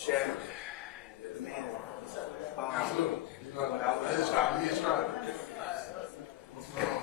Chef, the man. Absolutely. You know, I just got me trying. What's going on?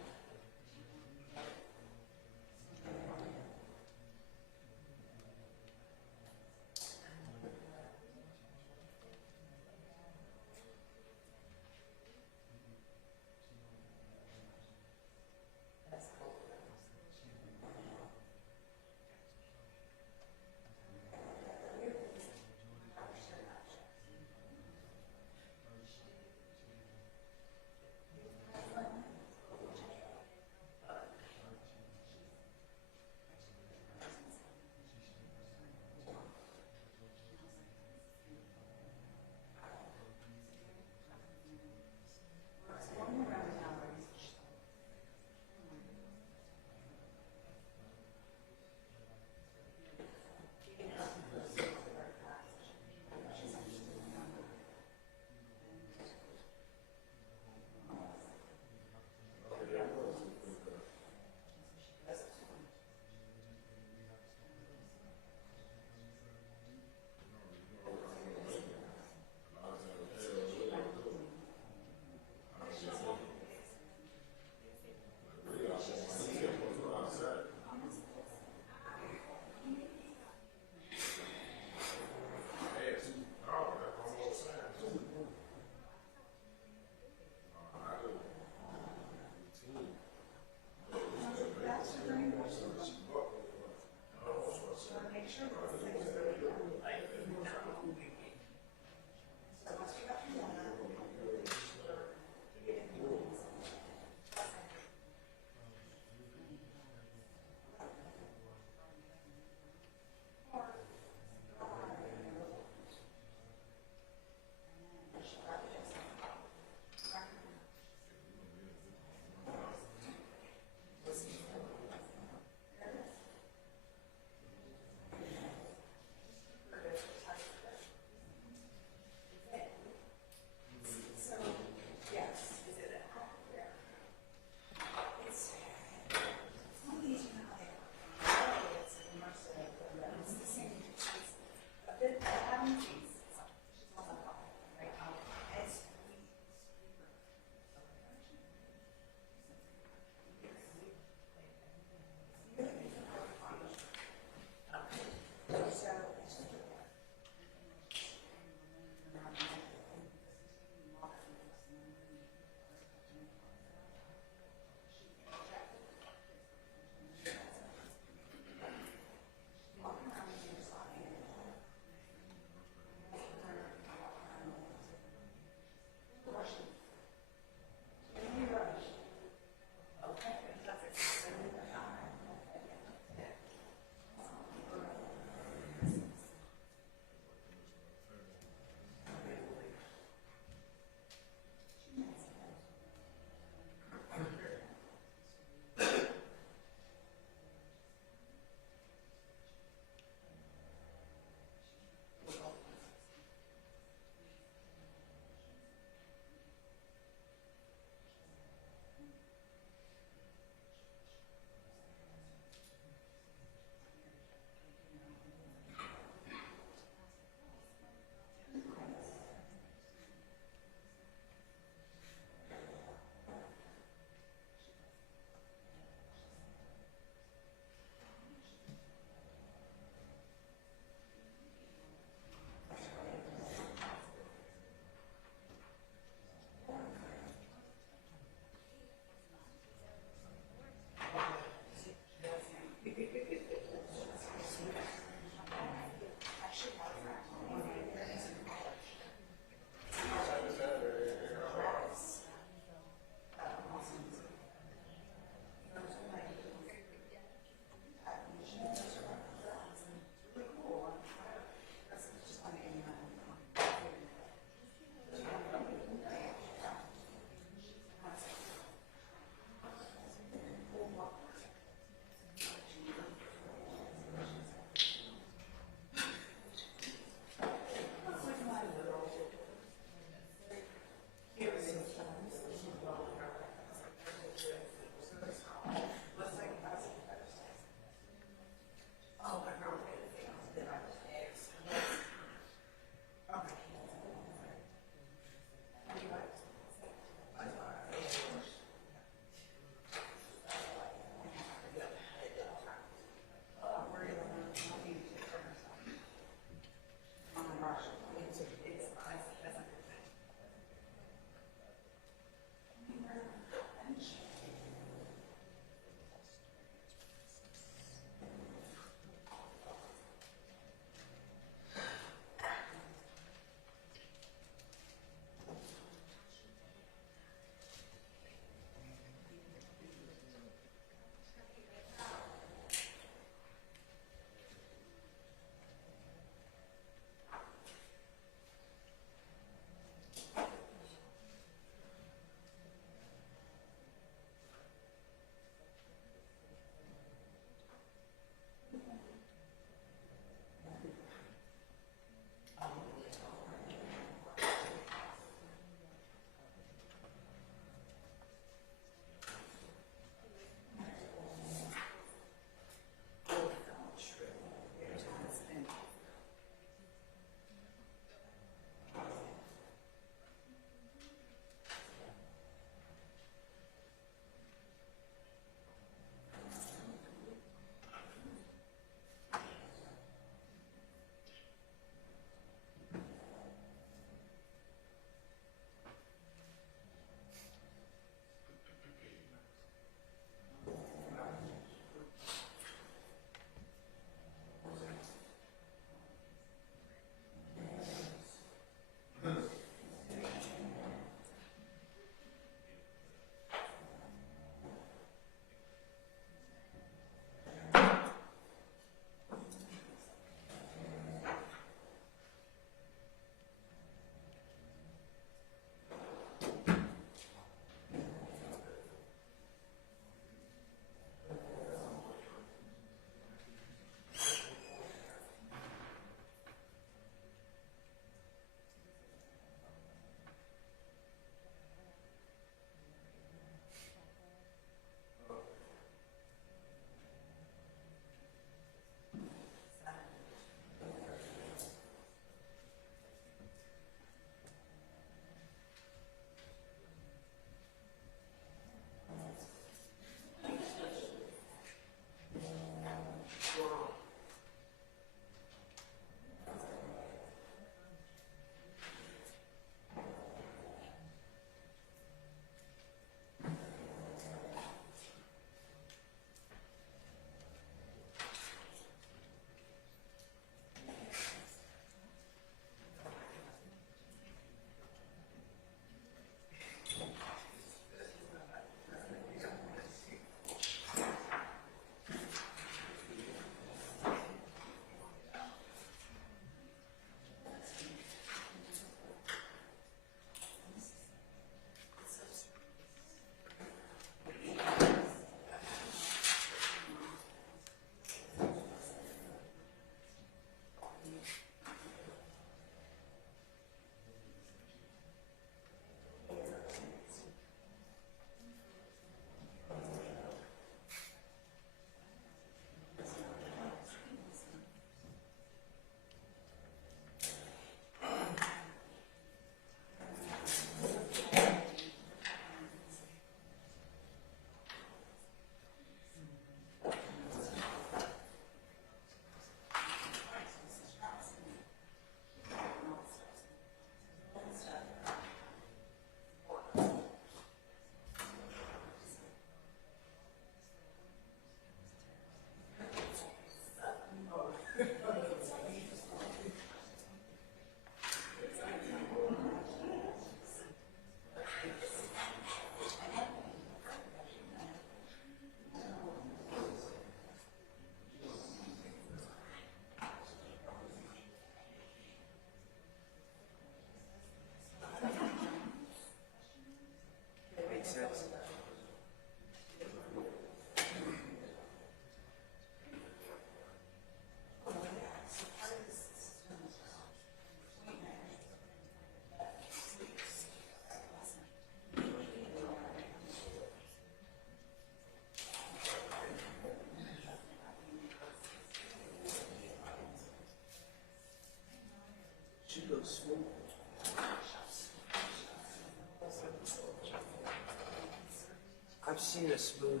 I've seen a smooth.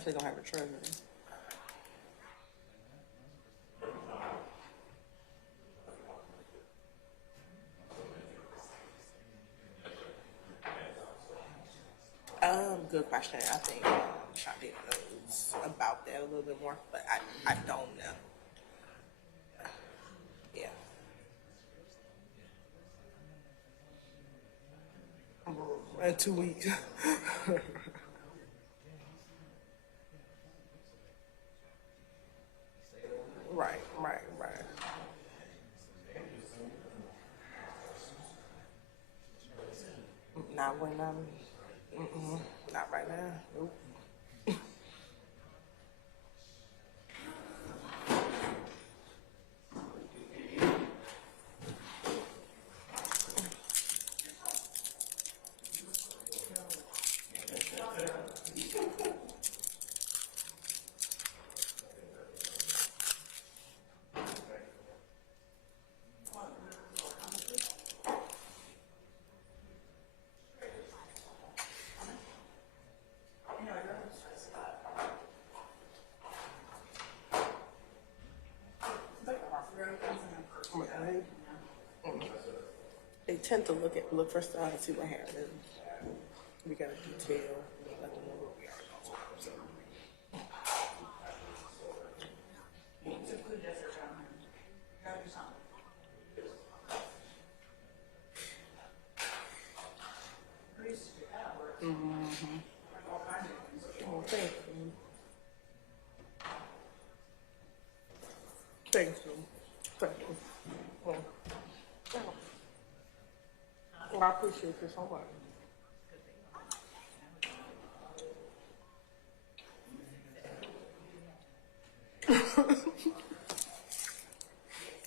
Definitely gonna have a treasury. Good question. I think Shanti knows about that a little bit more, but I don't know. Yeah. In 2 weeks. Right, right, right. Not when not right now. Nope. They tend to look for stuff and see what happens. We got a detail. Let them know what we are. So, oh, thank you. Thank you. Thank you. Well, I appreciate you so much.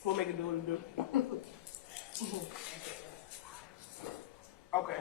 We'll make it do what it do. Okay.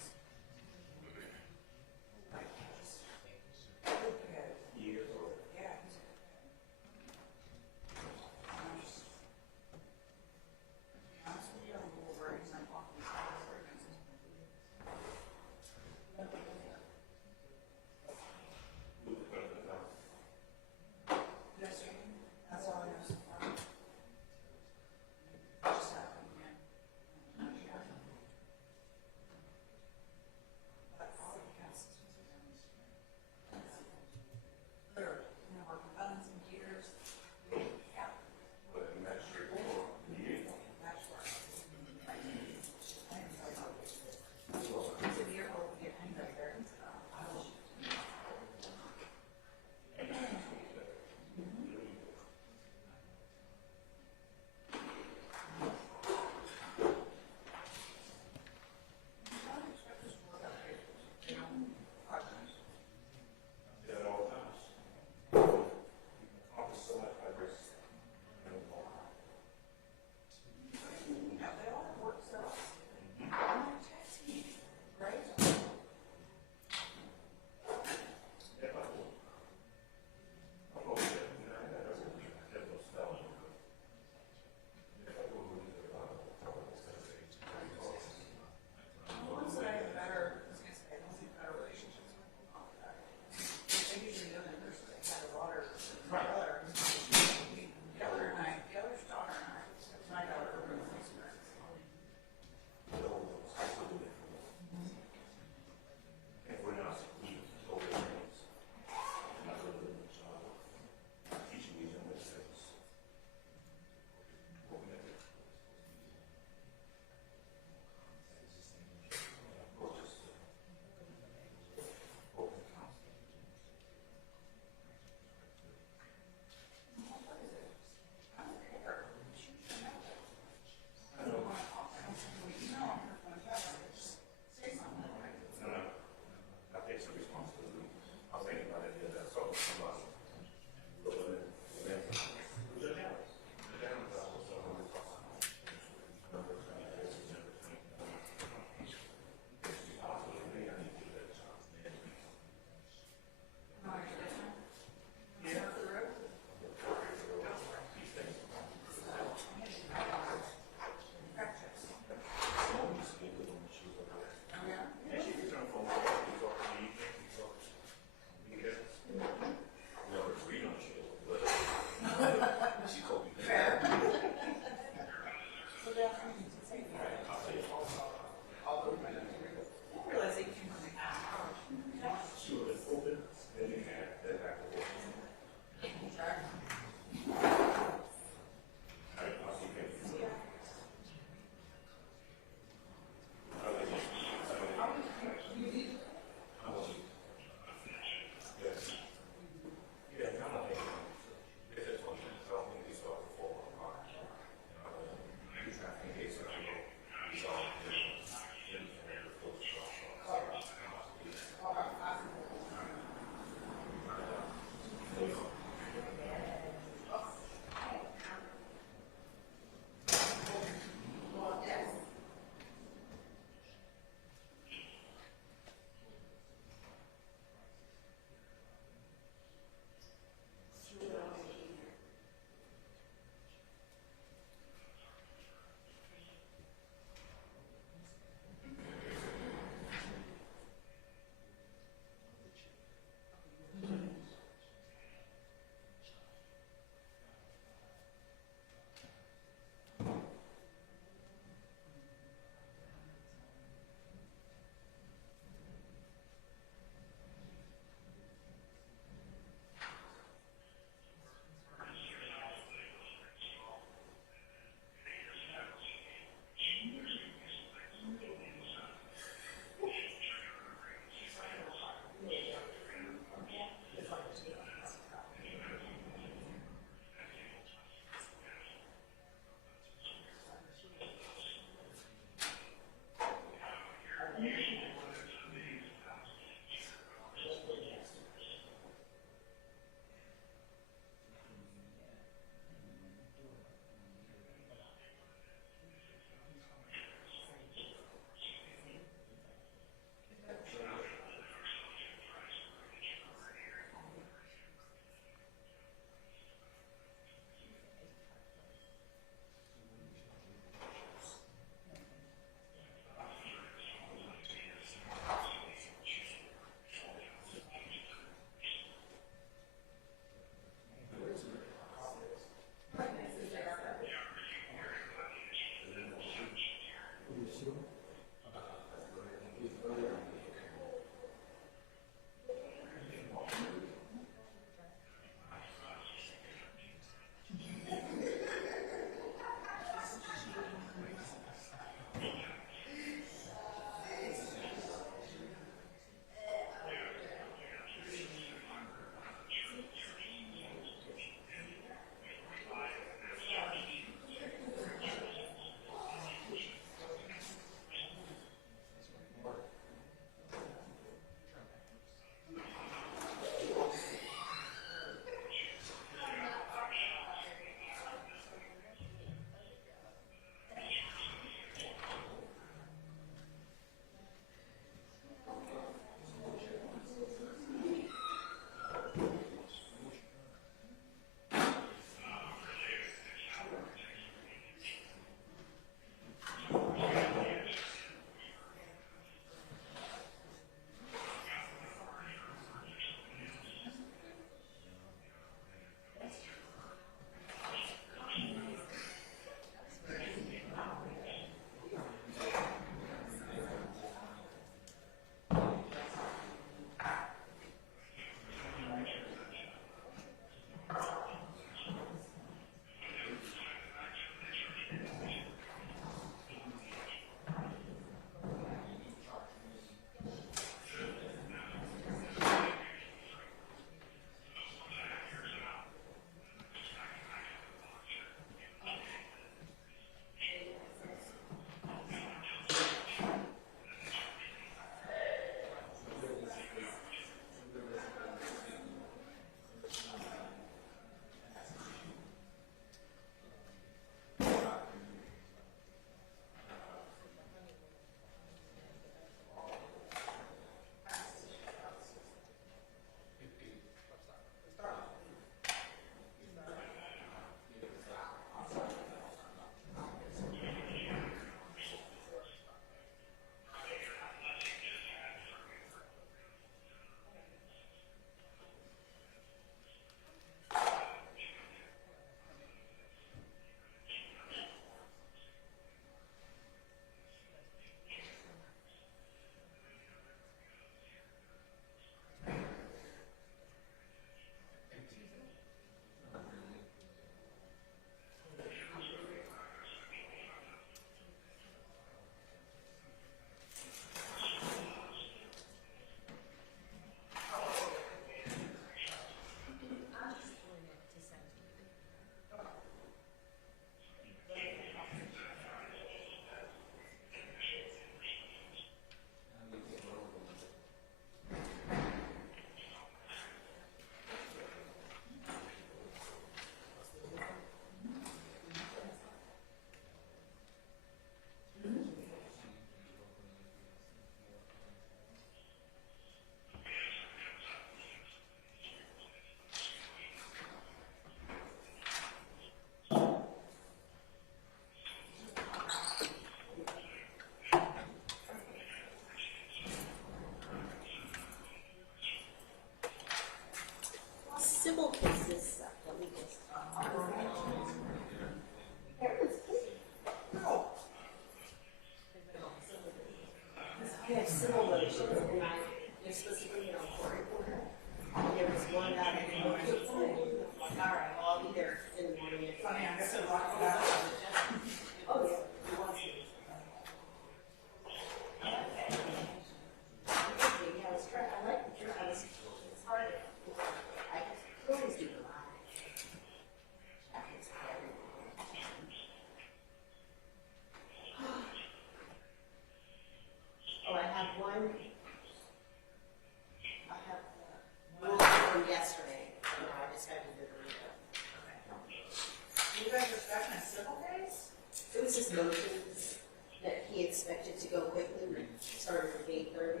just motions that he expected to go quickly, starting at 8:30,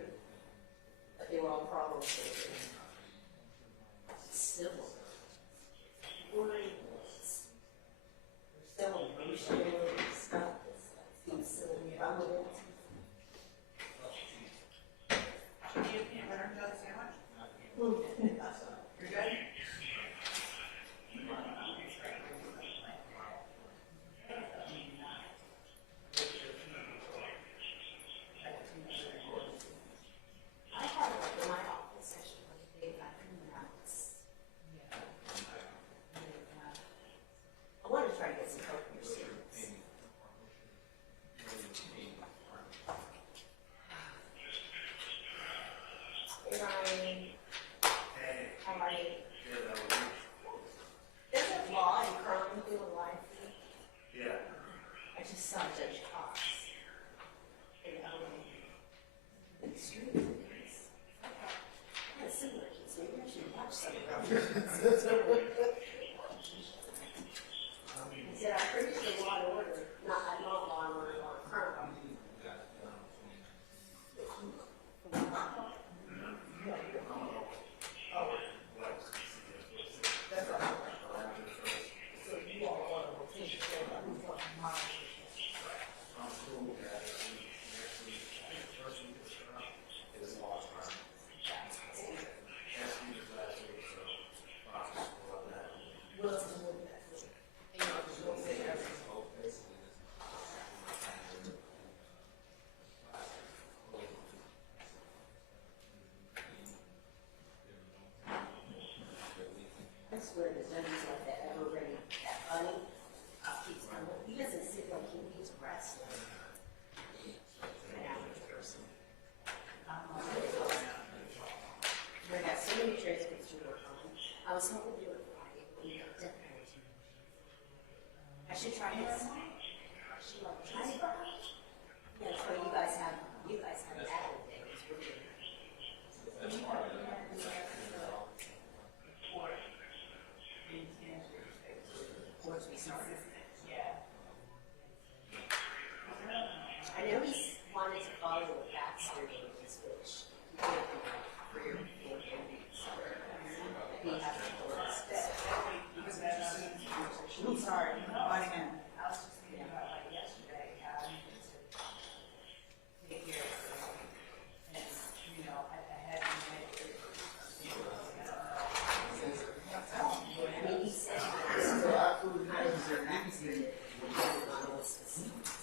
but they were all problem statements. Civil. Words. Civil motion stuff. Seems silly. I'm with it. I had it like in my office session one day, but I couldn't announce. I want to try to get some help from your students. Hey Ryan, how are you? There's a law and crime doing live feed. Yeah. I just saw Judge Cox in the street. Yeah, similar kids. Maybe I should watch some of them. He said, I heard you the law and order, not law and order, law and crime. I swear there's nobody's like that ever ready, that funny, keeps coming. He doesn't sit like he needs rest. An average person. I got so many transcripts to work on. I was hoping to do it Friday, but we got definitely. I should try this. She like try it. Yeah, so you guys have added things. We're doing. Once we started. I know he's wanted to follow the Baxter days, which he did for your interviews. He has to go to I'm sorry, on him. I was just thinking about like yesterday, how I needed to take care of something. And, you know, I had to make it. I mean, he said he was still kind of Baxter that he hasn't gone to the specifics.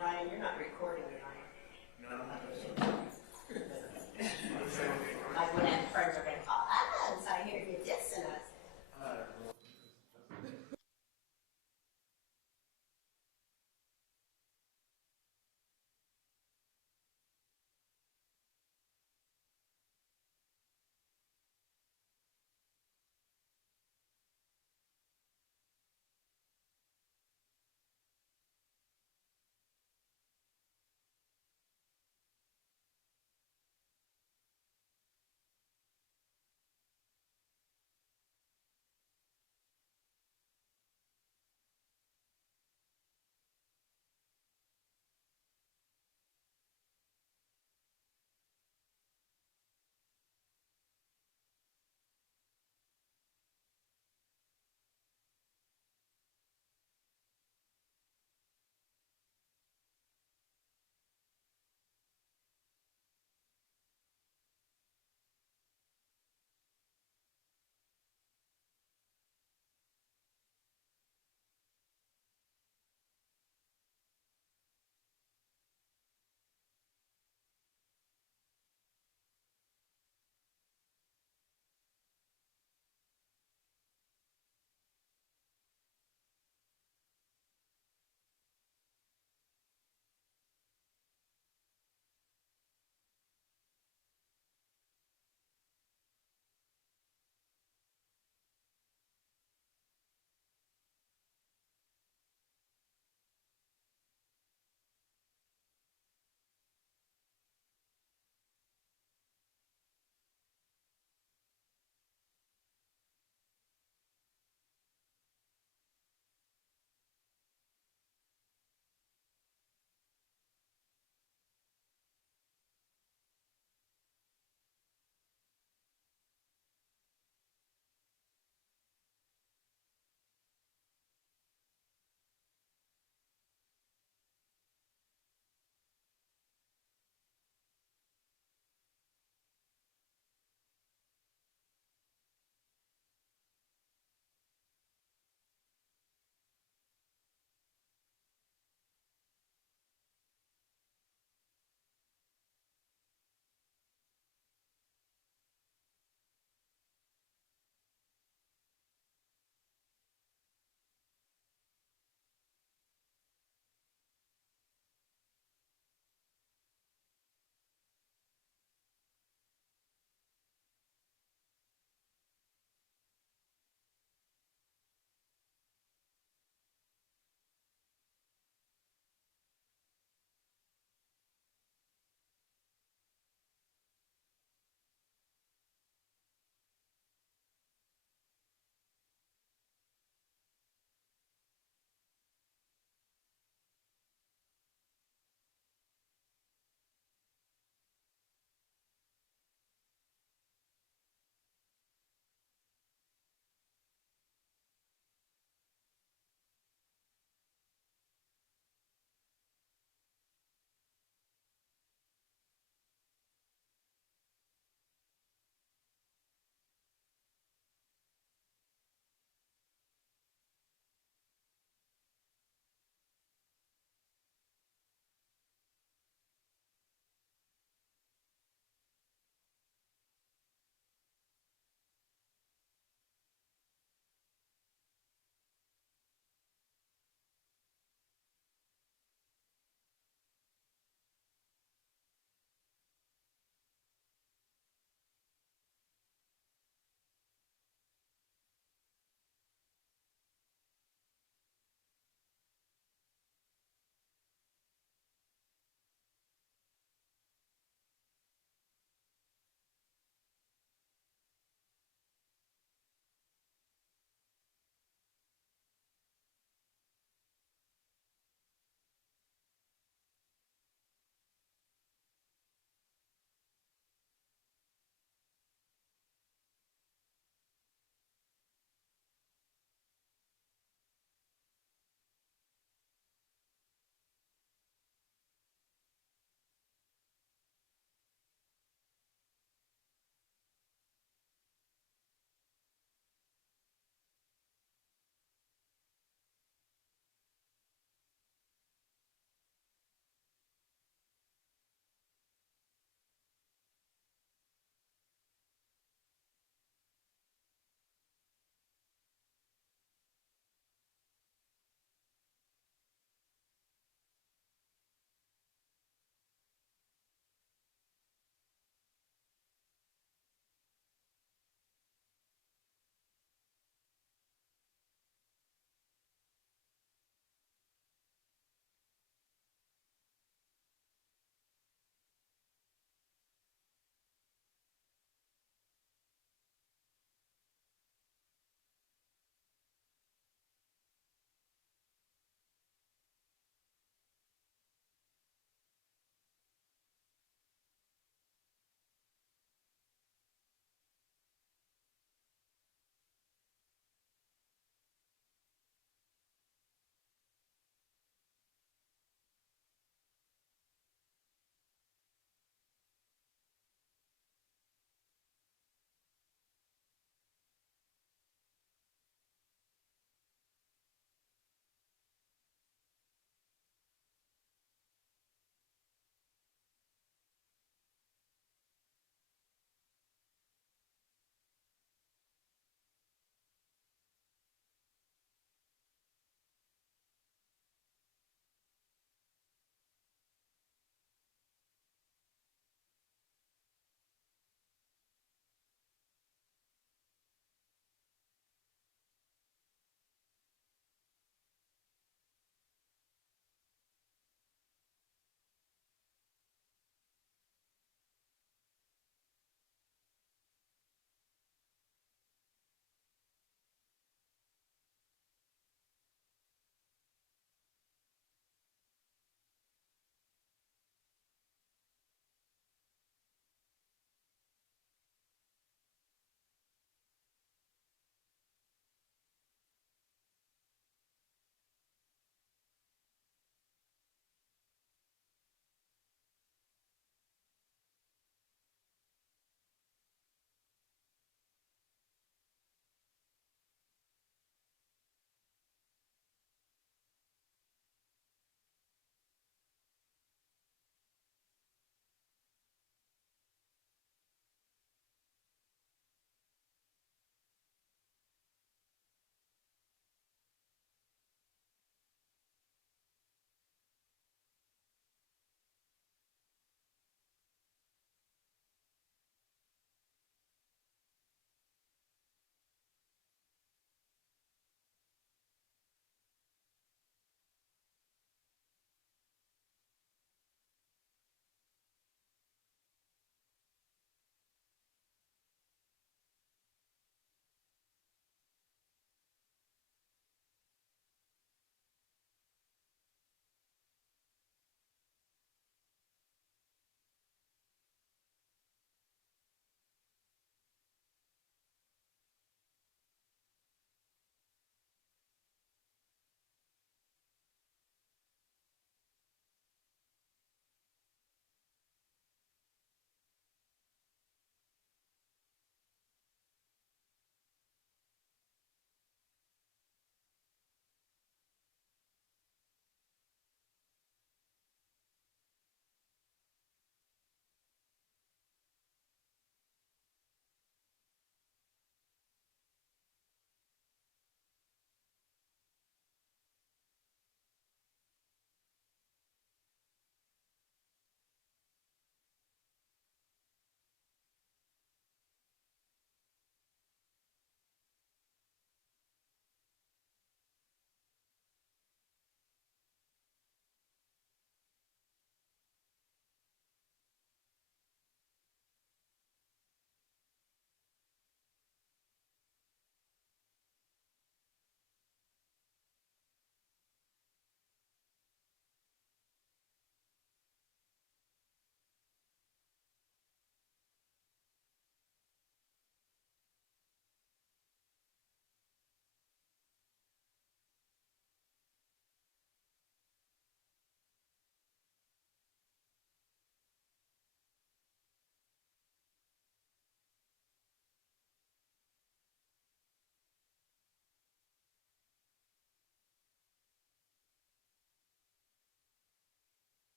Ryan, you're not recording, Ryan. Like when that friends are gonna call, so I hear you dissing us.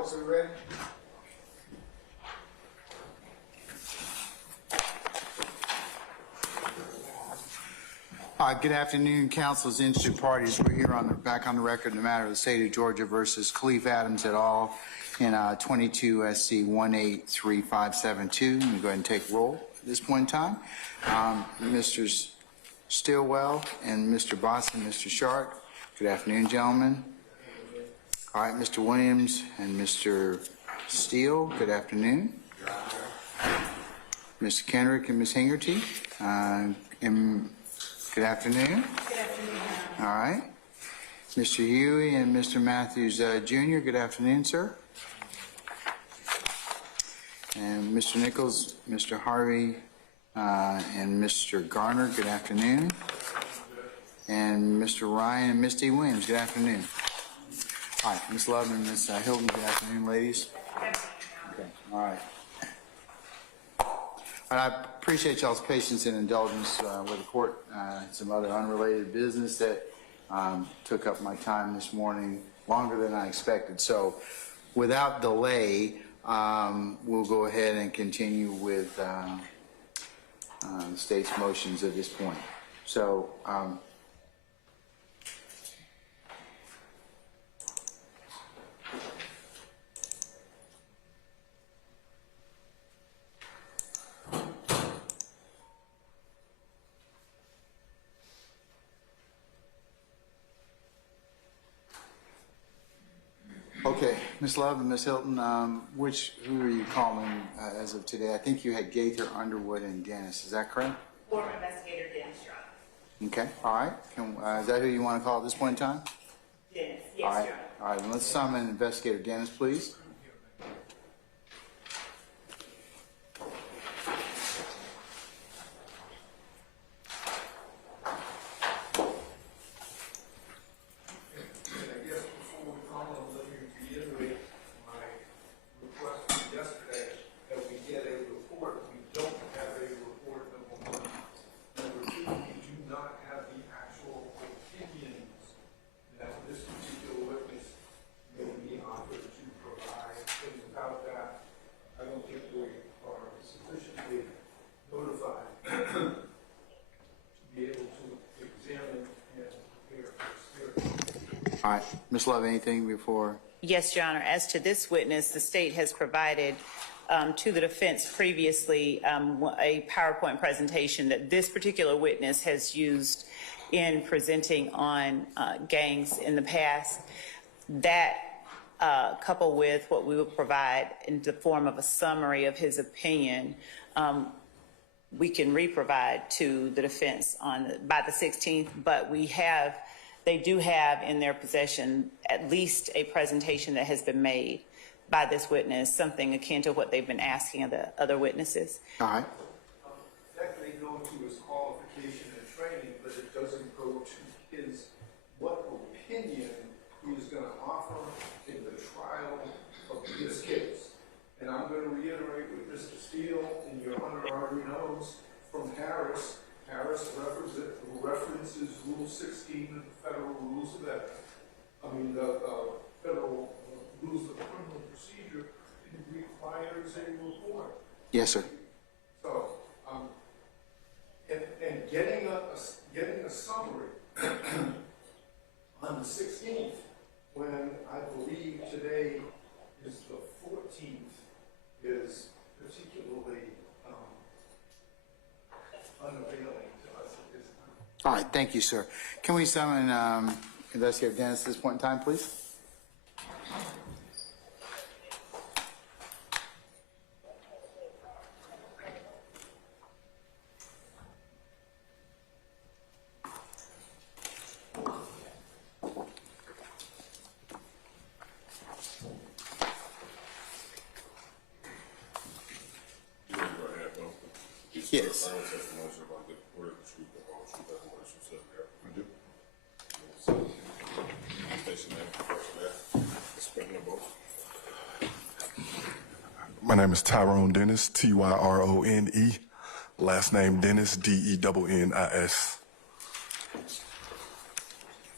folks, are we ready? Good afternoon, council's interested parties. We're here back on the record in the matter of the state of Georgia versus Khalif Adams et al. In 22 SC 183572. Let me go ahead and take roll at this point in time. Mr. Stillwell and Mr. Boston, Mr. Sharp. Good afternoon, gentlemen. All right, Mr. Williams and Mr. Steele. Good afternoon. Mr. Kendrick and Ms. Hingerty. Good afternoon. Good afternoon. All right. Mr. Huey and Mr. Matthews Jr., good afternoon, sir. And Mr. Nichols, Mr. Harvey, and Mr. Garner, good afternoon. And Mr. Ryan and Misty Williams, good afternoon. All right, Ms. Love and Ms. Hilton, good afternoon, ladies. Okay, all right. I appreciate y'all's patience and indulgence with the court. Some other unrelated business that took up my time this morning, longer than I expected. So without delay, we'll go ahead and continue with the state's motions at this point. So okay, Ms. Love and Ms. Hilton, who are you calling as of today? I think you had Gaither, Underwood, and Dennis. Is that correct? Former investigator Dennis Strada. Okay, all right. Is that who you want to call at this point in time? Dennis, yes, All right, Your Honor. all right. Let's summon Investigator Dennis, please. All right, Ms. Love, anything before? Yes, Your Honor. As to this witness, the state has provided to the defense previously a PowerPoint presentation that this particular witness has used in presenting on gangs in the past. That coupled with what we will provide in the form of a summary of his opinion, we can re-provide to the defense by the 16th, but they do have in their possession at least a presentation that has been made by this witness, something akin to what they've been asking of the other witnesses. All right. That may go to his qualification and training, but it doesn't go to what opinion he is going to offer in the trial of this case. And I'm going to reiterate what Mr. Steele and Your Honor already knows from Harris. Harris references Rule 16 of the Federal Rules of Evidence. The Federal Rules of Criminal Procedure. It requires a report. Yes, sir. So, and getting a summary on the 16th, when I believe today is the 14th, is particularly unavailing to us at this time. All right, thank you, sir. Can we summon Investigator Dennis at this point in time, please? Yes. My name is Tyrone Dennis, Tyrone. Last name Dennis, Dennis.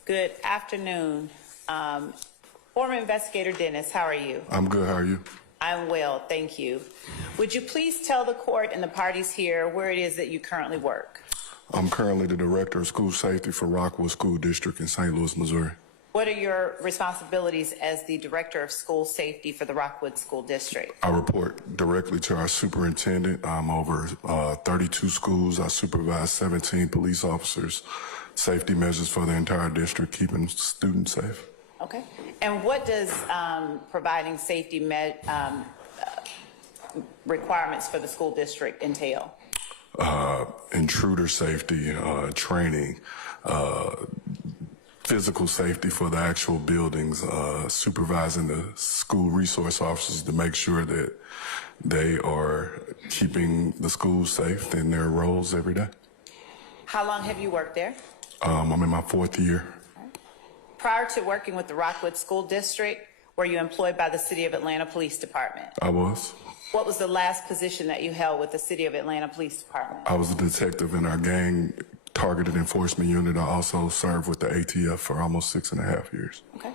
Good afternoon. Former Investigator Dennis, how are you? I'm good. How are you? I'm well, thank you. Would you please tell the court and the parties here where it is that you currently work? I'm currently the Director of School Safety for Rockwood School District in St. Louis, Missouri. What are your responsibilities as the Director of School Safety for the Rockwood School District? I report directly to our superintendent. I'm over 32 schools. I supervise 17 police officers, safety measures for the entire district, keeping students safe. Okay. And what does providing safety requirements for the school district entail? Intruder safety, training, physical safety for the actual buildings, supervising the school resource officers to make sure that they are keeping the schools safe in their roles every day. How long have you worked there? I'm in my 4th year. Prior to working with the Rockwood School District, were you employed by the City of Atlanta Police Department? I was. What was the last position that you held with the City of Atlanta Police Department? I was a detective in our gang targeted enforcement unit. I also served with the ATF for almost 6.5 years. Okay.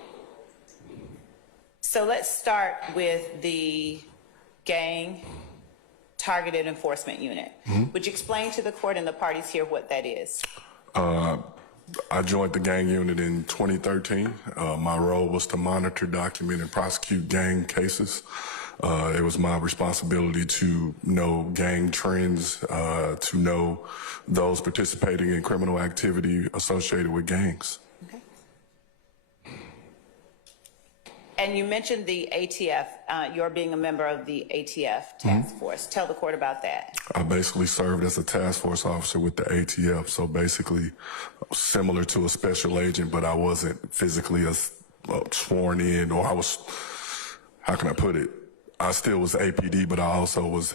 So let's start with the gang targeted enforcement unit. Would you explain to the court and the parties here what that is? I joined the gang unit in 2013. My role was to monitor, document, and prosecute gang cases. It was my responsibility to know gang trends, to know those participating in criminal activity associated with gangs. Okay. And you mentioned the ATF, you're being a member of the ATF task force. Tell the court about that. I basically served as a task force officer with the ATF, so basically similar to a special agent, but I wasn't physically sworn in, or I was, how can I put it? I still was APD, but I also was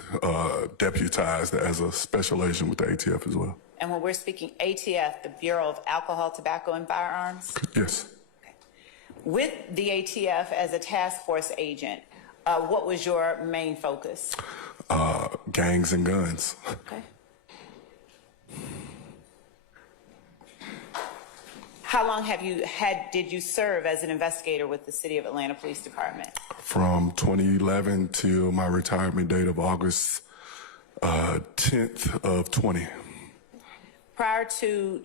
deputized as a special agent with the ATF as well. And when we're speaking ATF, the Bureau of Alcohol, Tobacco, and Firearms? Yes. Okay. With the ATF as a task force agent, what was your main focus? Gangs and guns. Okay. How long did you serve as an investigator with the City of Atlanta Police Department? From 2011 till my retirement date of August 10th of 20. Prior to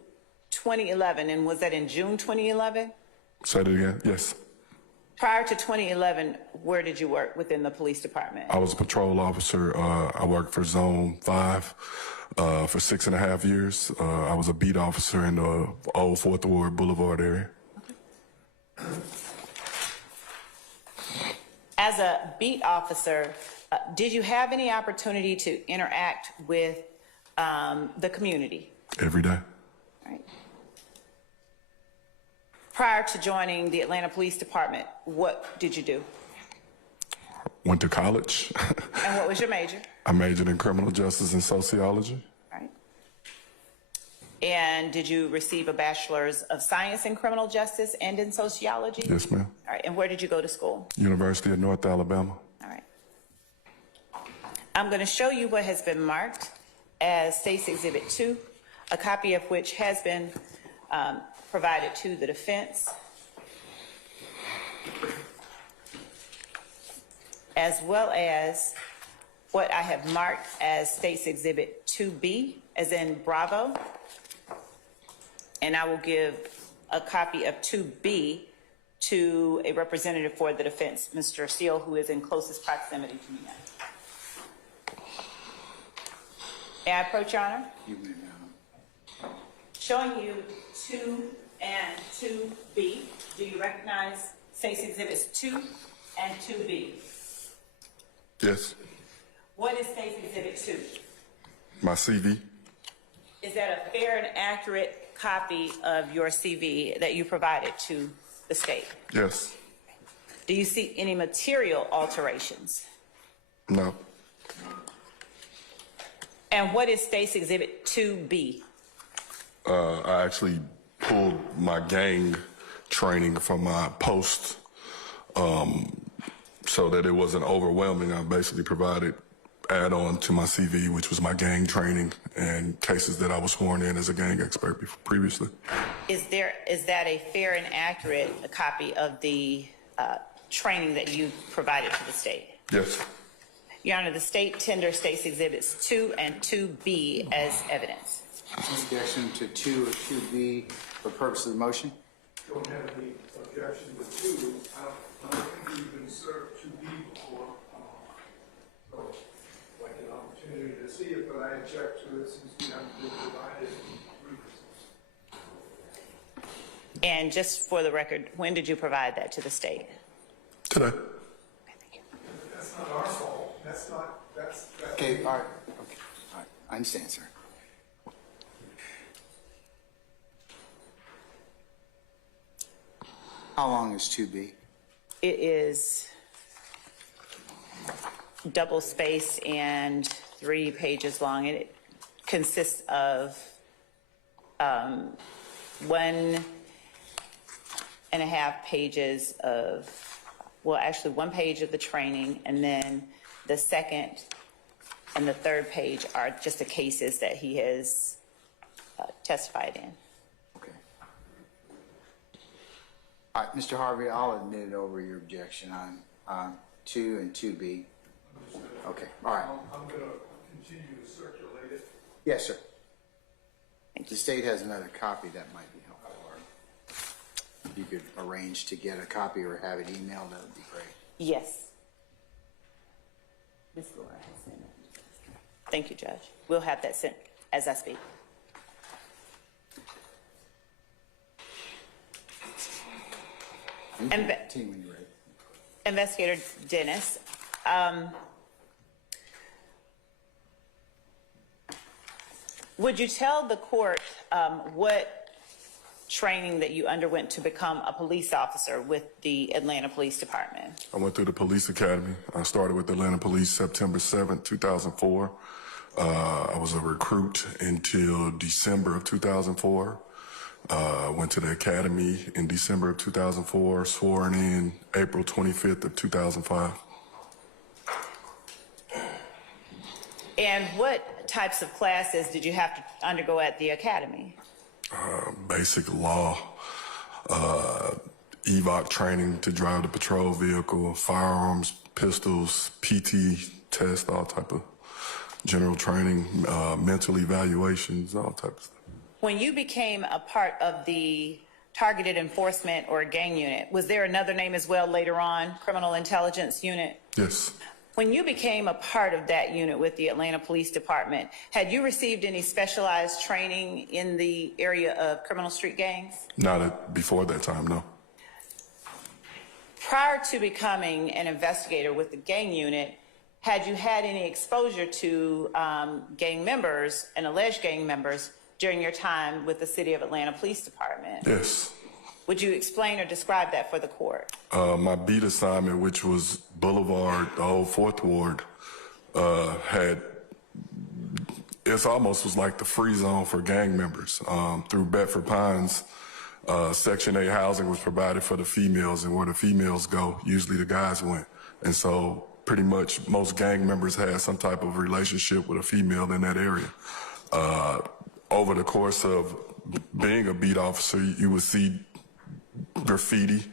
2011, and was that in June 2011? Say that again? Yes. Prior to 2011, where did you work within the police department? I was a patrol officer. I worked for Zone 5 for 6.5 years. I was a beat officer in the old 4th Ward Boulevard area. Okay. As a beat officer, did you have any opportunity to interact with the community? Every day. All right. Prior to joining the Atlanta Police Department, what did you do? Went to college. And what was your major? I majored in criminal justice and sociology. All right. And did you receive a bachelor's of science in criminal justice and in sociology? Yes, ma'am. All right. And where did you go to school? University of North Alabama. All right. I'm going to show you what has been marked as State's Exhibit 2, a copy of which has been provided to the defense, as well as what I have marked as State's Exhibit 2B, as in Bravo. And I will give a copy of 2B to a representative for the defense, Mr. Steele, who is in closest proximity to me now. May I approach, Your Honor? You may, ma'am. Showing you 2 and 2B. Do you recognize State's Exhibits 2 and 2B? Yes. What is State's Exhibit 2? My CV. Is that a fair and accurate copy of your CV that you provided to the state? Yes. Do you see any material alterations? No. And what is State's Exhibit 2B? I actually pulled my gang training from my post so that it wasn't overwhelming. I basically provided add-on to my CV, which was my gang training and cases that I was sworn in as a gang expert previously. Is that a fair and accurate copy of the training that you provided to the state? Yes. Your Honor, the state tender states Exhibits 2 and 2B as evidence. Objection to 2 or 2B for purpose of the motion? Don't have any objection to 2. I don't think we've been served 2B before. So, like an opportunity to see it, but I object to it since we haven't been provided previously. And just for the record, when did you provide that to the state? Today. Okay, thank you. That's not our fault. That's Okay, all right. Okay, all right. I understand, sir. How long is 2B? It is double space and 3 pages long. It consists of 1.5 pages of, well, actually 1 page of the training, and then the second and the third page are just the cases that he has testified in. Okay. All right, Mr. Harvey, I'll admit over your objection on 2 and 2B. Okay, all right. I'm going to continue to circulate it. Yes, sir. If the state has another copy, that might be helpful. Or if you could arrange to get a copy or have it emailed, that would be great. Yes. Ms. Laura has sent it. Thank you, Judge. We'll have that sent as I speak. You can continue when you're ready. Investigator Dennis, would you tell the court what training that you underwent to become a police officer with the Atlanta Police Department? I went through the police academy. I started with the Atlanta Police September 7th, 2004. I was a recruit until December of 2004. Went to the academy in December of 2004, sworn in April 25th of 2005. And what types of classes did you have to undergo at the academy? Basic law, EVOC training to drive the patrol vehicle, firearms, pistols, PT test, all type of general training, mental evaluations, all type of stuff. When you became a part of the targeted enforcement or gang unit, was there another name as well later on, criminal intelligence unit? Yes. When you became a part of that unit with the Atlanta Police Department, had you received any specialized training in the area of criminal street gangs? Before that time, no. Prior to becoming an investigator with the gang unit, had you had any exposure to gang members and alleged gang members during your time with the City of Atlanta Police Department? Yes. Would you explain or describe that for the court? My beat assignment, which was Boulevard, the old 4th Ward, it almost was like the free zone for gang members. Through Bedford Pines, Section 8 housing was provided for the females, and where the females go, usually the guys went. And so pretty much most gang members had some type of relationship with a female in that area. Over the course of being a beat officer, you would see graffiti,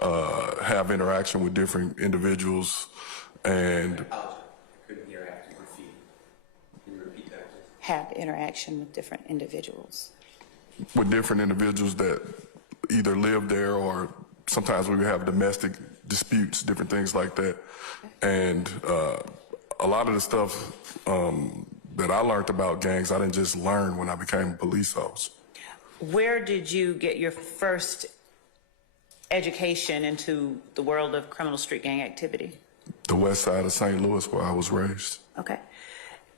have interaction with different individuals, and Couldn't hear after graffiti. Can you repeat that, please? Have interaction with different individuals. with different individuals that either live there, or sometimes we would have domestic disputes, different things like that. And a lot of the stuff that I learned about gangs, I didn't just learn when I became a police officer. Where did you get your first education into the world of criminal street gang activity? The west side of St. Louis, where I was raised. Okay.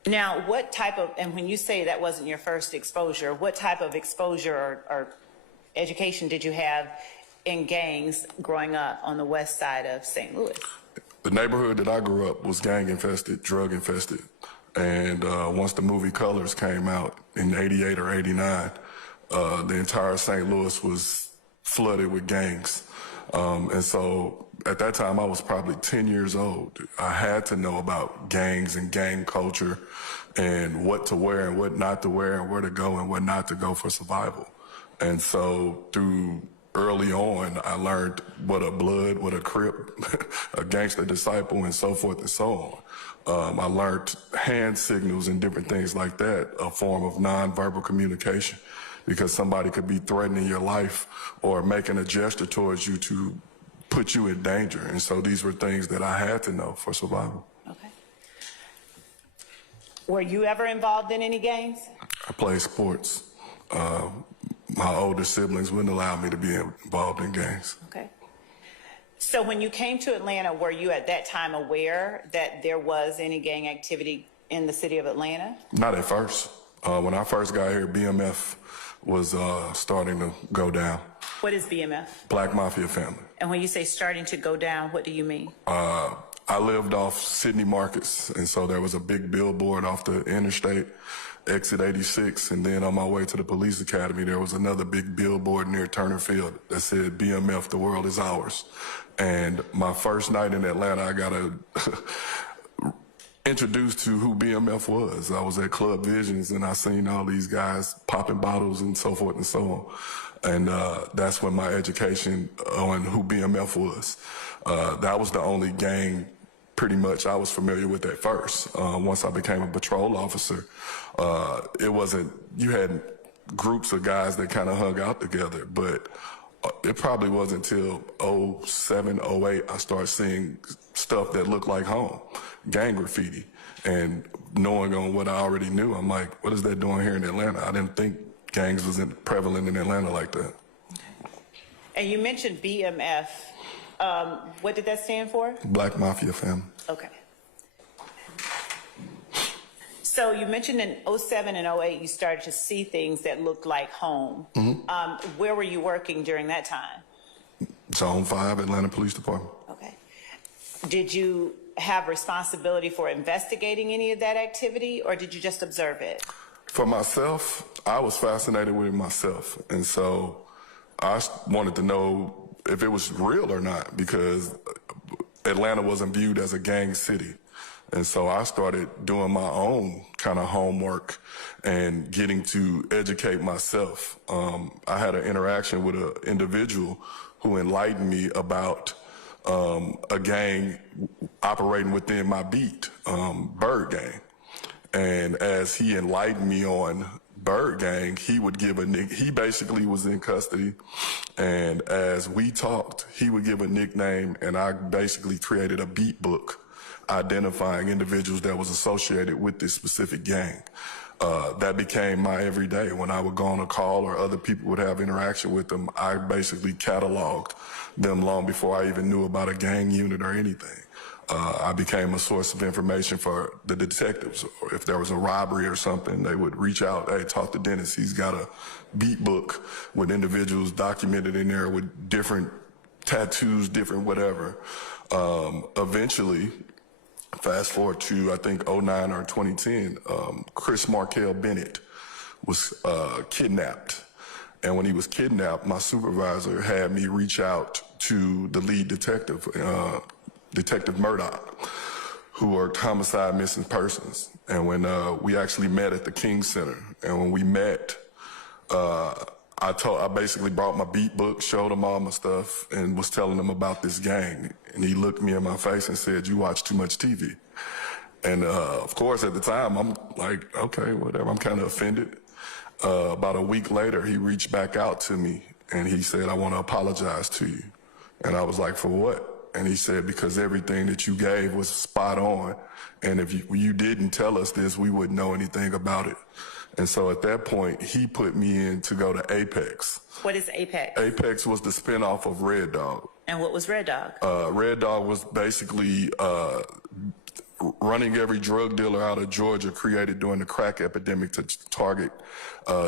Now, what type of, and when you say that wasn't your first exposure, what type of exposure or education did you have in gangs growing up on the west side of St. Louis? The neighborhood that I grew up was gang infested, drug infested. And once the movie Colors came out in '88 or '89, the entire St. Louis was flooded with gangs. And so at that time, I was probably 10 years old. I had to know about gangs and gang culture and what to wear and what not to wear and where to go and what not to go for survival. And so through early on, I learned what a blood, what a crip, a gangster disciple, and so forth and so on. I learned hand signals and different things like that, a form of nonverbal communication, because somebody could be threatening your life or making a gesture towards you to put you in danger. And so these were things that I had to know for survival. Okay. Were you ever involved in any gangs? I played sports. My older siblings wouldn't allow me to be involved in gangs. Okay. So when you came to Atlanta, were you at that time aware that there was any gang activity in the city of Atlanta? Not at first. When I first got here, BMF was starting to go down. What is BMF? Black Mafia Family. And when you say starting to go down, what do you mean? I lived off Sydney Markets, and so there was a big billboard off the interstate, exit 86, and then on my way to the police academy, there was another big billboard near Turner Field that said, BMF, the world is ours. And my first night in Atlanta, I got introduced to who BMF was. I was at Club Visions, and I seen all these guys popping bottles and so forth and so on. And that's when my education on who BMF was. That was the only gang pretty much I was familiar with at first. Once I became a patrol officer, it wasn't, you had groups of guys that kind of hung out together, but it probably wasn't until 07, 08, I started seeing stuff that looked like home, gang graffiti. And knowing on what I already knew, I'm like, what is that doing here in Atlanta? I didn't think gangs was prevalent in Atlanta like that. And you mentioned BMF. What did that stand for? Black Mafia Family. Okay. So you mentioned in 07 and 08, you started to see things that looked like home. Mm-hmm. Where were you working during that time? Zone 5, Atlanta Police Department. Okay. Did you have responsibility for investigating any of that activity, or did you just observe it? For myself, I was fascinated with it myself. And so I wanted to know if it was real or not, because Atlanta wasn't viewed as a gang city. And so I started doing my own kind of homework and getting to educate myself. I had an interaction with an individual who enlightened me about a gang operating within my beat, Bird Gang. And as he enlightened me on Bird Gang, he would give he basically was in custody, and as we talked, he would give a nickname, and I basically created a beat book identifying individuals that was associated with this specific gang. That became my everyday. When I would go on a call or other people would have interaction with them, I basically cataloged them long before I even knew about a gang unit or anything. I became a source of information for the detectives. Or if there was a robbery or something, they would reach out, hey, talk to Dennis. He's got a beat book with individuals documented in there with different tattoos, different whatever. Eventually, fast forward to, I think, 09 or 2010, Chris Markel Bennett was kidnapped. And when he was kidnapped, my supervisor had me reach out to the lead detective, Detective Murdoch, who worked homicide missing persons. And when we actually met at the King Center, and when we met, I basically brought my beat book, showed him all my stuff, and was telling him about this gang. And he looked me in my face and said, "You watch too much TV." And of course, at the time, I'm like, okay, whatever. I'm kind of offended. About a week later, he reached back out to me, and he said, "I want to apologize to you." And I was like, "For what?" And he said, "Because everything that you gave was spot on. And if you didn't tell us this, we wouldn't know anything about it." And so at that point, he put me in to go to Apex. What is Apex? Apex was the spinoff of Red Dog. And what was Red Dog? Red Dog was basically running every drug dealer out of Georgia, created during the crack epidemic to target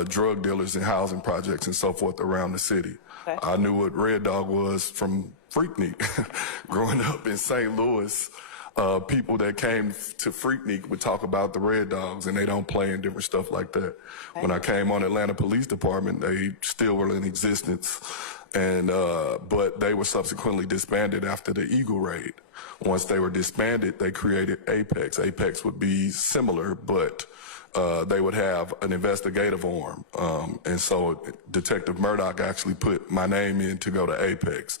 drug dealers in housing projects and so forth around the city. Okay. I knew what Red Dog was from Freaknik. Growing up in St. Louis, people that came to Freaknik would talk about the Red Dogs, and they don't play in different stuff like that. Okay. When I came on Atlanta Police Department, they still were in existence. And but they were subsequently disbanded after the Eagle raid. Once they were disbanded, they created Apex. Apex would be similar, but they would have an investigative arm. And so Detective Murdoch actually put my name in to go to Apex.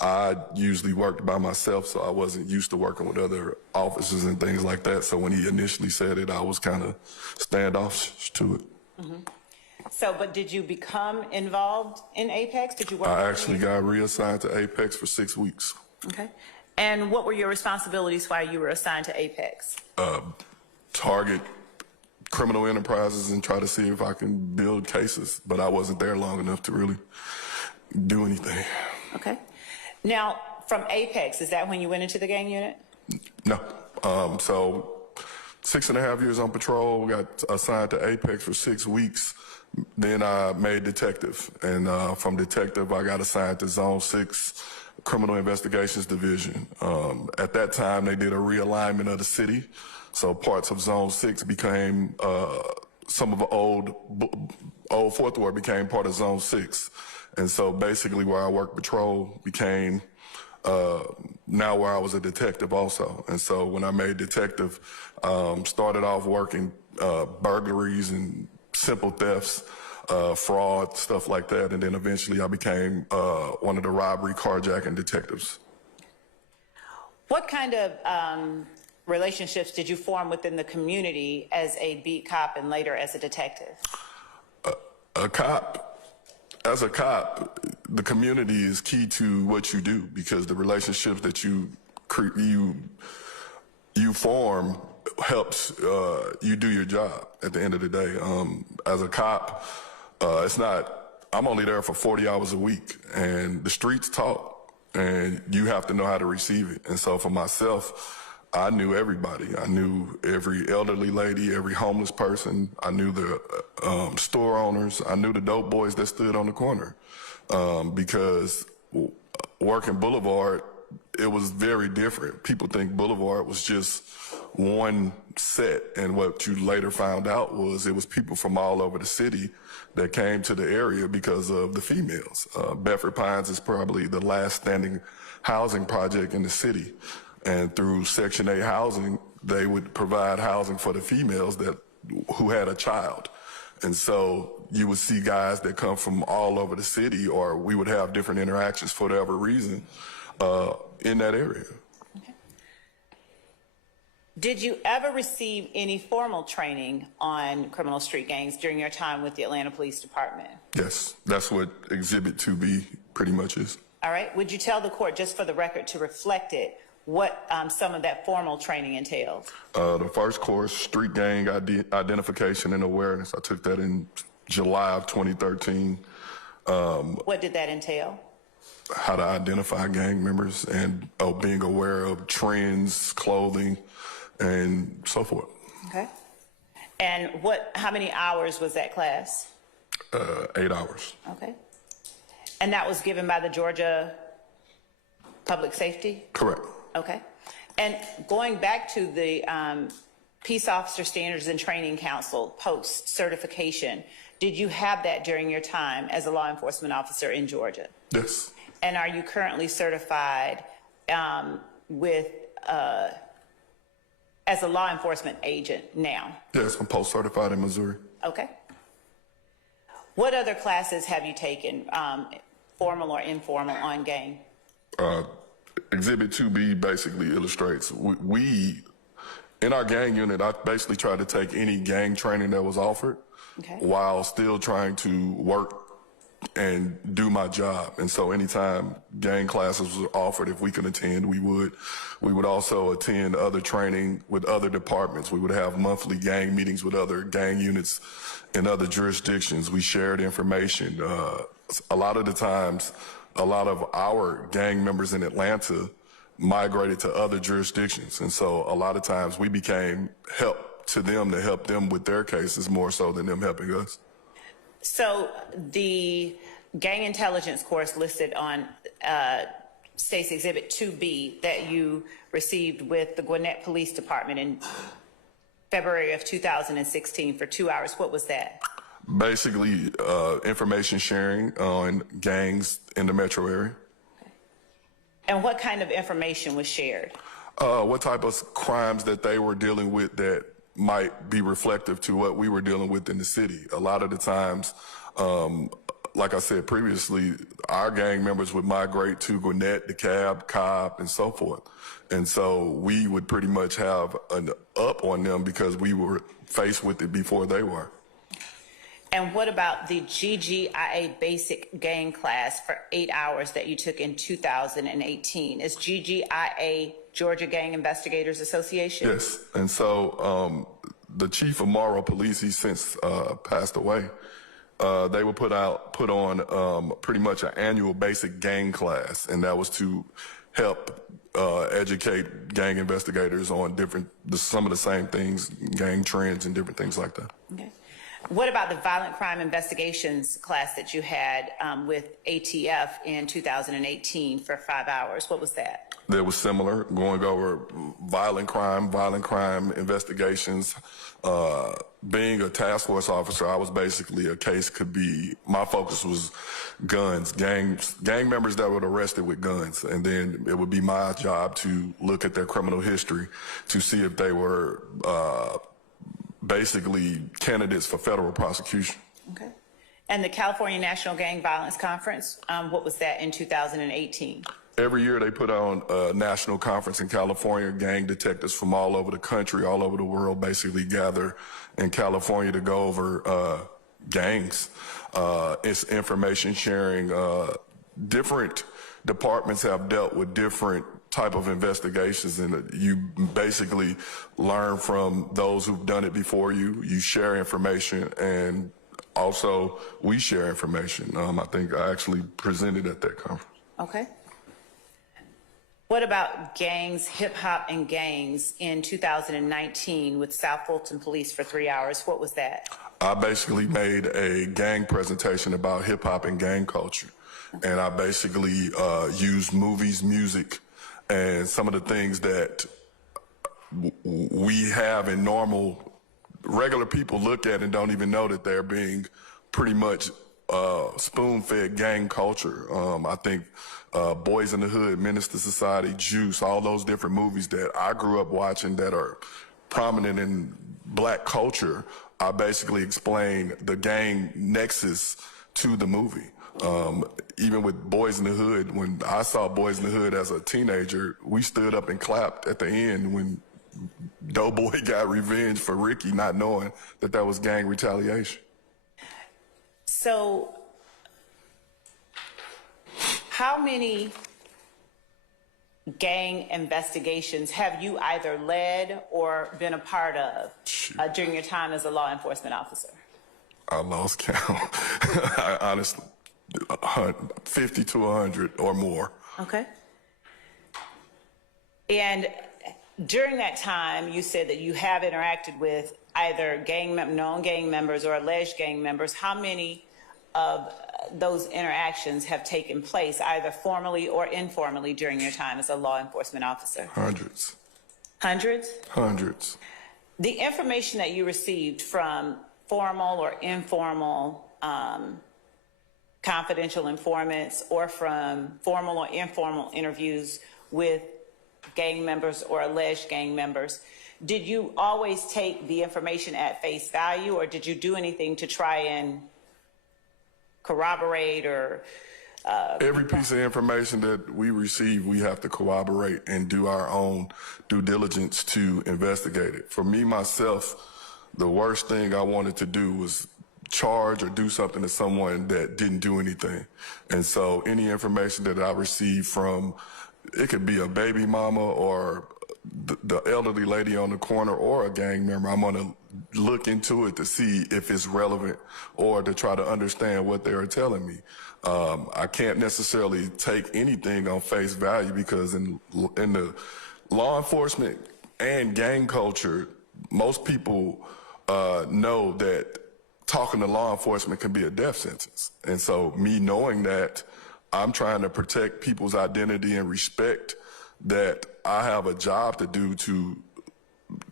I usually worked by myself, so I wasn't used to working with other officers and things like that. So when he initially said it, I was kind of standoffish to it. Mm-hmm. So, but did you become involved in Apex? Did you work? I actually got reassigned to Apex for 6 weeks. Okay. And what were your responsibilities while you were assigned to Apex? Target criminal enterprises and try to see if I can build cases, but I wasn't there long enough to really do anything. Okay. Now, from Apex, is that when you went into the gang unit? No. So 6.5 years on patrol, got assigned to Apex for 6 weeks. Then I made detective, and from detective, I got assigned to Zone 6 Criminal Investigations Division. At that time, they did a realignment of the city, so parts of Zone 6 became, some of the old Fourth Ward became part of Zone 6. And so basically where I worked patrol became now where I was a detective also. And so when I made detective, started off working burglaries and simple thefts, fraud, stuff like that. And then eventually I became one of the robbery carjacking detectives. What kind of relationships did you form within the community as a beat cop and later as a detective? As a cop, the community is key to what you do because the relationships that you form helps you do your job at the end of the day. As a cop, I'm only there for 40 hours a week, and the streets talk, and you have to know how to receive it. And so for myself, I knew everybody. I knew every elderly lady, every homeless person. I knew the store owners. I knew the dope boys that stood on the corner because working Boulevard, it was very different. People think Boulevard was just one set, and what you later found out was it was people from all over the city that came to the area because of the females. Bedford Pines is probably the last standing housing project in the city. And through Section 8 housing, they would provide housing for the females who had a child. And so you would see guys that come from all over the city, or we would have different interactions for whatever reason in that area. Okay. Did you ever receive any formal training on criminal street gangs during your time with the Atlanta Police Department? Yes, that's what Exhibit 2B pretty much is. All right. Would you tell the court, just for the record, to reflect it, what some of that formal training entailed? The first course, street gang identification and awareness. I took that in July of 2013. What did that entail? How to identify gang members and being aware of trends, clothing, and so forth. Okay. And how many hours was that class? 8 hours. Okay. And that was given by the Georgia Public Safety? Correct. Okay. And going back to the Peace Officer Standards and Training Council post-certification, did you have that during your time as a law enforcement officer in Georgia? Yes. And are you currently certified as a law enforcement agent now? Yes, I'm post-certified in Missouri. Okay. What other classes have you taken, formal or informal, on gang? Exhibit 2B basically illustrates, we in our gang unit, I basically tried to take any gang training that was offered while still trying to work and do my job. And so anytime gang classes were offered, if we could attend, we would. We would also attend other training with other departments. We would have monthly gang meetings with other gang units in other jurisdictions. We shared information. A lot of the times, a lot of our gang members in Atlanta migrated to other jurisdictions. And so a lot of times we became help to them to help them with their cases more so than them helping us. So the gang intelligence course listed on State's Exhibit 2B that you received with the Gwinnett Police Department in February of 2016 for 2 hours, what was that? Basically, information sharing on gangs in the metro area. And what kind of information was shared? What type of crimes that they were dealing with that might be reflective to what we were dealing with in the city. A lot of the times, like I said previously, our gang members would migrate to Gwinnett, DeKalb, Cobb, and so forth. And so we would pretty much have an up on them because we were faced with it before they were. And what about the GGIA basic gang class for 8 hours that you took in 2018? Is GGIA Georgia Gang Investigators Association? Yes, and so the chief of Morrow Police, he's since passed away. They would put on pretty much an annual basic gang class, and that was to help educate gang investigators on some of the same things, gang trends and different things like that. Okay. What about the violent crime investigations class that you had with ATF in 2018 for 5 hours? What was that? That was similar, going over violent crime investigations. Being a task force officer, I was basically my focus was guns, gang members that were arrested with guns. And then it would be my job to look at their criminal history to see if they were basically candidates for federal prosecution. Okay. And the California National Gang Violence Conference, what was that in 2018? Every year they put on a national conference in California. Gang detectives from all over the country, all over the world basically gather in California to go over gangs. It's information sharing. Different departments have dealt with different type of investigations, and you basically learn from those who've done it before you. You share information, and also we share information. I think I actually presented at that conference. Okay. What about gangs, hip hop and gangs in 2019 with South Fulton Police for 3 hours? What was that? I basically made a gang presentation about hip hop and gang culture. And I basically used movies, music, and some of the things that we have in regular people look at and don't even know that they're being pretty much spoon-fed gang culture. I think Boys in the Hood, Minister Society, Juice, all those different movies that I grew up watching that are prominent in black culture, I basically explain the gang nexus to the movie. Even with Boys in the Hood, when I saw Boys in the Hood as a teenager, we stood up and clapped at the end when Doughboy got revenge for Ricky, not knowing that that was gang retaliation. So, how many gang investigations have you either led or been a part of during your time as a law enforcement officer? I lost count. I honestly, 50 to 100 or more. Okay. And during that time, you said that you have interacted with either known gang members or alleged gang members. How many of those interactions have taken place, either formally or informally, during your time as a law enforcement officer? Hundreds. Hundreds? Hundreds. The information that you received from formal or informal confidential informants, or from formal or informal interviews with gang members or alleged gang members, did you always take the information at face value, or did you do anything to try and corroborate or every piece of information that we receive, we have to corroborate and do our own due diligence to investigate it. For me, myself, the worst thing I wanted to do was charge or do something to someone that didn't do anything. And so any information that I receive from, it could be a baby mama or the elderly lady on the corner or a gang member, I'm gonna look into it to see if it's relevant or to try to understand what they are telling me. I can't necessarily take anything on face value because in the law enforcement and gang culture, most people know that talking to law enforcement can be a death sentence. And so me knowing that, I'm trying to protect people's identity and respect that I have a job to do to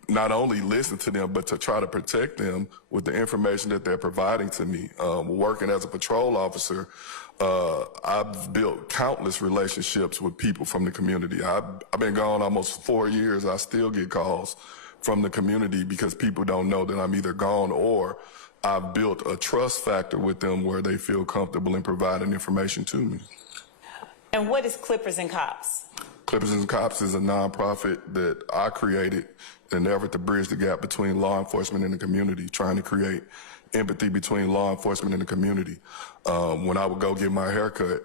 not only listen to them, but to try to protect them with the information that they're providing to me. Working as a patrol officer, I've built countless relationships with people from the community. I've been gone almost 4 years. I still get calls from the community because people don't know that I'm either gone or I've built a trust factor with them where they feel comfortable in providing information to me. And what is Clippers and Cops? Clippers and Cops is a nonprofit that I created in an effort to bridge the gap between law enforcement and the community, trying to create empathy between law enforcement and the community. When I would go get my haircut,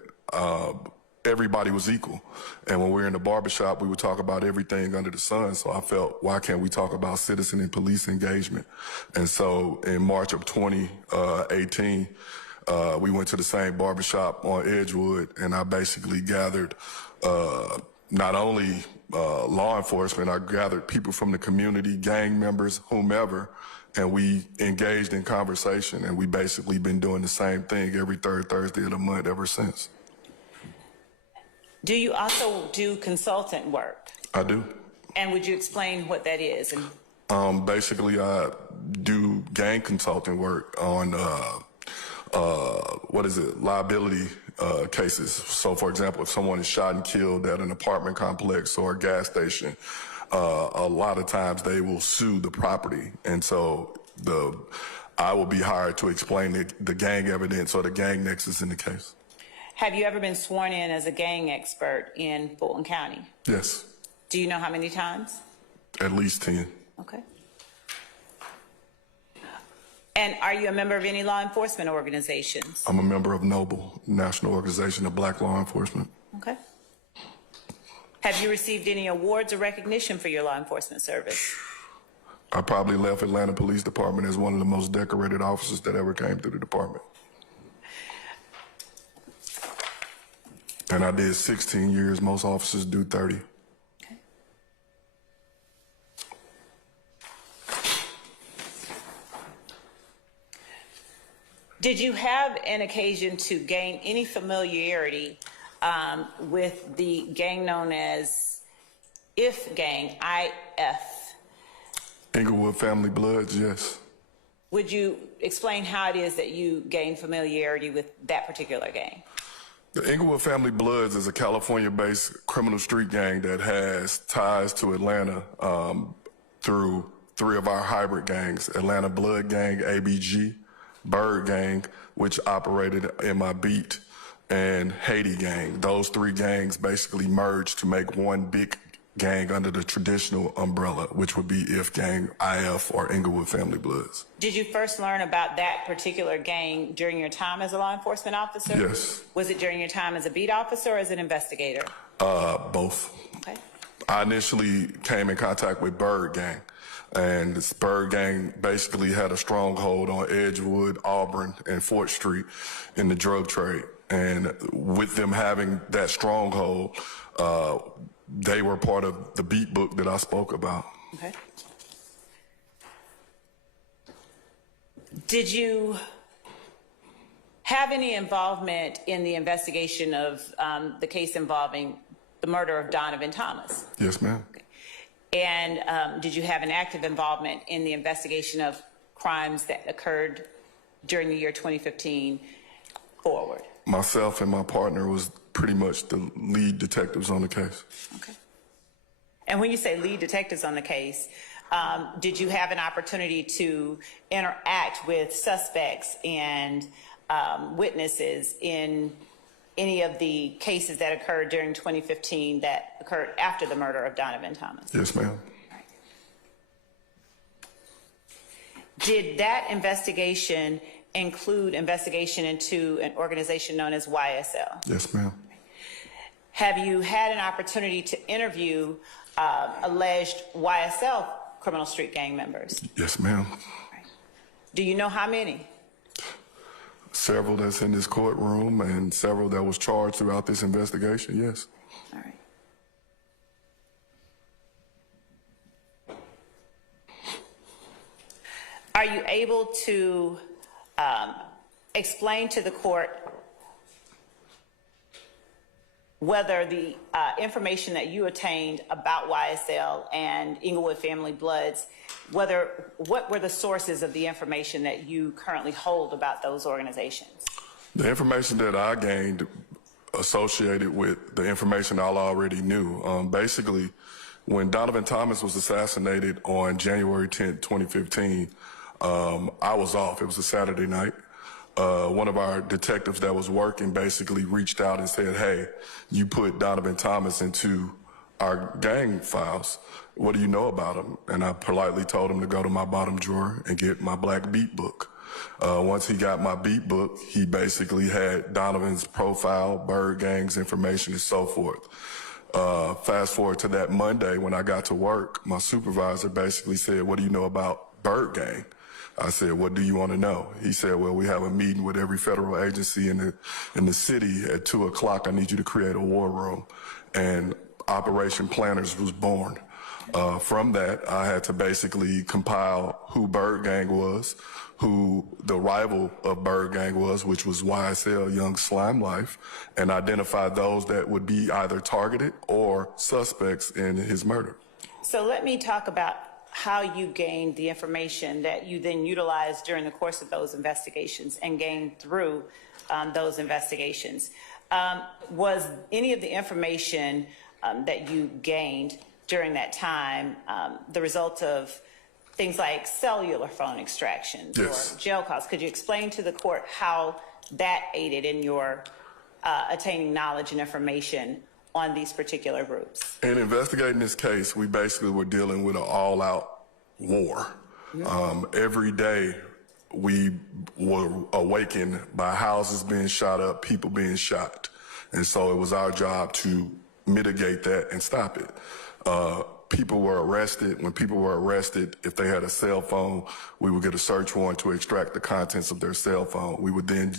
everybody was equal. And when we were in the barbershop, we would talk about everything under the sun. So I felt, why can't we talk about citizen and police engagement? And so in March of 2018, we went to the same barbershop on Edgewood, and I basically gathered not only law enforcement, I gathered people from the community, gang members, whomever, and we engaged in conversation, and we basically been doing the same thing every third Thursday of the month ever since. Do you also do consultant work? I do. And would you explain what that is? Basically, I do gang consulting work on, liability cases. So, for example, if someone is shot and killed at an apartment complex or a gas station, a lot of times they will sue the property. And so I will be hired to explain the gang evidence or the gang nexus in the case. Have you ever been sworn in as a gang expert in Fulton County? Yes. Do you know how many times? At least 10. Okay. And are you a member of any law enforcement organizations? I'm a member of NOBLE, National Organization of Black Law Enforcement. Okay. Have you received any awards or recognition for your law enforcement service? I probably left Atlanta Police Department as one of the most decorated officers that ever came through the department. And I did 16 years. Most officers do 30. Okay. Did you have an occasion to gain any familiarity with the gang known as IF gang, IF? Inglewood Family Bloods, yes. Would you explain how it is that you gained familiarity with that particular gang? The Inglewood Family Bloods is a California-based criminal street gang that has ties to Atlanta through 3 of our hybrid gangs: Atlanta Blood Gang, ABG, Bird Gang, which operated in my beat, and Haiti Gang. Those 3 gangs basically merged to make one big gang under the traditional umbrella, which would be IF Gang, IF, or Inglewood Family Bloods. Did you first learn about that particular gang during your time as a law enforcement officer? Yes. Was it during your time as a beat officer or as an investigator? Both. Okay. I initially came in contact with Bird Gang, and this Bird Gang basically had a stronghold on Edgewood, Auburn, and Fort Street in the drug trade. And with them having that stronghold, they were part of the beat book that I spoke about. Okay. Did you have any involvement in the investigation of the case involving the murder of Donovan Thomas? Yes, ma'am. Okay. And did you have an active involvement in the investigation of crimes that occurred during the year 2015 forward? Myself and my partner was pretty much the lead detectives on the case. Okay. And when you say lead detectives on the case, did you have an opportunity to interact with suspects and witnesses in any of the cases that occurred during 2015 that occurred after the murder of Donovan Thomas? Yes, ma'am. Right. Did that investigation include investigation into an organization known as YSL? Yes, ma'am. Have you had an opportunity to interview alleged YSL criminal street gang members? Yes, ma'am. Right. Do you know how many? Several that's in this courtroom and several that was charged throughout this investigation, yes. All right. Are you able to explain to the court whether the information that you attained about YSL and Inglewood Family Bloods, what were the sources of the information that you currently hold about those organizations? The information that I gained associated with the information I already knew. Basically, when Donovan Thomas was assassinated on January 10th, 2015, I was off. It was a Saturday night. One of our detectives that was working basically reached out and said, hey, you put Donovan Thomas into our gang files. What do you know about him? And I politely told him to go to my bottom drawer and get my black beat book. Once he got my beat book, he basically had Donovan's profile, Bird Gang's information, and so forth. Fast forward to that Monday when I got to work, my supervisor basically said, what do you know about Bird Gang? I said, what do you want to know? He said, well, we have a meeting with every federal agency in the city at 2 o'clock. I need you to create a war room. And Operation Planners was born. From that, I had to basically compile who Bird Gang was, who the rival of Bird Gang was, which was YSL, Young Slime Life, and identify those that would be either targeted or suspects in his murder. So let me talk about how you gained the information that you then utilized during the course of those investigations and gained through those investigations. Was any of the information that you gained during that time the result of things like cellular phone extractions Yes. or jail calls? Could you explain to the court how that aided in your attaining knowledge and information on these particular groups? In investigating this case, we basically were dealing with an all-out war. Every day, we were awakened by houses being shot up, people being shot. And so it was our job to mitigate that and stop it. People were arrested. When people were arrested, if they had a cell phone, we would get a search warrant to extract the contents of their cell phone. We would then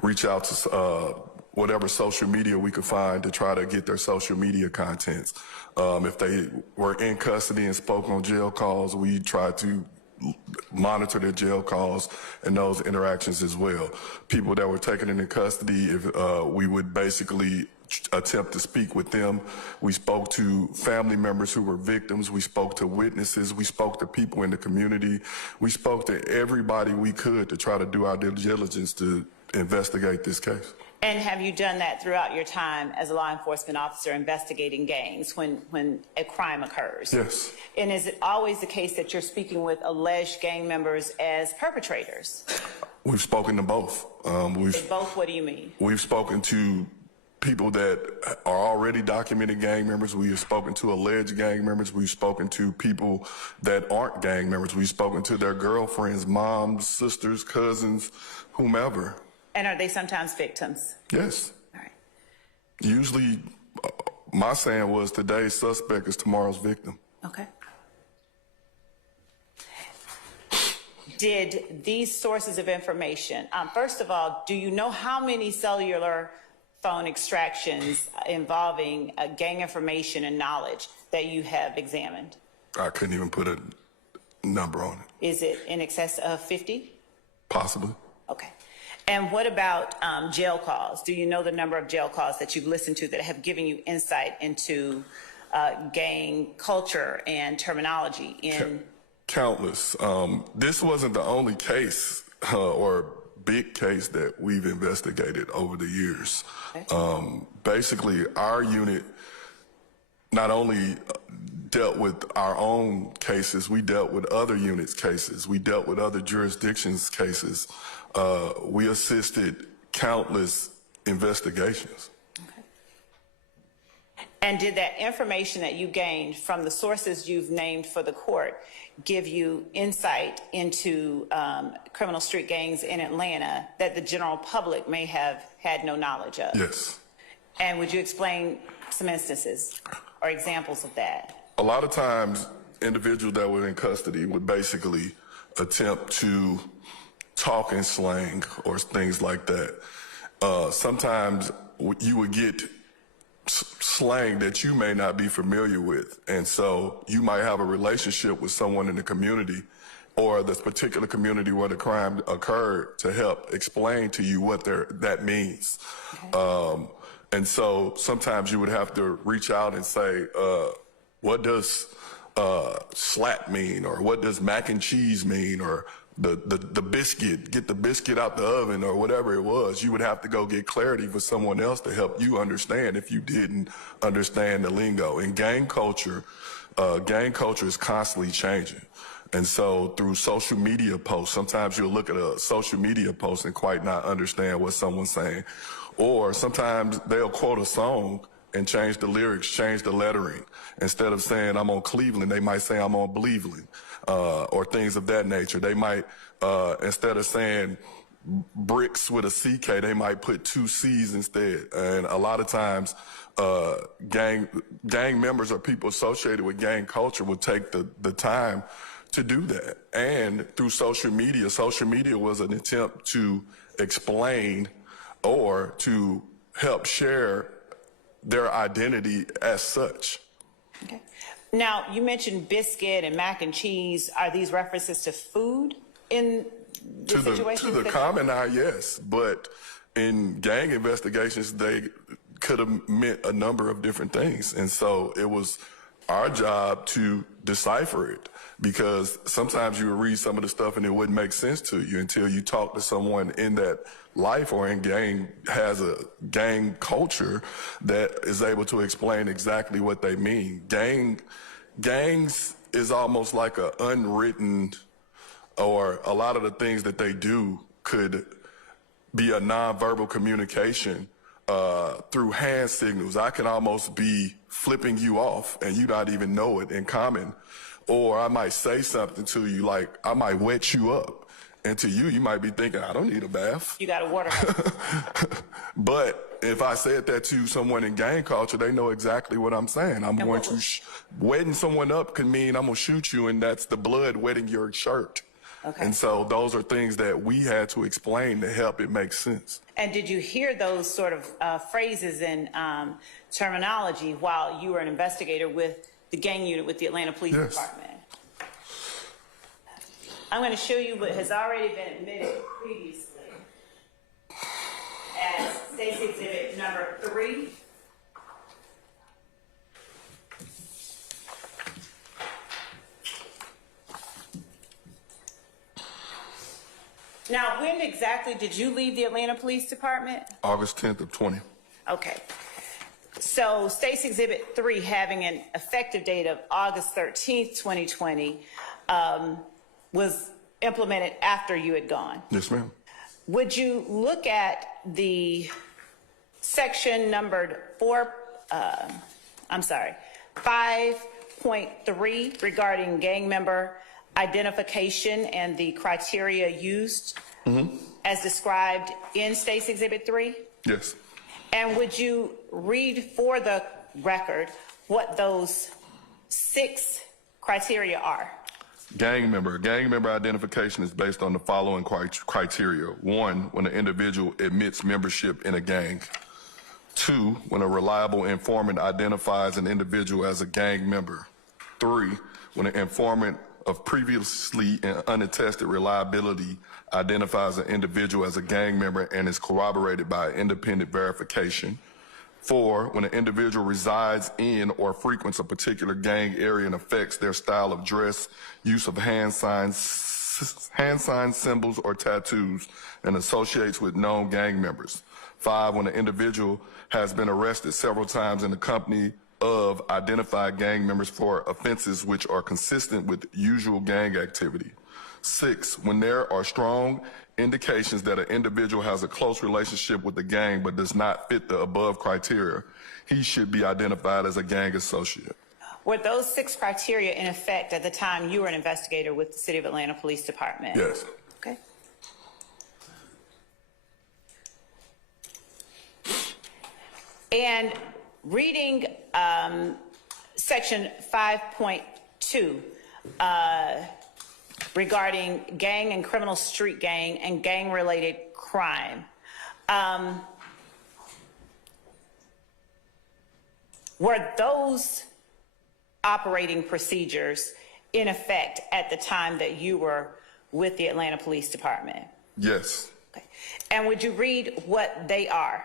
reach out to whatever social media we could find to try to get their social media contents. If they were in custody and spoke on jail calls, we tried to monitor their jail calls and those interactions as well. People that were taken into custody, we would basically attempt to speak with them. We spoke to family members who were victims. We spoke to witnesses. We spoke to people in the community. We spoke to everybody we could to try to do our due diligence to investigate this case. And have you done that throughout your time as a law enforcement officer investigating gangs when a crime occurs? Yes. And is it always the case that you're speaking with alleged gang members as perpetrators? We've spoken to both. Both, what do you mean? We've spoken to people that are already documented gang members. We have spoken to alleged gang members. We've spoken to people that aren't gang members. We've spoken to their girlfriends, moms, sisters, cousins, whomever. And are they sometimes victims? Yes. All right. Usually, my saying was today's suspect is tomorrow's victim. Okay. Did these sources of information, first of all, do you know how many cellular phone extractions involving gang information and knowledge that you have examined? I couldn't even put a number on it. Is it in excess of 50? Possibly. Okay. And what about jail calls? Do you know the number of jail calls that you've listened to that have given you insight into gang culture and terminology in? Countless. This wasn't the only case or big case that we've investigated over the years. Okay. Basically, our unit not only dealt with our own cases, we dealt with other units' cases. We dealt with other jurisdictions' cases. We assisted countless investigations. Okay. And did that information that you gained from the sources you've named for the court give you insight into criminal street gangs in Atlanta that the general public may have had no knowledge of? Yes. And would you explain some instances or examples of that? A lot of times, individuals that were in custody would basically attempt to talk in slang or things like that. Sometimes you would get slang that you may not be familiar with. And so you might have a relationship with someone in the community or this particular community where the crime occurred to help explain to you what that means. Okay. And so sometimes you would have to reach out and say, what does slap mean? Or what does mac and cheese mean? Or the biscuit, get the biscuit out the oven, or whatever it was. You would have to go get clarity for someone else to help you understand if you didn't understand the lingo. In gang culture is constantly changing. And so through social media posts, sometimes you'll look at a social media post and quite not understand what someone's saying. Or sometimes they'll quote a song and change the lyrics, change the lettering. Instead of saying I'm on Cleveland, they might say I'm on Bleveland, or things of that nature. They might, instead of saying bricks with a CK, they might put 2 C's instead. And a lot of times, gang members or people associated with gang culture will take the time to do that. And through social media was an attempt to explain or to help share their identity as such. Okay. Now, you mentioned biscuit and mac and cheese. Are these references to food in the situation? To the common eye, yes. But in gang investigations, they could have meant a number of different things. And so it was our job to decipher it, because sometimes you would read some of the stuff and it wouldn't make sense to you until you talk to someone in that life or in gang, has a gang culture that is able to explain exactly what they mean. Gangs is almost like an unwritten, or a lot of the things that they do could be a nonverbal communication through hand signals. I can almost be flipping you off and you not even know it in common. Or I might say something to you, like I might wet you up. And to you, you might be thinking, I don't need a bath. You got a water hose. But if I said that to someone in gang culture, they know exactly what I'm saying. I'm going to, wetting someone up can mean I'm going to shoot you, and that's the blood wetting your shirt. Okay. And so those are things that we had to explain to help it make sense. And did you hear those sort of phrases and terminology while you were an investigator with the gang unit with the Atlanta Police Department? I'm going to show you what has already been admitted previously as State's Exhibit number 3. Now, when exactly did you leave the Atlanta Police Department? August 10th of 20. Okay. So State's Exhibit 3, having an effective date of August 13th, 2020, was implemented after you had gone. Yes, ma'am. Would you look at the section numbered 5.3 regarding gang member identification and the criteria used as described in State's Exhibit 3? Yes. And would you read for the record what those 6 criteria are? Gang member identification is based on the following criteria. 1, when an individual admits membership in a gang. 2, when a reliable informant identifies an individual as a gang member. 3, when an informant of previously unattested reliability identifies an individual as a gang member and is corroborated by independent verification. 4, when an individual resides in or frequents a particular gang area and affects their style of dress, use of hand signs, symbols, or tattoos, and associates with known gang members. 5, when an individual has been arrested several times in the company of identified gang members for offenses which are consistent with usual gang activity. 6, when there are strong indications that an individual has a close relationship with the gang but does not fit the above criteria, he should be identified as a gang associate. Were those 6 criteria in effect at the time you were an investigator with the City of Atlanta Police Department? Yes. Okay. And reading section 5.2 regarding gang and criminal street gang and gang-related crime, were those operating procedures in effect at the time that you were with the Atlanta Police Department? Yes. Okay. And would you read what they are?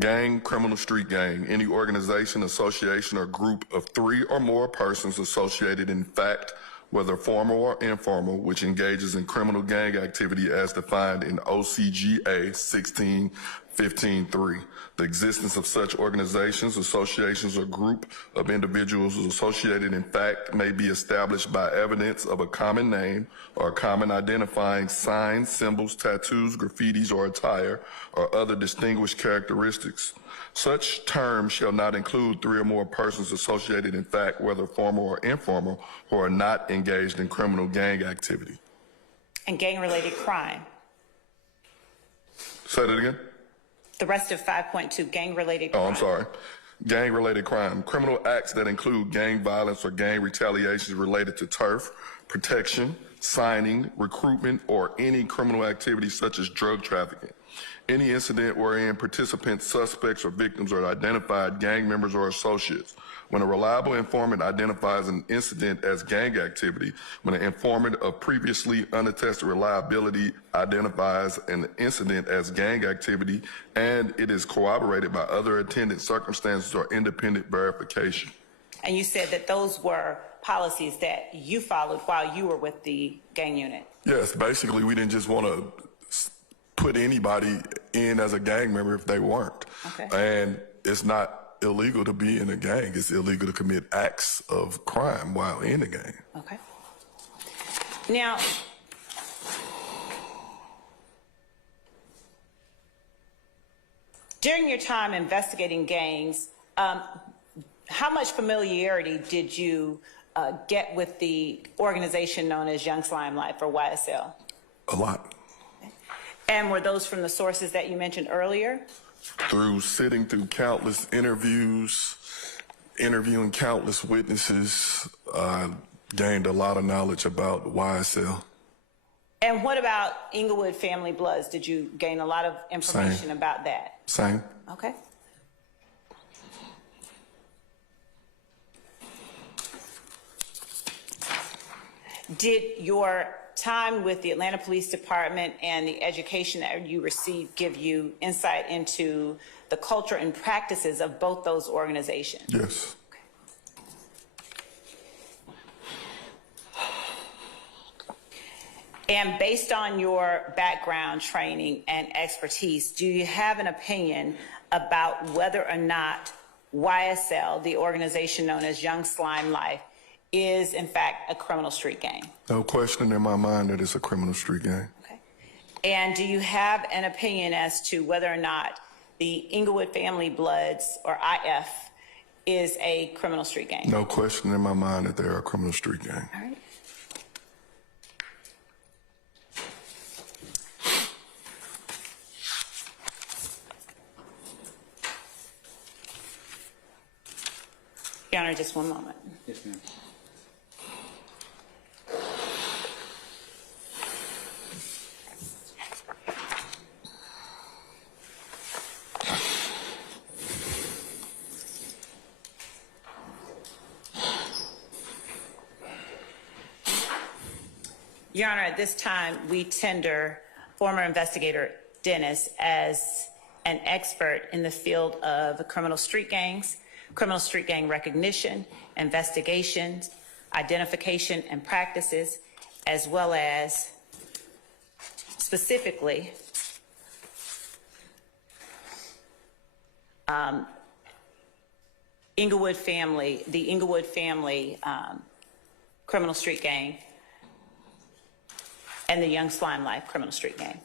Gang, criminal street gang, any organization, association, or group of 3 or more persons associated in fact, whether formal or informal, which engages in criminal gang activity as defined in OCGA 1615-3. The existence of such organizations, associations, or group of individuals associated in fact may be established by evidence of a common name or common identifying signs, symbols, tattoos, graffitis, or attire, or other distinguished characteristics. Such terms shall not include 3 or more persons associated in fact, whether formal or informal, who are not engaged in criminal gang activity. And gang-related crime. Say that again? The rest of 5.2, gang-related crime. Oh, I'm sorry. Gang-related crime. Criminal acts that include gang violence or gang retaliations related to turf, protection, signing, recruitment, or any criminal activity such as drug trafficking. Any incident wherein participants, suspects, or victims are identified gang members or associates. When a reliable informant identifies an incident as gang activity, when an informant of previously unattested reliability identifies an incident as gang activity, and it is corroborated by other attendant circumstances or independent verification. And you said that those were policies that you followed while you were with the gang unit. Yes, basically we didn't just want to put anybody in as a gang member if they weren't. Okay. And it's not illegal to be in a gang. It's illegal to commit acts of crime while in a gang. Okay. Now, during your time investigating gangs, how much familiarity did you get with the organization known as Young Slime Life, or YSL? A lot. And were those from the sources that you mentioned earlier? Through sitting through countless interviews, interviewing countless witnesses, gained a lot of knowledge about YSL. And what about Underwood Family Bloods? Did you gain a lot of information about that? Same. Okay. Did your time with the Atlanta Police Department and the education that you received give you insight into the culture and practices of both those organizations? Yes. And based on your background, training, and expertise, do you have an opinion about whether or not YSL, the organization known as Young Slime Life, is in fact a criminal street gang? No question in my mind that it's a criminal street gang. Okay. And do you have an opinion as to whether or not the Underwood Family Bloods, or IF, is a criminal street gang? No question in my mind that they're a criminal street gang. All right. Your Honor, just one moment. Yes, ma'am. Your Honor, at this time, we tender former investigator Dennis as an expert in the field of criminal street gangs, criminal street gang recognition, investigations, identification, and practices, as well as specifically Underwood Family, the Underwood Family criminal street gang, and the Young Slime Life criminal street gang.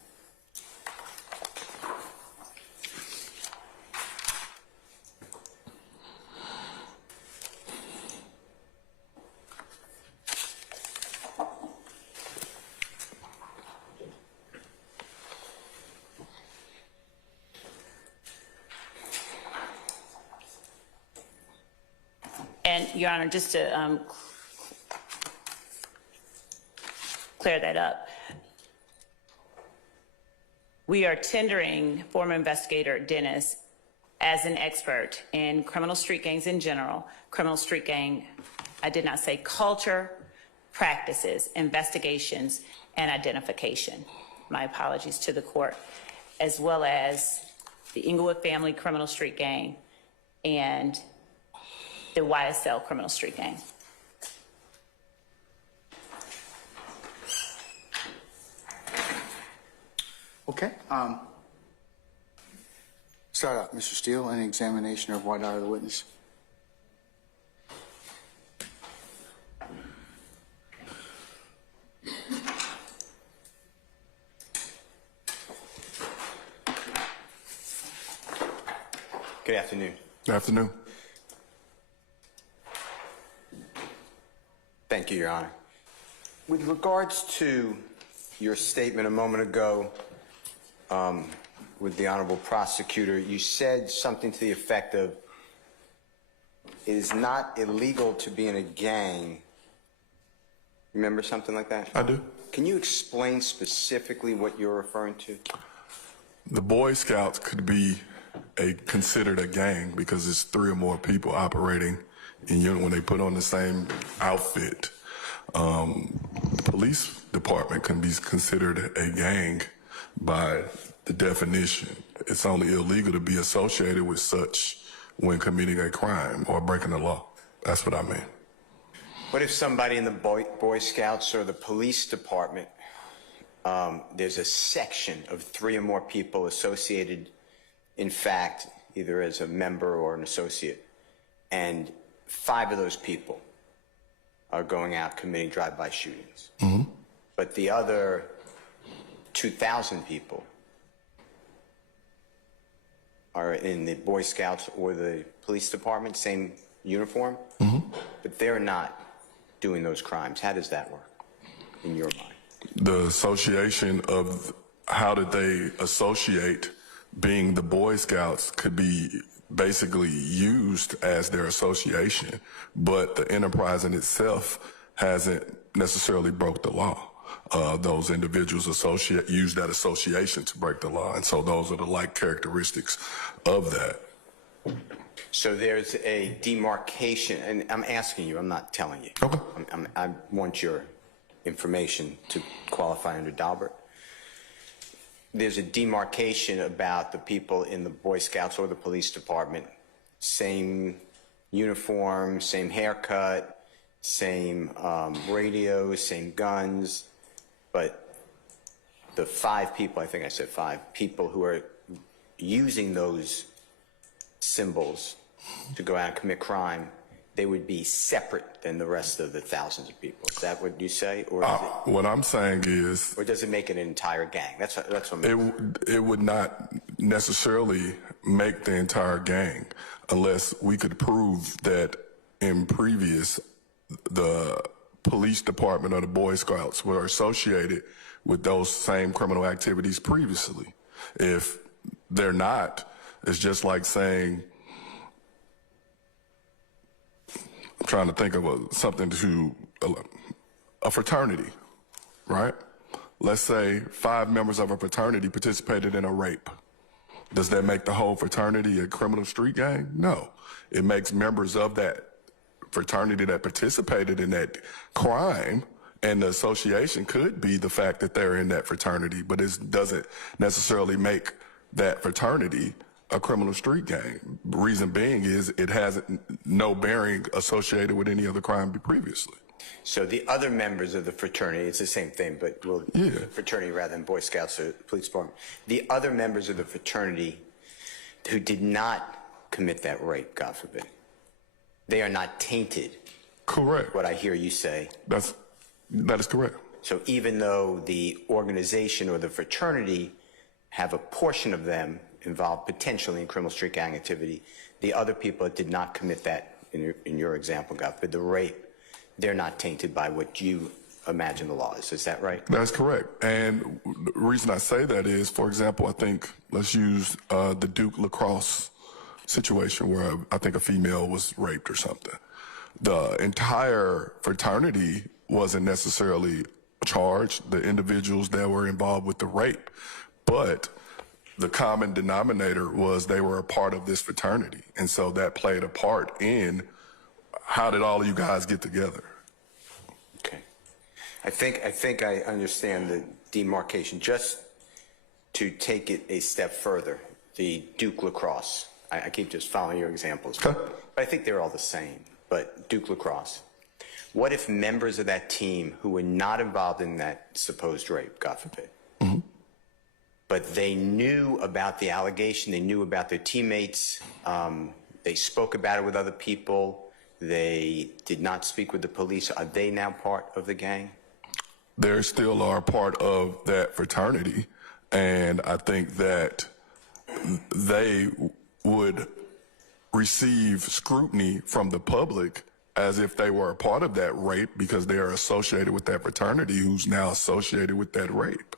And Your Honor, just to clear that up, we are tendering former investigator Dennis as an expert in criminal street gangs in general, criminal street gang, I did not say culture, practices, investigations, and identification. My apologies to the court, as well as the Inglewood Family Criminal Street Gang, and the YSL Criminal Street Gang. Okay. Start out, Mr. Steele, any examination of what are the witness? Good afternoon. Good afternoon. Thank you, Your Honor. With regards to your statement a moment ago with the Honorable Prosecutor, you said something to the effect of, it is not illegal to be in a gang. Remember something like that? I do. Can you explain specifically what you're referring to? The Boy Scouts could be considered a gang because it's 3 or more people operating in unit when they put on the same outfit. The police department can be considered a gang by the definition. It's only illegal to be associated with such when committing a crime or breaking the law. That's what I mean. What if somebody in the Boy Scouts or the police department, there's a section of 3 or more people associated, in fact, either as a member or an associate, and 5 of those people are going out committing drive-by shootings. Mm-hmm. But the other 2,000 people are in the Boy Scouts or the police department, same uniform, but they're not doing those crimes. How does that work in your mind? The association of how did they associate being the Boy Scouts could be basically used as their association, but the enterprise in itself hasn't necessarily broke the law. Those individuals use that association to break the law, and so those are the like characteristics of that. So there's a demarcation, and I'm asking you, I'm not telling you. Okay. I want your information to qualify under Daubert. There's a demarcation about the people in the Boy Scouts or the police department, same uniform, same haircut, same radios, same guns, but the 5 people, I think I said 5 people who are using those symbols to go out and commit crime, they would be separate than the rest of the thousands of people. Is that what you say? Or is What I'm saying is, or does it make it an entire gang? That's what I'm it would not necessarily make the entire gang unless we could prove that in previous, the police department or the Boy Scouts were associated with those same criminal activities previously. If they're not, it's just like saying, I'm trying to think of something to a fraternity, right? Let's say 5 members of a fraternity participated in a rape. Does that make the whole fraternity a criminal street gang? No. It makes members of that fraternity that participated in that crime, and the association could be the fact that they're in that fraternity, but it doesn't necessarily make that fraternity a criminal street gang. Reason being is it has no bearing associated with any other crime previously. So the other members of the fraternity, it's the same thing, but fraternity rather than Boy Scouts or police department. The other members of the fraternity who did not commit that rape, God forbid, they are not tainted. Correct. What I hear you say. That is correct. So even though the organization or the fraternity have a portion of them involved potentially in criminal street gang activity, the other people that did not commit that, in your example, God forbid, the rape, they're not tainted by what you imagine the law is. Is that right? That's correct. And the reason I say that is, for example, I think, let's use the Duke lacrosse situation where I think a female was raped or something. The entire fraternity wasn't necessarily charged, the individuals that were involved with the rape, but the common denominator was they were a part of this fraternity. And so that played a part in how did all of you guys get together? Okay. I think I understand the demarcation. Just to take it a step further, the Duke lacrosse. I keep just following your examples. Okay. I think they're all the same, but Duke lacrosse. What if members of that team who were not involved in that supposed rape, God forbid, but they knew about the allegation, they knew about their teammates, they spoke about it with other people, they did not speak with the police, are they now part of the gang? They still are part of that fraternity, and I think that they would receive scrutiny from the public as if they were a part of that rape because they are associated with that fraternity who's now associated with that rape.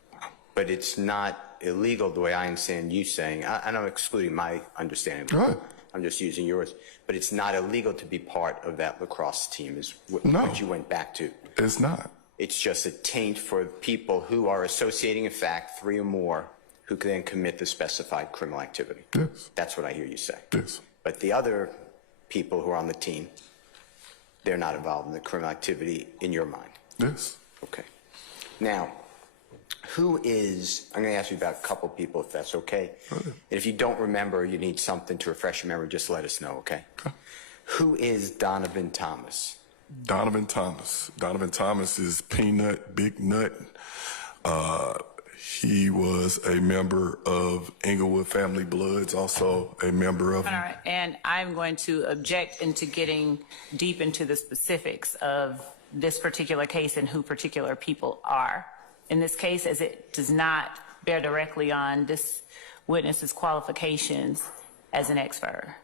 But it's not illegal the way I understand you saying. I'm not excluding my understanding. Right. I'm just using yours. But it's not illegal to be part of that lacrosse team is what you went back to. It's not. It's just a taint for people who are associating, in fact, 3 or more who can then commit the specified criminal activity. Yes. That's what I hear you say. Yes. But the other people who are on the team, they're not involved in the criminal activity in your mind. Yes. Okay. Now, I'm going to ask you about a couple people, if that's okay. And if you don't remember, you need something to refresh your memory, just let us know, okay? Who is Donovan Thomas? Donovan Thomas. Donovan Thomas is Peanut, Big Nut. He was a member of Inglewood Family Bloods, also a member of... All right, and I'm going to object into getting deep into the specifics of this particular case and who particular people are. In this case, as it does not bear directly on this witness's qualifications as an expert.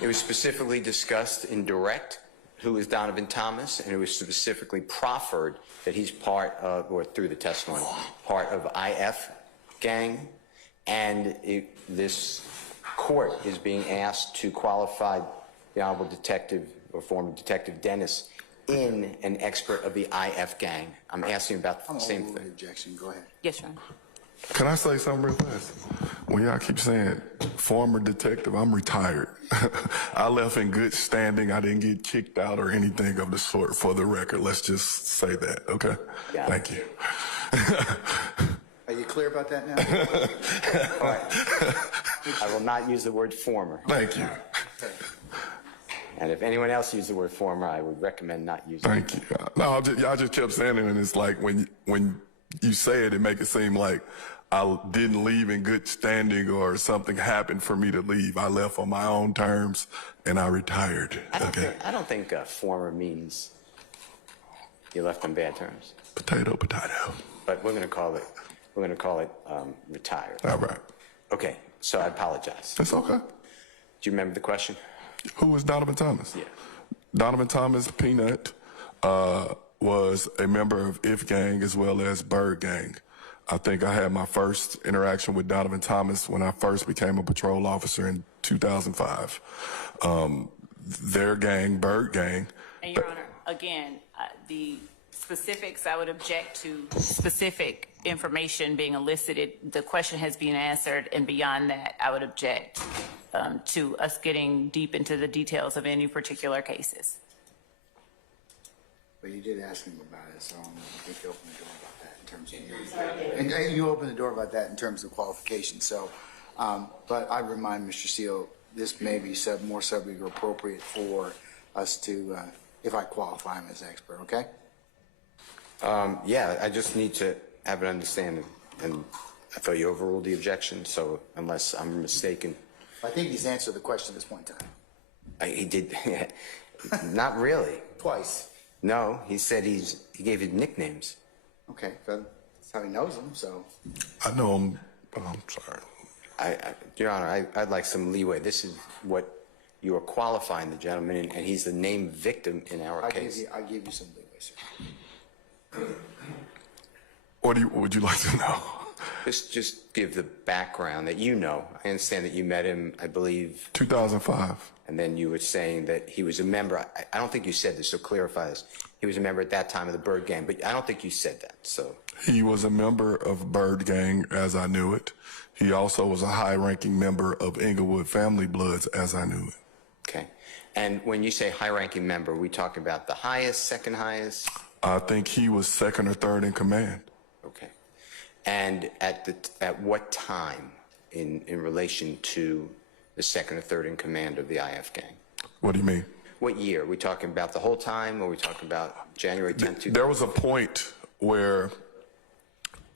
It was specifically discussed in direct who is Donovan Thomas, and it was specifically proffered that he's part of, or through the testimony, part of IF gang, and this court is being asked to qualify the Honorable Detective or former Detective Dennis in an expert of the IF gang. I'm asking about the same thing. Objection. Go ahead. Yes, Your Honor. Can I say something real fast? When y'all keep saying former detective, I'm retired. I left in good standing. I didn't get kicked out or anything of the sort, for the record. Let's just say that, okay? Yeah. Thank you. Are you clear about that now? All right. I will not use the word former. Thank you. And if anyone else used the word former, I would recommend not using it. Thank you. No, y'all just kept saying it, and it's like when you say it, it make it seem like I didn't leave in good standing or something happened for me to leave. I left on my own terms, and I retired. I don't think former means you left on bad terms. Potato, potato. But we're going to call it retired. All right. Okay, so I apologize. That's okay. Do you remember the question? Who is Donovan Thomas? Yeah. Donovan Thomas, Peanut, was a member of IF Gang as well as Bird Gang. I think I had my first interaction with Donovan Thomas when I first became a patrol officer in 2005. Their gang, Bird Gang. And Your Honor, again, the specifics, I would object to specific information being elicited. The question has been answered, and beyond that, I would object to us getting deep into the details of any particular cases. But you did ask him about it, so I think you opened the door about that in terms of and you opened the door about that in terms of qualification. So, but I remind Mr. Seal, this may be more subject or appropriate for us to, if I qualify him as expert, okay? Yeah, I just need to have an understanding, and I thought you overruled the objection, so unless I'm mistaken. I think he's answered the question at this point in time. He did, not really. Twice. No, he said he gave his nicknames. Okay, that's how he knows him, so. I know him, but I'm sorry. Your Honor, I'd like some leeway. This is what you are qualifying the gentleman in, and he's the named victim in our case. I give you some leeway, sir. What would you like to know? Just give the background that you know. I understand that you met him, I believe. 2005. And then you were saying that he was a member. I don't think you said this, so clarify this. He was a member at that time of the Bird Gang, but I don't think you said that, so. He was a member of Bird Gang as I knew it. He also was a high-ranking member of Inglewood Family Bloods as I knew it. Okay. And when you say high-ranking member, we talking about the highest, second highest? I think he was second or third in command. Okay. And at what time in relation to the second or third in command of the IF gang? What do you mean? What year? Are we talking about the whole time, or are we talking about January 10th? There was a point where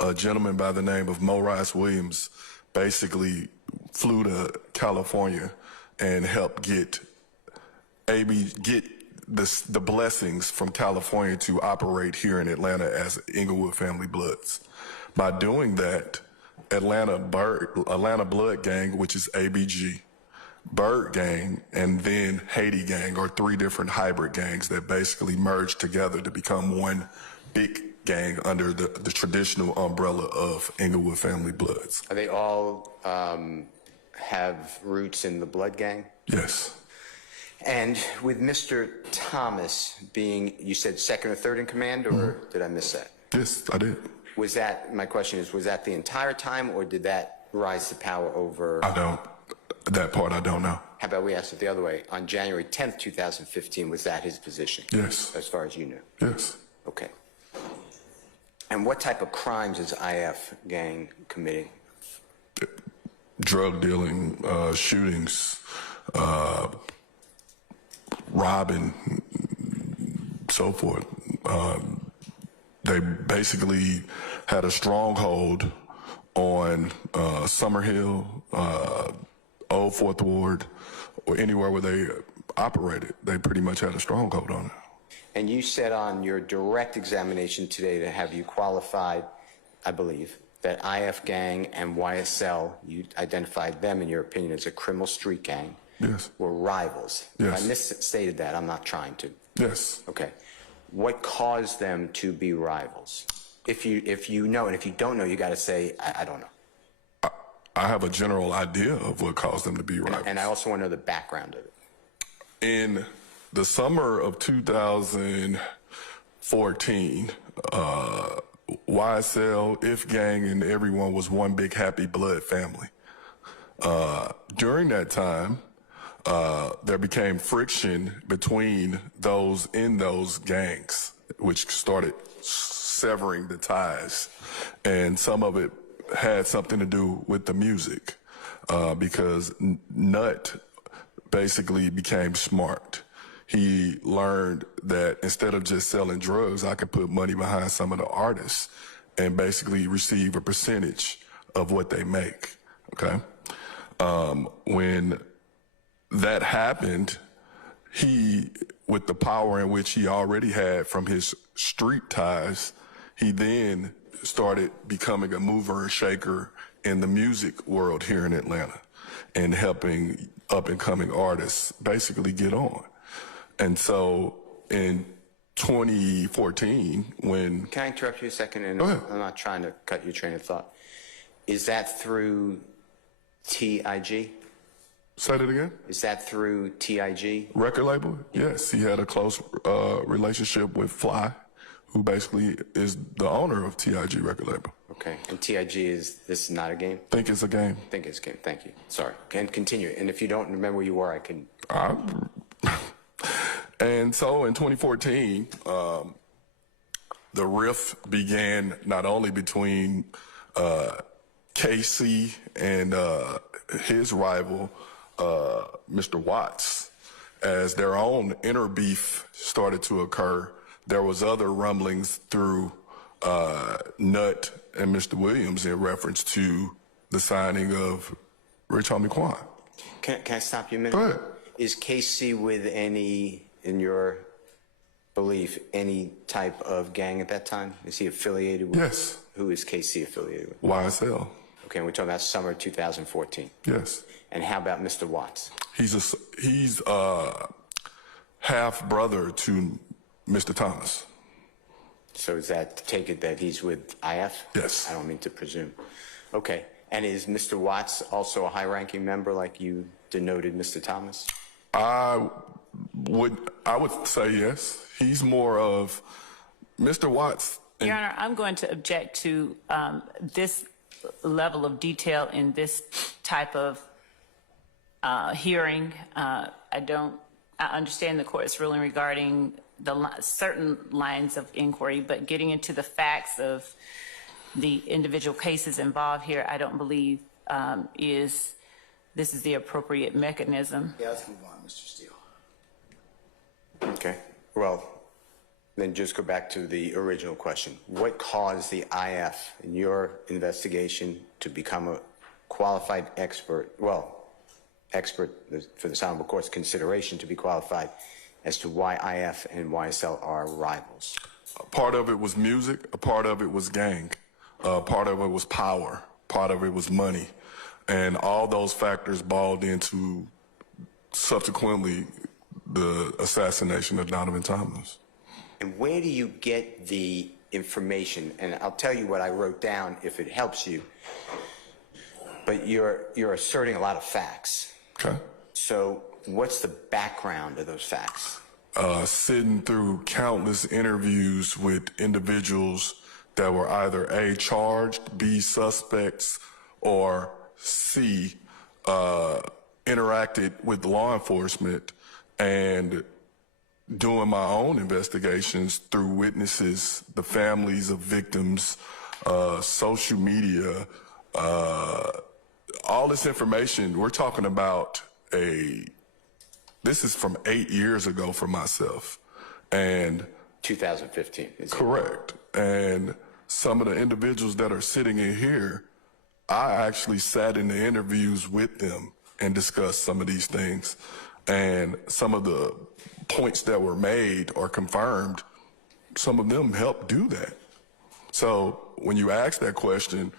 a gentleman by the name of Mo Rice Williams basically flew to California and helped get the blessings from California to operate here in Atlanta as Inglewood Family Bloods. By doing that, Atlanta Blood Gang, which is ABG, Bird Gang, and then Haiti Gang are three different hybrid gangs that basically merged together to become one big gang under the traditional umbrella of Inglewood Family Bloods. Are they all have roots in the Blood Gang? Yes. And with Mr. Thomas being, you said second or third in command, or did I miss that? Yes, I did. Was that, my question is, was that the entire time, or did that rise to power over? That part I don't know. How about we ask it the other way? On January 10th, 2015, was that his position? Yes. As far as you knew? Yes. Okay. And what type of crimes is IF gang committing? Drug dealing, shootings, robbing, so forth. They basically had a stronghold on Summerhill, Old Fourth Ward, or anywhere where they operated. They pretty much had a stronghold on it. And you said on your direct examination today to have you qualified, I believe, that IF gang and YSL, you identified them, in your opinion, as a criminal street gang. Yes. Were rivals. Yes. If I misstated that, I'm not trying to. Yes. Okay. What caused them to be rivals? If you know, and if you don't know, you got to say, I don't know. I have a general idea of what caused them to be rivals. And I also want to know the background of it. In the summer of 2014, YSL, If Gang, and everyone was one big happy blood family. During that time, there became friction between those in those gangs, which started severing the ties. And some of it had something to do with the music, because Nut basically became smart. He learned that instead of just selling drugs, I could put money behind some of the artists and basically receive a percentage of what they make, okay? When that happened, he, with the power in which he already had from his street ties, he then started becoming a mover and shaker in the music world here in Atlanta and helping up-and-coming artists basically get on. And so in 2014, when... Can I interrupt you a second? And Go ahead. I'm not trying to cut your train of thought. Is that through TIG? Say that again? Is that through TIG? Record label? Yes, he had a close relationship with Fly, who basically is the owner of TIG record label. Okay. And TIG is, this is not a game? Think it's a game. Think it's a game. Thank you. Sorry. Can continue. And if you don't remember where you were, I can... And so in 2014, the rift began not only between KC and his rival, Mr. Watts, as their own inner beef started to occur. There was other rumblings through Nut and Mr. Williams in reference to the signing of Rich Homie Quan. Can I stop you a minute? Go ahead. Is KC with any, in your belief, any type of gang at that time? Is he affiliated with? Yes. Who is KC affiliated with? YSL. Okay, and we're talking about summer 2014. Yes. And how about Mr. Watts? He's half brother to Mr. Thomas. So is that to take it that he's with IF? Yes. I don't mean to presume. Okay. And is Mr. Watts also a high-ranking member like you denoted Mr. Thomas? I would say yes. He's more of Mr. Watts. Your Honor, I'm going to object to this level of detail in this type of hearing. I understand the court's ruling regarding the certain lines of inquiry, but getting into the facts of the individual cases involved here, I don't believe this is the appropriate mechanism. Yeah, let's move on, Mr. Steele. Okay, well, then just go back to the original question. What caused the IF in your investigation to become a qualified expert, well, expert for the Honorable Court's consideration to be qualified as to why IF and YSL are rivals? A part of it was music, a part of it was gang, part of it was power, part of it was money. And all those factors balled into subsequently the assassination of Donovan Thomas. And where do you get the information? And I'll tell you what I wrote down if it helps you. But you're asserting a lot of facts. Okay. So what's the background of those facts? Sitting through countless interviews with individuals that were either A, charged, B, suspects, or C, interacted with law enforcement, and doing my own investigations through witnesses, the families of victims, social media, all this information. We're talking about this is from 8 years ago for myself. And 2015. correct. And some of the individuals that are sitting in here, I actually sat in the interviews with them and discussed some of these things. And some of the points that were made or confirmed, some of them helped do that. So when you ask that question,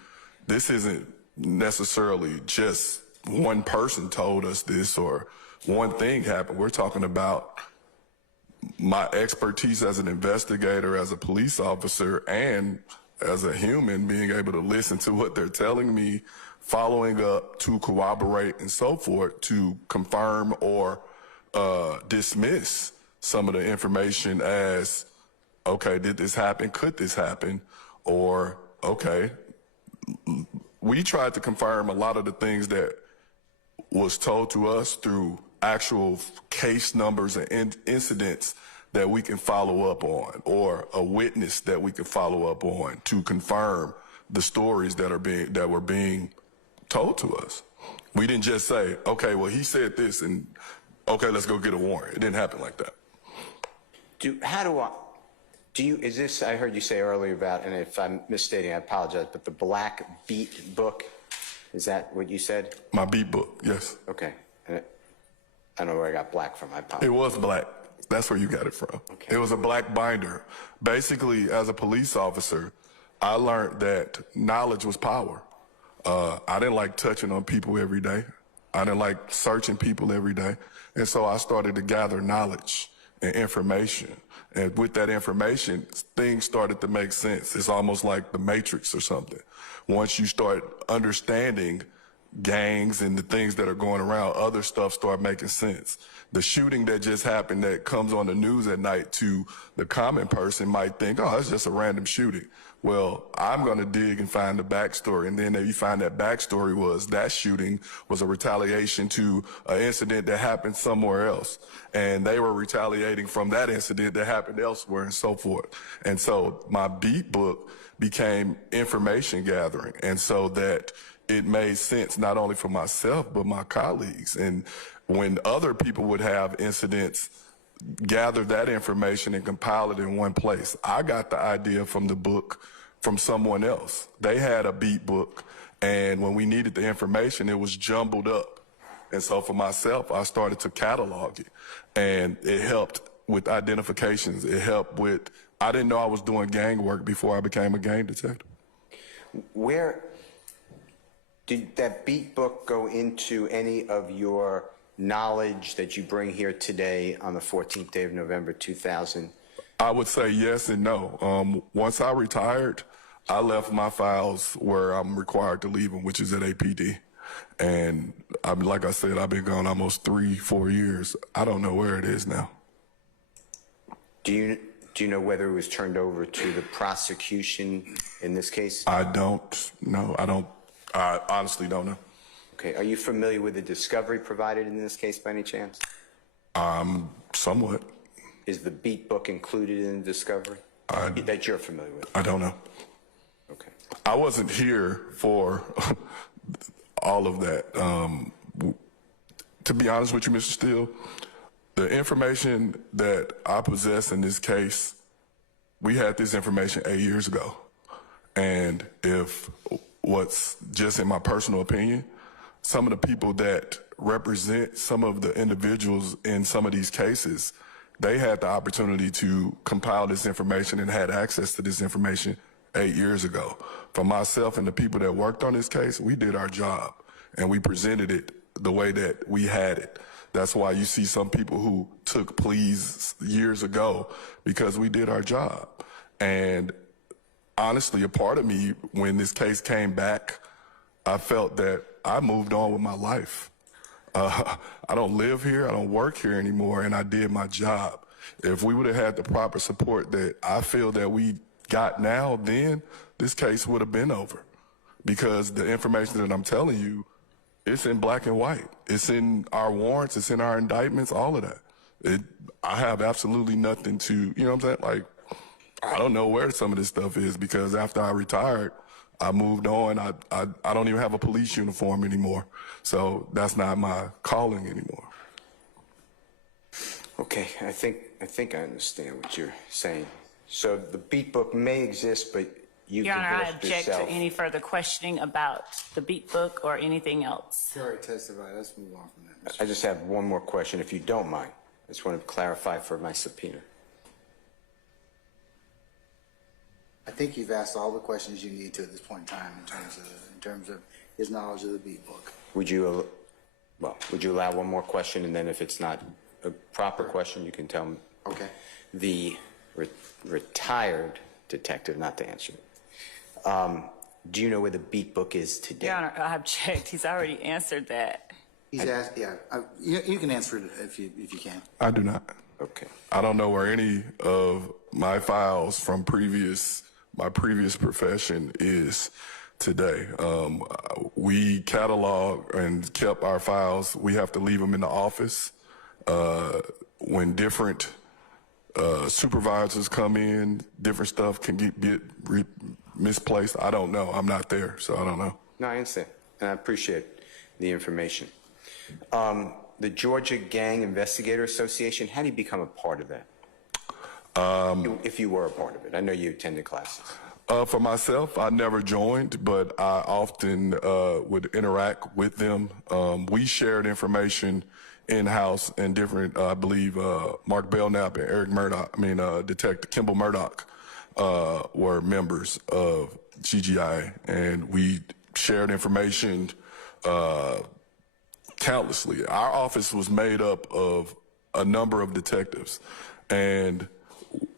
this isn't necessarily just one person told us this or one thing happened. We're talking about my expertise as an investigator, as a police officer, and as a human, being able to listen to what they're telling me, following up to corroborate and so forth to confirm or dismiss some of the information as, okay, did this happen? Could this happen? Or, okay, we tried to confirm a lot of the things that was told to us through actual case numbers and incidents that we can follow up on, or a witness that we can follow up on to confirm the stories that were being told to us. We didn't just say, okay, well, he said this, and okay, let's go get a warrant. It didn't happen like that. Is this, I heard you say earlier about, and if I'm misstating, I apologize, but the Black Beat book, is that what you said? My beat book, yes. Okay. I don't know where I got black from, I apologize. It was black. That's where you got it from. Okay. It was a black binder. Basically, as a police officer, I learned that knowledge was power. I didn't like touching on people every day. I didn't like searching people every day. And so I started to gather knowledge and information. And with that information, things started to make sense. It's almost like the Matrix or something. Once you start understanding gangs and the things that are going around, other stuff start making sense. The shooting that just happened that comes on the news at night to the common person might think, oh, it's just a random shooting. Well, I'm going to dig and find the backstory. And then if you find that backstory was that shooting was a retaliation to an incident that happened somewhere else. And they were retaliating from that incident that happened elsewhere and so forth. And so my beat book became information gathering. And so that it made sense not only for myself, but my colleagues. And when other people would have incidents, gather that information and compile it in one place. I got the idea from the book from someone else. They had a beat book, and when we needed the information, it was jumbled up. And so for myself, I started to catalog it, and it helped with identifications. It helped with, I didn't know I was doing gang work before I became a gang detective. Where did that beat book go into any of your knowledge that you bring here today on the 14th day of November 2000? I would say yes and no. Once I retired, I left my files where I'm required to leave them, which is at APD. And like I said, I've been gone almost 3-4 years. I don't know where it is now. Do you know whether it was turned over to the prosecution in this case? I don't know. I honestly don't know. Okay. Are you familiar with the discovery provided in this case by any chance? Somewhat. Is the beat book included in the discovery that you're familiar with? I don't know. Okay. I wasn't here for all of that. To be honest with you, Mr. Steele, the information that I possess in this case, we had this information 8 years ago. And if what's just in my personal opinion, some of the people that represent some of the individuals in some of these cases, they had the opportunity to compile this information and had access to this information 8 years ago. For myself and the people that worked on this case, we did our job and we presented it the way that we had it. That's why you see some people who took pleas years ago, because we did our job. And honestly, a part of me, when this case came back, I felt that I moved on with my life. I don't live here, I don't work here anymore, and I did my job. If we would have had the proper support that I feel that we got now, then this case would have been over. Because the information that I'm telling you, it's in black and white. It's in our warrants, it's in our indictments, all of that. I have absolutely nothing to, you know what I'm saying? Like, I don't know where some of this stuff is, because after I retired, I moved on. I don't even have a police uniform anymore. So that's not my calling anymore. Okay, I think I understand what you're saying. So the beat book may exist, but you've Your Honor, I divorced object yourself. to any further questioning about the beat book or anything else. You already testified. Let's move on from that. I just have one more question, if you don't mind. I just want to clarify for my subpoena. I think you've asked all the questions you need to at this point in time in terms of his knowledge of the beat book. Would you allow one more question, and then if it's not a proper question, you can tell me? Okay. The retired detective, not to answer it, do you know where the beat book is today? Your Honor, I object. He's already answered that. He's asked, yeah. You can answer it if you can. I do not. Okay. I don't know where any of my files from my previous profession is today. We catalog and kept our files. We have to leave them in the office. When different supervisors come in, different stuff can get misplaced. I don't know. I'm not there, so I don't know. No, I understand, and I appreciate the information. The Georgia Gang Investigator Association, how do you become a part of that? If you were a part of it. I know you attended classes. For myself, I never joined, but I often would interact with them. We shared information in-house, and different, I believe, Mark Belknap and Eric Murdoch, Detective Kimball Murdoch, were members of GGI, and we shared information countlessly. Our office was made up of a number of detectives, and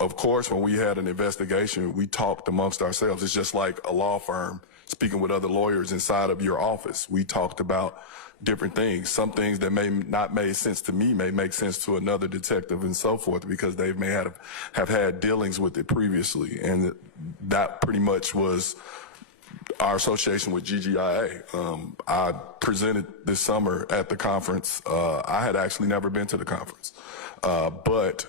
of course, when we had an investigation, we talked amongst ourselves. It's just like a law firm speaking with other lawyers inside of your office. We talked about different things. Some things that may not make sense to me may make sense to another detective and so forth, because they may have had dealings with it previously. And that pretty much was our association with GGIA. I presented this summer at the conference. I had actually never been to the conference, but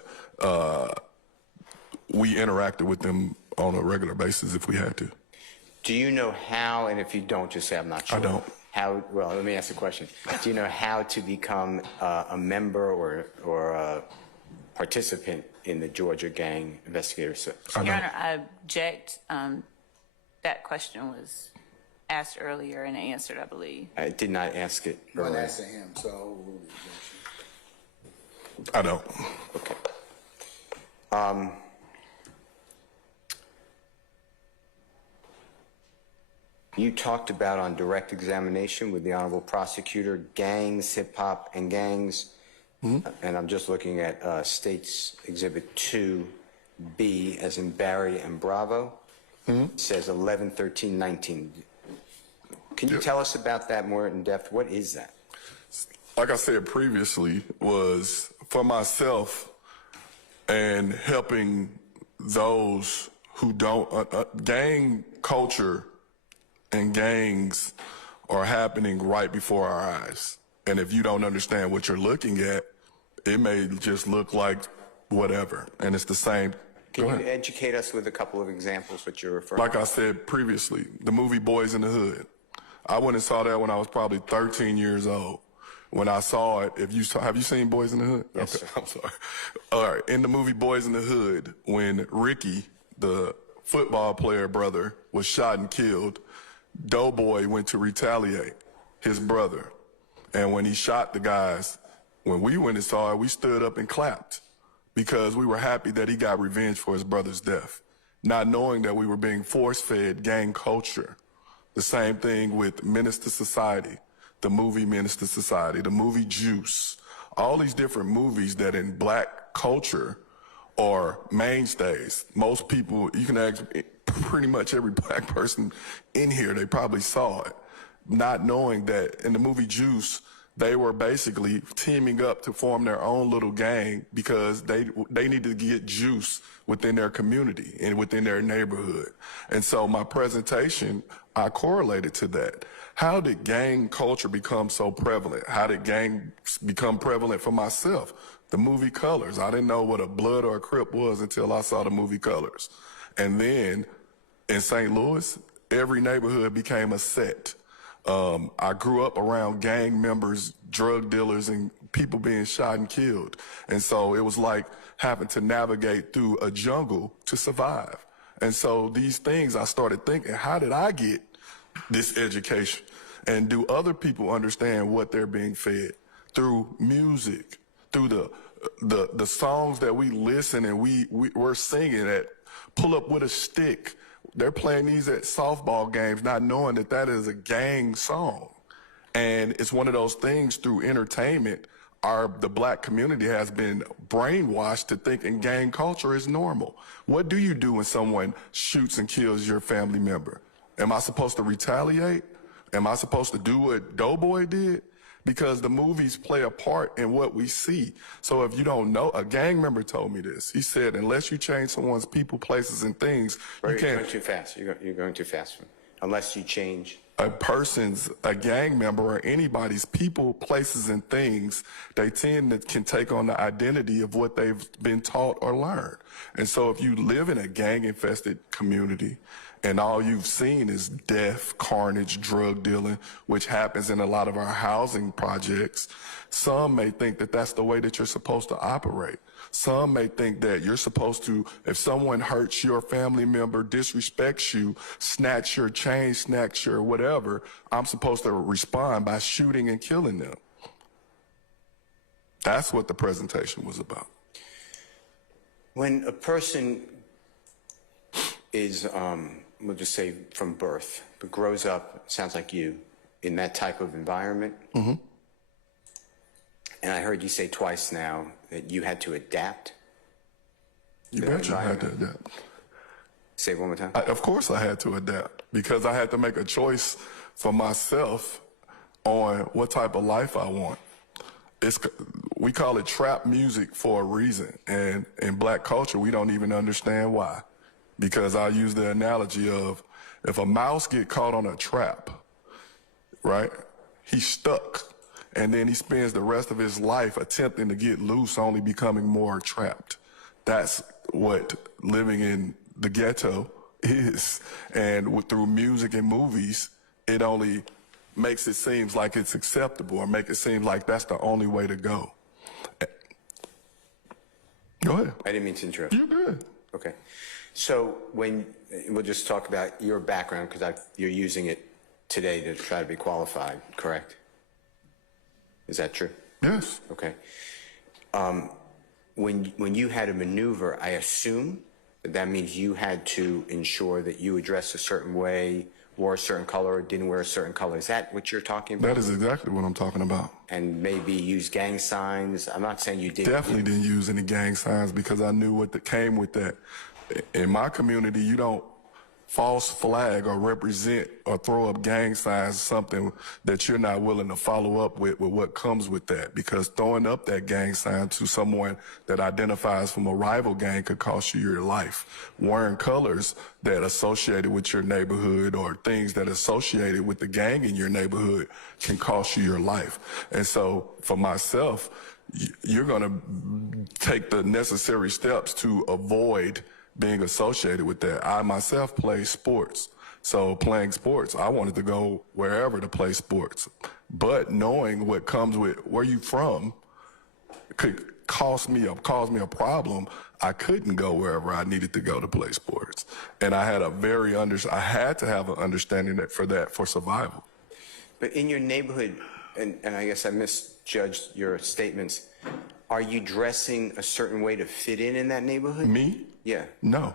we interacted with them on a regular basis if we had to. Do you know how, and if you don't, just say I'm not sure. I don't. How, well, let me ask the question. Do you know how to become a member or a participant in the Georgia Gang Investigator Association? Your Honor, I object. That question was asked earlier and answered, I believe. I did not ask it I'm earlier. asking him, so. I don't. Okay. You talked about on direct examination with the Honorable Prosecutor, gangs, hip-hop, and gangs. And I'm just looking at State's Exhibit 2B, as in Barry and Bravo. It says 11, 13, 19. Can you tell us about that more in depth? What is that? Like I said previously, was for myself and helping those who don't. Gang culture and gangs are happening right before our eyes. And if you don't understand what you're looking at, it may just look like whatever. And it's the same Can Go you ahead. educate us with a couple of examples what you're referring Like I said previously, the movie Boys in the Hood. I went and saw that when I was probably 13 years old. When I saw it, have you seen Boys in the Hood? Yes, Okay, sir. I'm sorry. All right, in the movie Boys in the Hood, when Ricky, the football player brother, was shot and killed, Doughboy went to retaliate, his brother. And when he shot the guys, when we went and saw it, we stood up and clapped because we were happy that he got revenge for his brother's death, not knowing that we were being force-fed gang culture. The same thing with Menace to Society, the movie Menace to Society, the movie Juice, all these different movies that in black culture are mainstays. Most people, you can ask pretty much every black person in here, they probably saw it, not knowing that in the movie Juice, they were basically teaming up to form their own little gang because they needed to get juice within their community and within their neighborhood. And so my presentation, I correlated to that. How did gang culture become so prevalent? How did gang become prevalent for myself? The movie Colors. I didn't know what a Blood or a Crip was until I saw the movie Colors. And then in St. Louis, every neighborhood became a set. I grew up around gang members, drug dealers, and people being shot and killed. And so it was like having to navigate through a jungle to survive. And so these things, I started thinking, how did I get this education? And do other people understand what they're being fed? Through music, through the songs that we listen and we're singing at Pull Up With a Stick. They're playing these at softball games, not knowing that that is a gang song. And it's one of those things through entertainment, the black community has been brainwashed to thinking gang culture is normal. What do you do when someone shoots and kills your family member? Am I supposed to retaliate? Am I supposed to do what Doughboy did? Because the movies play a part in what we see. So if you don't know, a gang member told me this. He said, unless you change someone's people, places, and things, you can't. You're going too fast. You're going too fast. Unless you change. A gang member or anybody's people, places, and things, they can take on the identity of what they've been taught or learned. And so if you live in a gang-infested community and all you've seen is death, carnage, drug dealing, which happens in a lot of our housing projects, some may think that that's the way that you're supposed to operate. Some may think that you're supposed to, if someone hurts your family member, disrespects you, snatch your chain, snatch your whatever, I'm supposed to respond by shooting and killing them. That's what the presentation was about. When a person is, we'll just say from birth, but grows up, sounds like you, in that type of environment, Mm-hmm. and I heard you say twice now that you had to adapt. You betcha I had to adapt. Say it one more time. Of course I had to adapt because I had to make a choice for myself on what type of life I want. We call it trap music for a reason, and in black culture, we don't even understand why. Because I use the analogy of if a mouse get caught on a trap, right, he's stuck. And then he spends the rest of his life attempting to get loose, only becoming more trapped. That's what living in the ghetto is. And through music and movies, it only makes it seem like it's acceptable or make it seem like that's the only way to go. Go ahead. I didn't mean to interrupt. You're good. Okay. So we'll just talk about your background because you're using it today to try to be qualified, correct? Is that true? Yes. Okay. When you had to maneuver, I assume that means you had to ensure that you addressed a certain way, wore a certain color, or didn't wear a certain color. Is that what you're talking about? That is exactly what I'm talking about. And maybe use gang signs. I'm not saying you did. Definitely didn't use any gang signs because I knew what came with that. In my community, you don't false flag or represent or throw up gang signs, something that you're not willing to follow up with what comes with that. Because throwing up that gang sign to someone that identifies from a rival gang could cost you your life. Wearing colors that associated with your neighborhood or things that associated with the gang in your neighborhood can cost you your life. And so for myself, you're going to take the necessary steps to avoid being associated with that. I myself play sports. So playing sports, I wanted to go wherever to play sports. But knowing what comes with where you from could cause me a problem. I couldn't go wherever I needed to go to play sports. And I had I had to have an understanding for survival. But in your neighborhood, and I guess I misjudged your statements, are you dressing a certain way to fit in that neighborhood? Me? Yeah. No.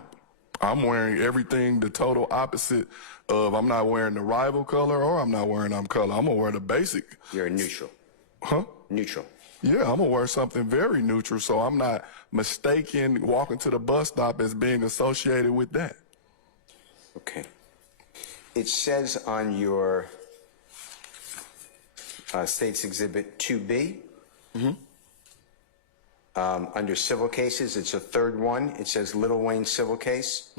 I'm wearing everything the total opposite of. I'm not wearing the rival color or I'm not wearing color. I'm going to wear the basic. You're a neutral. Huh? Neutral. Yeah, I'm going to wear something very neutral so I'm not mistaken walking to the bus stop as being associated with that. Okay. It says on your State's Exhibit 2B, under civil cases, it's a third one. It says Little Wayne civil case.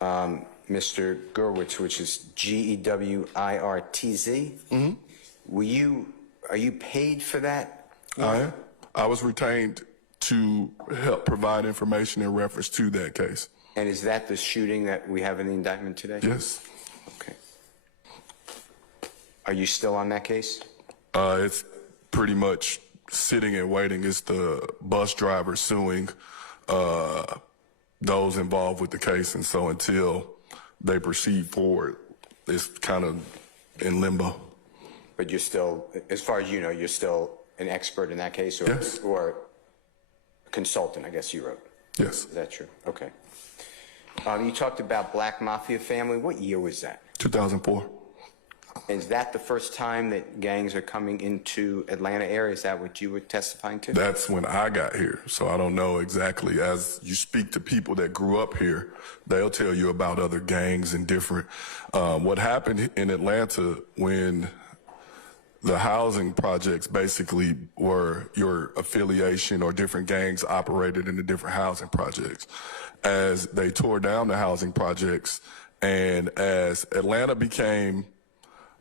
Mr. Gerwitz, which is Gewirtz. Are you paid for that? I was retained to help provide information in reference to that case. And is that the shooting that we have in the indictment today? Yes. Okay. Are you still on that case? It's pretty much sitting and waiting. It's the bus driver suing those involved with the case. And so until they proceed forward, it's kind of in limbo. But you're still, as far as you know, you're still an expert in that case? Or, Yes. Or a consultant, I guess you wrote. Yes. Is that true? Okay. You talked about Black Mafia family. What year was that? 2004. Is that the first time that gangs are coming into Atlanta area? Is that what you were testifying to? That's when I got here. So I don't know exactly. As you speak to people that grew up here, they'll tell you about other gangs and different. What happened in Atlanta when the housing projects basically were your affiliation or different gangs operated in the different housing projects. As they tore down the housing projects and as Atlanta became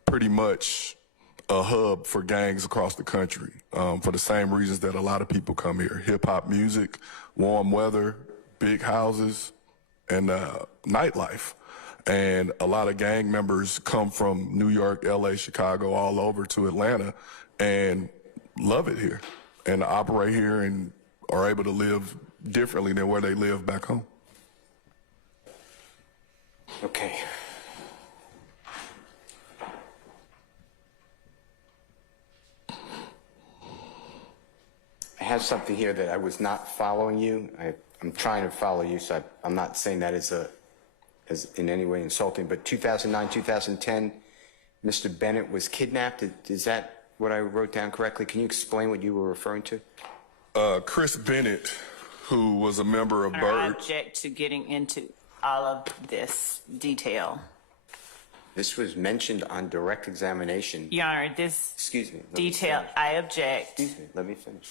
pretty much a hub for gangs across the country for the same reasons that a lot of people come here. Hip-hop music, warm weather, big houses, and nightlife. And a lot of gang members come from New York, LA, Chicago, all over to Atlanta and love it here and operate here and are able to live differently than where they live back home. Okay. I have something here that I was not following you. I'm trying to follow you, so I'm not saying that as in any way insulting, but 2009, 2010, Mr. Bennett was kidnapped. Is that what I wrote down correctly? Can you explain what you were referring to? Chris Bennett, who was a member of I Bird. object to getting into all of this detail. This was mentioned on direct examination. Your Honor, this Excuse me. let me detail, finish. I object. Excuse me. Let me finish.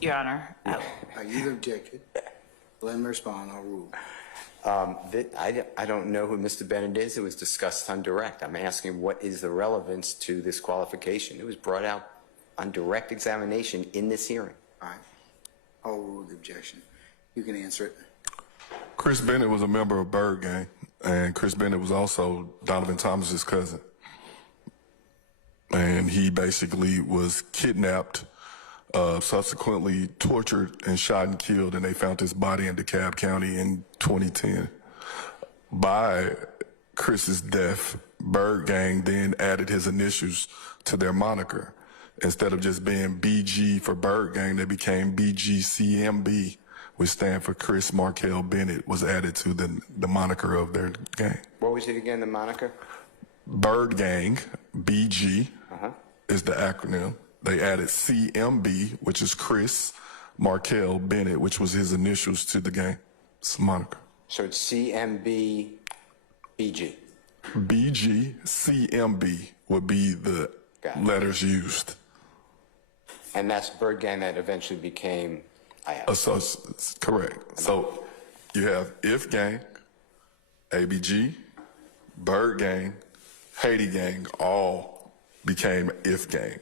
Your Honor, You've objected. Let him respond. I'll rule. I don't know who Mr. Bennett is. It was discussed on direct. I'm asking what is the relevance to this qualification. It was brought out on direct examination in this hearing. All right. I'll rule the objection. You can answer it. Chris Bennett was a member of Bird Gang, and Chris Bennett was also Donovan Thomas's cousin. And he basically was kidnapped, subsequently tortured and shot and killed, and they found his body in DeKalb County in 2010. By Chris's death, Bird Gang then added his initials to their moniker. Instead of just being BG for Bird Gang, they became BGCMB, which stand for Chris Markel Bennett, was added to the moniker of their gang. What was it again, the moniker? Bird Gang, BG, is the acronym. They added CMB, which is Chris Markel Bennett, which was his initials to the gang. It's a moniker. So it's CMB BG. BG, CMB would be the letters used. And that's Bird Gang that eventually became Correct. So you have If Gang, ABG, Bird Gang, Haiti Gang, all became If Gang.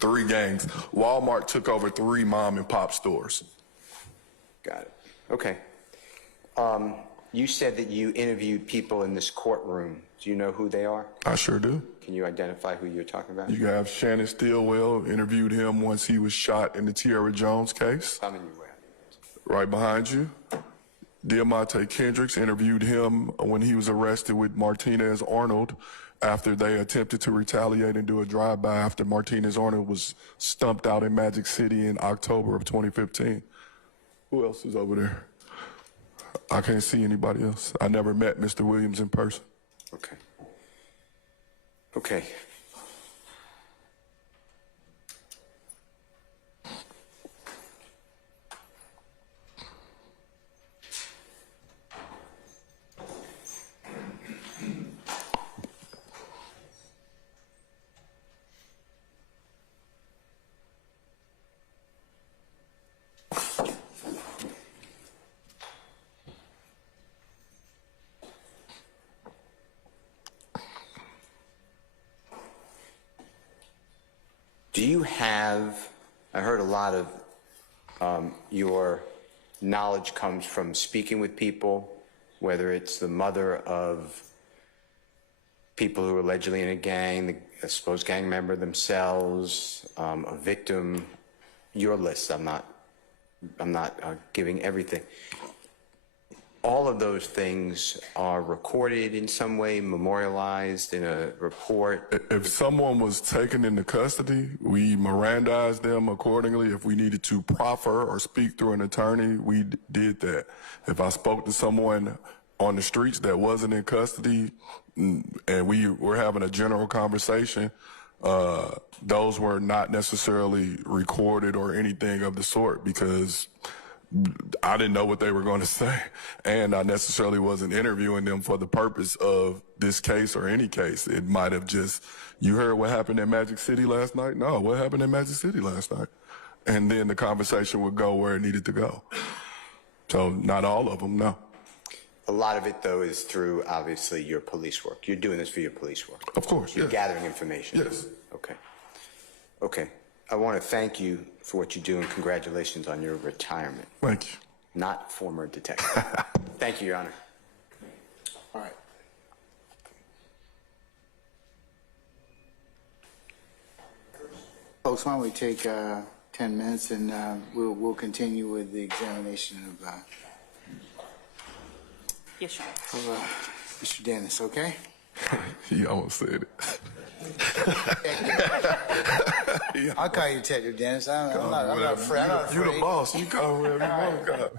3 gangs. Walmart took over 3 mom and pop stores. Got it. Okay. You said that you interviewed people in this courtroom. Do you know who they are? I sure do. Can you identify who you're talking about? You have Shannon Stillwell, interviewed him once he was shot in the Tierra Jones case. Coming your way. Right behind you. Diamante Kendricks, interviewed him when he was arrested with Martinez Arnold after they attempted to retaliate and do a drive-by after Martinez Arnold was stumped out in Magic City in October of 2015. Who else is over there? I can't see anybody else. I never met Mr. Williams in person. Okay. Okay. Do you have, I heard a lot of your knowledge comes from speaking with people, whether it's the mother of people who are allegedly in a gang, a supposed gang member themselves, a victim, your list. I'm not giving everything. All of those things are recorded in some way, memorialized in a report. If someone was taken into custody, we Mirandized them accordingly. If we needed to proffer or speak through an attorney, we did that. If I spoke to someone on the streets that wasn't in custody and we were having a general conversation, those were not necessarily recorded or anything of the sort because I didn't know what they were going to say, and I necessarily wasn't interviewing them for the purpose of this case or any case. It might have just, you heard what happened in Magic City last night? No, what happened in Magic City last night? And then the conversation would go where it needed to go. So not all of them, no. A lot of it, though, is through, obviously, your police work. You're doing this for your police work. Of course, You're yes. gathering information. Yes. Okay. Okay. I want to thank you for what you do and congratulations on your retirement. Thank you. Not former detective. Thank you, Your Honor. All right. Folks, why don't we take 10 minutes and we'll continue with the examination of Yes, Your Honor. Mr. Dennis, okay? He almost said it. I'll call you Detective Dennis. I'm not afraid. I'm not You the afraid. boss. You call wherever you want to call.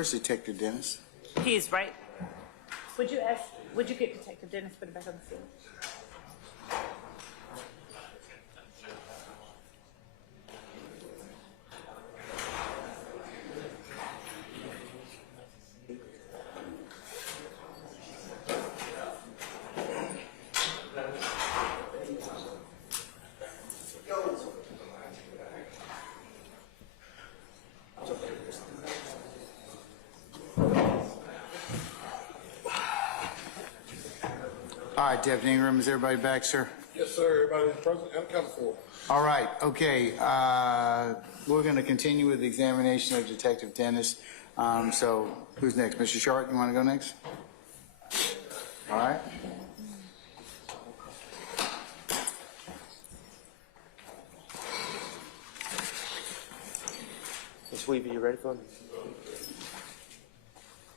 Where's Detective Dennis? He's right. Would you get Detective Dennis put it back on the field? All right, Deputy Ingram, is everybody back, sir? Yes, sir. Everybody is present and accounted for. All right, okay. We're going to continue with the examination of Detective Dennis. So who's next? Mr. Short, you want to go next? All right. Ms. Weaver, you ready for me?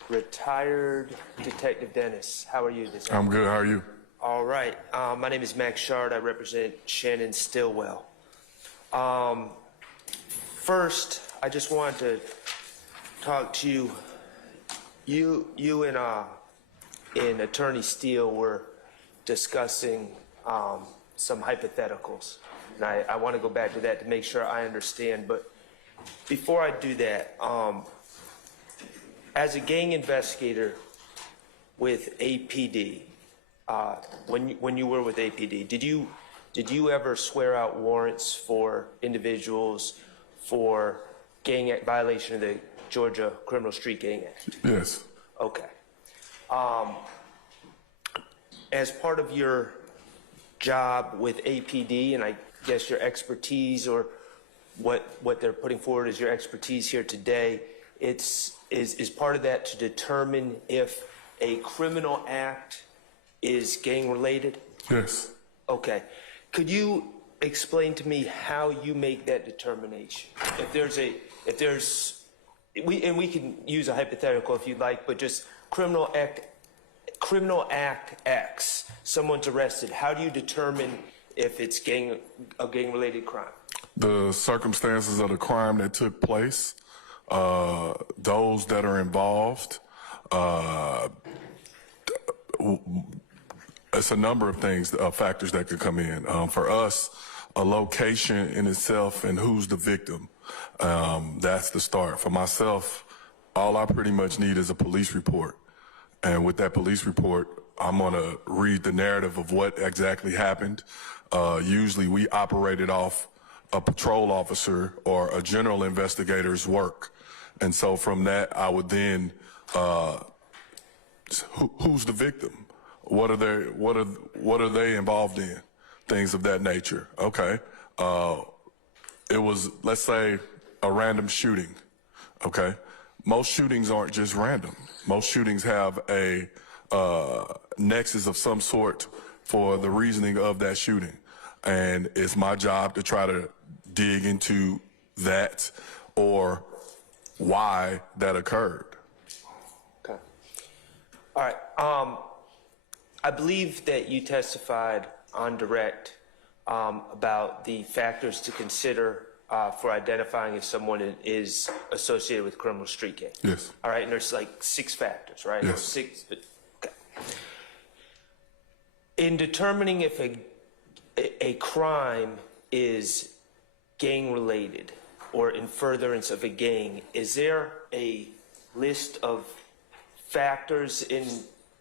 Retired Detective Dennis, how are you this I'm good. How are you? All right. My name is Max Shard. I represent Shannon Stillwell. First, I just wanted to talk to you. You and Attorney Steele were discussing some hypotheticals. And I want to go back to that to make sure I understand. But before I do that, as a gang investigator with APD, when you were with APD, did you ever swear out warrants for individuals for violation of the Georgia Criminal Street Gang Act? Yes. Okay. As part of your job with APD, and I guess your expertise, or what they're putting forward as your expertise here today, is part of that to determine if a criminal act is gang related? Yes. Okay. Could you explain to me how you make that determination? We can use a hypothetical if you'd like, but just criminal act X, someone's arrested. How do you determine if it's a gang related crime? The circumstances of the crime that took place, those that are involved, it's a number of things, factors that could come in. For us, a location in itself and who's the victim, that's the start. For myself, all I pretty much need is a police report. And with that police report, I'm going to read the narrative of what exactly happened. Usually we operated off a patrol officer or a general investigator's work. And so from that, I would then, who's the victim? What are they involved in? Things of that nature. Okay. It was, let's say, a random shooting. Okay. Most shootings aren't just random. Most shootings have a nexus of some sort for the reasoning of that shooting. And it's my job to try to dig into that or why that occurred. Okay. All right. I believe that you testified on direct about the factors to consider for identifying if someone is associated with criminal street gang. Yes. All right, and there's like 6 factors, right? Yes. 6. Okay. In determining if a crime is gang related or in furtherance of a gang, is there a list of factors in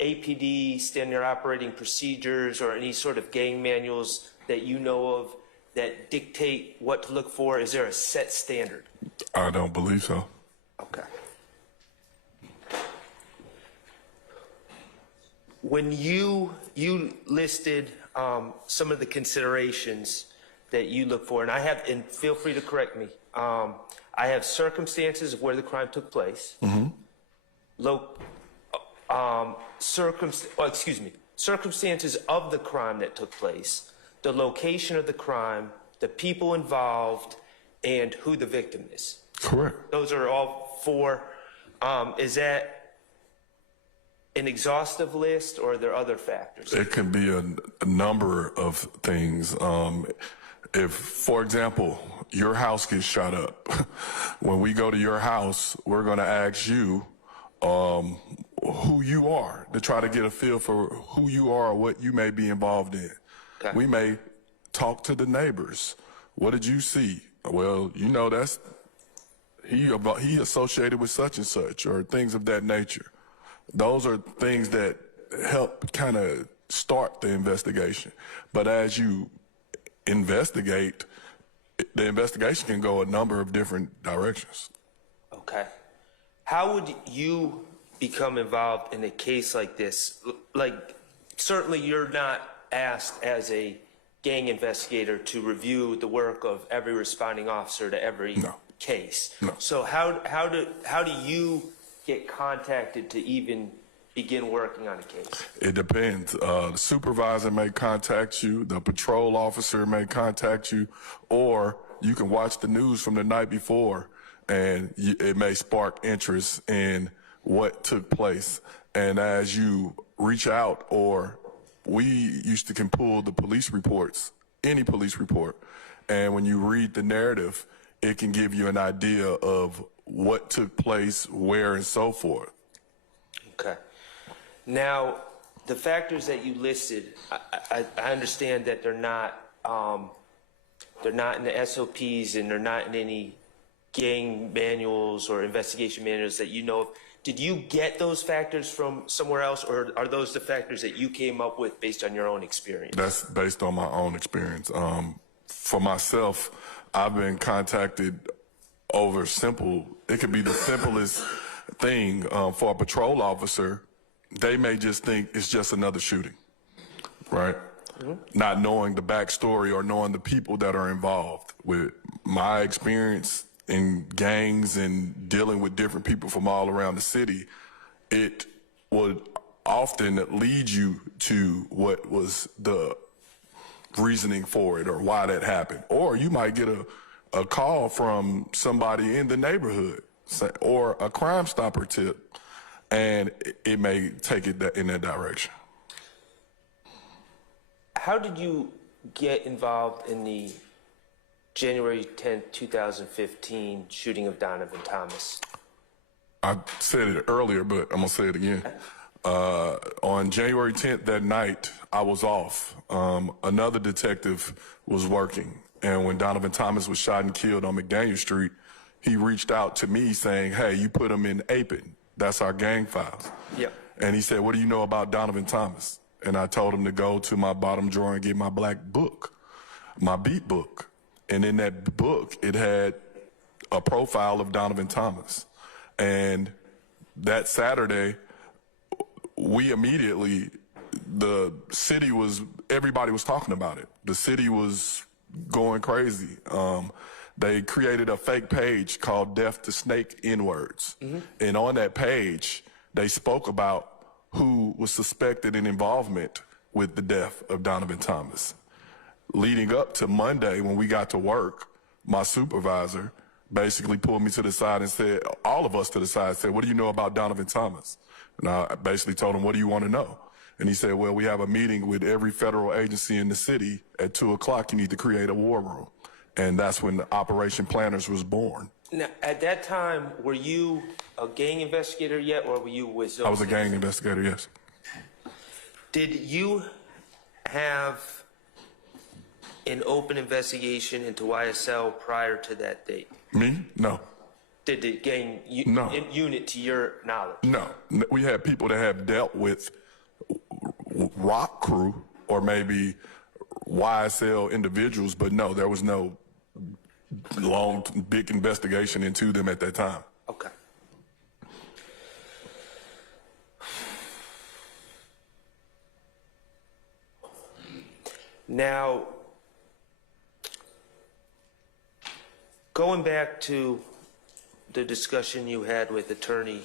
APD standard operating procedures or any sort of gang manuals that you know of that dictate what to look for? Is there a set standard? I don't believe so. Okay. When you listed some of the considerations that you look for, and feel free to correct me, I have circumstances of where the crime took place, circumstances of the crime that took place, the location of the crime, the people involved, and who the victim is. Correct. Those are all 4. Is that an exhaustive list, or are there other factors? It can be a number of things. If, for example, your house gets shot up, when we go to your house, we're going to ask you who you are, to try to get a feel for who you are or what you may be involved in. Okay. We may talk to the neighbors. What did you see? Well, you know, that's he associated with such and such, or things of that nature. Those are things that help kind of start the investigation. But as you investigate, the investigation can go a number of different directions. Okay. How would you become involved in a case like this? Like, certainly you're not asked as a gang investigator to review the work of every responding officer to every case. No. So how do you get contacted to even begin working on a case? It depends. The supervisor may contact you, the patrol officer may contact you, or you can watch the news from the night before, and it may spark interest in what took place. And as you reach out, or we can pull the police reports, any police report, and when you read the narrative, it can give you an idea of what took place, where, and so forth. Okay. Now, the factors that you listed, I understand that they're not in the SOPs, and they're not in any gang manuals or investigation manuals that you know of. Did you get those factors from somewhere else, or are those the factors that you came up with based on your own experience? That's based on my own experience. For myself, I've been contacted over it could be the simplest thing. For a patrol officer, they may just think it's just another shooting, right? Mm-hmm. Not knowing the backstory or knowing the people that are involved. With my experience in gangs and dealing with different people from all around the city, it would often lead you to what was the reasoning for it or why that happened. Or you might get a call from somebody in the neighborhood, or a Crime Stopper tip, and it may take it in that direction. How did you get involved in the January 10th, 2015 shooting of Donovan Thomas? I said it earlier, but I'm gonna say it again. On January 10th, that night, I was off. Another detective was working, and when Donovan Thomas was shot and killed on McDaniel Street, he reached out to me saying, "Hey, you put him in APIN. That's our gang files." Yep. And he said, "What do you know about Donovan Thomas?" And I told him to go to my bottom drawer and get my black book, my beat book. And in that book, it had a profile of Donovan Thomas. And that Saturday, the city everybody was talking about it. The city was going crazy. They created a fake page called Death to Snake N-Words. Mm-hmm. And on that page, they spoke about who was suspected in involvement with the death of Donovan Thomas. Leading up to Monday, when we got to work, my supervisor basically pulled me to the side and said, all of us to the side, said, "What do you know about Donovan Thomas?" And I basically told him, "What do you want to know?" And he said, "Well, we have a meeting with every federal agency in the city at 2:00. You need to create a war room." And that's when the Operation Planners was born. Now, at that time, were you a gang investigator yet, or were you with those? I was a gang investigator, yes. Did you have an open investigation into YSL prior to that date? Me? No. Did the gang unit, to your knowledge? No. We had people that have dealt with rock crew or maybe YSL individuals, but no, there was no long, big investigation into them at that time. Okay. Now, going back to the discussion you had with Attorney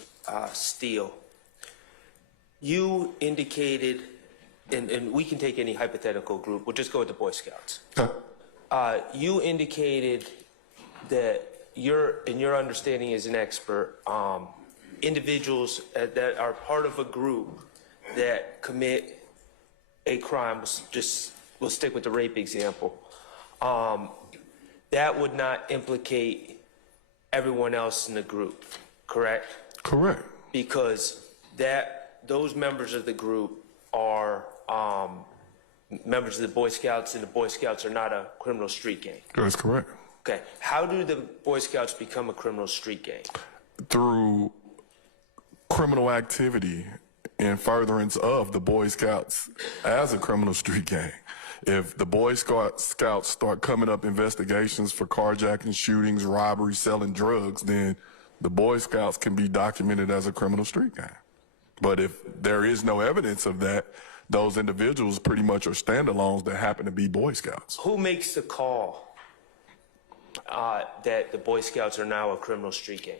Steele, you indicated, and we can take any hypothetical group, we'll just go with the Boy Scouts. Okay. You indicated that in your understanding as an expert, individuals that are part of a group that commit a crime, we'll stick with the rape example, that would not implicate everyone else in the group, correct? Correct. because those members of the group are members of the Boy Scouts, and the Boy Scouts are not a criminal street gang. That's correct. Okay. How do the Boy Scouts become a criminal street gang? Through criminal activity in furtherance of the Boy Scouts as a criminal street gang. If the Boy Scouts start coming up investigations for carjacking, shootings, robberies, selling drugs, then the Boy Scouts can be documented as a criminal street gang. But if there is no evidence of that, those individuals pretty much are standalones that happen to be Boy Scouts. Who makes the call that the Boy Scouts are now a criminal street gang?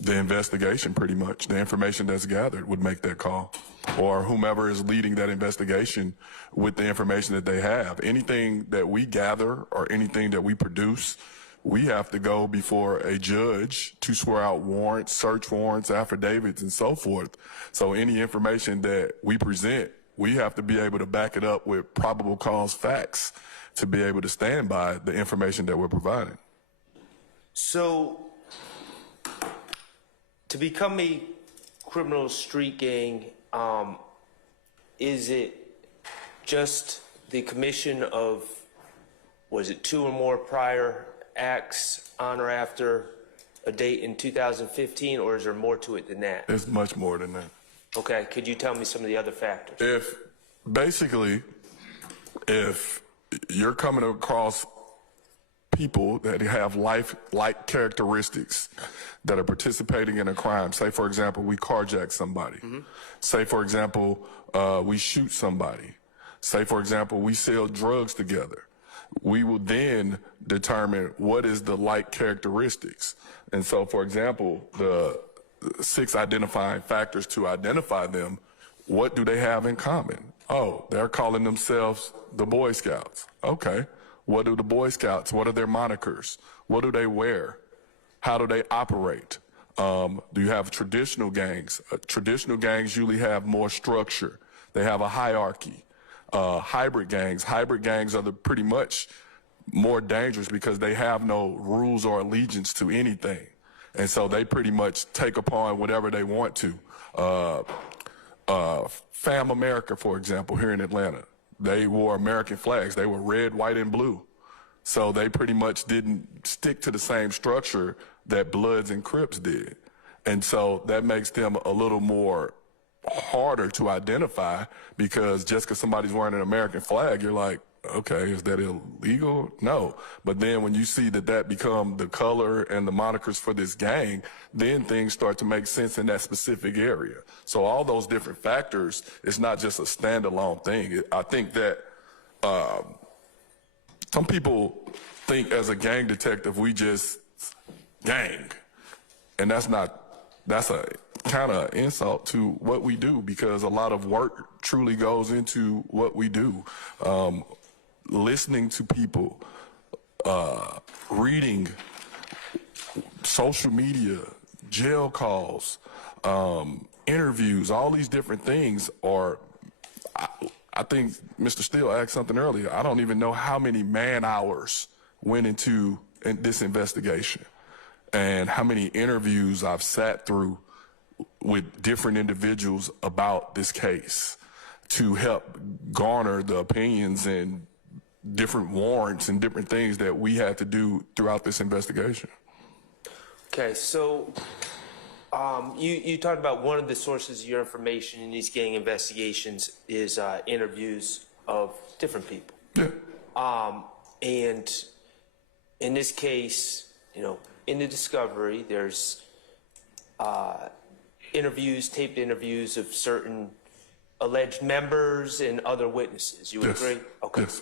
The investigation, pretty much. The information that's gathered would make that call. Or whomever is leading that investigation with the information that they have. Anything that we gather or anything that we produce, we have to go before a judge to swear out warrants, search warrants, affidavits, and so forth. So any information that we present, we have to be able to back it up with probable cause facts to be able to stand by the information that we're providing. So, to become a criminal street gang, is it just the commission of, was it 2 or more prior acts on or after a date in 2015, or is there more to it than that? It's much more than that. Okay, could you tell me some of the other factors? If you're coming across people that have life-like characteristics that are participating in a crime, say, for example, we carjack somebody. Say, for example, we shoot somebody. Say, for example, we sell drugs together. We will then determine what is the like characteristics. And so, for example, the 6 identifying factors to identify them, what do they have in common? Oh, they're calling themselves the Boy Scouts. Okay. What do the Boy Scouts, what are their monikers? What do they wear? How do they operate? Do you have traditional gangs? Traditional gangs usually have more structure. They have a hierarchy. Hybrid gangs are pretty much more dangerous because they have no rules or allegiance to anything. And so they pretty much take upon whatever they want to. Fam America, for example, here in Atlanta, they wore American flags. They were red, white, and blue. So they pretty much didn't stick to the same structure that Bloods and Crips did. And so that makes them a little more harder to identify, because just because somebody's wearing an American flag, you're like, okay, is that illegal? No. But then when you see that become the color and the monikers for this gang, then things start to make sense in that specific area. So all those different factors, it's not just a standalone thing. I think that some people think as a gang detective, we just gang. And that's a kind of insult to what we do, because a lot of work truly goes into what we do. Listening to people, reading social media, jail calls, interviews, all these different things are, I think Mr. Steele asked something earlier. I don't even know how many man hours went into this investigation and how many interviews I've sat through with different individuals about this case to help garner the opinions and different warrants and different things that we had to do throughout this investigation. Okay, so you talked about one of the sources of your information in these gang investigations is interviews of different people. Yeah. And in this case, in the discovery, there's taped interviews of certain alleged members and other witnesses. You would agree? Okay. Yes.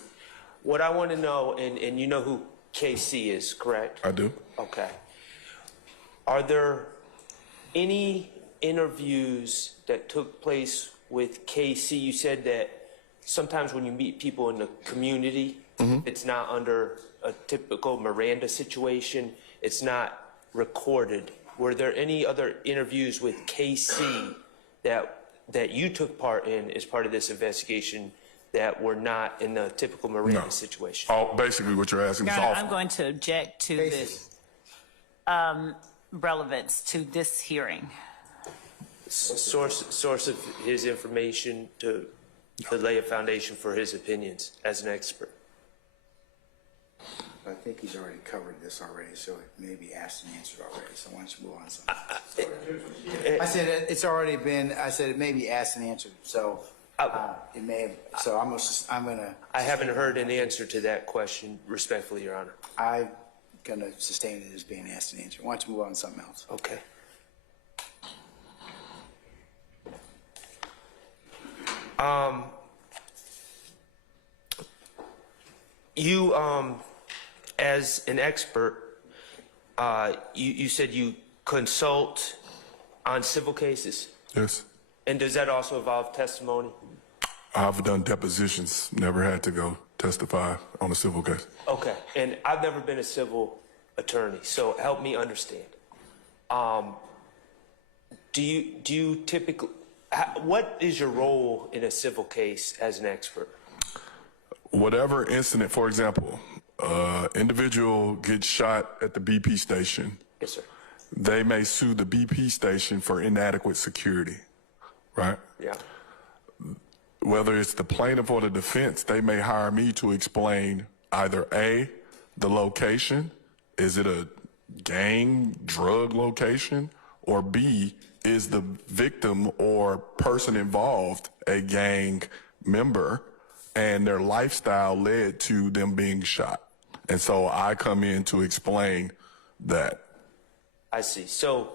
What I want to know, and you know who KC is, correct? I do. Okay. Are there any interviews that took place with KC? You said that sometimes when you meet people in the community, it's not under a typical Miranda situation. It's not recorded. Were there any other interviews with KC that you took part in as part of this investigation that were not in the typical Miranda situation? Basically what you're asking is Your Honor, I'm going to object to this relevance to this hearing. source of his information to lay a foundation for his opinions as an expert. I think he's already covered this already, so it may be asked and answered already, so why don't you move on to something? I said it's already been, I said it may be asked and answered, so it may have, so I'm gonna. I haven't heard an answer to that question, respectfully, Your Honor. I'm gonna sustain it as being asked and answered. Why don't you move on to something else? Okay. You, as an expert, you said you consult on civil cases, Yes. and does that also involve testimony? I've done depositions, never had to go testify on a civil case. Okay, and I've never been a civil attorney, so help me understand. Do you typically, what is your role in a civil case as an expert? Whatever incident, for example, individual gets shot at the BP station. Yes, sir. They may sue the BP station for inadequate security, right? Yeah. Whether it's the plaintiff or the defense, they may hire me to explain either A, the location, is it a gang, drug location, or B, is the victim or person involved a gang member and their lifestyle led to them being shot. And so I come in to explain that. I see. So,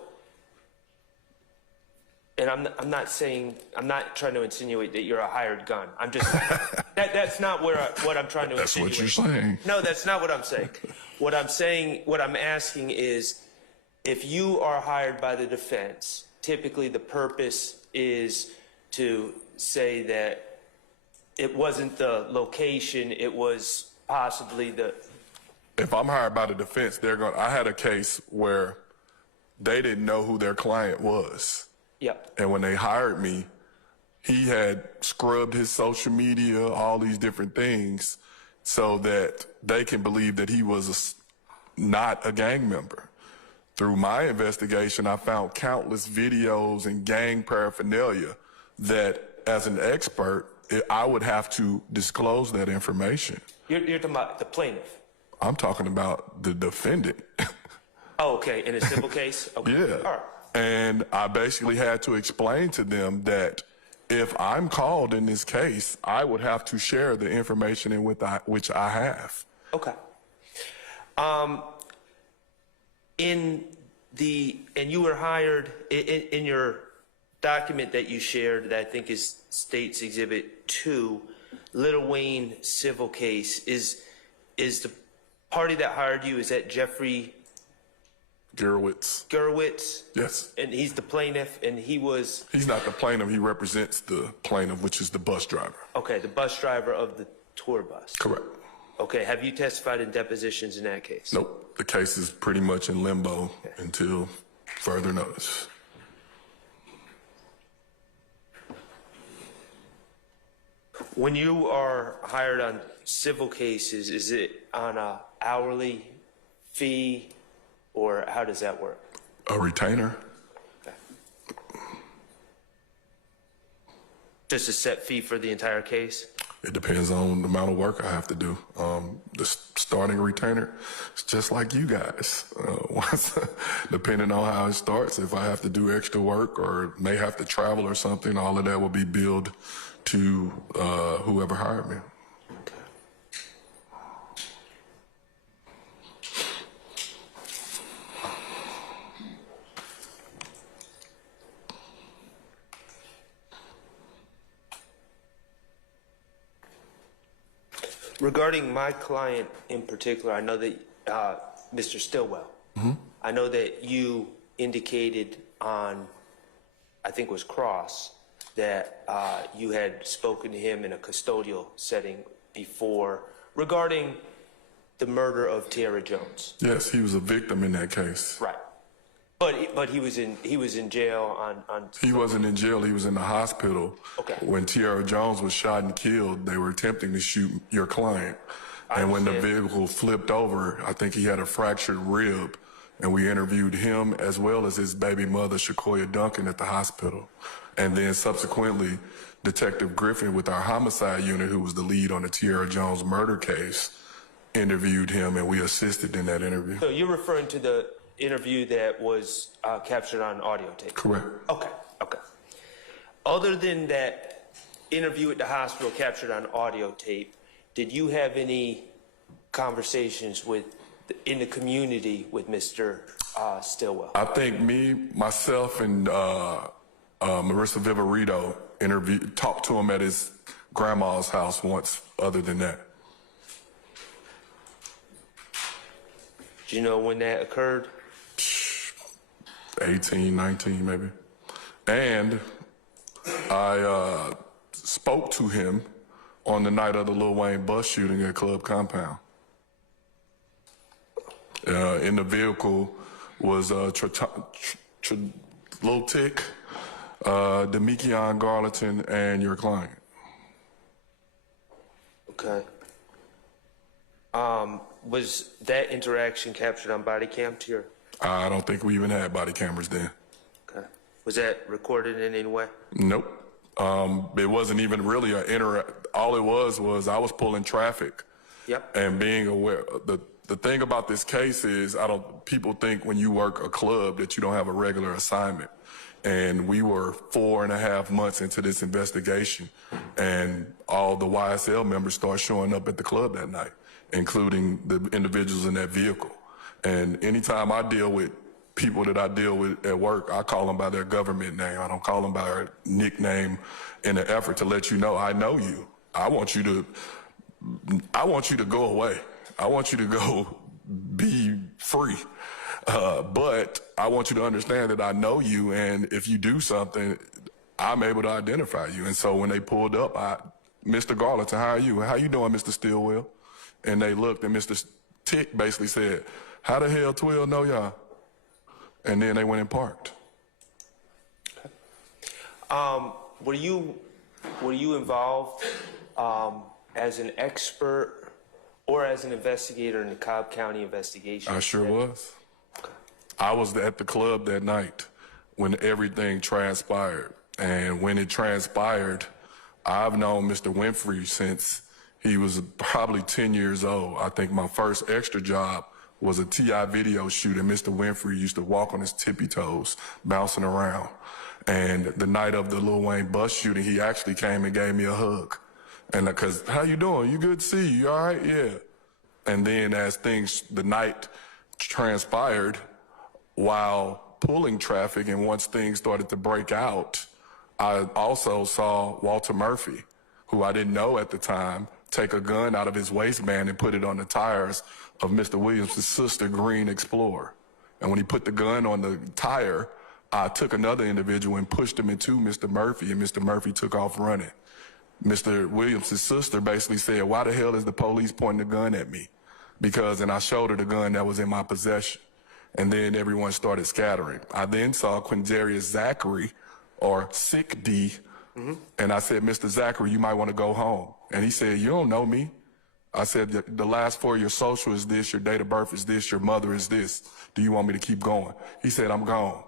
and I'm not saying, I'm not trying to insinuate that you're a hired gun. I'm just, that's not what I'm trying to That's insinuate. what you're saying. No, that's not what I'm saying. What I'm asking is, if you are hired by the defense, typically the purpose is to say that it wasn't the location, it was possibly the... If I'm hired by the defense, I had a case where they didn't know who their client was. Yep. And when they hired me, he had scrubbed his social media, all these different things, so that they can believe that he was not a gang member. Through my investigation, I found countless videos and gang paraphernalia that, as an expert, I would have to disclose that information. You're talking about the plaintiff? I'm talking about the defendant. Oh, okay, in a civil case? Okay. Yeah. All right. And I basically had to explain to them that if I'm called in this case, I would have to share the information in which I have. Okay. And you were hired in your document that you shared that I think is State's Exhibit 2, Little Wayne civil case. Is the party that hired you, is that Jeffery Gerwitz? Yes. And he's the plaintiff, and he's not the plaintiff, he represents the plaintiff, which is the bus driver. Okay, the bus driver of the tour bus. Correct. Okay, have you testified in depositions in that case? Nope. The case is pretty much in limbo until further notice. When you are hired on civil cases, is it on an hourly fee, or how does that work? A retainer? Okay. Just a set fee for the entire case? It depends on the amount of work I have to do. The starting retainer, it's just like you guys. Depending on how it starts, if I have to do extra work or may have to travel or something, all of that will be billed to whoever hired me. Regarding my client in particular, I know that Mr. Stillwell, I know that you indicated on, I think it was Cross, that you had spoken to him in a custodial setting before regarding the murder of Tierra Jones. Yes, he was a victim in that case. Right. But he was in jail on. He wasn't in jail. He was in the hospital. Okay. When Tierra Jones was shot and killed, they were attempting to shoot your client. And when the vehicle flipped over, I think he had a fractured rib and we interviewed him as well as his baby mother, Shakoya Duncan, at the hospital. And then subsequently, Detective Griffin with our homicide unit, who was the lead on the Tierra Jones murder case, interviewed him, and we assisted in that interview. So you're referring to the interview that was captured on audio tape? Correct. Okay, okay. Other than that interview at the hospital captured on audio tape, did you have any conversations in the community with Mr. Stillwell? I think myself, and Marissa Viverito talked to him at his grandma's house once, other than that. Do you know when that occurred? 18, 19 maybe. And I spoke to him on the night of the Lil Wayne bus shooting at Club Compound. In the vehicle was Lil Tick, Demekion Garlington, and your client. Okay. Was that interaction captured on body cam to your? I don't think we even had body cameras then. Okay. Was that recorded in any way? Nope. It wasn't even really all it was I was pulling traffic. Yep. And being aware. The thing about this case is people think when you work a club that you don't have a regular assignment. And we were 4.5 months into this investigation, and all the YSL members started showing up at the club that night, including the individuals in that vehicle. And anytime I deal with people that I deal with at work, I call them by their government name. I don't call them by their nickname in an effort to let you know I know you. I want you to go away. I want you to go be free. But I want you to understand that I know you, and if you do something, I'm able to identify you. And so when they pulled up, Mr. Garlington, how are you? How you doing, Mr. Stillwell? And they looked, and Mr. Tick basically said, how the hell 12 know y'all? And then they went and parked. Were you involved as an expert or as an investigator in the Cobb County investigation? I sure was. I was at the club that night when everything transpired. And when it transpired, I've known Mr. Winfrey since he was probably 10 years old. I think my first extra job was a TI video shoot, and Mr. Winfrey used to walk on his tippy toes, bouncing around. And the night of the Lil Wayne bus shooting, he actually came and gave me a hug. And because, how you doing? You good to see you? You all right? Yeah. And then as the night transpired, while pulling traffic, and once things started to break out, I also saw Walter Murphy, who I didn't know at the time, take a gun out of his waistband and put it on the tires of Mr. Williams' sister, Green Explorer. And when he put the gun on the tire, I took another individual and pushed him into Mr. Murphy, and Mr. Murphy took off running. Mr. Williams' sister basically said, why the hell is the police pointing the gun at me? And I showed her the gun that was in my possession. And then everyone started scattering. I then saw Quindarius Zachary, or Sick D, and I said, Mr. Zachary, you might want to go home. And he said, you don't know me. I said, the last 4 of your social is this, your date of birth is this, your mother is this. Do you want me to keep going? He said, I'm gone.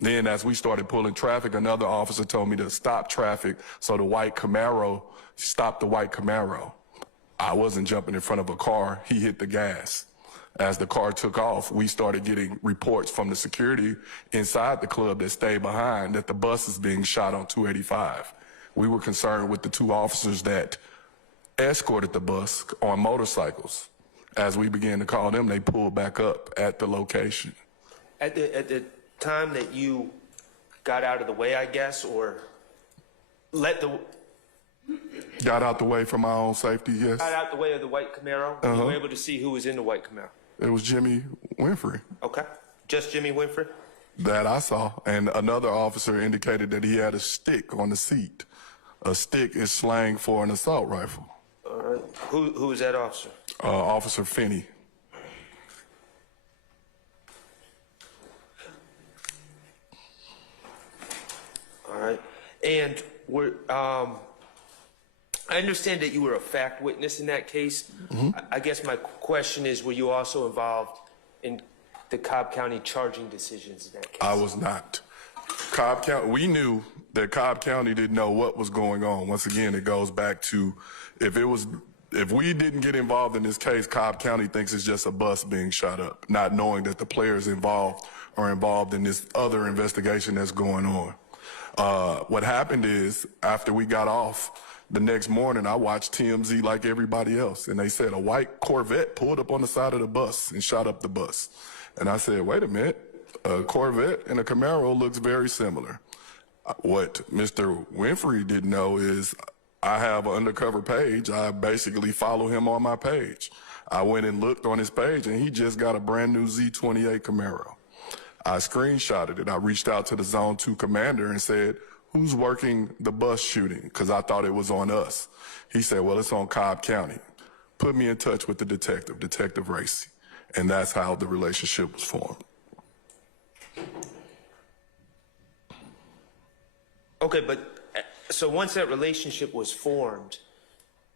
Then as we started pulling traffic, another officer told me to stop traffic, so the white Camaro stopped the white Camaro. I wasn't jumping in front of a car. He hit the gas. As the car took off, we started getting reports from the security inside the club that stayed behind that the bus is being shot on 285. We were concerned with the 2 officers that escorted the bus on motorcycles. As we began to call them, they pulled back up at the location. At the time that you got out of the way, I guess, or Got out the way for my own safety, yes. got out the way of the white Camaro, you were able to see who was in the white Camaro? It was Jimmy Winfrey. Okay. Just Jimmy Winfrey? That I saw. And another officer indicated that he had a stick on the seat. A stick is slang for an assault rifle. All right. Who was that officer? Officer Finney. All right. And I understand that you were a fact witness in that case. I guess my question is, were you also involved in the Cobb County charging decisions in that case? I was not. Cobb County, we knew that Cobb County didn't know what was going on. Once again, it goes back to if we didn't get involved in this case, Cobb County thinks it's just a bus being shot up, not knowing that the players involved are involved in this other investigation that's going on. What happened is, after we got off, the next morning I watched TMZ like everybody else, and they said a white Corvette pulled up on the side of the bus and shot up the bus. And I said, wait a minute, a Corvette and a Camaro looks very similar. What Mr. Winfrey didn't know is I have an undercover page. I basically follow him on my page. I went and looked on his page, and he just got a brand new Z28 Camaro. I screenshotted it. I reached out to the Zone 2 commander and said, who's working the bus shooting? Because I thought it was on us. He said, well, it's on Cobb County. Put me in touch with the detective, Detective Racy. And that's how the relationship was formed. Okay, but so once that relationship was formed,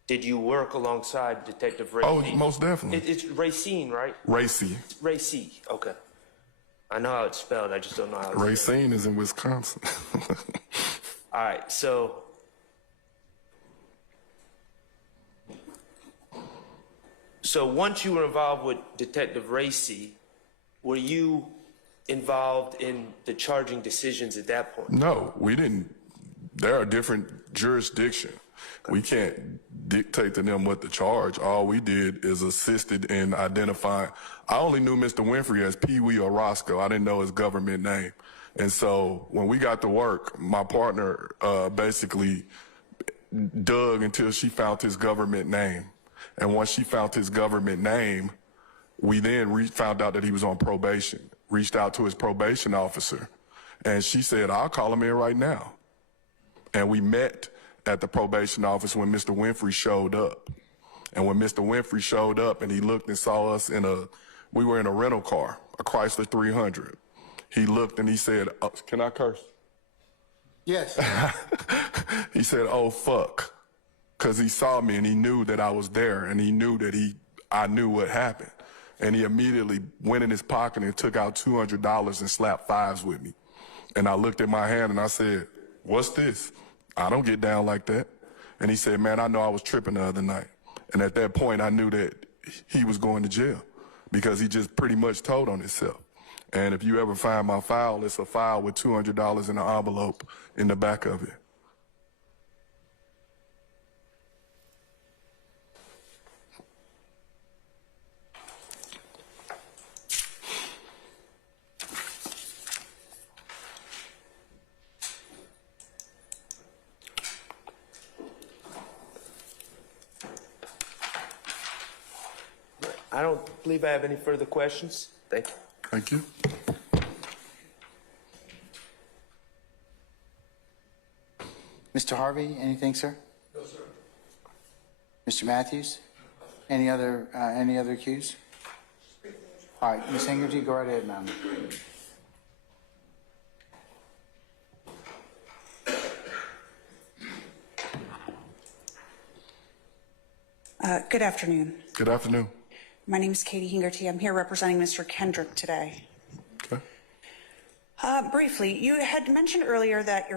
did you work alongside Detective Racy? Oh, most definitely. It's Racine, right? Racy. Racy, okay. I know how it's spelled, I just don't know how it's spelled. Racine is in Wisconsin. All right, so once you were involved with Detective Racy, were you involved in the charging decisions at that point? No, we didn't. There are different jurisdictions. We can't dictate to them what to charge. All we did is assisted in identifying. I only knew Mr. Winfrey as Pee Wee or Roscoe. I didn't know his government name. And so when we got to work, my partner basically dug until she found his government name. And once she found his government name, we then found out that he was on probation, reached out to his probation officer, and she said, I'll call him in right now. And we met at the probation office when Mr. Winfrey showed up. And when Mr. Winfrey showed up and he looked and saw us we were in a rental car, a Chrysler 300. He looked and he said, oh, can I curse? Yes. He said, oh, fuck. Because he saw me and he knew that I was there and he knew that I knew what happened. And he immediately went in his pocket and took out $200 and slapped fives with me. And I looked at my hand and I said, what's this? I don't get down like that. And he said, man, I know I was tripping the other night. And at that point, I knew that he was going to jail because he just pretty much told on himself. And if you ever find my file, it's a file with $200 in an envelope in the back of it. I don't believe I have any further questions. Thank you. Thank you. Mr. Harvey, anything, sir? No, sir. Mr. Matthews? Any other cues? All right, Ms. Hingerty, go right ahead, ma'am. Good afternoon. Good afternoon. My name is Katie Hingerty. I'm here representing Mr. Kendrick today. Okay. Briefly, you had mentioned earlier that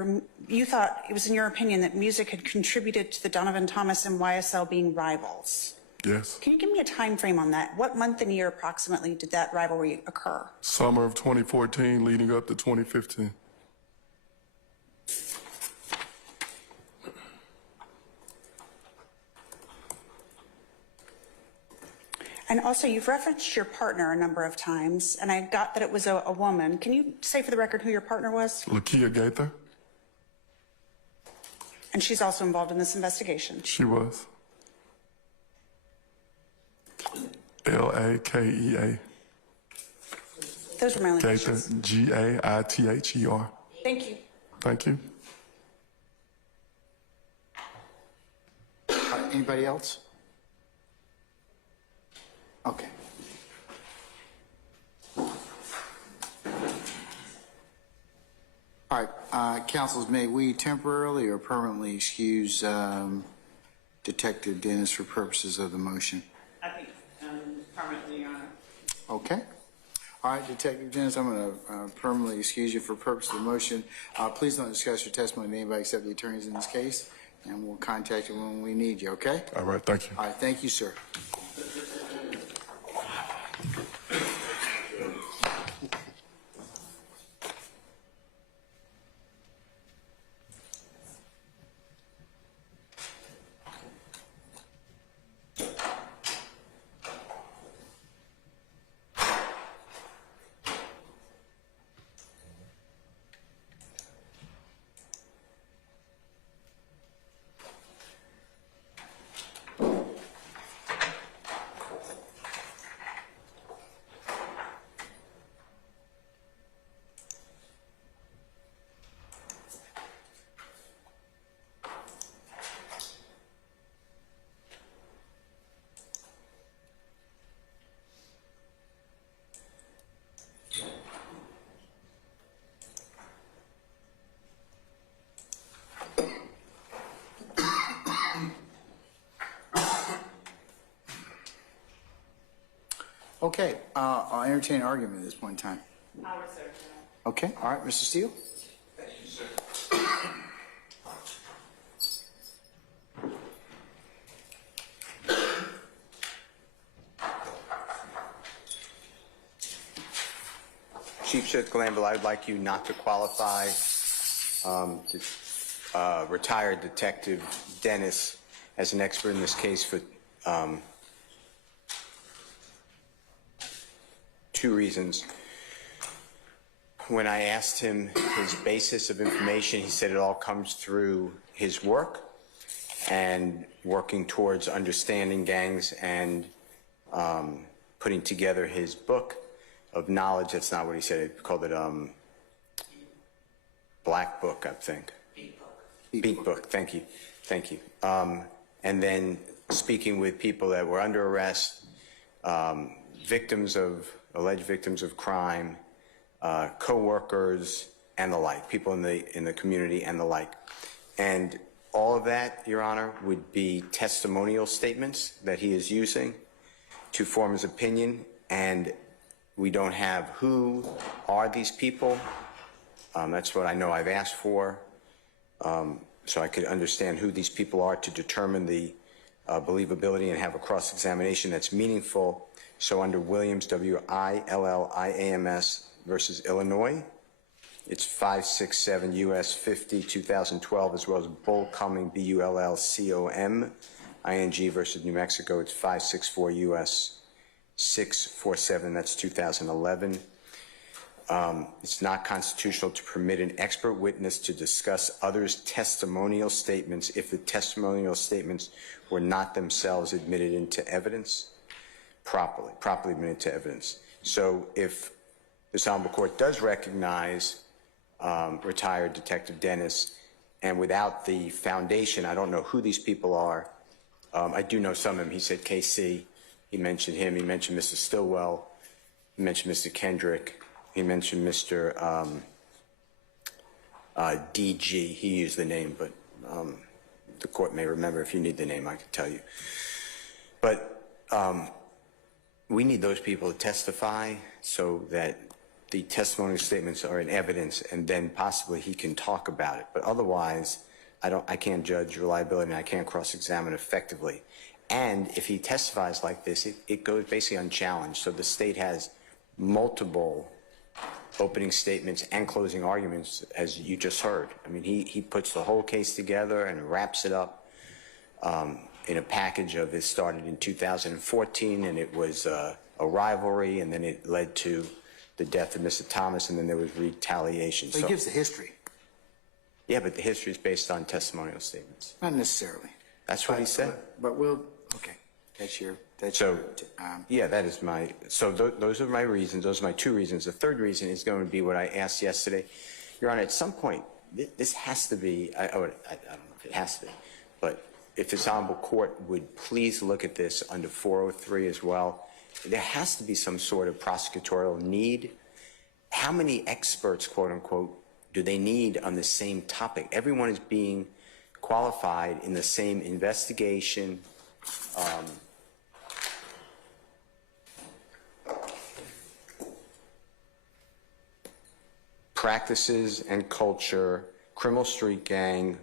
you thought it was in your opinion that music had contributed to the Donovan Thomas and YSL being rivals. Yes. Can you give me a time frame on that? What month and year approximately did that rivalry occur? Summer of 2014 leading up to 2015. And also, you've referenced your partner a number of times, and I got that it was a woman. Can you say for the record who your partner was? Lakia Gaither? And she's also involved in this investigation. She was. Lakea. Those were my only Gaither, questions. Gaither. Thank you. Thank you. All right, anybody else? Okay. All right, councils, may we temporarily or permanently excuse Detective Dennis for purposes of the motion? I think permanently, Your Honor. Okay. All right, Detective Dennis, I'm going to permanently excuse you for purpose of the motion. Please don't discuss your testimony with anybody except the attorneys in this case, and we'll contact you when we need you, okay? All right, thank you. All right, thank you, sir. Okay, I'll entertain an argument at this point in time. I'll reserve that. Okay, all right, Mr. Steele? Thank you, sir. Chief Judge Glanville, I'd like you not to qualify retired Detective Dennis as an expert in this case for two reasons. When I asked him his basis of information, he said it all comes through his work and working towards understanding gangs and putting together his book of knowledge. That's not what he said. He called it Black Book, I think. Beat Book. Thank you. Thank you. And then speaking with people that were under arrest, alleged victims of crime, co-workers, and the like, people in the community and the like. And all of that, Your Honor, would be testimonial statements that he is using to form his opinion, and we don't have who are these people. That's what I know I've asked for, so I could understand who these people are to determine the believability and have a cross-examination that's meaningful. So under Williams, W-I-L-L-I-A-M-S versus Illinois, it's 567 U.S. 50, 2012, as well as Bull Cumming, B-U-L-L-C-O-M-I-N-G versus New Mexico, it's 564 U.S. 647, that's 2011. It's not constitutional to permit an expert witness to discuss others' testimonial statements if the testimonial statements were not themselves admitted into evidence, properly admitted to evidence. So if this honorable court does recognize retired Detective Dennis, and without the foundation, I don't know who these people are. I do know some of them. He said KC. He mentioned him. He mentioned Mr. Stillwell. He mentioned Mr. Kendrick. He mentioned Mr. DG. He used the name, but the court may remember. If you need the name, I can tell you. But we need those people to testify so that the testimonial statements are in evidence, and then possibly he can talk about it. But otherwise, I can't judge reliability, and I can't cross-examine effectively. And if he testifies like this, it goes basically unchallenged. So the state has multiple opening statements and closing arguments, as you just heard. I mean, he puts the whole case together and wraps it up in a package of it started in 2014, and it was a rivalry, and then it led to the death of Mr. Thomas, and then there was retaliation. So he gives the history. Yeah, but the history is based on testimonial statements. Not necessarily. That's what he said. But okay. Yeah, that is those are my reasons. Those are my two reasons. The third reason is going to be what I asked yesterday. Your Honor, at some point, this has to be, I don't know if it has to be, but if this honorable court would please look at this under 403 as well, there has to be some sort of prosecutorial need. How many experts, quote unquote, do they need on the same topic? Everyone is being qualified in the same investigation. practices and culture, criminal street gang,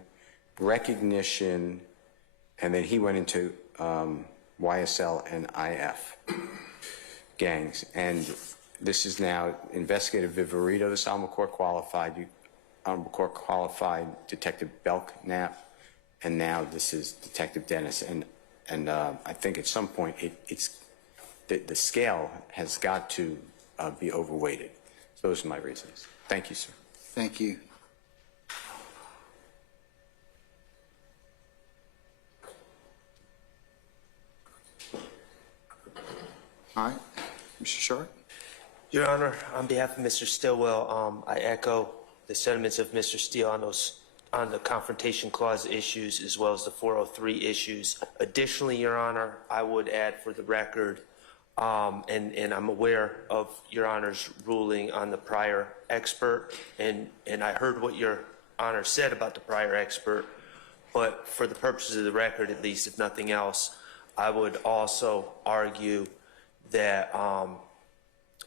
recognition, and then he went into YSL and IF gangs. And this is now Investigative Viverito, this Honorable Court qualified Detective Belknap, and now this is Detective Dennis. And I think at some point the scale has got to be overweighted. So those are my reasons. Thank you, sir. Thank you. All right, Mr. Sharp. Your Honor, on behalf of Mr. Stillwell, I echo the sentiments of Mr. Steele on the confrontation clause issues as well as the 403 issues. Additionally, Your Honor, I would add for the record, and I'm aware of Your Honor's ruling on the prior expert, and I heard what Your Honor said about the prior expert, but for the purposes of the record, at least, if nothing else, I would also argue that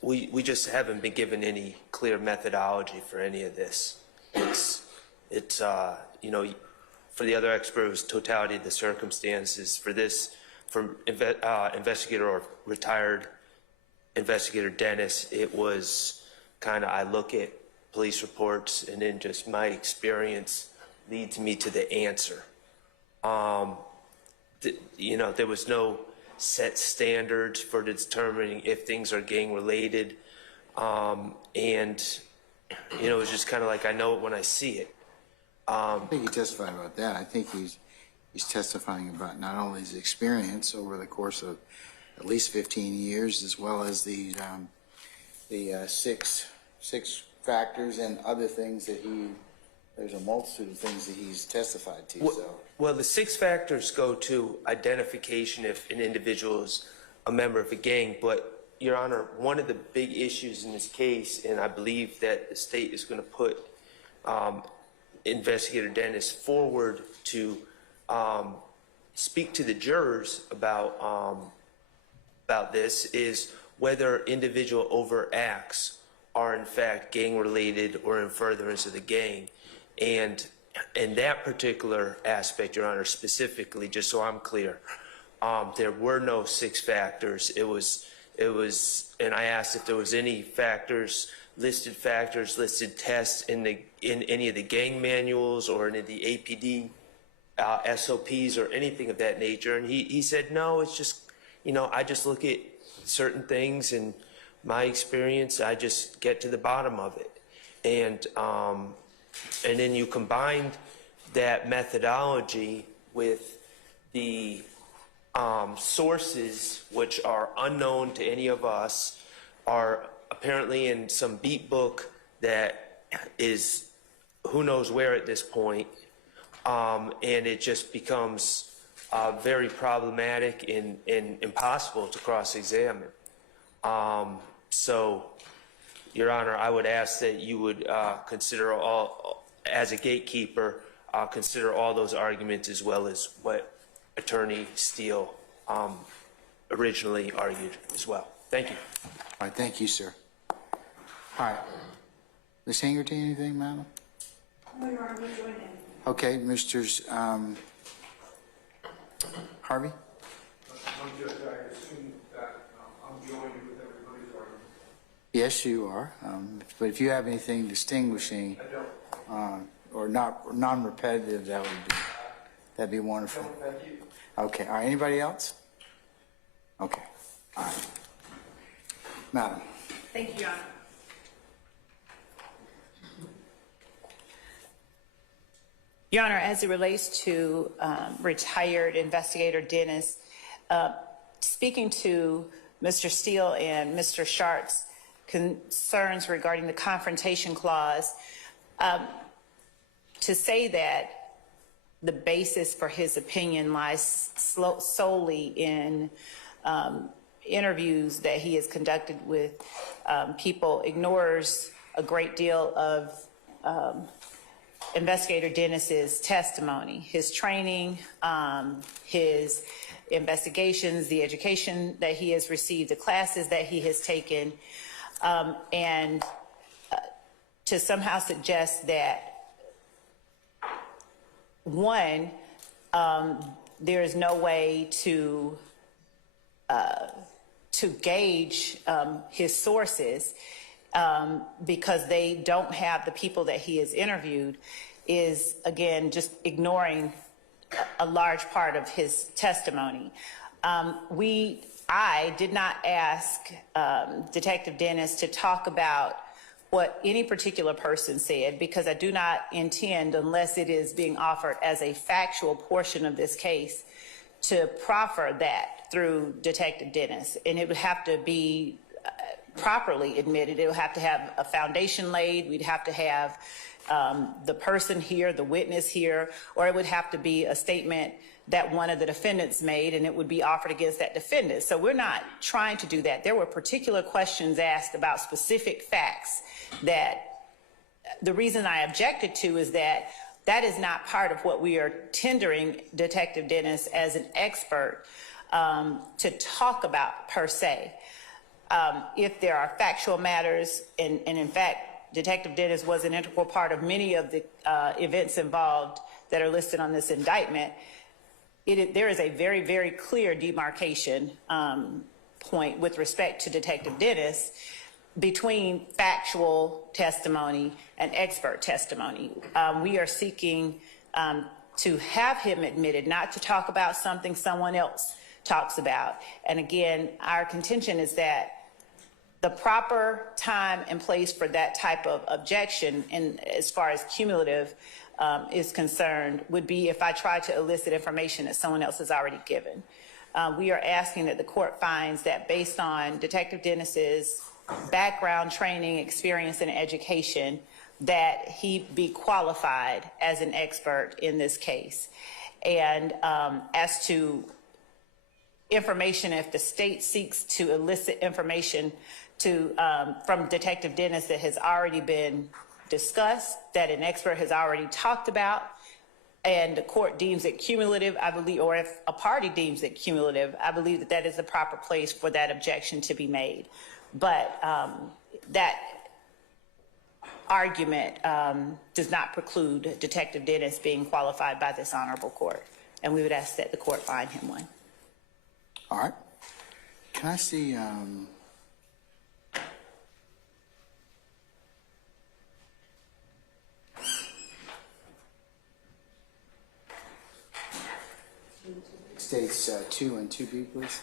we just haven't been given any clear methodology for any of this. It's you know, for the other expert, it was totality of the circumstances. For this, from investigator or retired investigator Dennis, it was kind of, I look at police reports and then just my experience leads me to the answer. You know, there was no set standards for determining if things are gang related. And, you know, it's just kind of like, I know it when I see it. I think he testified about that. I think he's testifying about not only his experience over the course of at least 15 years, as well as the six factors and other things that there's a multitude of things that he's testified to. Well, the 6 factors go to identification if an individual is a member of a gang. But, Your Honor, one of the big issues in this case, and I believe that the state is going to put Investigator Dennis forward to speak to the jurors about this, is whether individual overt acts are in fact gang related or in furtherance of the gang. And in that particular aspect, Your Honor, specifically, just so I'm clear, there were no 6 factors. It was, and I asked if there was any listed tests in any of the gang manuals or any of the APD SOPs or anything of that nature. And he said, no, it's just, you know, I just look at certain things and my experience, I just get to the bottom of it. And then you combine that methodology with the sources, which are unknown to any of us, are apparently in some beat book that is who knows where at this point, and it just becomes very problematic and impossible to cross-examine. So, Your Honor, I would ask that you would consider all, as a gatekeeper, consider all those arguments as well as what Attorney Steele originally argued as well. Thank you. All right, thank you, sir. All right. Ms. Hangerty, anything, madam? No, Your Honor, we join in. Okay, Mr. Harvey? I assume that I'm joining with everybody's argument. Yes, you are. But if you have anything distinguishing or non-repetitive, that'd be wonderful. No, thank you. Okay. All right. Anybody else? Okay. All right. Madam. Thank you, Your Honor. Your Honor, as it relates to retired investigator Dennis, speaking to Mr. Steele and Mr. Sharp's concerns regarding the confrontation clause, to say that the basis for his opinion lies solely in interviews that he has conducted with people ignores a great deal of Investigator Dennis's testimony, his training, his investigations, the education that he has received, the classes that he has taken, and to somehow suggest that, one, there is no way to gauge his sources because they don't have the people that he has interviewed is, again, just ignoring a large part of his testimony. I did not ask Detective Dennis to talk about what any particular person said because I do not intend, unless it is being offered as a factual portion of this case, to proffer that through Detective Dennis. And it would have to be properly admitted. It would have to have a foundation laid. We'd have to have the person here, the witness here, or it would have to be a statement that one of the defendants made and it would be offered against that defendant. So we're not trying to do that. There were particular questions asked about specific facts that the reason I objected to is that that is not part of what we are tendering Detective Dennis as an expert to talk about per se. If there are factual matters, and in fact, Detective Dennis was an integral part of many of the events involved that are listed on this indictment, there is a very, very clear demarcation point with respect to Detective Dennis between factual testimony and expert testimony. We are seeking to have him admitted, not to talk about something someone else talks about. And again, our contention is that the proper time and place for that type of objection, and as far as cumulative is concerned, would be if I try to elicit information that someone else has already given. We are asking that the court finds that based on Detective Dennis's background, training, experience, and education, that he be qualified as an expert in this case. And as to information, if the state seeks to elicit information from Detective Dennis that has already been discussed, that an expert has already talked about, and the court deems it cumulative, I believe, or if a party deems it cumulative, I believe that that is the proper place for that objection to be made. But that argument does not preclude Detective Dennis being qualified by this honorable court. And we would ask that the court find him one. All right. Can I see states 2 and 2B, please?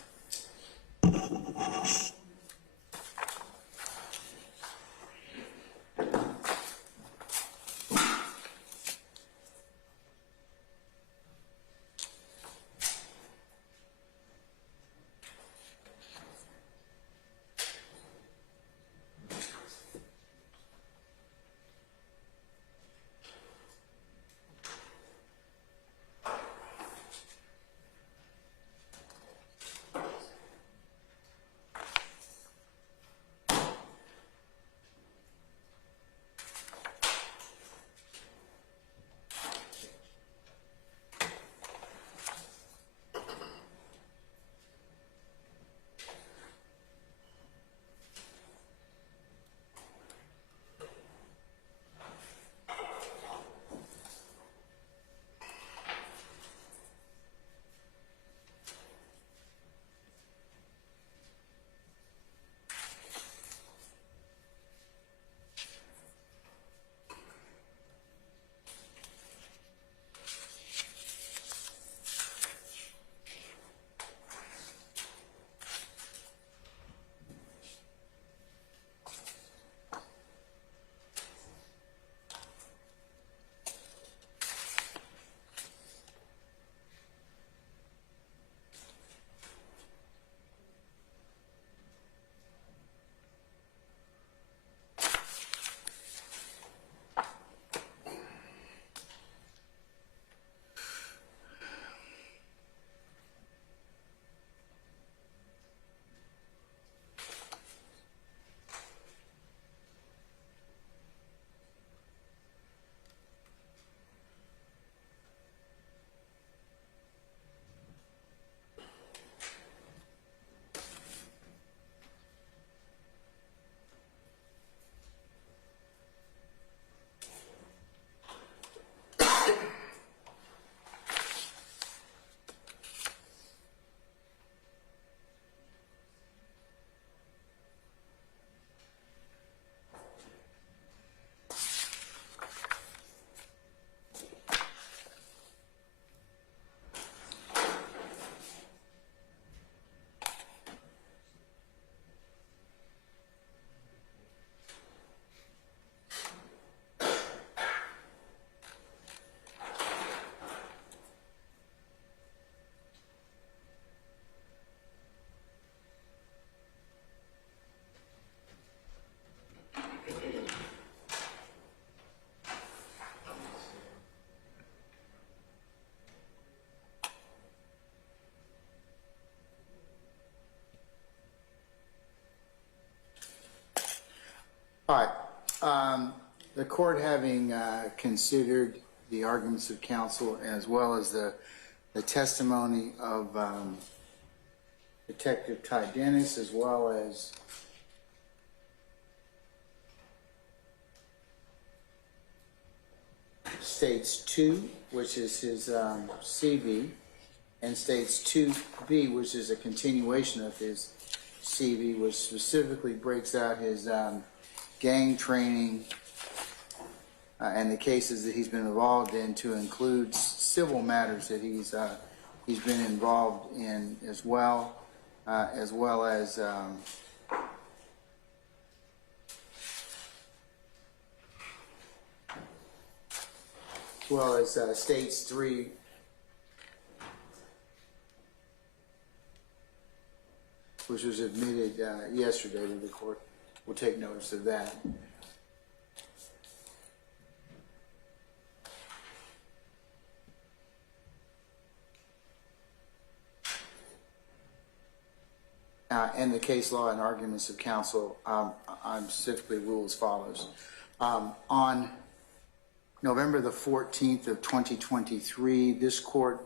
All right. The court having considered the arguments of counsel as well as the testimony of Detective Ty Dennis as well as States 2, which is his CV, and States 2B, which is a continuation of his CV, which specifically breaks out his gang training and the cases that he's been involved in to include civil matters that he's been involved in as well as States 3, which was admitted yesterday to the court. We'll take notice of that. And the case law and arguments of counsel, I'm specifically rule as follows. On November the 14th of 2023, this court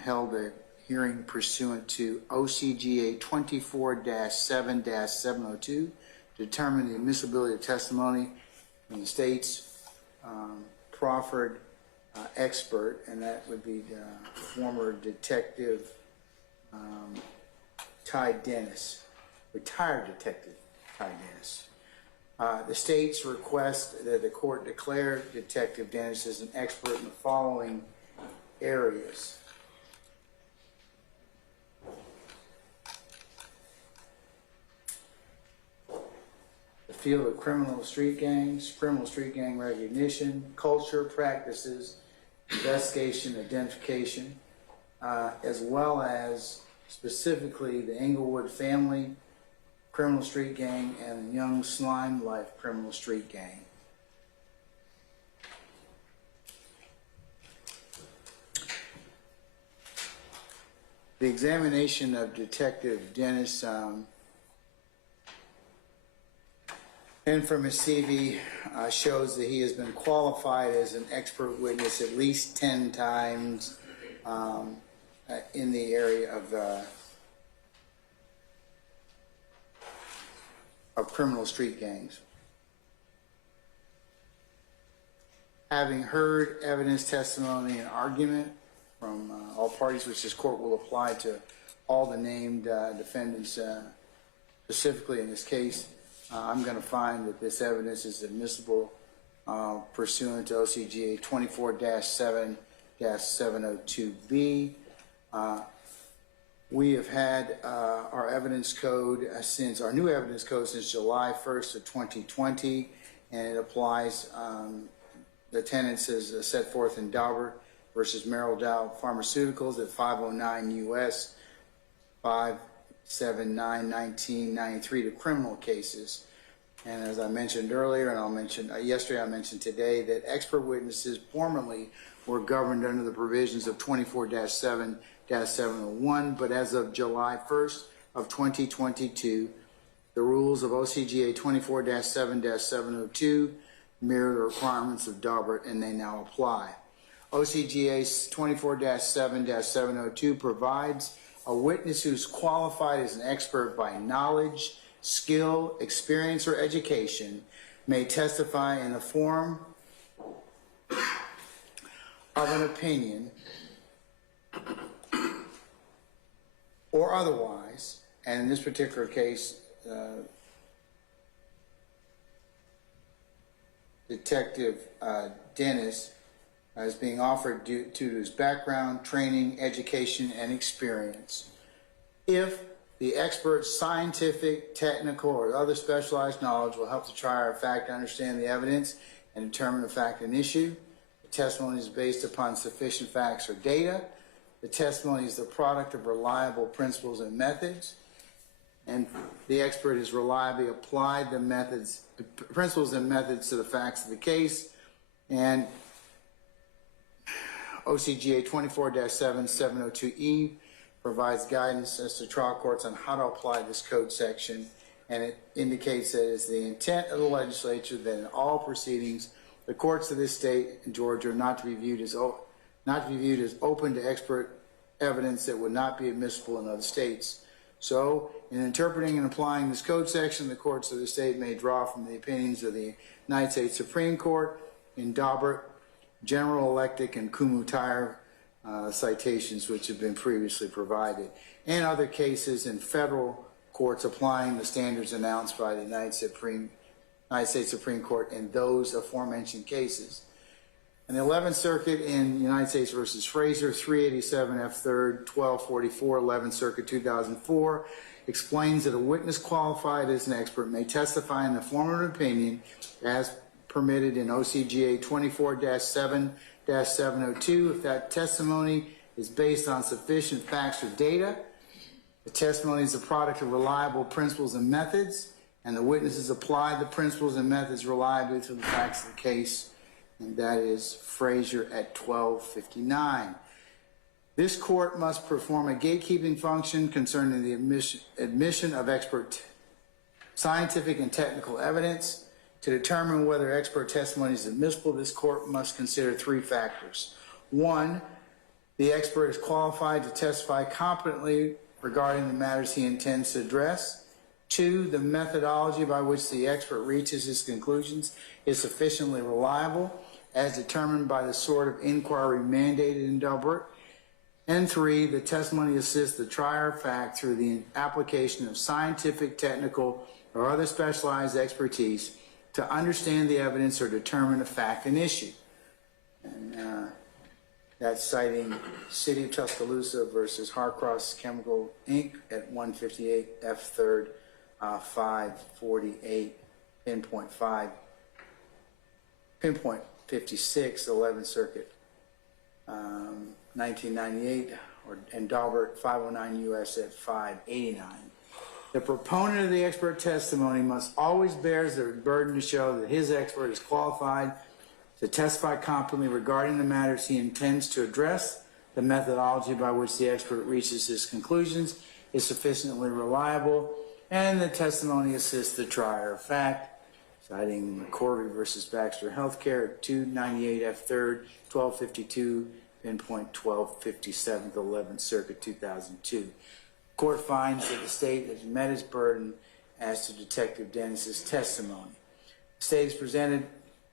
held a hearing pursuant to OCGA 24-7-702 to determine the admissibility of testimony from the state's proffered expert, and that would be the former Detective Ty Dennis, retired Detective Ty Dennis. The state's request that the court declare Detective Dennis as an expert in the following areas. The field of criminal street gang recognition, culture, practices, investigation, identification, as well as specifically the Underwood family criminal street gang and the Young Slime Life criminal street gang. The examination of Detective Dennis and from his CV shows that he has been qualified as an expert witness at least 10 times in the area of criminal street gangs. Having heard evidence, testimony, and argument from all parties, which this court will apply to all the named defendants specifically in this case, I'm going to find that this evidence is admissible pursuant to OCGA 24-7-702B. We have had our evidence code our new evidence code since July 1st of 2020, and it applies the tenets as set forth in Daubert versus Merrill Dow Pharmaceuticals at 509 U.S. 579-1993 to criminal cases. And as I mentioned earlier, and I'll mention yesterday, I mentioned today that expert witnesses formerly were governed under the provisions of 24-7-701, but as of July 1st of 2022, the rules of OCGA 24-7-702 mirror the requirements of Daubert, and they now apply. OCGA 24-7-702 provides a witness who's qualified as an expert by knowledge, skill, experience, or education may testify in the form of an opinion or otherwise, and in this particular case, Detective Dennis is being offered due to his background, training, education, and experience. If the expert's scientific, technical, or other specialized knowledge will help the trier of fact to understand the evidence and determine the fact and issue, the testimony is based upon sufficient facts or data. The testimony is the product of reliable principles and methods, and the expert has reliably applied the principles and methods to the facts of the case. And OCGA 24-7-702E provides guidance as to trial courts on how to apply this code section and it indicates that it's the intent of the legislature that in all proceedings, the courts of this state in Georgia are not to be viewed as open to expert evidence that would not be admissible in other states. So, in interpreting and applying this code section, the courts of the state may draw from the opinions of the United States Supreme Court in Daubert, General Electric, and Kumho-Tyer citations which have been previously provided, and other cases in federal courts applying the standards announced by the United States Supreme Court in those aforementioned cases. In the 11th Circuit in United States versus Fraser, 387 F. 3rd, 1244, 11th Circuit, 2004, explains that a witness qualified as an expert may testify in the form of an opinion as permitted in OCGA 24-7-702 if that testimony is based on sufficient facts or data, the testimony is a product of reliable principles and methods, and the witnesses apply the principles and methods reliably to the facts of the case, and that is Fraser at 1259. This court must perform a gatekeeping function concerning the admission of expert scientific and technical evidence. To determine whether expert testimony is admissible, this court must consider three factors. One, the expert is qualified to testify competently regarding the matters he intends to address. Two, the methodology by which the expert reaches his conclusions is sufficiently reliable, as determined by the sort of inquiry mandated in Daubert. And three, the testimony assists the trier of fact through the application of scientific, technical, or other specialized expertise to understand the evidence or determine a fact and issue. And that's citing City of Tuscaloosa versus Harcross Chemical, Inc. at 158 F. 3rd, 548, pinpoint 56, 11th Circuit, 1998, and Daubert 509 U.S. at 589. The proponent of the expert testimony must always bear the burden to show that his expert is qualified to testify competently regarding the matters he intends to address. The methodology by which the expert reaches his conclusions is sufficiently reliable, and the testimony assists the trier of fact. Citing McCorvey versus Baxter Healthcare, 298 F. 3rd, 1252, pinpoint 1257, 11th Circuit, 2002. Court finds that the state has met its burden as to Detective Dennis's testimony. The state is presented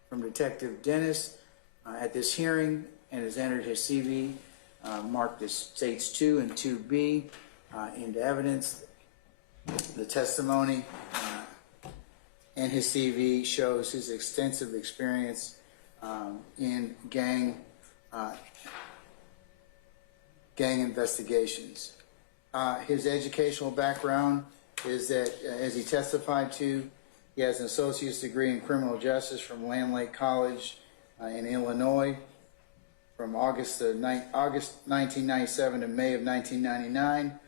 from Detective Dennis at this hearing and has entered his CV marked as States 2 and 2B into evidence. The testimony and his CV shows his extensive experience in gang investigations. His educational background is that, as he testified to, he has an associate's degree in criminal justice from Land Lake College in Illinois from August 1997 to May of 1999,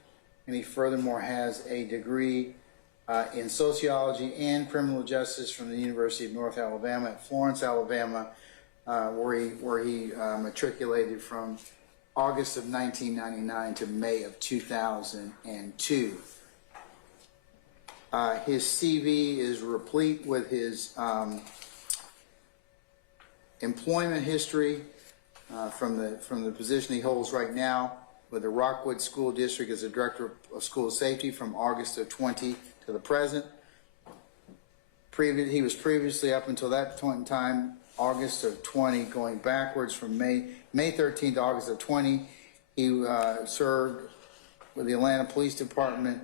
and he furthermore has a degree in sociology and criminal justice from the University of North Alabama at Florence, Alabama, where he matriculated from August of 1999 to May of 2002. His CV is replete with his employment history from the position he holds right now with the Rockwood School District as a Director of School Safety from August of 20 to the present. He was previously, up until that point in time, August of 20, going backwards from May 13th to August of 20, he served with the Atlanta Police Department,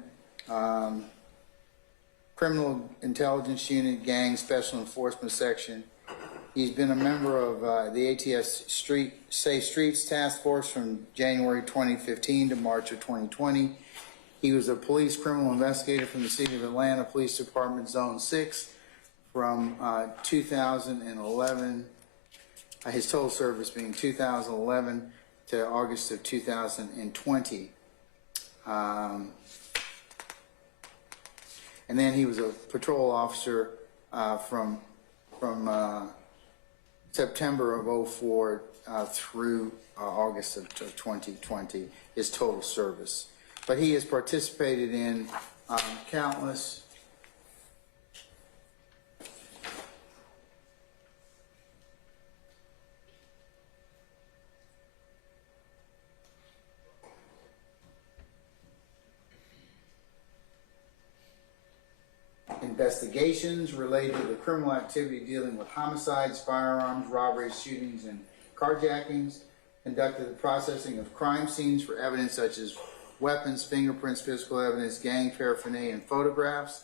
Criminal Intelligence Unit, Gang Special Enforcement Section. He's been a member of the ATS Safe Streets Task Force from January 2015 to March of 2020. He was a police criminal investigator from the City of Atlanta Police Department Zone 6 from 2011, his total service being 2011 to August of 2020. And then he was a patrol officer from September of 2004 through August of 2020, his total service. But he has participated in countless investigations related to criminal activity dealing with homicides, firearms, robberies, shootings, and carjackings, conducted the processing of crime scenes for evidence such as weapons, fingerprints, physical evidence, gang paraphernalia, and photographs,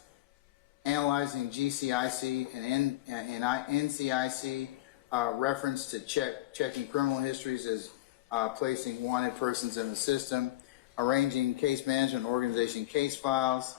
analyzing GCIC and NCIC reference to checking criminal histories as placing wanted persons in the system, arranging case management, organization case files,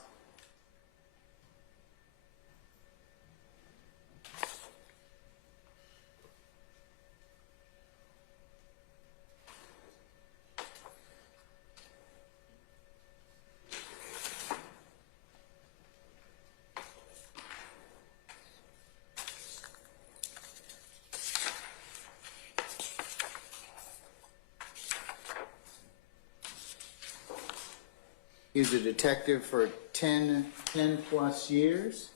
He was a detective for 10 plus years.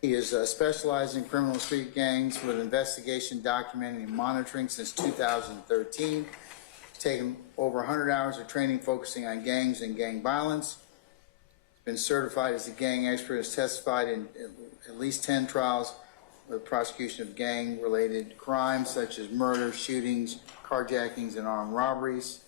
He is specialized in criminal street gangs with investigation, documenting, and monitoring since 2013. He's taken over 100 hours of training focusing on gangs and gang violence. He's been certified as a gang expert, has testified in at least 10 trials with prosecution of gang-related crimes such as murder, shootings, carjackings, and armed robberies.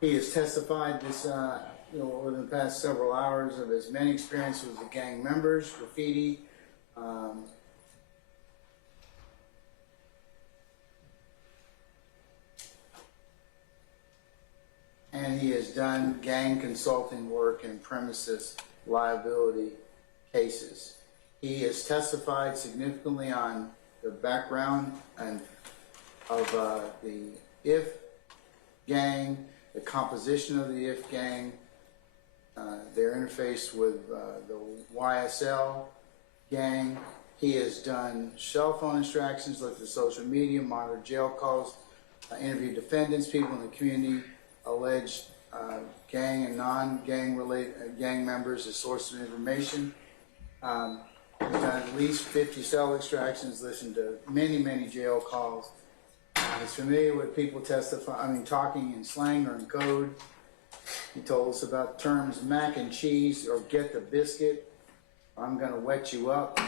He has testified this within the past several hours of his many experiences with the gang members, graffiti, and he has done gang consulting work and premises liability cases. He has testified significantly on the background and of the IF gang, the composition of the IF gang, their interface with the YSL gang. He has done cell phone extractions, looked at social media, monitored jail calls, interviewed defendants, people in the community, alleged gang and non-gang related gang members as sources of information. He's done at least 50 cell extractions, listened to many jail calls. He's familiar with people talking in slang or in code. He told us about terms mac and cheese or get the biscuit, or I'm going to wet you up.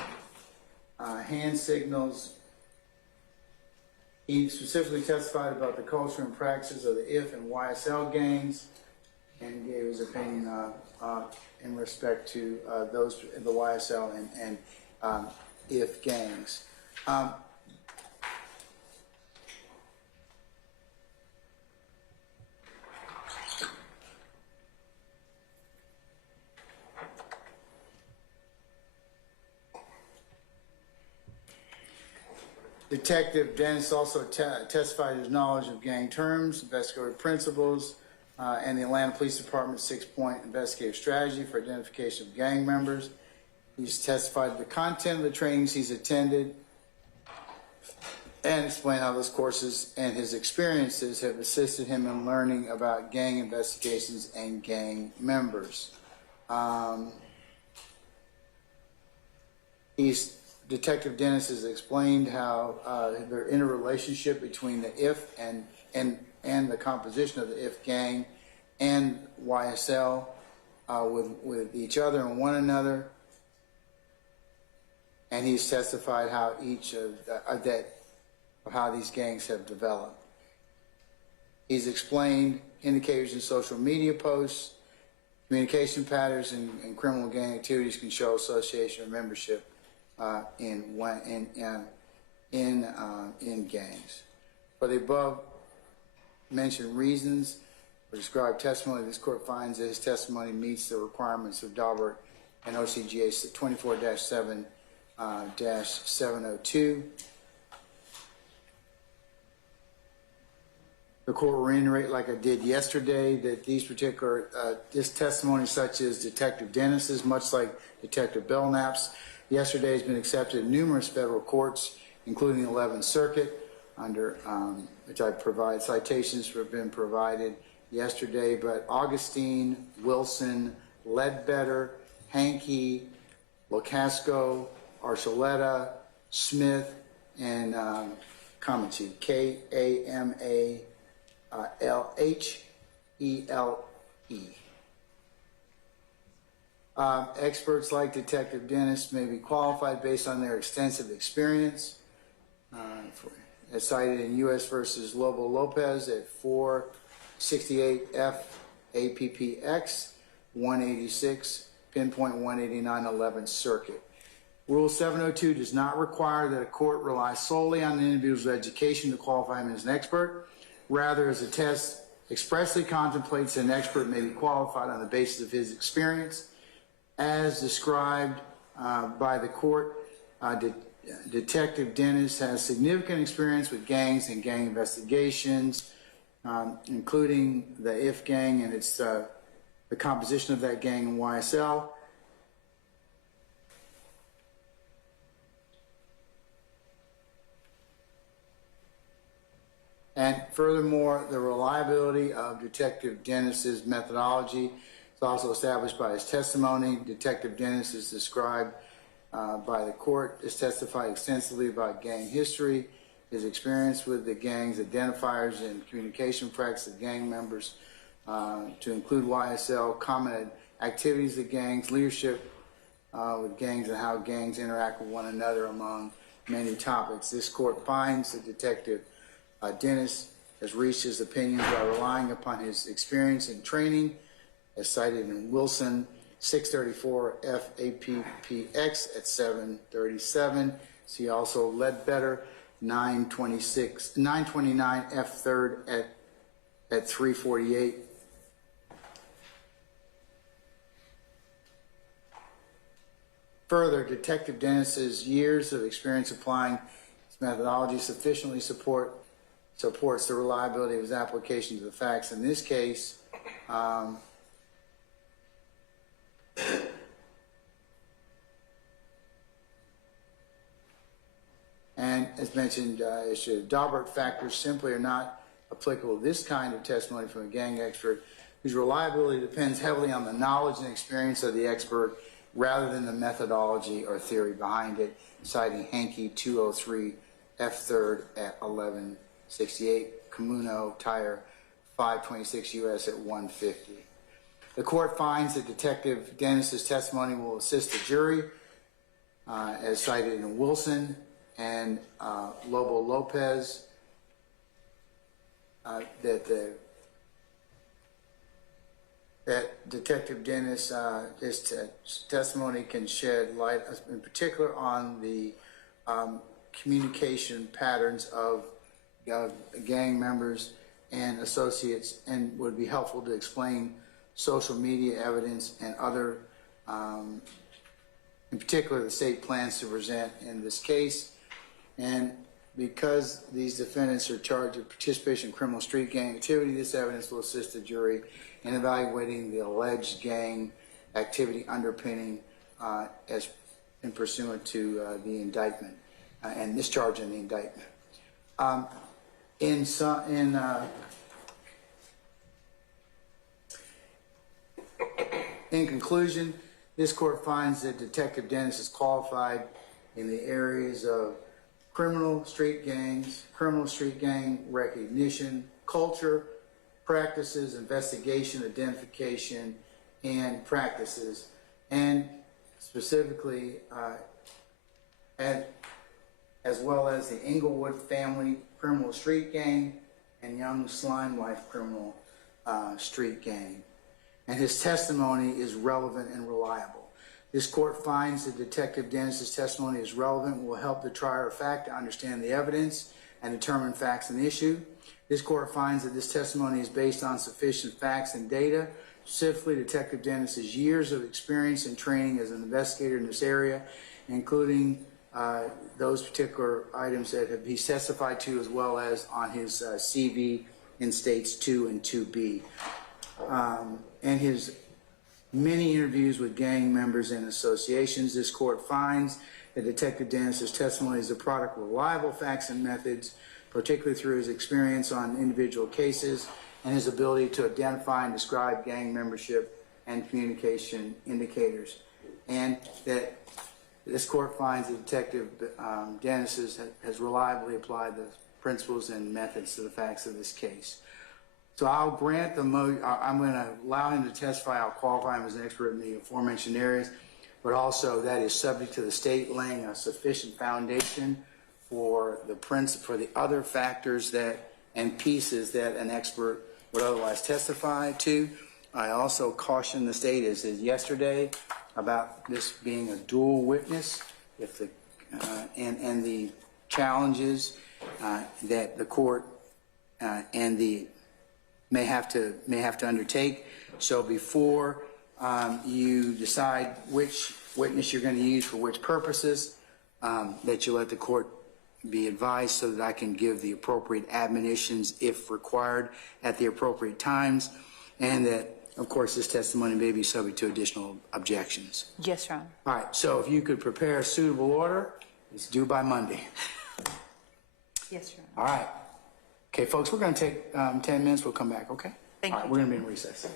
Hand signals. He specifically testified about the culture and practices of the IF and YSL gangs, and gave his opinion in respect to the YSL and IF gangs. Detective Dennis also testified his knowledge of gang terms, investigative principles, and the Atlanta Police Department's 6-point investigative strategy for identification of gang members. He's testified the content of the trainings he's attended and explained how those courses and his experiences have assisted him in learning about gang investigations and gang members. Detective Dennis has explained how their interrelationship between the IF and the composition of the IF gang and YSL with each other and one another. And he's testified how each of how these gangs have developed. He's explained indicators in social media posts, communication patterns, and criminal gang activities can show association or membership in gangs. For the above mentioned reasons, for described testimony, this court finds that his testimony meets the requirements of Daubert and OCGA 24-7-702. The court will reiterate, like I did yesterday, that these particular this testimony, such as Detective Dennis's, much like Detective Belknap's, yesterday has been accepted in numerous federal courts, including the 11th Circuit, under which I provide citations have been provided yesterday, but Augustine, Wilson, Ledbetter, Hankey, Locasco, Archuleta, Smith, and Kamachele, Kamalhele. Experts like Detective Dennis may be qualified based on their extensive experience. As cited in U.S. versus Lobo Lopez at 468 F APPX 186, pinpoint 189, 11th Circuit. Rule 702 does not require that a court rely solely on an individual's education to qualify him as an expert. Rather, as a test expressly contemplates that an expert may be qualified on the basis of his experience. As described by the court, Detective Dennis has significant experience with gangs and gang investigations, including the IF gang and its the composition of that gang in YSL. And furthermore, the reliability of Detective Dennis's methodology is also established by his testimony. Detective Dennis is described by the court, has testified extensively about gang history, his experience with the gang's identifiers and communication practice of gang members, to include YSL, commented activities of gangs, leadership with gangs, and how gangs interact with one another, among many topics. This court finds that Detective Dennis has reached his opinions by relying upon his experience and training, as cited in Wilson 634 FAPPX at 737. See also Ledbetter 929 F3rd at 348. Further, Detective Dennis's years of experience applying his methodology sufficiently supports the reliability of his application to the facts. In this case, and as mentioned, Daubert factors simply are not applicable to this kind of testimony from a gang expert, whose reliability depends heavily on the knowledge and experience of the expert rather than the methodology or theory behind it, citing Hankey 203 F3rd at 1168, Camuno Tire 526 U.S. at 150. The court finds that Detective Dennis's testimony will assist the jury, as cited in Wilson and Lobo Lopez, that Detective Dennis, his testimony can shed light, in particular, on the communication patterns of gang members and associates, and would be helpful to explain social media evidence and other, in particular, the state plans to present in this case. And because these defendants are charged with participation in criminal street gang activity, this evidence will assist the jury in evaluating the alleged gang activity underpinning as in pursuant to the indictment and this charge in the indictment. In conclusion, this court finds that Detective Dennis is qualified in the areas of criminal street gang recognition, culture, practices, investigation, identification, and practices, and specifically as well as the Englewood Family Criminal Street Gang and Young Slime Life Criminal Street Gang. And his testimony is relevant and reliable. This court finds that Detective Dennis's testimony is relevant and will help the trier of fact to understand the evidence and determine facts and issue. This court finds that this testimony is based on sufficient facts and data, specifically Detective Dennis's years of experience and training as an investigator in this area, including those particular items that he's testified to, as well as on his CV in states 2 and 2B. And his many interviews with gang members and associations. This court finds that Detective Dennis's testimony is a product of reliable facts and methods, particularly through his experience on individual cases and his ability to identify and describe gang membership and communication indicators. And that this court finds that Detective Dennis has reliably applied the principles and methods to the facts of this case. So I'll grant I'm going to allow him to testify. I'll qualify him as an expert in the aforementioned areas, but also that is subject to the state laying a sufficient foundation for the other factors and pieces that an expert would otherwise testify to. I also caution the state, as is yesterday, about this being a dual witness, and the challenges that the court and the may have to undertake. So before you decide which witness you're going to use for which purposes, that you let the court be advised so that I can give the appropriate admonitions if required at the appropriate times, and that, of course, this testimony may be subject to additional objections. Yes, Your Honor. All right, so if you could prepare a suitable order, it's due by Monday. Yes, Your Honor. All right. Okay, folks, we're going to take 10 minutes. We'll come back, okay? Thank All right, you. we're going to be in recess.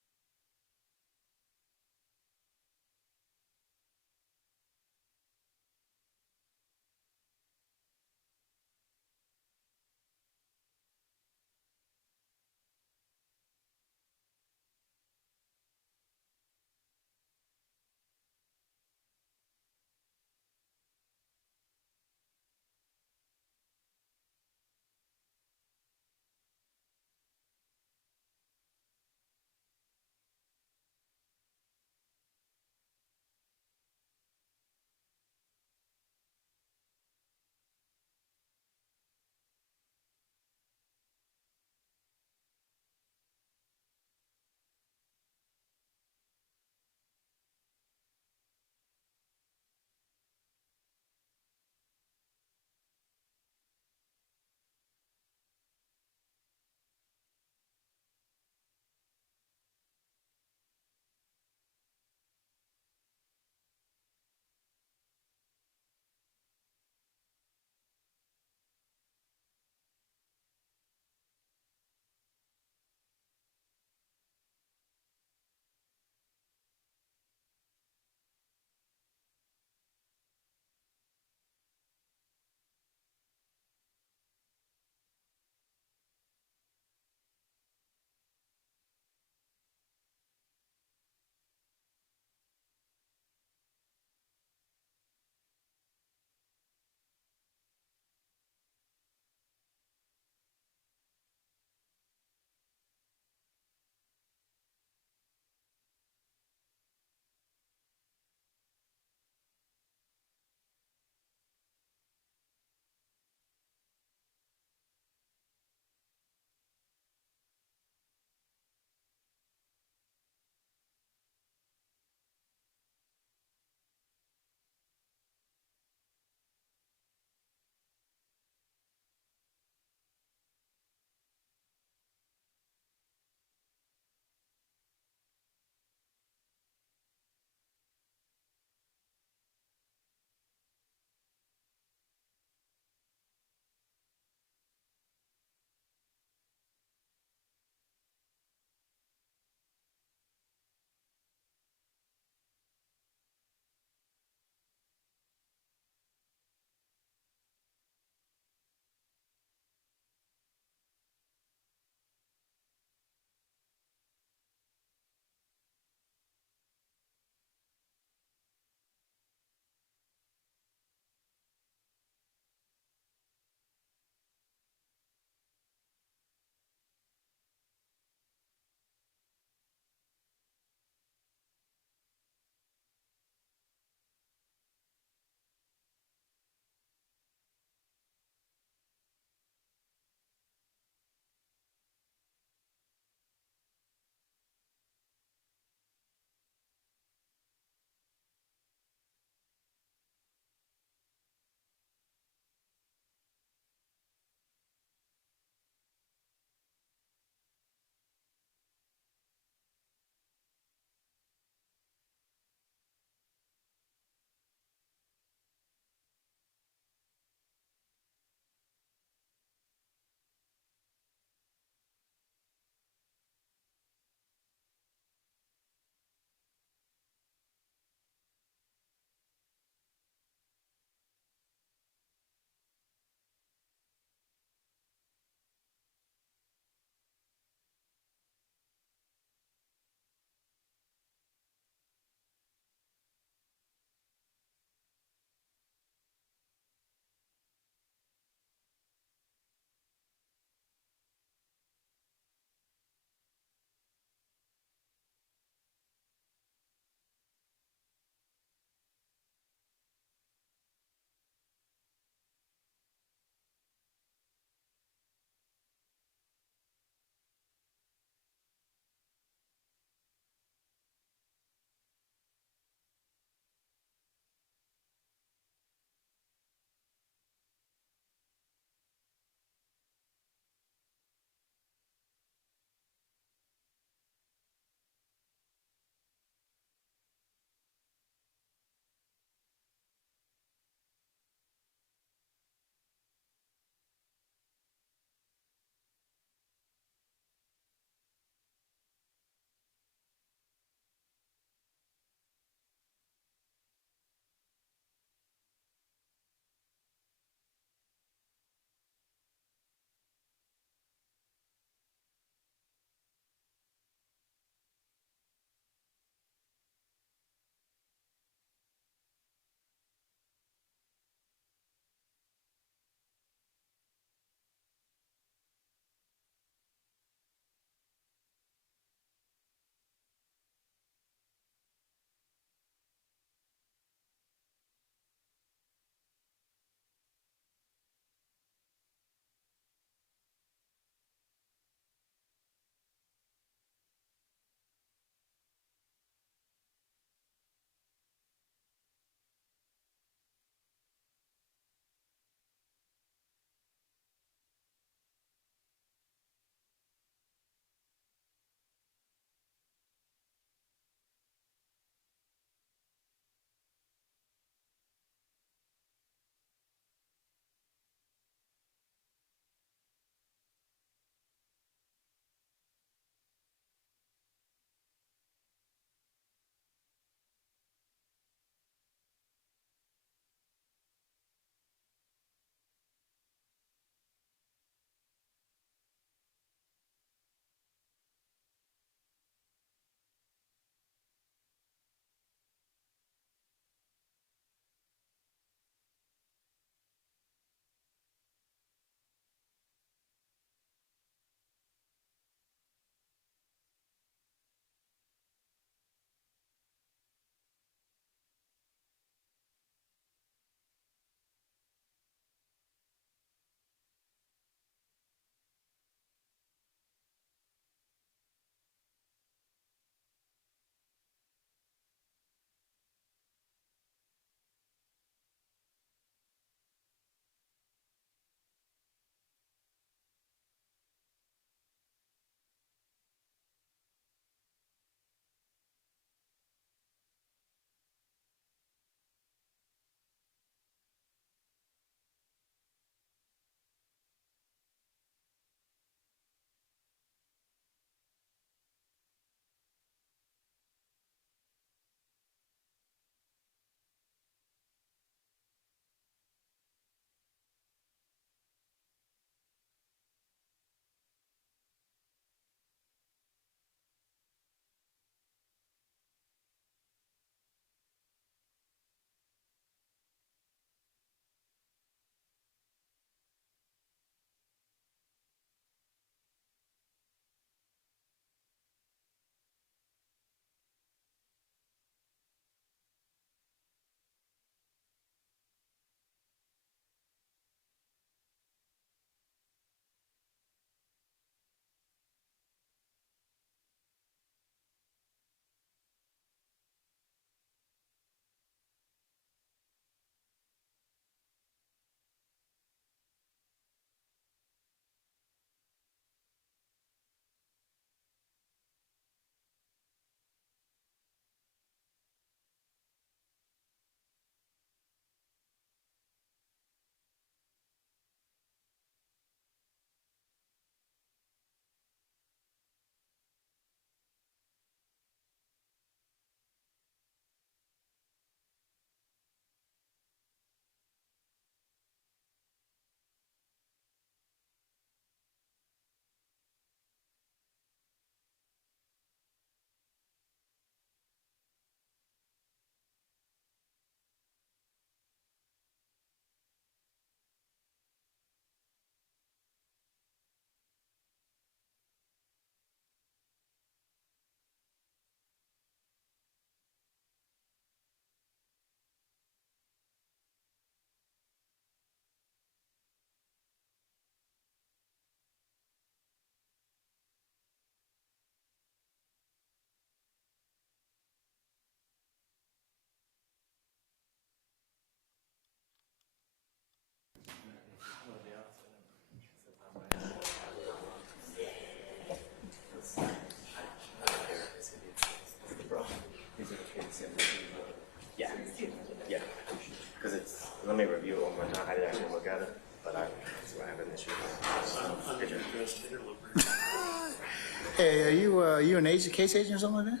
Hey, are you an agent, case agent or something like that?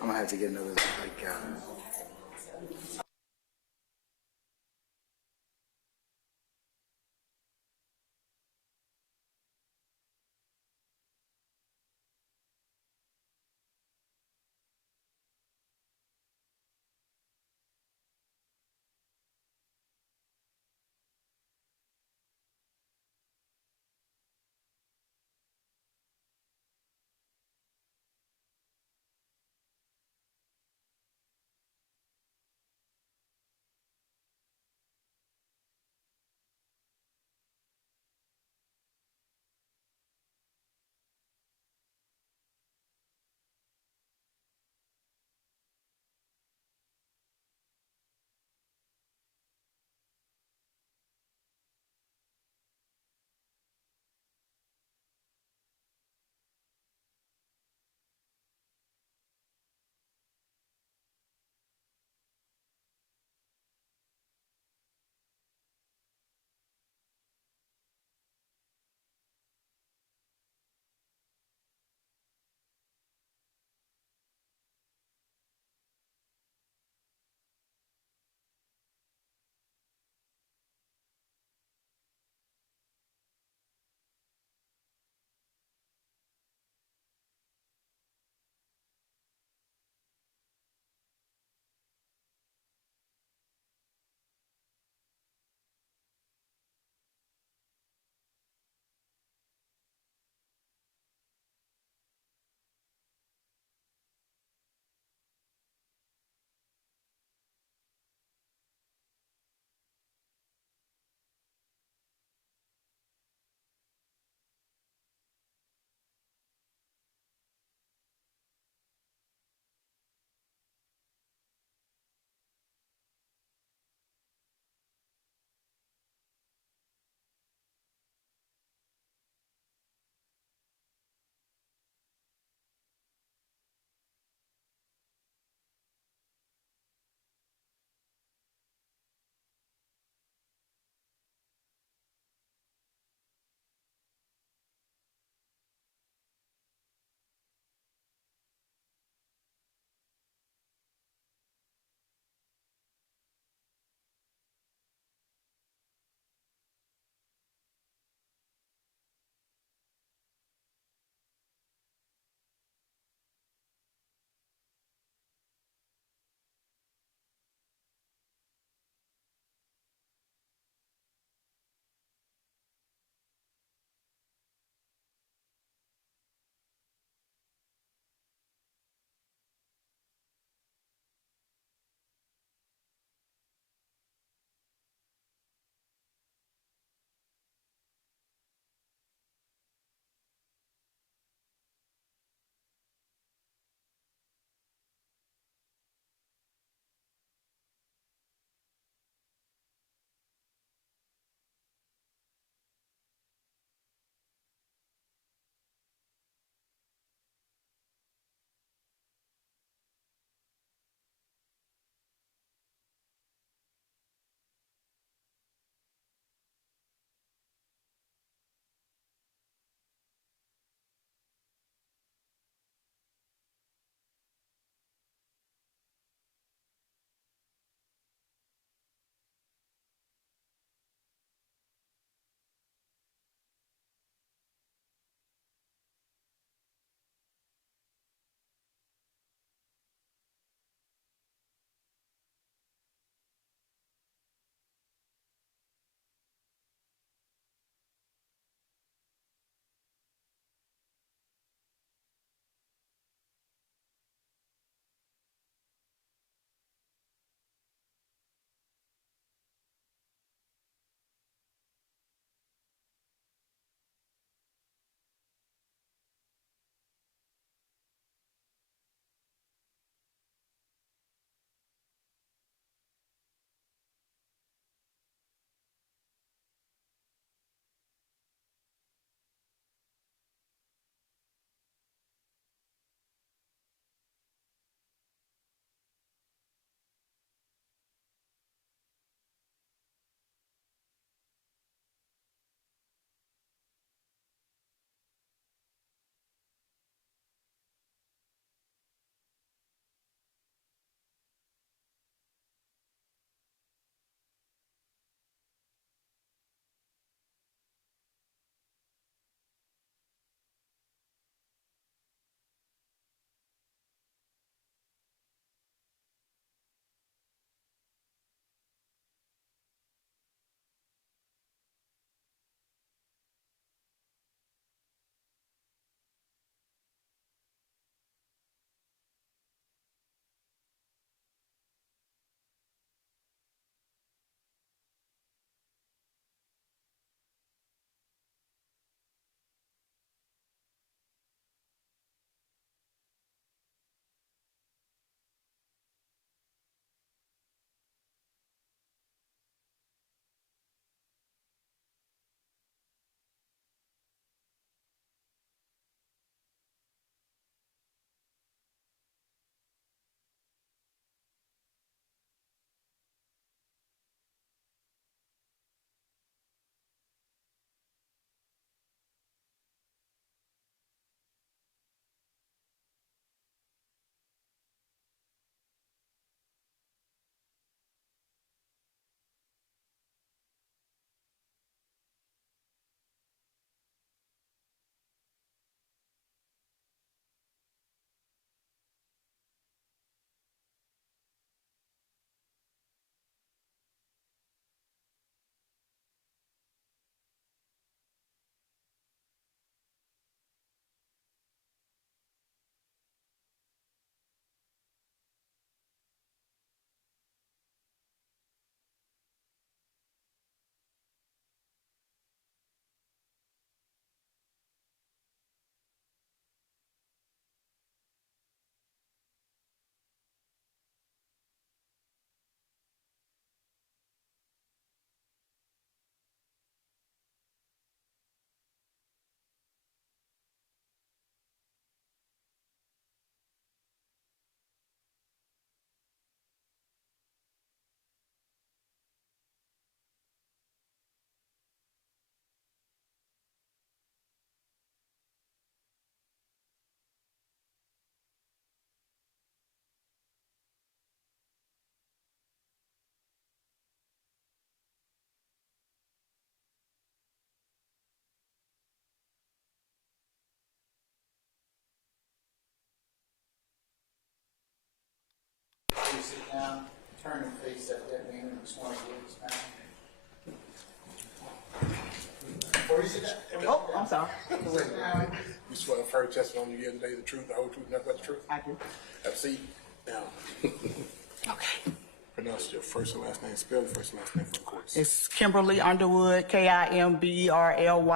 I'm gonna have to get another please sit down, turn and face that man and just want to give his pound. Before you sit down. Oh, I'm sorry. Sit down. You swear to first testimony you give today the truth, the whole truth, nothing but the truth? I do. Have a seat. Now, Okay. pronounce your first and last name, spell your first and last name for the courts. It's Kimberly Underwood, KIMBERLYUNDERWOOD.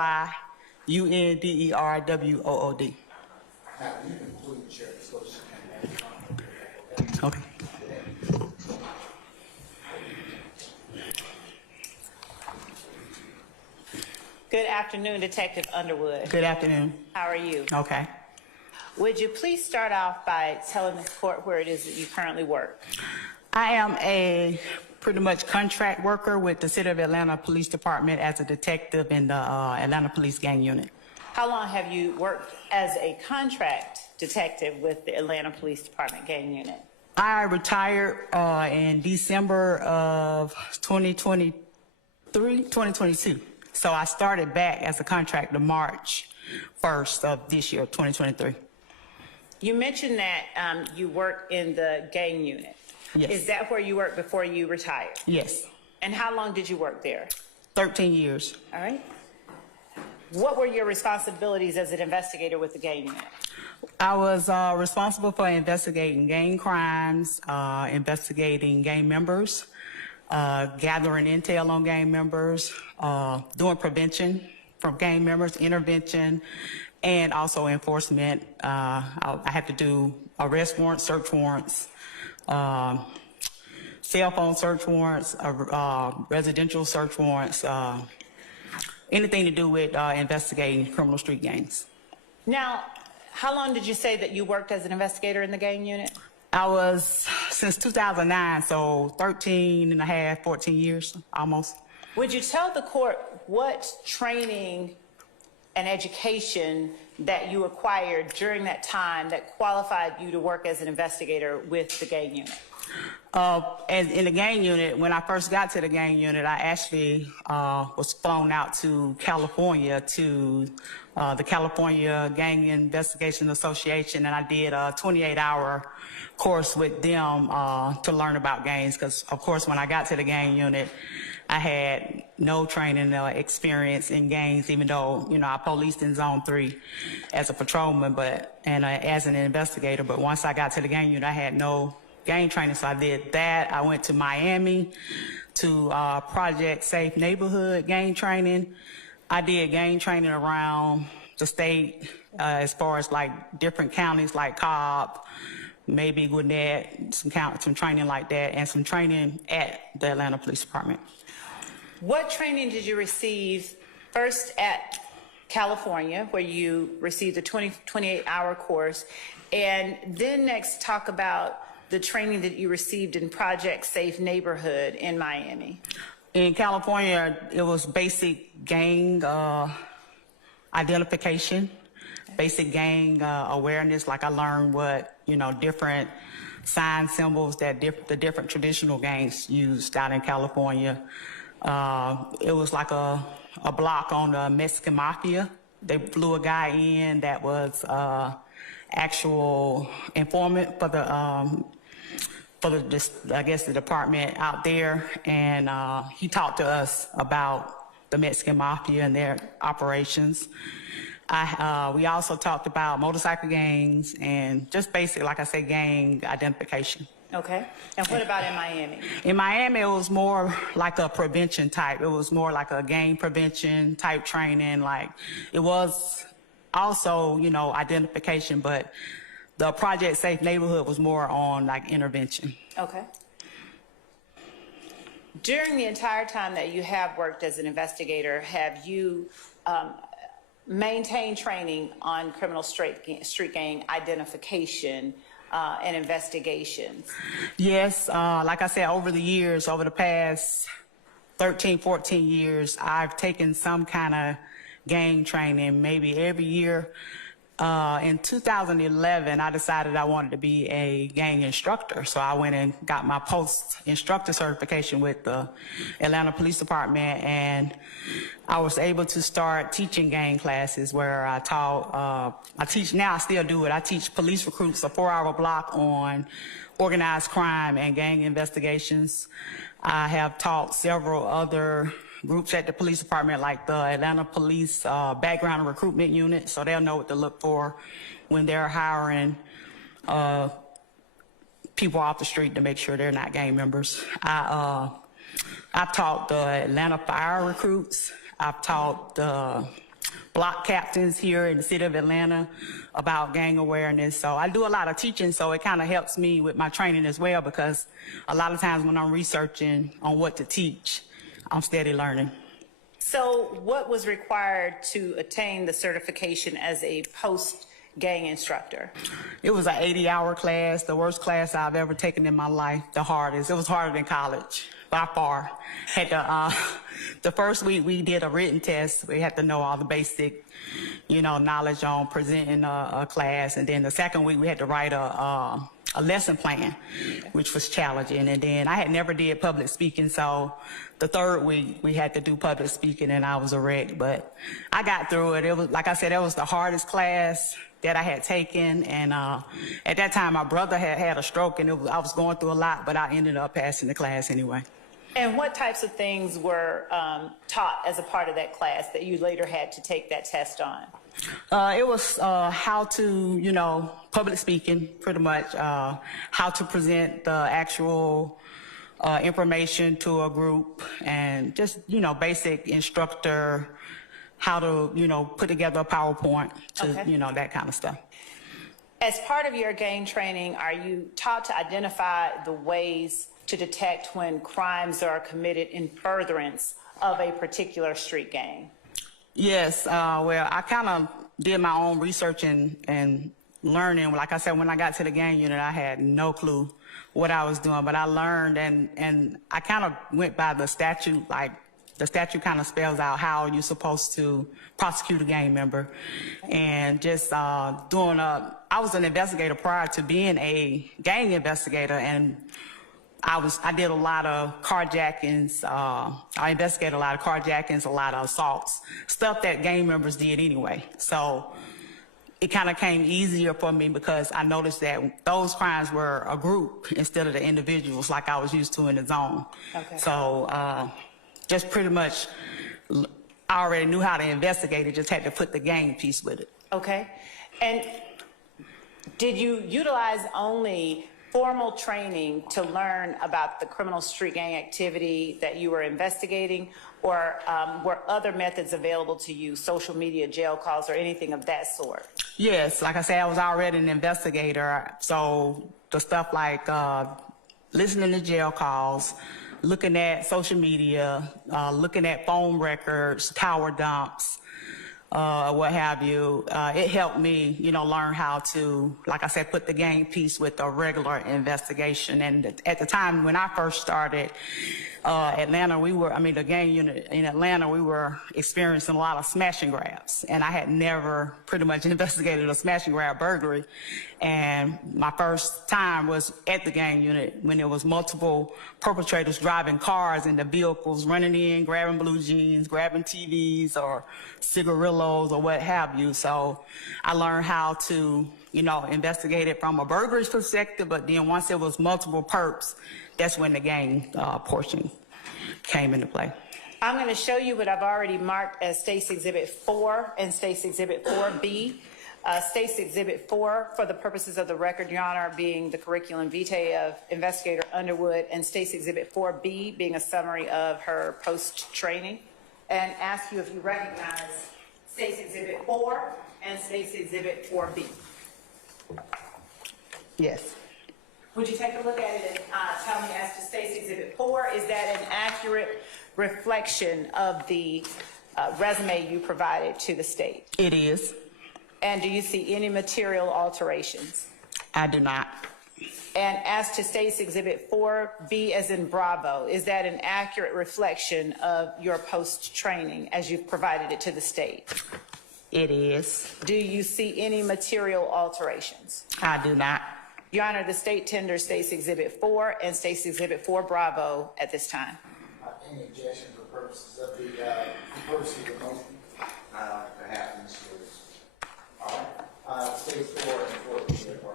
Now, you can include the chair. Let's go sit down. Okay. Good afternoon, Detective Underwood. Good afternoon. How are you? Okay. Would you please start off by telling the court where it is that you currently work? I am a pretty much contract worker with the City of Atlanta Police Department as a detective in the Atlanta Police Gang Unit. How long have you worked as a contract detective with the Atlanta Police Department Gang Unit? I retired in December of 2022. So I started back as a contractor March 1st of this year, 2023. You mentioned that you work in the gang unit. Yes. Is that where you worked before you retired? Yes, And how long did you work there? 13 years. All right. What were your responsibilities as an investigator with the gang unit? I was responsible for investigating gang crimes, investigating gang members, gathering intel on gang members, doing prevention from gang members, intervention, and also enforcement. I had to do arrest warrants, search warrants, cell phone search warrants, residential search warrants, anything to do with investigating criminal street gangs. Now, how long did you say that you worked as an investigator in the gang unit? I was since 2009, so 13 and a half, 14 years almost. Would you tell the court what training and education that you acquired during that time that qualified you to work as an investigator with the gang unit? And in the gang unit, when I first got to the gang unit, I actually was flown out to California to the California Gang Investigation Association, and I did a 28-hour course with them to learn about gangs. Because, of course, when I got to the gang unit, I had no training or experience in gangs, even though, you know, I policed in Zone 3 as a patrolman and as an investigator. But once I got to the gang unit, I had no gang training, so I did that. I went to Miami to Project Safe Neighborhood gang training. I did gang training around the state as far as like different counties like Cobb, maybe Gwinnett, some training like that, and some training at the Atlanta Police Department. What training did you receive first at California, where you received a 28-hour course, and then next talk about the training that you received in Project Safe Neighborhood in Miami? In California, it was basic gang identification, basic gang awareness. Like I learned what, you know, different sign symbols that the different traditional gangs used out in California. It was like a block on the Mexican Mafia. They flew a guy in that was actual informant for the I guess the department out there, and he talked to us about the Mexican Mafia and their operations. We also talked about motorcycle gangs and just basic, like I said, gang identification. Okay. And what about in Miami? In Miami, it was more like a prevention type. It was more like a gang prevention type training. Like it was also, you know, identification, but the Project Safe Neighborhood was more on like intervention. Okay. During the entire time that you have worked as an investigator, have you maintained training on criminal street gang identification and investigations? Yes, like I said, over the years, over the past 13, 14 years, I've taken some kind of gang training, maybe every year. In 2011, I decided I wanted to be a gang instructor. So I went and got my post-instructor certification with the Atlanta Police Department, and I was able to start teaching gang classes where I taught, I teach now, I still do it. I teach police recruits a 4-hour block on organized crime and gang investigations. I have taught several other groups at the police department, like the Atlanta Police Background and Recruitment Unit, so they'll know what to look for when they're hiring people off the street to make sure they're not gang members. I've taught the Atlanta Fire recruits. I've taught the block captains here in the city of Atlanta about gang awareness. So I do a lot of teaching, so it kind of helps me with my training as well, because a lot of times when I'm researching on what to teach, I'm steady learning. So what was required to attain the certification as a post-gang instructor? It was an 80-hour class, the worst class I've ever taken in my life, the hardest. It was harder than college, by far. Had to, the first week we did a written test. We had to know all the basic, knowledge on presenting a class. And then the second week we had to write a lesson plan, which was challenging. And then I had never did public speaking, so the third week we had to do public speaking, and I was a wreck, but I got through it. It was, like I said, it was the hardest class that I had taken, and at that time my brother had a stroke, and I was going through a lot, but I ended up passing the class anyway. And what types of things were taught as a part of that class that you later had to take that test on? It was how to, public speaking, pretty much, how to present the actual information to a group, and just, basic instructor, how to, put together a PowerPoint, to, Okay. That kind of stuff. As part of your gang training, are you taught to identify the ways to detect when crimes are committed in furtherance of a particular street gang? Yes, well, I kind of did my own research and learning. Like I said, when I got to the gang unit, I had no clue what I was doing, but I learned, and I kind of went by the statute. Like, the statute kind of spells out how you're supposed to prosecute a gang member. And just I was an investigator prior to being a gang investigator, and I did a lot of carjackings. I investigated a lot of carjackings, a lot of assaults, stuff that gang members did anyway. So it kind of came easier for me, because I noticed that those crimes were a group instead of the individuals like I was used to in the zone. Okay. So just pretty much, I already knew how to investigate it, just had to put the gang piece with it. Okay. And did you utilize only formal training to learn about the criminal street gang activity that you were investigating, or were other methods available to you, social media, jail calls, or anything of that sort? Yes, like I said, I was already an investigator, so the stuff like listening to jail calls, looking at social media, looking at phone records, tower dumps, what have you. It helped me, learn how to, like I said, put the gang piece with a regular investigation. And at the time when I first started, the gang unit in Atlanta, we were experiencing a lot of smash and grabs. And I had never pretty much investigated a smash and grab burglary. And my first time was at the gang unit when there was multiple perpetrators driving cars in the vehicles, running in, grabbing blue jeans, grabbing TVs or cigarillos or what have you. So I learned how to, investigate it from a burglary perspective, but then once it was multiple perps, that's when the gang portion came into play. I'm going to show you what I've already marked as State's Exhibit 4 and State's Exhibit 4B. State's Exhibit 4, for the purposes of the record, Your Honor, being the curriculum vitae of Investigator Underwood, and State's Exhibit 4B being a summary of her post-training, and ask you if you recognize State's Exhibit 4 and State's Exhibit 4B. Yes. Would you take a look at it and tell me, as to State's Exhibit 4, is that an accurate reflection of the resume you provided to the state? It is. And do you see any material alterations? I do not. And as to State's Exhibit 4B, as in Bravo, is that an accurate reflection of your post-training as you've provided it to the state? It is. Do you see any material alterations? I do not. Your Honor, the state tenders State's Exhibit 4 and State's Exhibit 4 Bravo at this time. Any objection for purposes of the motion? All right. States 4 and 4.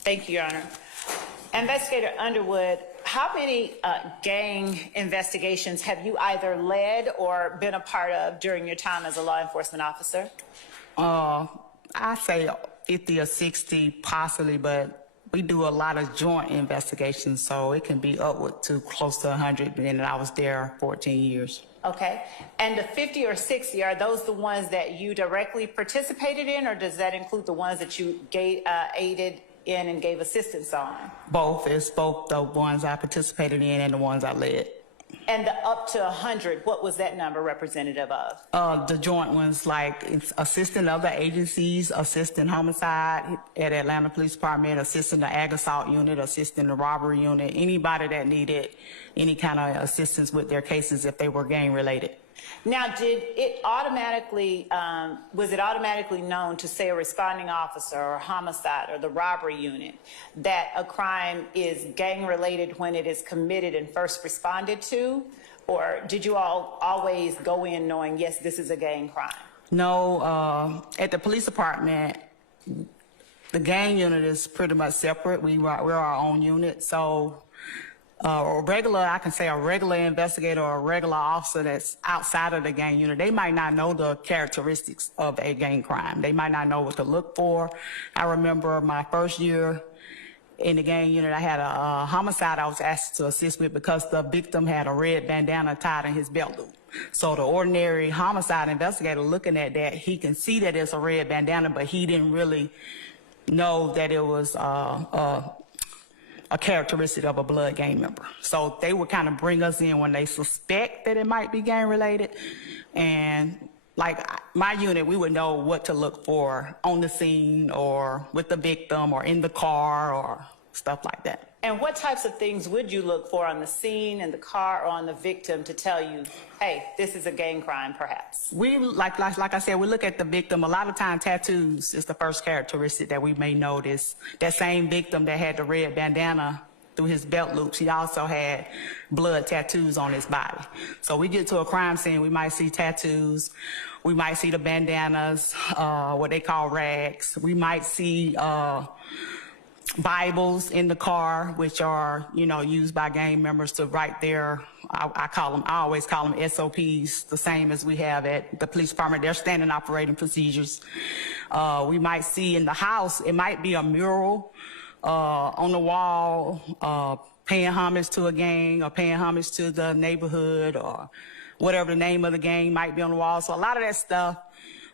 Thank you, Your Honor. Investigator Underwood, how many gang investigations have you either led or been a part of during your time as a law enforcement officer? I say 50 or 60 possibly, but we do a lot of joint investigations, so it can be upward to close to 100, and I was there 14 years. Okay. And the 50 or 60, are those the ones that you directly participated in, or does that include the ones that you aided in and gave assistance on? Both. It's both the ones I participated in and the ones I led. And the up to 100, what was that number representative of? The joint ones, like assisting other agencies, assisting homicide at Atlanta Police Department, assisting the ag assault unit, assisting the robbery unit, anybody that needed any kind of assistance with their cases if they were gang related. Now, did it automatically, was it automatically known to, say, a responding officer or homicide or the robbery unit that a crime is gang-related when it is committed and first responded to? Or did you all always go in knowing, yes, this is a gang crime? No, at the police department, the gang unit is pretty much separate. We're our own unit, so I can say a regular investigator or a regular officer that's outside of the gang unit, they might not know the characteristics of a gang crime. They might not know what to look for. I remember my first year in the gang unit, I had a homicide I was asked to assist with because the victim had a red bandana tied in his belt loop. So the ordinary homicide investigator looking at that, he can see that it's a red bandana, but he didn't really know that it was a characteristic of a blood gang member. So they would kind of bring us in when they suspect that it might be gang related. And like my unit, we would know what to look for on the scene or with the victim or in the car or stuff like that. And what types of things would you look for on the scene, in the car, or on the victim to tell you, hey, this is a gang crime, perhaps? We, like I said, we look at the victim. A lot of times tattoos is the first characteristic that we may notice. That same victim that had the red bandana through his belt loops, he also had blood tattoos on his body. So we get to a crime scene, we might see tattoos. We might see the bandanas, what they call rags. We might see Bibles in the car, which are, used by gang members to write their, I always call them SOPs, the same as we have at the police department, their standard operating procedures. We might see in the house, it might be a mural on the wall, paying homage to a gang or paying homage to the neighborhood or whatever the name of the gang might be on the wall. So a lot of that stuff,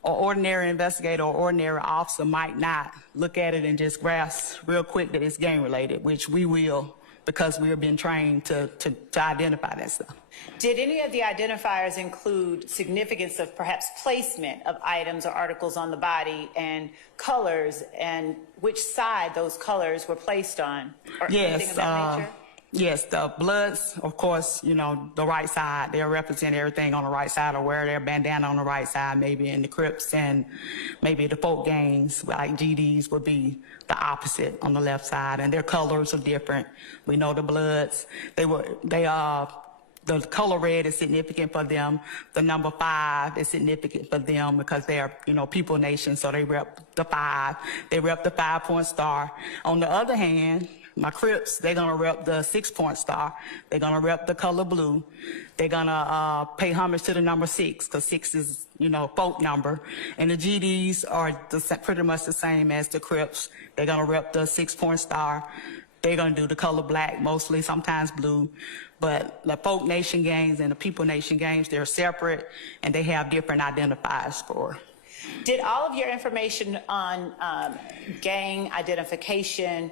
an ordinary investigator or ordinary officer might not look at it and just grasp real quick that it's gang related, which we will because we have been trained to identify that stuff. Did any of the identifiers include significance of perhaps placement of items or articles on the body and colors and which side those colors were placed on or anything of that nature? Yes, the Bloods, of course, the right side, they'll represent everything on the right side or wear their bandana on the right side, maybe in the Crips and maybe the folk gangs, like GDs would be the opposite on the left side, and their colors are different. We know the Bloods, the color red is significant for them. The number 5 is significant for them because they are, people nation, so they rep the 5. They rep the 5-point star. On the other hand, my Crips, they're going to rep the 6-point star. They're going to rep the color blue. They're going to pay homage to the number 6 because 6 is, folk number. And the GDs are pretty much the same as the Crips. They're going to rep the 6-point star. They're going to do the color black mostly, sometimes blue. But the folk nation gangs and the people nation gangs, they're separate and they have different identifiers for. Did all of your information on gang identification,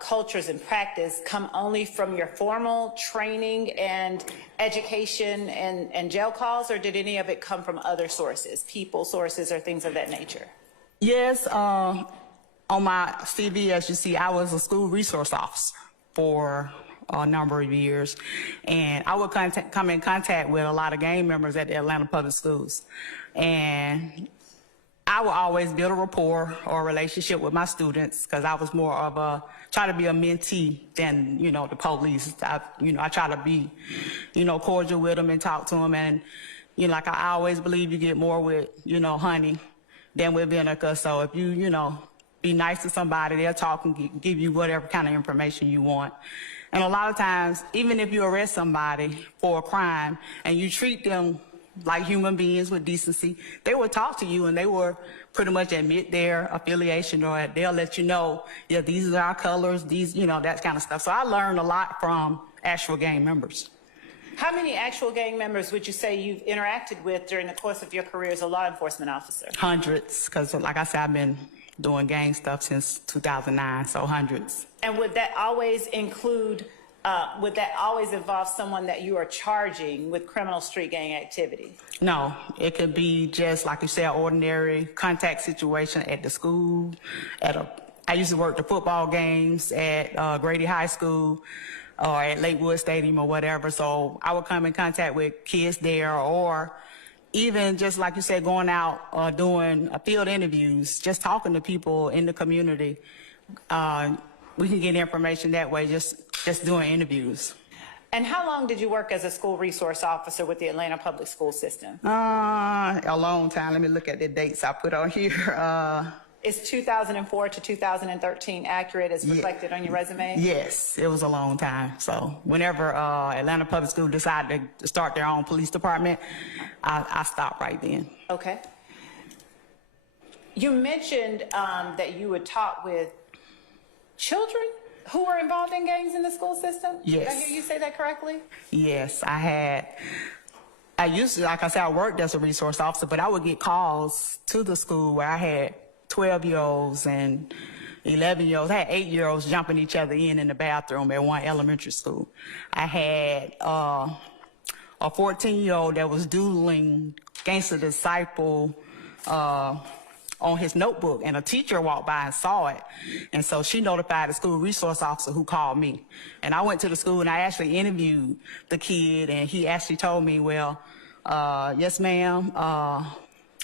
cultures and practice come only from your formal training and education and jail calls, or did any of it come from other sources, people sources or things of that nature? Yes, on my CV, as you see, I was a school resource officer for a number of years, and I would come in contact with a lot of gang members at the Atlanta Public Schools. And I would always build a rapport or a relationship with my students because I was more of try to be a mentee than, the police. I try to be, cordial with them and talk to them. And, like I always believe you get more with, honey than with vinegar. So if you, be nice to somebody, they'll talk and give you whatever kind of information you want. And a lot of times, even if you arrest somebody for a crime and you treat them like human beings with decency, they will talk to you and they will pretty much admit their affiliation, or they'll let you know, yeah, these are our colors, these, that kind of stuff. So I learned a lot from actual gang members. How many actual gang members would you say you've interacted with during the course of your career as a law enforcement officer? Hundreds, because like I said, I've been doing gang stuff since 2009, so hundreds. And would that always include, would that always involve someone that you are charging with criminal street gang activity? No, it could be just, like you said, ordinary contact situation at the school, I used to work the football games at Grady High School or at Lakewood Stadium or whatever, so I would come in contact with kids there, or even just like you said, going out doing field interviews, just talking to people in the community. We can get information that way, just doing interviews. And how long did you work as a school resource officer with the Atlanta public school system? A long time. Let me look at the dates I put on here. Is 2004 to 2013 accurate as reflected on your resume? Yes, it was a long time. So whenever Atlanta Public School decided to start their own police department, I stopped right then. Okay. You mentioned that you would talk with children who were involved in gangs in the school system? Yes. Did I hear you say that correctly? Yes, I used to, like I said, I worked as a resource officer, but I would get calls to the school where I had 12-year-olds and 11-year-olds. I had 8-year-olds jumping each other in the bathroom at one elementary school. I had a 14-year-old that was doodling Gangster Disciple on his notebook, and a teacher walked by and saw it. And so she notified the school resource officer, who called me. And I went to the school and I actually interviewed the kid, and he actually told me, well, yes, ma'am,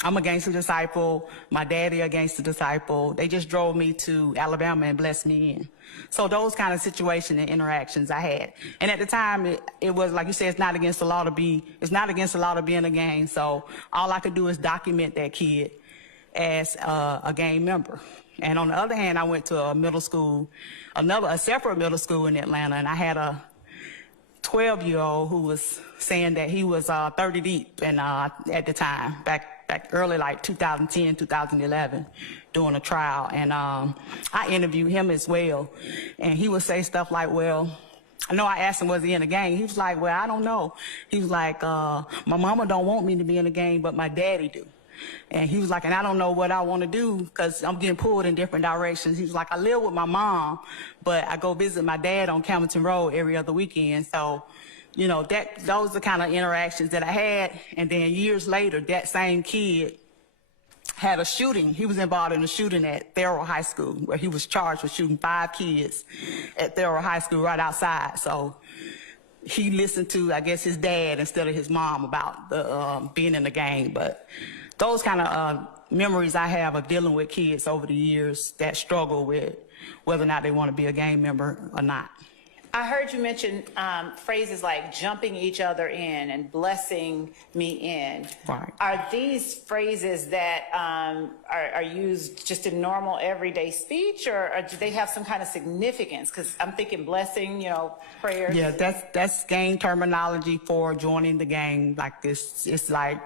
I'm a Gangster Disciple. My daddy a Gangster Disciple. They just drove me to Alabama and blessed me in. So those kind of situations and interactions I had. And at the time, it was, like you said, it's not against the law to be in a gang. So all I could do is document that kid as a gang member. And on the other hand, I went to a middle school, a separate middle school in Atlanta, and I had a 12-year-old who was saying that he was 30 deep, and at the time, back early, like 2010, 2011, doing a trial. And I interviewed him as well, and he would say stuff like, well, I know I asked him, was he in a gang? He was like, well, I don't know. He was like, my mama don't want me to be in a gang, but my daddy do. And he was like, and I don't know what I want to do because I'm getting pulled in different directions. He was like, I live with my mom, but I go visit my dad on Camilton Road every other weekend. So, those are the kind of interactions that I had. And then years later, that same kid had a shooting. He was involved in a shooting at Thurl High School, where he was charged with shooting 5 kids at Thurl High School right outside. So he listened to, I guess, his dad instead of his mom about the being in the gang. But those kind of memories I have of dealing with kids over the years that struggle with whether or not they want to be a gang member or not. I heard you mention phrases like jumping each other in and blessing me in. Right. Are these phrases that are used just in normal everyday speech, or do they have some kind of significance? Because I'm thinking blessing, prayers. Yeah, that's gang terminology for joining the gang. Like this, it's like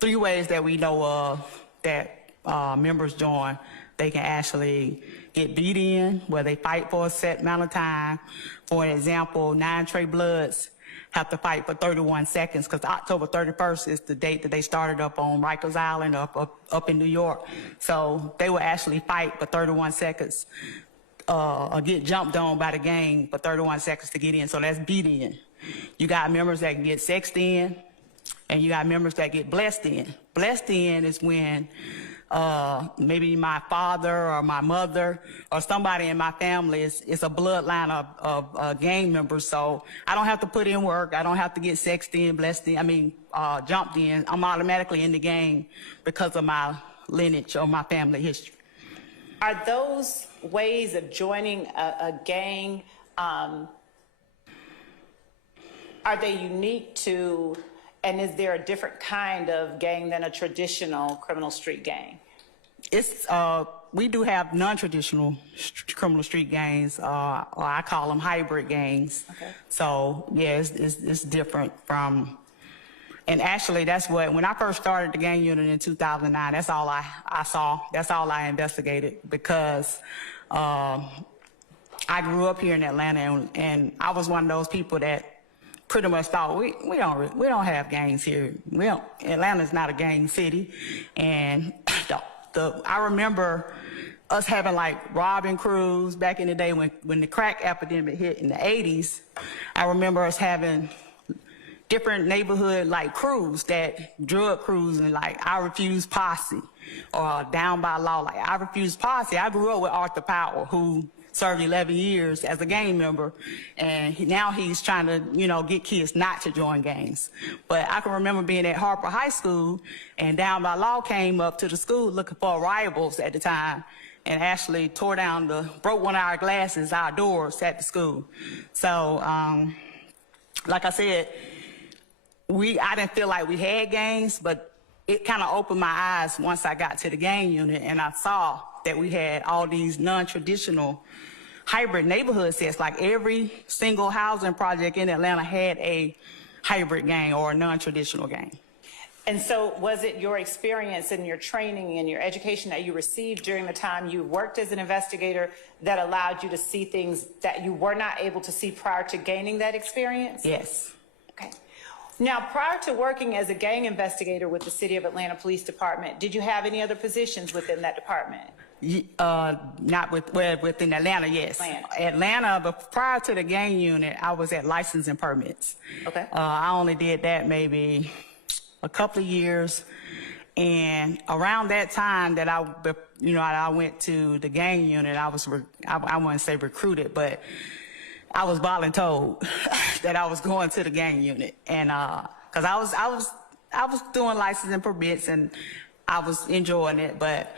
3 ways that we know of that members join. They can actually get beat in, where they fight for a set amount of time. For example, 9 Trey Bloods have to fight for 31 seconds because October 31st is the date that they started up on Rikers Island up in New York. So they will actually fight for 31 seconds or get jumped on by the gang for 31 seconds to get in. So that's beat in. You got members that can get sexed in, and you got members that get blessed in. Blessed in is when maybe my father or my mother or somebody in my family is a bloodline of gang members. So I don't have to put in work. I don't have to get sexed in, blessed in, jumped in. I'm automatically in the gang because of my lineage or my family history. Are those ways of joining a gang, are they unique to, and is there a different kind of gang than a traditional criminal street gang? It's we do have non-traditional criminal street gangs, or I call them hybrid gangs. Okay. So yeah, it's different from. And actually, that's what, when I first started the gang unit in 2009, that's all I saw. That's all I investigated, because I grew up here in Atlanta, and I was one of those people that pretty much thought we don't have gangs here. Atlanta's not a gang city, and I remember us having like robbing crews back in the day when the crack epidemic hit in the 80s. I remember us having different neighborhood like crews, that drug crews, and like I Refuse Posse or Down by Law. Like I Refuse Posse, I grew up with Arthur Powell, who served 11 years as a gang member, and now he's trying to, get kids not to join gangs. But I can remember being at Harper High School, and Down by Law came up to the school looking for rivals at the time, and actually broke one of our glasses, our doors at the school. So, like I said, I didn't feel like we had gangs, but it kind of opened my eyes once I got to the gang unit, and I saw that we had all these non-traditional hybrid neighborhood sets. Like every single housing project in Atlanta had a hybrid gang or a non-traditional gang. And so was it your experience and your training and your education that you received during the time you worked as an investigator that allowed you to see things that you were not able to see prior to gaining that experience? Yes. Okay. Now, prior to working as a gang investigator with the City of Atlanta Police Department, did you have any other positions within that department? Not within Atlanta, yes. Atlanta, but prior to the gang unit, I was at license and permits. Okay. I only did that maybe a couple of years, and around that time that I went to the gang unit, I wouldn't say recruited, but I was voluntold that I was going to the gang unit, and because I was doing license and permits, and I was enjoying it, but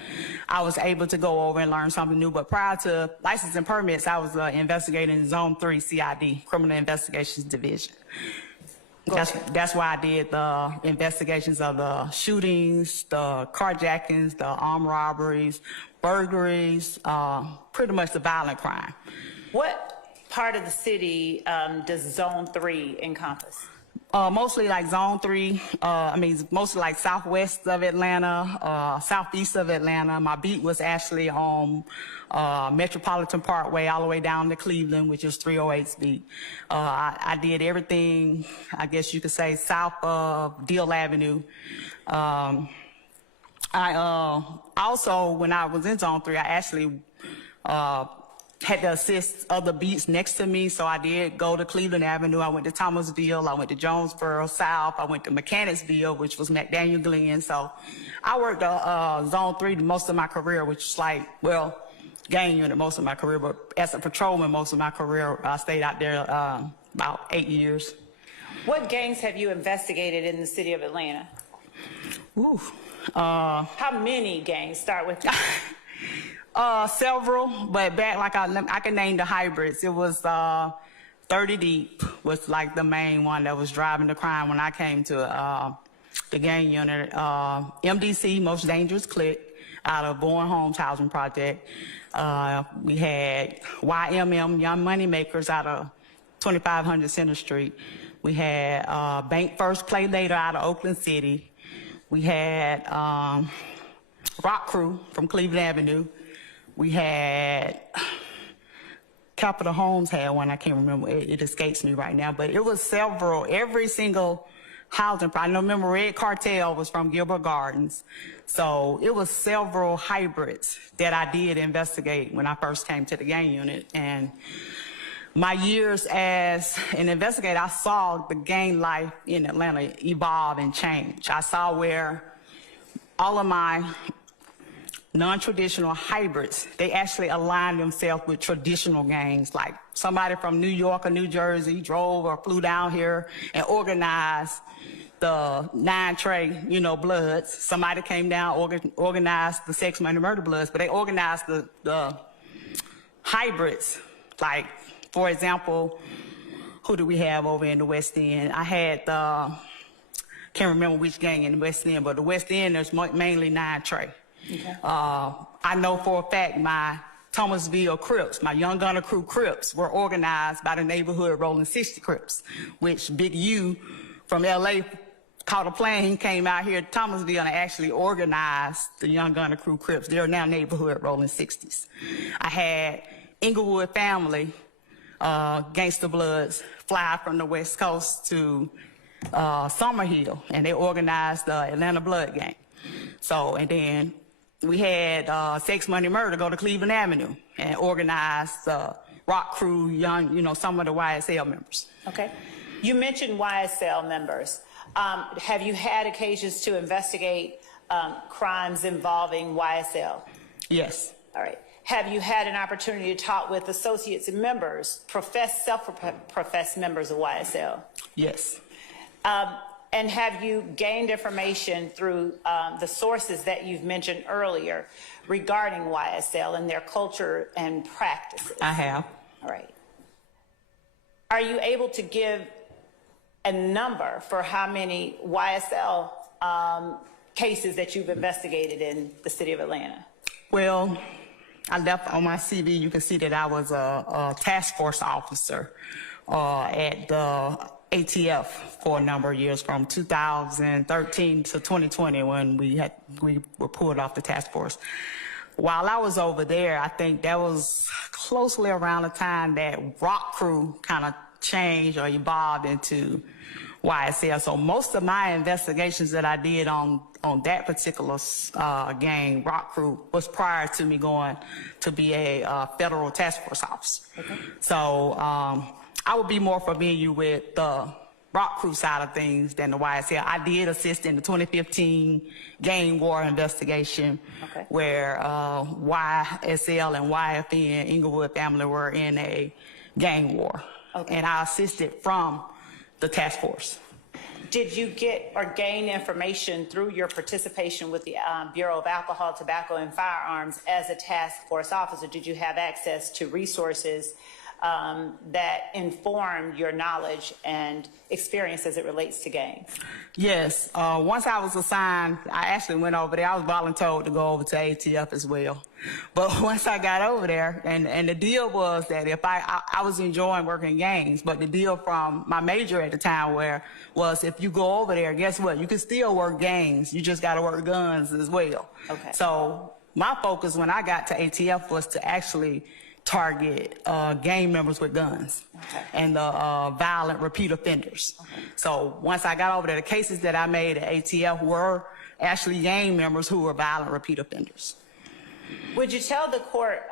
I was able to go over and learn something new. But prior to license and permits, I was investigating Zone 3 CID, Criminal Investigations Division. That's why I did the investigations of the shootings, the carjackings, the armed robberies, burglaries, pretty much the violent crime. What part of the city does Zone 3 encompass? Mostly like Zone 3, mostly like southwest of Atlanta, southeast of Atlanta. My beat was actually on Metropolitan Parkway all the way down to Cleveland, which is 308's beat. I did everything, I guess you could say, south of Deal Avenue. I also, when I was in Zone 3, I actually had to assist other beats next to me, so I did go to Cleveland Avenue. I went to Thomasville, I went to Jonesboro South, I went to Mechanicsville, which was McDaniel Glen. So I worked Zone 3 most of my career, which is like, well, gang unit most of my career, but as a patrolman most of my career, I stayed out there about 8 years. What gangs have you investigated in the city of Atlanta? Ooh. How many gangs? Start with that. Several, but back, like I can name the hybrids. It was 30 Deep was like the main one that was driving the crime when I came to the gang unit. MDC, Most Dangerous Clique, out of Bourne Homes Housing Project. We had YMM, Young Money Makers, out of 2500 Center Street. We had Bank First, Play Later, out of Oakland City. We had Rock Crew from Cleveland Avenue. We had Capital Homes had one, I can't remember, it escapes me right now, but it was several, every single housing. I remember Red Cartel was from Gilbert Gardens. So it was several hybrids that I did investigate when I first came to the gang unit. And my years as an investigator, I saw the gang life in Atlanta evolve and change. I saw where all of my non-traditional hybrids, they actually aligned themselves with traditional gangs. Like somebody from New York or New Jersey drove or flew down here and organized the 9 Trey, Bloods. Somebody came down, organized the Sex Money Murder Bloods, but they organized the hybrids. Like, for example, who do we have over in the West End? I had can't remember which gang in the West End, but the West End, there's mainly 9 Trey. Okay. I know for a fact my Thomasville Crips, my Young Gunner Crew Crips, were organized by the neighborhood Rolling 60 Crips, which Big U from LA caught a plane. He came out here to Thomasville and actually organized the Young Gunner Crew Crips. They're now neighborhood Rolling 60s. I had Inglewood family, Gangster Bloods, fly from the West Coast to Summerhill, and they organized the Atlanta Blood Gang. So, and then we had Sex Money Murder go to Cleveland Avenue and organize Rock Crew, some of the YSL members. Okay. You mentioned YSL members. Have you had occasions to investigate crimes involving YSL? Yes. All right. Have you had an opportunity to talk with associates and members, self-professed members of YSL? Yes. And have you gained information through the sources that you've mentioned earlier regarding YSL and their culture and practices? I have. All right. Are you able to give a number for how many YSL cases that you've investigated in the city of Atlanta? Well, I left on my CV, you can see that I was a task force officer at the ATF for a number of years, from 2013 to 2020 when we were pulled off the task force. While I was over there, I think that was closely around the time that Rock Crew kind of changed or evolved into YSL. So most of my investigations that I did on that particular gang, Rock Crew, was prior to me going to be a federal task force officer. Okay. So I would be more familiar with the Rock Crew side of things than the YSL. I did assist in the 2015 gang war investigation, okay, where YSL and YFN, Inglewood family, were in a gang war. Okay. And I assisted from the task force. Did you get or gain information through your participation with the Bureau of Alcohol, Tobacco, and Firearms as a task force officer? Did you have access to resources that informed your knowledge and experience as it relates to gangs? Yes. Once I was assigned, I actually went over there. I was volunteered to go over to ATF as well. But once I got over there, and the deal was that if I was enjoying working gangs, but the deal from my major at the time was if you go over there, guess what? You can still work gangs. You just got to work guns as well. Okay. So my focus when I got to ATF was to actually target gang members with guns, okay, and the violent repeat offenders. Okay. So once I got over there, the cases that I made at ATF were actually gang members who were violent repeat offenders. Would you tell the court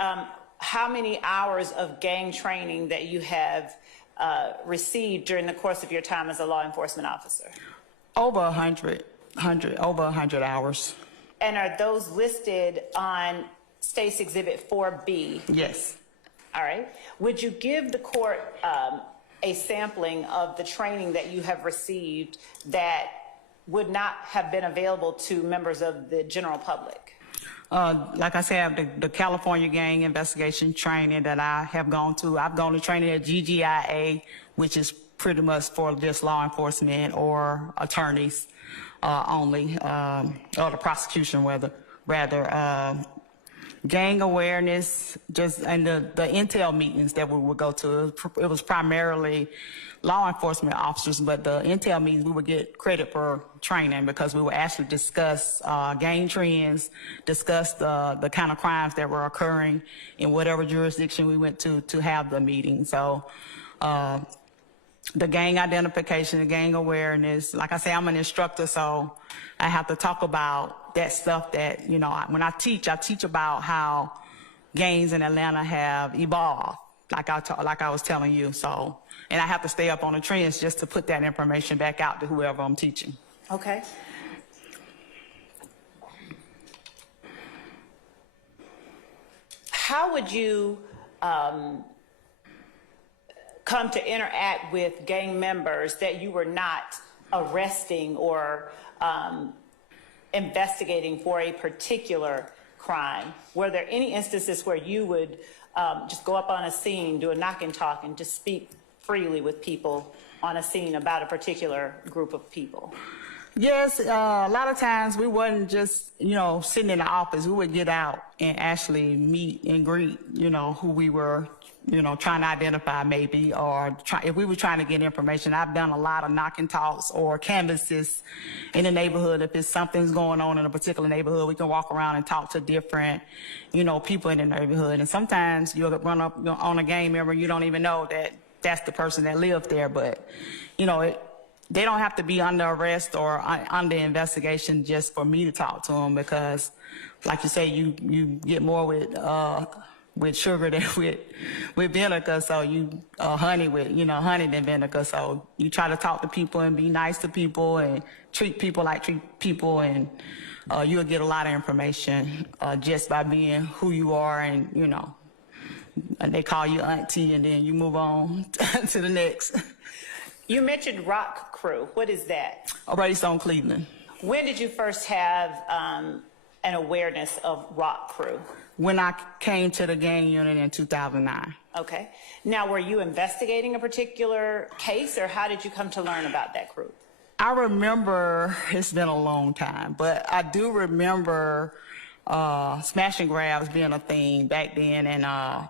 how many hours of gang training that you have received during the course of your time as a law enforcement officer? Over 100 hours. And are those listed on State's Exhibit 4B? Yes. All right. Would you give the court a sampling of the training that you have received that would not have been available to members of the general public? Like I said, the California gang investigation training that I have gone to. I've gone to training at GGIA, which is pretty much for just law enforcement or attorneys only, or the prosecution rather. Gang awareness, and the intel meetings that we would go to. It was primarily law enforcement officers, but the intel meetings, we would get credit for training because we would actually discuss gang trends, discuss the kind of crimes that were occurring in whatever jurisdiction we went to have the meeting. So the gang identification, the gang awareness, like I say, I'm an instructor, so I have to talk about that stuff that, when I teach about how gangs in Atlanta have evolved, like I was telling you. So, and I have to stay up on the trends just to put that information back out to whoever I'm teaching. Okay. How would you come to interact with gang members that you were not arresting or investigating for a particular crime, were there any instances where you would just go up on a scene, do a knock and talk, and just speak freely with people on a scene about a particular group of people? Yes, a lot of times we wasn't just, sitting in the office. We would get out and actually meet and greet, who we were, trying to identify maybe, or if we were trying to get information. I've done a lot of knock and talks or canvasses in the neighborhood. If it's something's going on in a particular neighborhood, we can walk around and talk to different, people in the neighborhood. And sometimes you'll run up on a gang member, you don't even know that that's the person that lived there, but, they don't have to be under arrest or under investigation just for me to talk to them, because, like you say, you get more with sugar than with vinegar. So you honey than vinegar. So you try to talk to people and be nice to people and treat people like treat people, and you'll get a lot of information just by being who you are, and and they call you auntie, and then you move on to the next. You mentioned Rock Crew. What is that? Based on Cleveland. When did you first have an awareness of Rock Crew? When I came to the gang unit in 2009. Okay. Now, were you investigating a particular case, or how did you come to learn about that group? I remember, it's been a long time, but I do remember smash and grabs being a thing back then, and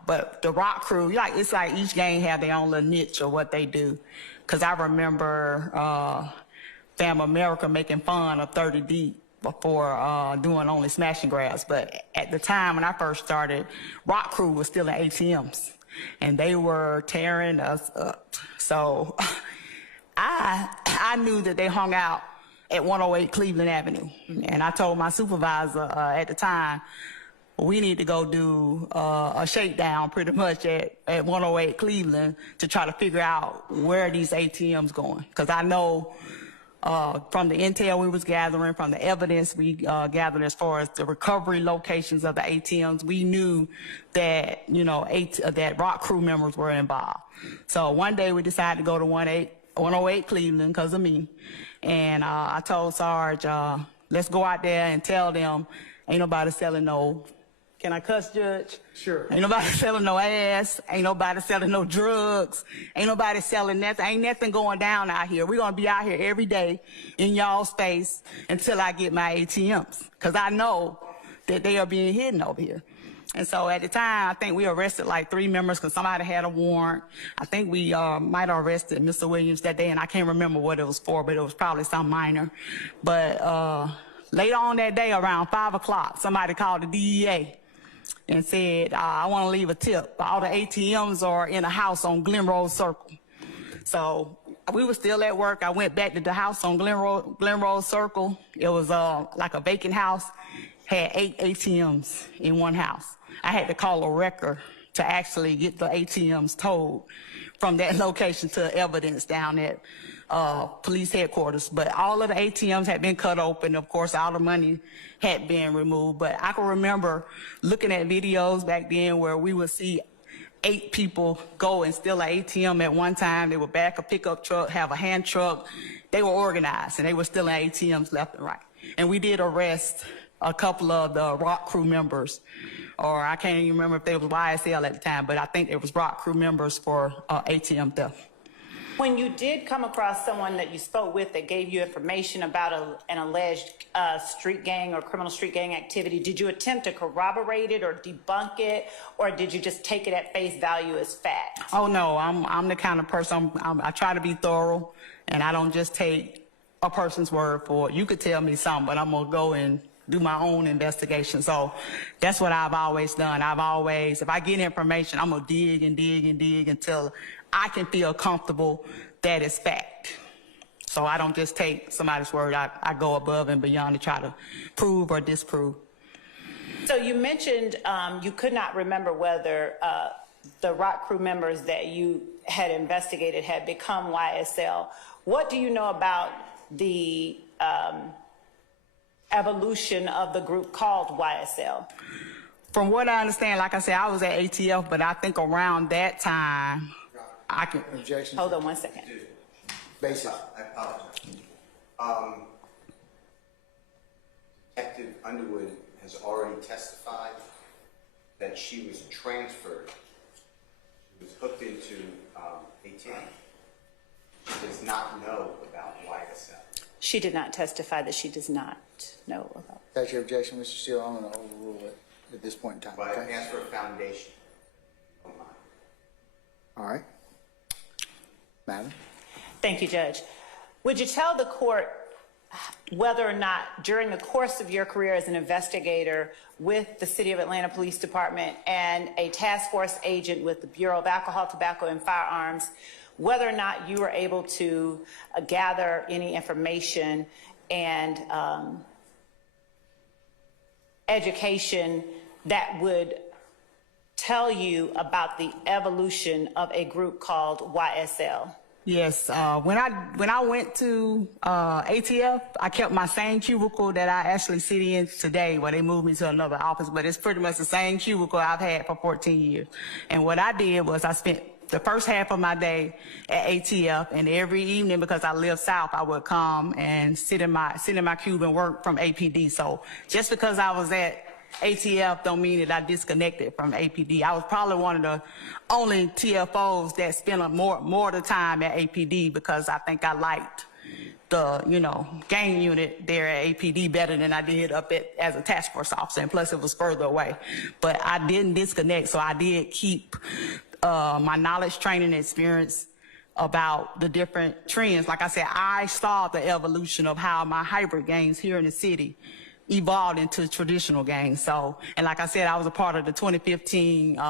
but the Rock Crew, it's like each gang have their own little niche of what they do. Because I remember Fam America making fun of 30 Deep before doing only smash and grabs. But at the time when I first started, Rock Crew was still in ATMs, and they were tearing us up. So I knew that they hung out at 108 Cleveland Avenue. And I told my supervisor at the time, we need to go do a shakedown pretty much at 108 Cleveland to try to figure out where these ATMs going. Because I know from the intel we was gathering, from the evidence we gathered as far as the recovery locations of the ATMs, we knew that, that Rock Crew members were involved. So one day we decided to go to 108 Cleveland because of me. And I told Sarge, let's go out there and tell them ain't nobody selling no... Can I cuss, Judge? Sure. Ain't nobody selling no ass. Ain't nobody selling no drugs. Ain't nobody selling nothing. Ain't nothing going down out here. We're going to be out here every day in y'all's face until I get my ATMs. Because I know that they are being hidden over here. And so at the time, I think we arrested like 3 members because somebody had a warrant. I think we might have arrested Mr. Williams that day, and I can't remember what it was for, but it was probably some minor. But later on that day, around 5 o'clock, somebody called the DEA and said, I want to leave a tip. All the ATMs are in a house on Glen Rose Circle. So we were still at work. I went back to the house on Glen Rose Circle. It was like a vacant house, had 8 ATMs in one house. I had to call a wrecker to actually get the ATMs towed from that location to evidence down at police headquarters. But all of the ATMs had been cut open. Of course, all the money had been removed. But I can remember looking at videos back then where we would see 8 people go and steal an ATM at one time. They would back a pickup truck, have a hand truck. They were organized, and they were stealing ATMs left and right. And we did arrest a couple of the Rock Crew members, or I can't even remember if they was YSL at the time, but I think it was Rock Crew members for ATM theft. When you did come across someone that you spoke with that gave you information about an alleged street gang or criminal street gang activity, did you attempt to corroborate it or debunk it, or did you just take it at face value as fact? Oh no, I'm the kind of person, I try to be thorough, and I don't just take a person's word for it. You could tell me something, but I'm gonna go and do my own investigation. So that's what I've always done. If I get information, I'm gonna dig and dig and dig until I can feel comfortable that it's fact. So I don't just take somebody's word. I go above and beyond to try to prove or disprove. So you mentioned you could not remember whether the Rock Crew members that you had investigated had become YSL. What do you know about the evolution of the group called YSL? From what I understand, like I said, I was at ATF, but I think around that time, Objection. Hold on one second. Basis. I apologize. Detective Underwood has already testified that she was transferred. She was hooked into ATM. She does not know about YSL. She did not testify that she does not know about. That's your objection, Mr. Steele. I'm going to overrule it at this point in time. But I Okay? asked for a foundation. Don't mind. All right. Madam? Thank you, Judge. Would you tell the court whether or not during the course of your career as an investigator with the City of Atlanta Police Department and a task force agent with the Bureau of Alcohol, Tobacco, and Firearms, whether or not you were able to gather any information and education that would tell you about the evolution of a group called YSL? Yes, when I went to ATF, I kept my same cubicle that I actually sit in today, where they moved me to another office, but it's pretty much the same cubicle I've had for 14 years. And what I did was I spent the first half of my day at ATF, and every evening, because I live south, I would come and sit in my cube and work from APD. So just because I was at ATF don't mean that I disconnected from APD. I was probably one of the only TFOs that spent more of the time at APD, because I think I liked the, gang unit there at APD better than I did up as a task force officer, and plus it was further away. But I didn't disconnect, so I did keep my knowledge, training, experience about the different trends. Like I said, I saw the evolution of how my hybrid gangs here in the city evolved into traditional gangs. So, and like I said, I was a part of the 2015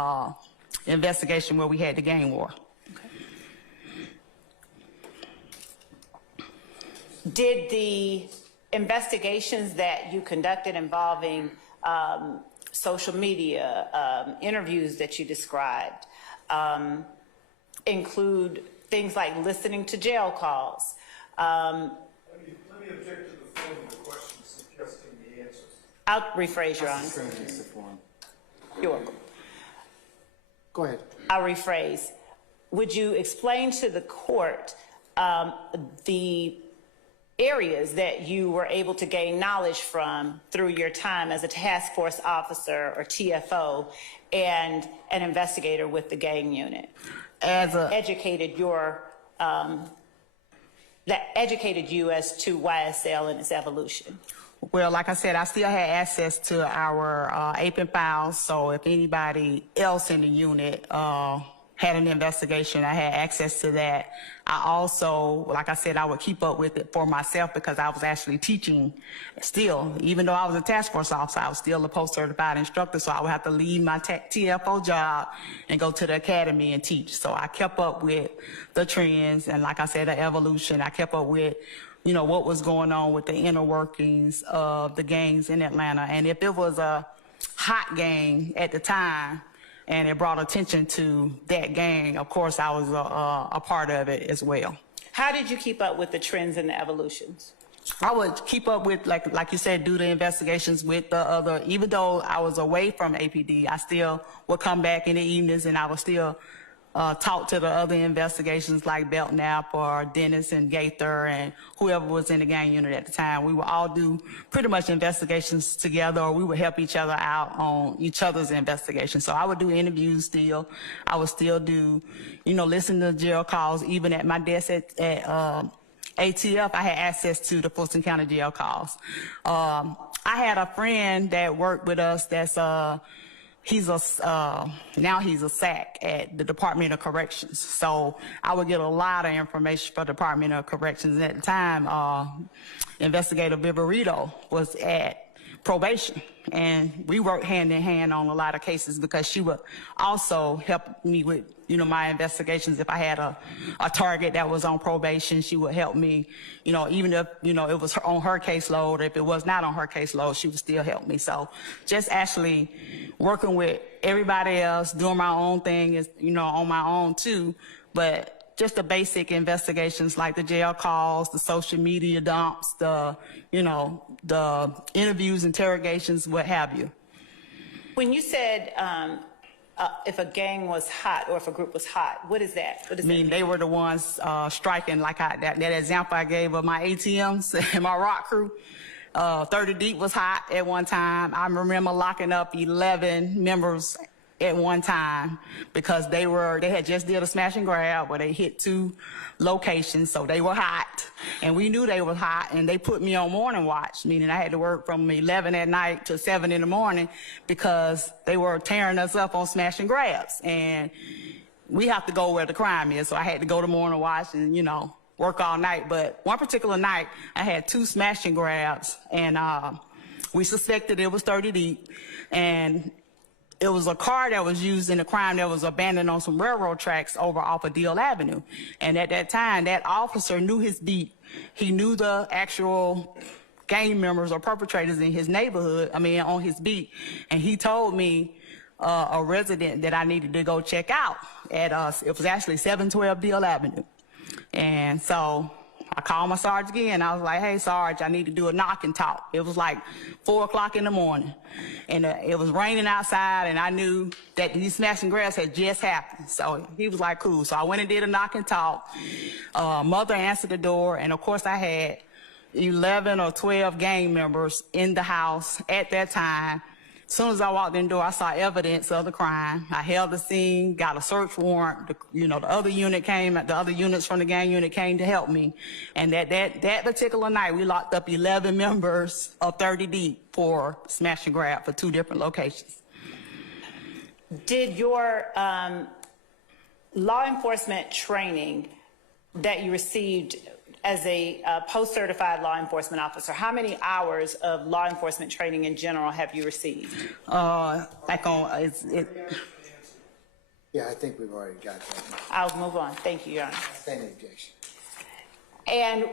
investigation where we had the gang war. Did the investigations that you conducted involving social media, interviews that you described, include things like listening to jail calls? Let me object to the form of the question suggesting the answers. I'll rephrase, Your Honor. You're welcome. Go ahead. I'll rephrase. Would you explain to the court the areas that you were able to gain knowledge from through your time as a task force officer or TFO and an investigator with the gang unit? That educated you as to YSL and its evolution? Well, like I said, I still had access to our APIN files, so if anybody else in the unit had an investigation, I had access to that. I also, like I said, I would keep up with it for myself, because I was actually teaching still. Even though I was a task force officer, I was still a post-certified instructor, so I would have to leave my TFO job and go to the academy and teach. So I kept up with the trends and, like I said, the evolution. I kept up with what was going on with the inner workings of the gangs in Atlanta. And if it was a hot gang at the time and it brought attention to that gang, of course I was a part of it as well. How did you keep up with the trends and the evolutions? I would keep up with, like you said, do the investigations with the other, even though I was away from APD, I still would come back in the evenings and I would still talk to the other investigations like Belknap or Dennis and Gaither and whoever was in the gang unit at the time. We would all do pretty much investigations together, or we would help each other out on each other's investigations. So I would do interviews still. I would still do, listen to jail calls. Even at my desk at ATF, I had access to the Fulton County jail calls. I had a friend that worked with us that's now he's a SAC at the Department of Corrections. So I would get a lot of information for the Department of Corrections. And at the time, Investigative Viverito was at probation, and we worked hand in hand on a lot of cases, because she would also help me with my investigations. If I had a target that was on probation, she would help me, even if it was on her caseload, or if it was not on her caseload, she would still help me. So just actually working with everybody else, doing my own thing is on my own too, but just the basic investigations like the jail calls, the social media dumps, the the interviews, interrogations, what have you. When you said if a gang was hot or if a group was hot? What is that? What does I mean, they were the ones striking, like that example I gave of my ATMs and my rock crew. 30 Deep was hot at one time. I remember locking up 11 members at one time because they had just did a smash and grab where they hit 2 locations, so they were hot, and we knew they were hot, and they put me on morning watch, meaning I had to work from 11 at night to 7 in the morning because they were tearing us up on smash and grabs, and we have to go where the crime is, so I had to go to morning watch and, you know, work all night. But one particular night, I had 2 smash and grabs, and we suspected it was 30 Deep, and it was a car that was used in the crime that was abandoned on some railroad tracks over off of Deal Avenue. And at that time, that officer knew his beat. He knew the actual gang members or perpetrators in his neighborhood, on his beat. And he told me, a resident, that I needed to go check out at, it was actually 712 Deal Avenue. And so I called my Sarge again. I was like, hey, Sarge, I need to do a knock and talk. It was like 4 o'clock in the morning, and it was raining outside, and I knew that these smash and grabs had just happened. So he was like, cool. So I went and did a knock and talk. Mother answered the door, and of course I had 11 or 12 gang members in the house at that time. As soon as I walked in the door, I saw evidence of the crime. I held the scene, got a search warrant. The other unit came, the other units from the gang unit came to help me. And that particular night, we locked up 11 members of 30 Deep for smash and grab for 2 different locations. Did your law enforcement training that you received as a post-certified law enforcement officer, how many hours of law enforcement training in general have you received? Yeah, I think we've already got that. I'll move on. Thank you, Your Honor. Any objection? And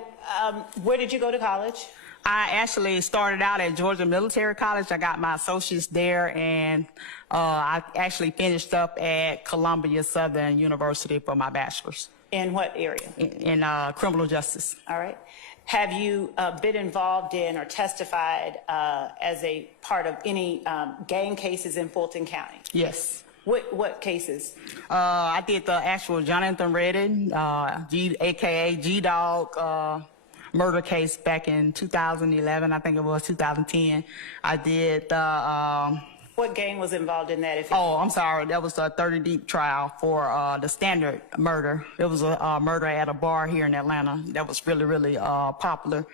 where did you go to college? I actually started out at Georgia Military College. I got my associates there, and I actually finished up at Columbia Southern University for my bachelor's. In what area? In criminal justice. All right. Have you been involved in or testified as a part of any gang cases in Fulton County? Yes. What cases? I did the actual Jonathan Redden, aka G-Dog, murder case back in 2011. I think it was 2010. I did the... What gang was involved in that? I'm sorry. That was a 30 Deep trial for the Standard murder. It was a murder at a bar here in Atlanta that was really, really popular.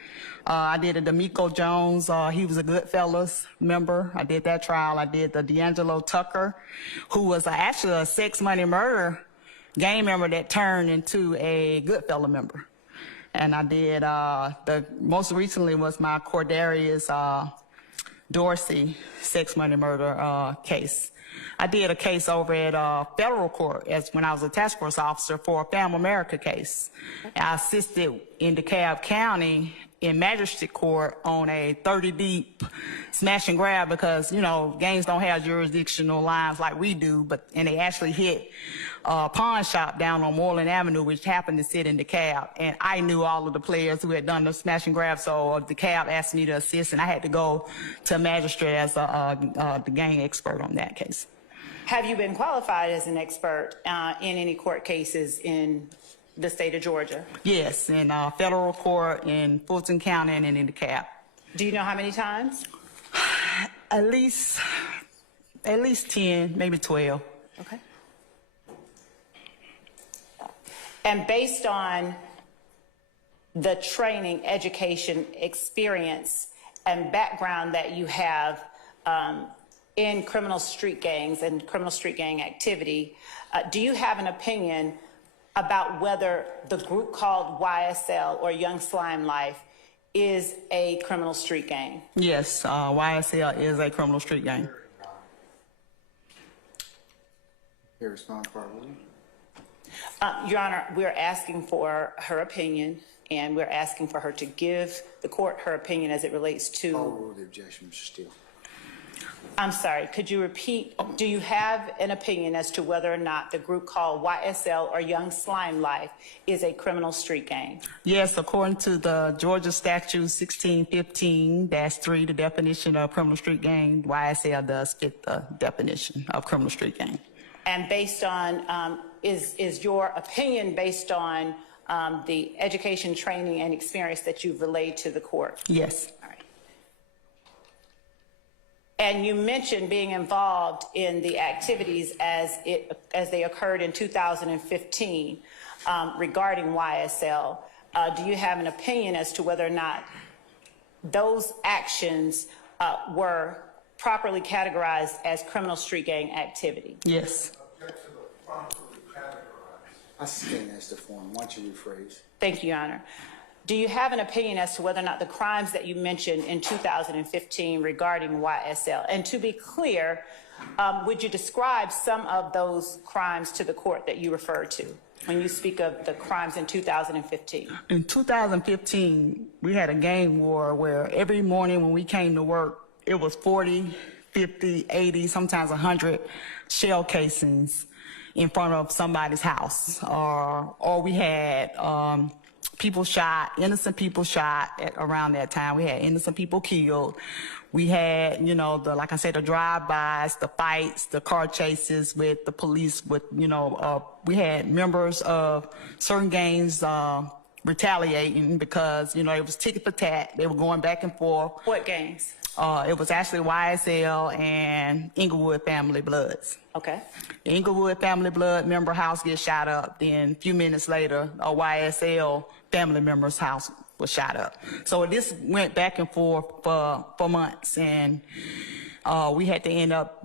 I did a D'Amico Jones. He was a Goodfellas member. I did that trial. I did the D'Angelo Tucker, who was actually a sex money murder gang member that turned into a Goodfella member. And I did, the most recently was my Cordarius Dorsey sex money murder case. I did a case over at federal court when I was a task force officer for a Fam America case. I assisted in DeKalb County in magistrate court on a 30 Deep smash and grab because, gangs don't have jurisdictional lines like we do, and they actually hit a pawn shop down on Moreland Avenue, which happened to sit in DeKalb. And I knew all of the players who had done the smash and grab, so DeKalb asked me to assist, and I had to go to magistrate as the gang expert on that case. Have you been qualified as an expert in any court cases in the state of Georgia? Yes, in federal court in Fulton County and in DeKalb. Do you know how many times? At least 10, maybe 12. Okay. And based on the training, education, experience, and background that you have in criminal street gangs and criminal street gang activity, do you have an opinion about whether the group called YSL or Young Slime Life is a criminal street gang? Yes, YSL is a criminal street gang. Here, respond for our ruling. Your Honor, we're asking for her opinion, and we're asking for her to give the court her opinion as it relates to... Overrule the objection, Mr. Steele. I'm sorry, could you repeat? Do you have an opinion as to whether or not the group called YSL or Young Slime Life is a criminal street gang? Yes, according to the Georgia statute 1615-3, the definition of criminal street gang, YSL does fit the definition of criminal street gang. And based on, is your opinion based on the education, training, and experience that you've relayed to the court? Yes. All right. And you mentioned being involved in the activities as they occurred in 2015 regarding YSL. Do you have an opinion as to whether or not those actions were properly categorized as criminal street gang activity? Yes. Object to the properly categorized. I stand as the form. Why don't you rephrase? Thank you, Your Honor. Do you have an opinion as to whether or not the crimes that you mentioned in 2015 regarding YSL? And to be clear, would you describe some of those crimes to the court that you referred to when you speak of the crimes in 2015? In 2015, we had a gang war where every morning when we came to work, it was 40, 50, 80, sometimes 100 shell casings in front of somebody's house. Or we had people shot, innocent people shot around that time. We had innocent people killed. We had, you know, like I said, the drive-bys, the fights, the car chases with the police, with, you know, we had members of certain gangs retaliating because, you know, it was ticket for tat. They were going back and forth. What gangs? It was actually YSL and Underwood family bloods. Okay. The Underwood family blood member house gets shot up. Then a few minutes later, a YSL family member's house was shot up. So this went back and forth for months, and we had to end up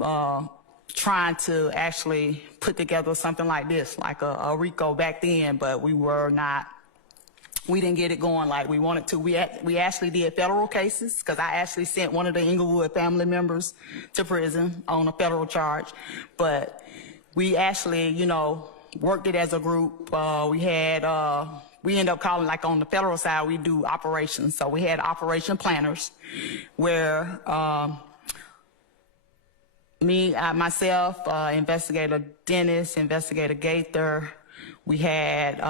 trying to actually put together something like this, like a RICO back then, but we didn't get it going like we wanted to. We actually did federal cases because I actually sent one of the Underwood family members to prison on a federal charge. But we actually, you know, worked it as a group. We ended up calling, like on the federal side, we do operations. So we had operation planners where myself, Investigator Dennis, Investigator Gaither, we had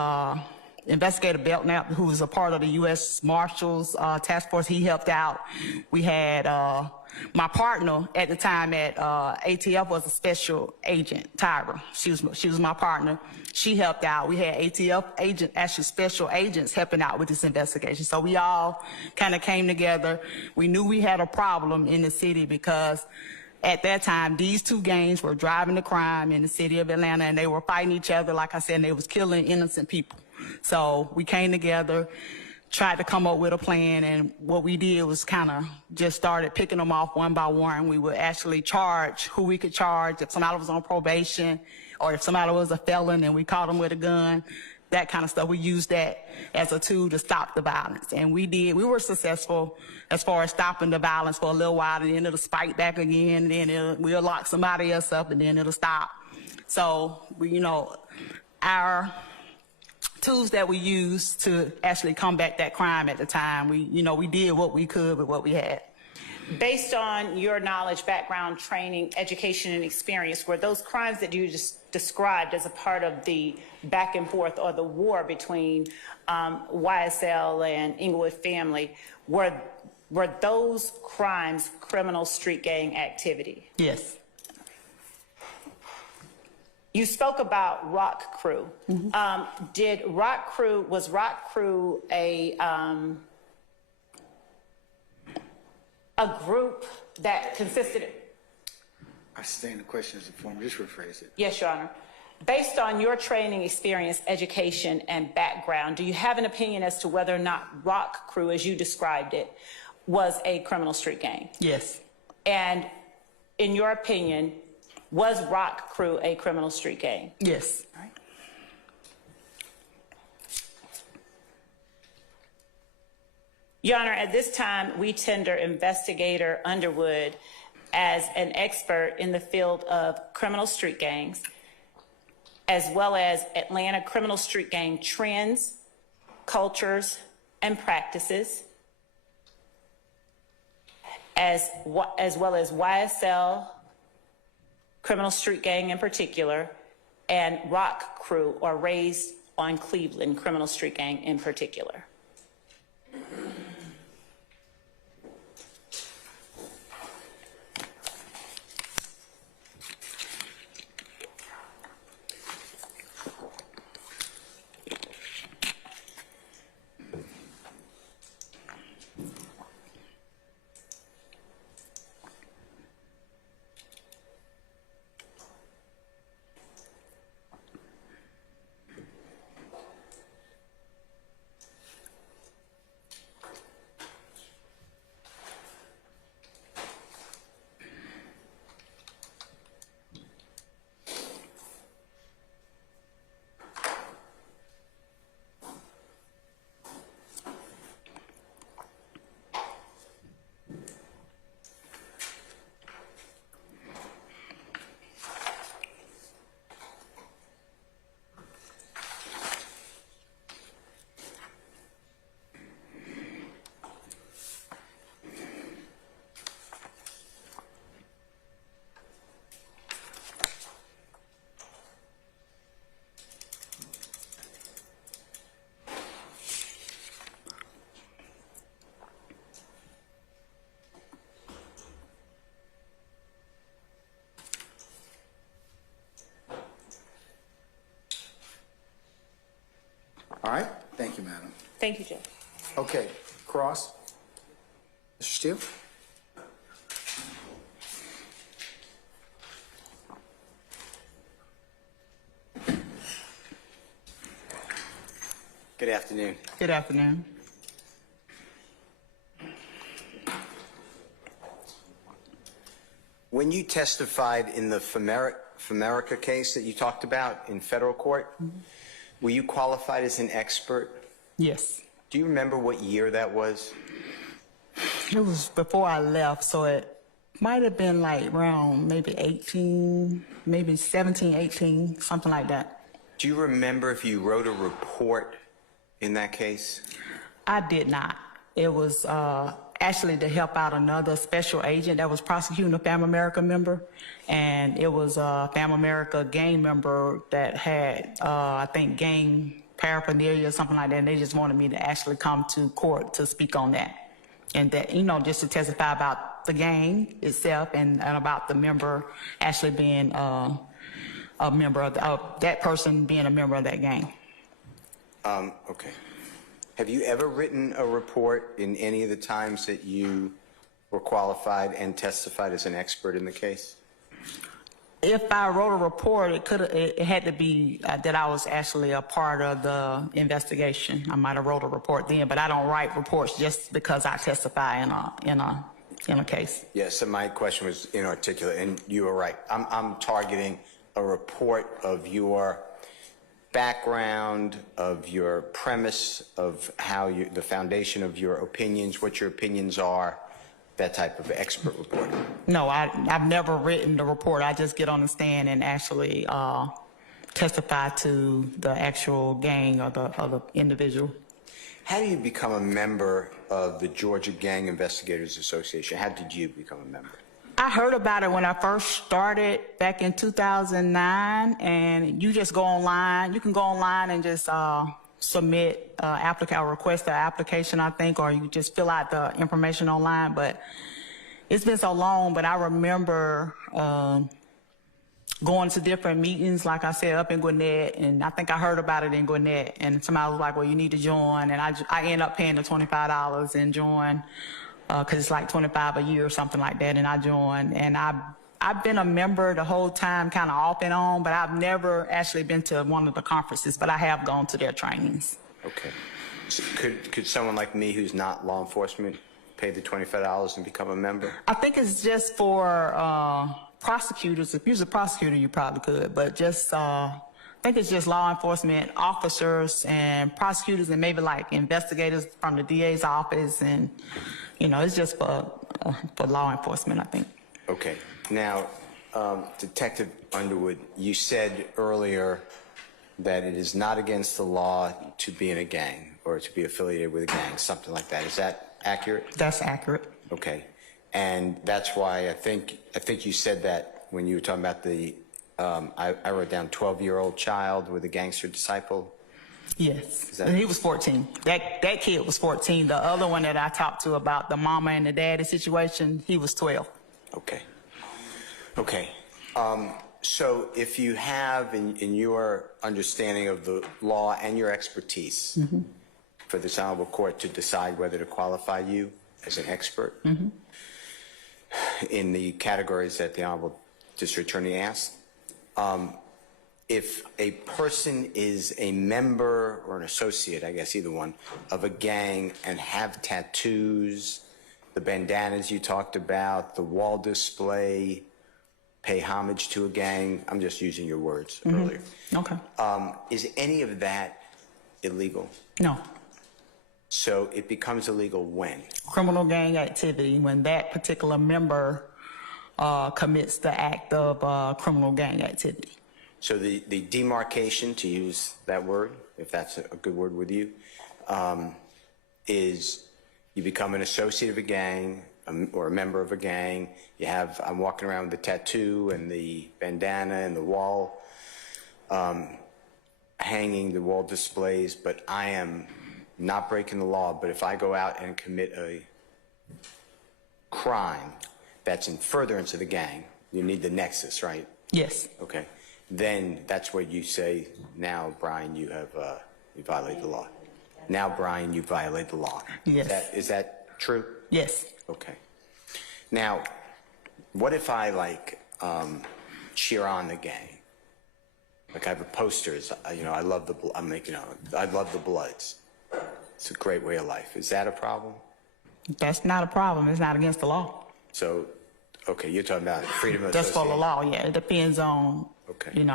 Investigator Belknap, who was a part of the U.S. Marshals Task Force. He helped out. We had my partner at the time at ATF was a special agent, Tyra. She was my partner. She helped out. We had ATF actually special agents helping out with this investigation. So we all kind of came together. We knew we had a problem in the city because at that time, these two gangs were driving the crime in the city of Atlanta, and they were fighting each other, like I said, and they was killing innocent people. So we came together, tried to come up with a plan, and what we did was kind of just started picking them off one by one. We would actually charge who we could charge if somebody was on probation or if somebody was a felon and we caught them with a gun, that kind of stuff. We used that as a tool to stop the violence. And we did. We were successful as far as stopping the violence for a little while, and then it'll spike back again, and then we'll lock somebody else up, and then it'll stop. So, our tools that we used to actually combat that crime at the time, we did what we could with what we had. Based on your knowledge, background, training, education, and experience, were those crimes that you just described as a part of the back and forth or the war between YSL and Underwood family, were those crimes criminal street gang activity? Yes. You spoke about Rock Crew. Mm-hmm. Was Rock Crew a group that consisted? I stand the question as a form. Just rephrase it. Yes, Your Honor. Based on your training, experience, education, and background, do you have an opinion as to whether or not Rock Crew, as you described it, was a criminal street gang? Yes. And in your opinion, was Rock Crew a criminal street gang? Yes. All right. Your Honor, at this time, we tender Investigator Underwood as an expert in the field of criminal street gangs, as well as Atlanta criminal street gang trends, cultures, and practices, as well as YSL criminal street gang in particular, and Rock Crew, or Raised on Cleveland criminal street gang in particular. All right, thank you, madam. Thank you, Judge. Okay, Cross. Mr. Steele? Good afternoon. Good afternoon. When you testified in the Famerica case that you talked about in federal court, were you qualified as an expert? Yes. Do you remember what year that was? It was before I left, so it might have been like around maybe 18, maybe 17, 18, something like that. Do you remember if you wrote a report in that case? I did not. It was actually to help out another special agent that was prosecuting a Fam America member. And it was a Fam America gang member that had, I think, gang paraphernalia or something like that. And they just wanted me to actually come to court to speak on that. And that, you know, just to testify about the gang itself and about the member actually being a member of that person being a member of that gang. Okay. Have you ever written a report in any of the times that you were qualified and testified as an expert in the case? If I wrote a report, it had to be that I was actually a part of the investigation. I might have wrote a report then, but I don't write reports just because I testify in a case. Yes, so my question was inarticulate, and you were right. I'm targeting a report of your background, of your premise, of how the foundation of your opinions, what your opinions are, that type of expert report. No, I've never written the report. I just get on the stand and actually testify to the actual gang or the individual. How do you become a member of the Georgia Gang Investigators Association? How did you become a member? I heard about it when I first started back in 2009, and you just go online. You can go online and just submit or request an application, I think, or you just fill out the information online. But it's been so long, but I remember going to different meetings, like I said, up in Gwinnett, and I think I heard about it in Gwinnett, and somebody was like, well, you need to join, and I ended up paying the $25 and joined. Because it's like $25 a year or something like that, and I joined. And I've been a member the whole time, kind of off and on, but I've never actually been to one of the conferences, but I have gone to their trainings. Okay. So could someone like me who's not law enforcement pay the $25 and become a member? I think it's just for prosecutors. If you're a prosecutor, you probably could, but just I think it's just law enforcement officers and prosecutors and maybe like investigators from the DA's office, and you know, it's just for law enforcement, I think. Okay. Now, Detective Underwood, you said earlier that it is not against the law to be in a gang or to be affiliated with a gang, something like that. Is that accurate? That's accurate. Okay. And that's why I think you said that when you were talking about the, I wrote down 12-year-old child with a gangster disciple. Yes, and he was 14. That kid was 14. The other one that I talked to about the mama and the daddy situation, he was 12. Okay. Okay. So if you have, in your understanding of the law and your expertise, for this honorable court to decide whether to qualify you as an expert in the categories that the honorable district attorney asked, if a person is a member or an associate, I guess either one, of a gang and have tattoos, the bandanas you talked about, the wall display, pay homage to a gang, I'm just using your words earlier. Okay. Is any of that illegal? No. So it becomes illegal when? Criminal gang activity, when that particular member commits the act of criminal gang activity. So the demarcation, to use that word, if that's a good word with you, is you become an associate of a gang or a member of a gang. You have, I'm walking around with the tattoo and the bandana and the wall hanging, the wall displays, but I am not breaking the law. But if I go out and commit a crime that's in furtherance of the gang, you need the nexus, right? Yes. Okay. Then that's what you say now, Brian, you have You violate the law. Now, Brian, you violate the law. Yes. Is that true? Yes. Okay. Now, what if I cheer on the gang? Like I have posters, I love I love the Bloods. It's a great way of life. Is that a problem? That's not a problem. It's not against the law. So, okay, you're talking about freedom of Just for association. the law, yeah. It depends on, Okay.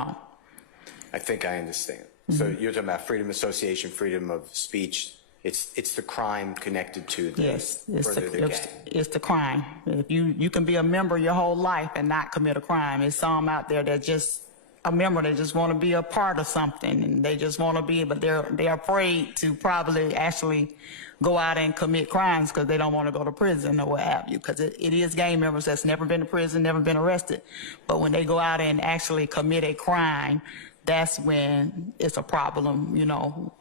I think I understand. So you're talking about freedom of association, freedom of speech. It's the crime connected to the Yes, further the gang. it's the crime. If you can be a member your whole life and not commit a crime. There's some out there that just a member, they just want to be a part of something, and they just want to be, but they're afraid to probably actually go out and commit crimes because they don't want to go to prison or what have you. Because it is gang members that's never been to prison, never been arrested, but when they go out and actually commit a crime, that's when it's a problem,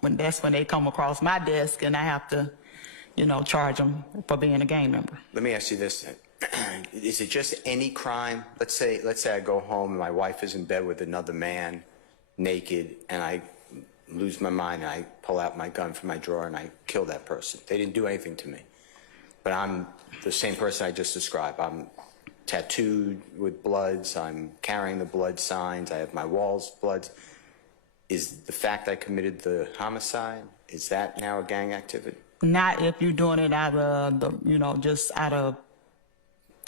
when they come across my desk and I have to, charge them for being a gang member. Let me ask you this then. Is it just any crime? Let's say I go home and my wife is in bed with another man, naked, and I lose my mind and I pull out my gun from my drawer and I kill that person. They didn't do anything to me. But I'm the same person I just described. I'm tattooed with bloods. I'm carrying the blood signs. I have my walls bloods. Is the fact I committed the homicide, is that now a gang activity? Not if you're doing it out of just out of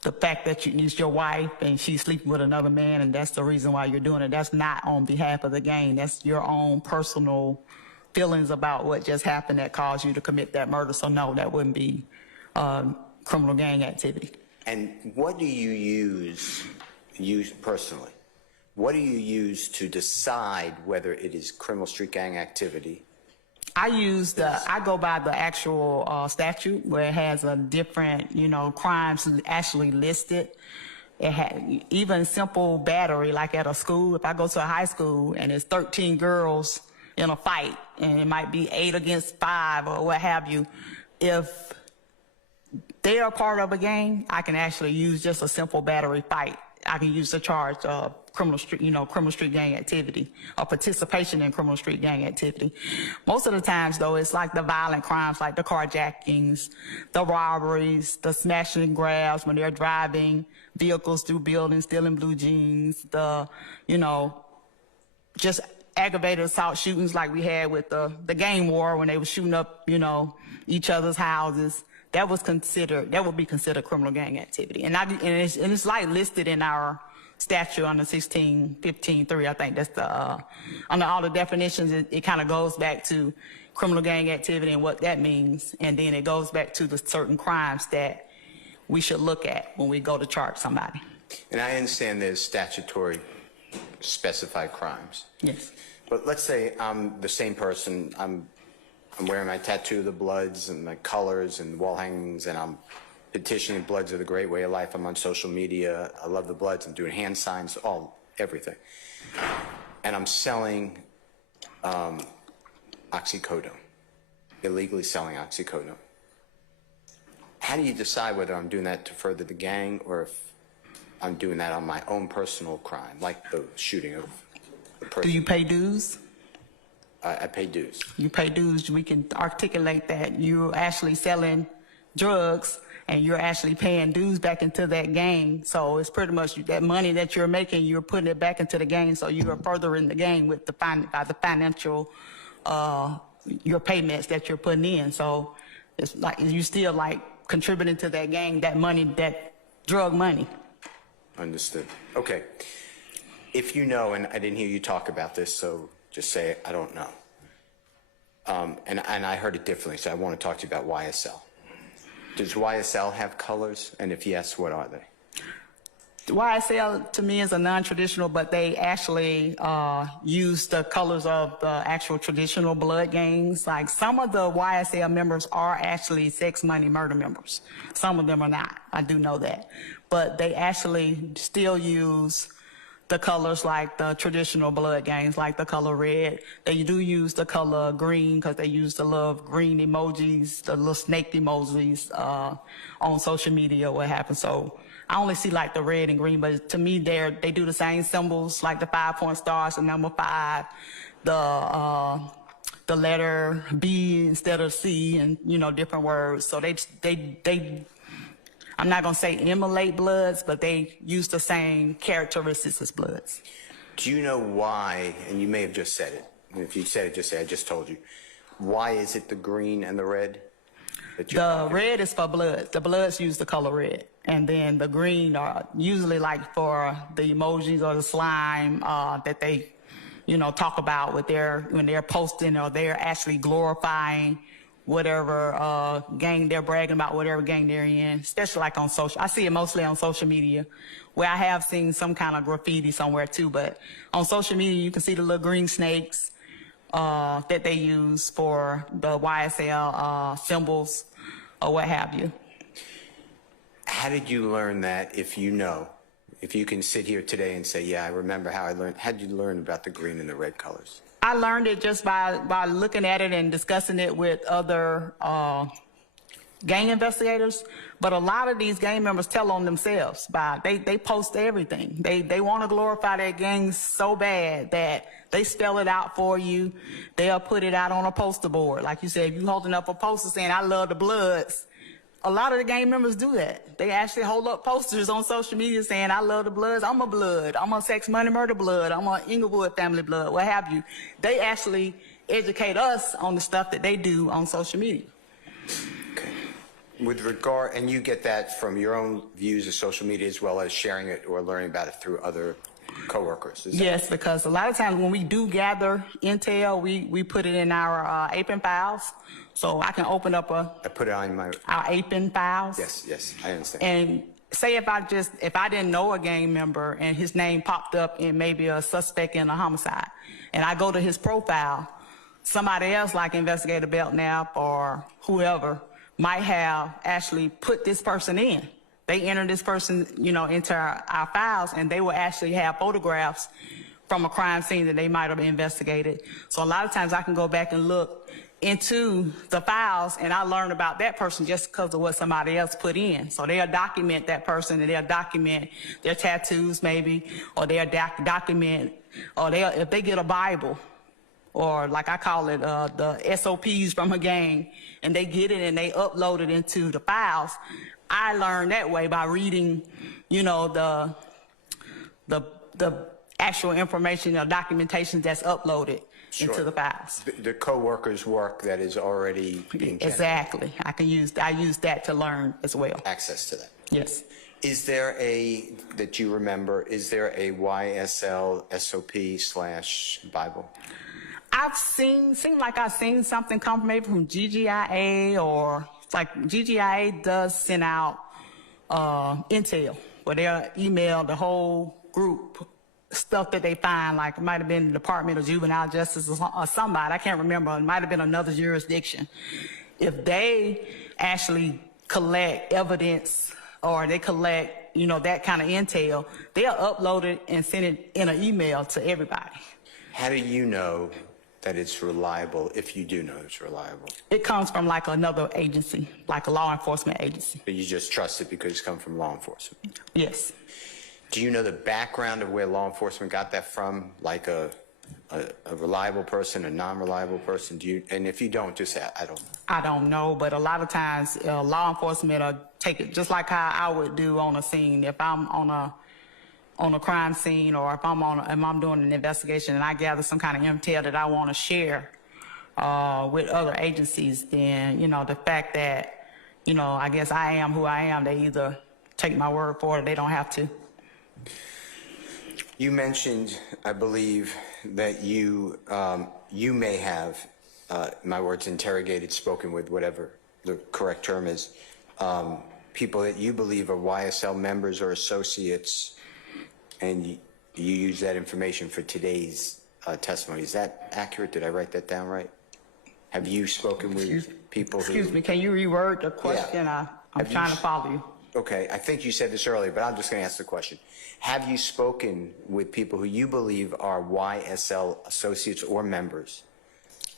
the fact that it's your wife and she's sleeping with another man and that's the reason why you're doing it. That's not on behalf of the gang. That's your own personal feelings about what just happened that caused you to commit that murder. So no, that wouldn't be criminal gang activity. And what do you use personally? What do you use to decide whether it is criminal street gang activity? I go by the actual statute where it has a different, crimes actually listed. It had even simple battery, like at a school. If I go to a high school and it's 13 girls in a fight and it might be 8 against 5 or what have you, if they are part of a gang, I can actually use just a simple battery fight. I can use the charge of criminal street gang activity or participation in criminal street gang activity. Most of the times, though, it's like the violent crimes, like the carjackings, the robberies, the smashing and grabs when they're driving vehicles through buildings, stealing blue jeans, the, just aggravated assault shootings like we had with the gang war when they were shooting up, each other's houses. That would be considered criminal gang activity. And it's like listed in our statute under 1615.3. I think that's under all the definitions, it kind of goes back to criminal gang activity and what that means. And then it goes back to the certain crimes that we should look at when we go to charge somebody. And I understand there's statutory specified crimes. Yes. But let's say I'm the same person. I'm wearing my tattoo of the Bloods and my colors and wall hangings, and I'm petitioning Bloods are the great way of life. I'm on social media. I love the Bloods. I'm doing hand signs, everything. And I'm selling oxycodone, illegally selling oxycodone. How do you decide whether I'm doing that to further the gang or if I'm doing that on my own personal crime, like the shooting of the person? Do you pay dues? I pay dues. You pay dues. We can articulate that you're actually selling drugs and you're actually paying dues back into that gang. So it's pretty much that money that you're making, you're putting it back into the gang. So you are furthering the gang with by the financial, your payments that you're putting in. So it's like you still like contributing to that gang, that money, that drug money. Understood. Okay. If you know, and I didn't hear you talk about this, so just say I don't know. And I heard it differently, so I want to talk to you about YSL. Does YSL have colors? And if yes, what are they? YSL to me is a non-traditional, but they actually use the colors of the actual traditional blood gangs. Like some of the YSL members are actually sex, money, murder members. Some of them are not. I do know that. But they actually still use the colors like the traditional blood gangs, like the color red. They do use the color green because they use the little green emojis, the little snake emojis on social media, what happens. So I only see like the red and green, but to me, they do the same symbols, like the 5-point stars, the number 5, the the letter B instead of C, and different words. So they I'm not gonna say emulate Bloods, but they use the same characteristics as Bloods. Do you know why, and you may have just said it, and if you said it, just say, I just told you. Why is it the green and the red? The red is for Bloods. The Bloods use the color red. And then the green are usually like for the emojis or the slime that they, talk about when they're posting, or they're actually glorifying whatever gang they're bragging about, whatever gang they're in, especially like on social. I see it mostly on social media, where I have seen some kind of graffiti somewhere too, but on social media you can see the little green snakes that they use for the YSL symbols or what have you. How did you learn that, if you know? If you can sit here today and say, yeah, I remember how I learned. How did you learn about the green and the red colors? I learned it just by looking at it and discussing it with other gang investigators. But a lot of these gang members tell on themselves. They post everything. They want to glorify their gangs so bad that they spell it out for you. They'll put it out on a poster board. Like you said, if you're holding up a poster saying, I love the Bloods, a lot of the gang members do that. They actually hold up posters on social media saying, I love the Bloods, I'm a Blood, I'm a Sex Money Murder Blood, I'm a Underwood family Blood, what have you. They actually educate us on the stuff that they do on social media. Okay. With regard, and you get that from your own views of social media as well as sharing it or learning about it through other coworkers? Yes, because a lot of times when we do gather intel, we put it in our APIN files. So I can open up I put it on our APIN files. Yes, I understand. And say if I didn't know a gang member and his name popped up in maybe a suspect in a homicide, and I go to his profile, somebody else like Investigative Belknap or whoever might have actually put this person in. They enter this person, into our files, and they will actually have photographs from a crime scene that they might have investigated. So a lot of times I can go back and look into the files, and I learn about that person just because of what somebody else put in. So they'll document that person, and they'll document their tattoos maybe, or they'll document, or if they get a Bible, or like I call it, the SOPs from a gang, and they get it and they upload it into the files. I learned that way by reading, the actual information or documentation that's uploaded into the files. The co-workers' work that is already being generated. Exactly. I use that to learn as well. Access to that. Yes. Is there that you remember, is there a YSL SOP / Bible? Seemed like I've seen something come maybe from GGIA, or like GGIA does send out intel where they'll email the whole group stuff that they find, like it might have been the Department of Juvenile Justice or somebody, I can't remember, it might have been another jurisdiction. If they actually collect evidence or they collect, that kind of intel, they'll upload it and send it in an email to everybody. How do you know that it's reliable, if you do know it's reliable? It comes from like another agency, like a law enforcement agency. But you just trust it because it's come from law enforcement? Yes. Do you know the background of where law enforcement got that from? Like a reliable person, a non-reliable person? And if you don't, just say, I don't know. I don't know, but a lot of times law enforcement will take it just like how I would do on a scene. If I'm on a crime scene, or if I'm doing an investigation and I gather some kind of intel that I want to share with other agencies, then, the fact that, I guess I am who I am, they either take my word for it or they don't have to. You mentioned, I believe, that you may have, my words, interrogated, spoken with, whatever the correct term is, people that you believe are YSL members or associates, and you use that information for today's testimony. Is that accurate? Did I write that down right? Have you spoken with people who... Excuse me, can you reword the question? Yeah. I'm trying to follow you. Okay, I think you said this earlier, but I'm just going to ask the question. Have you spoken with people who you believe are YSL associates or members?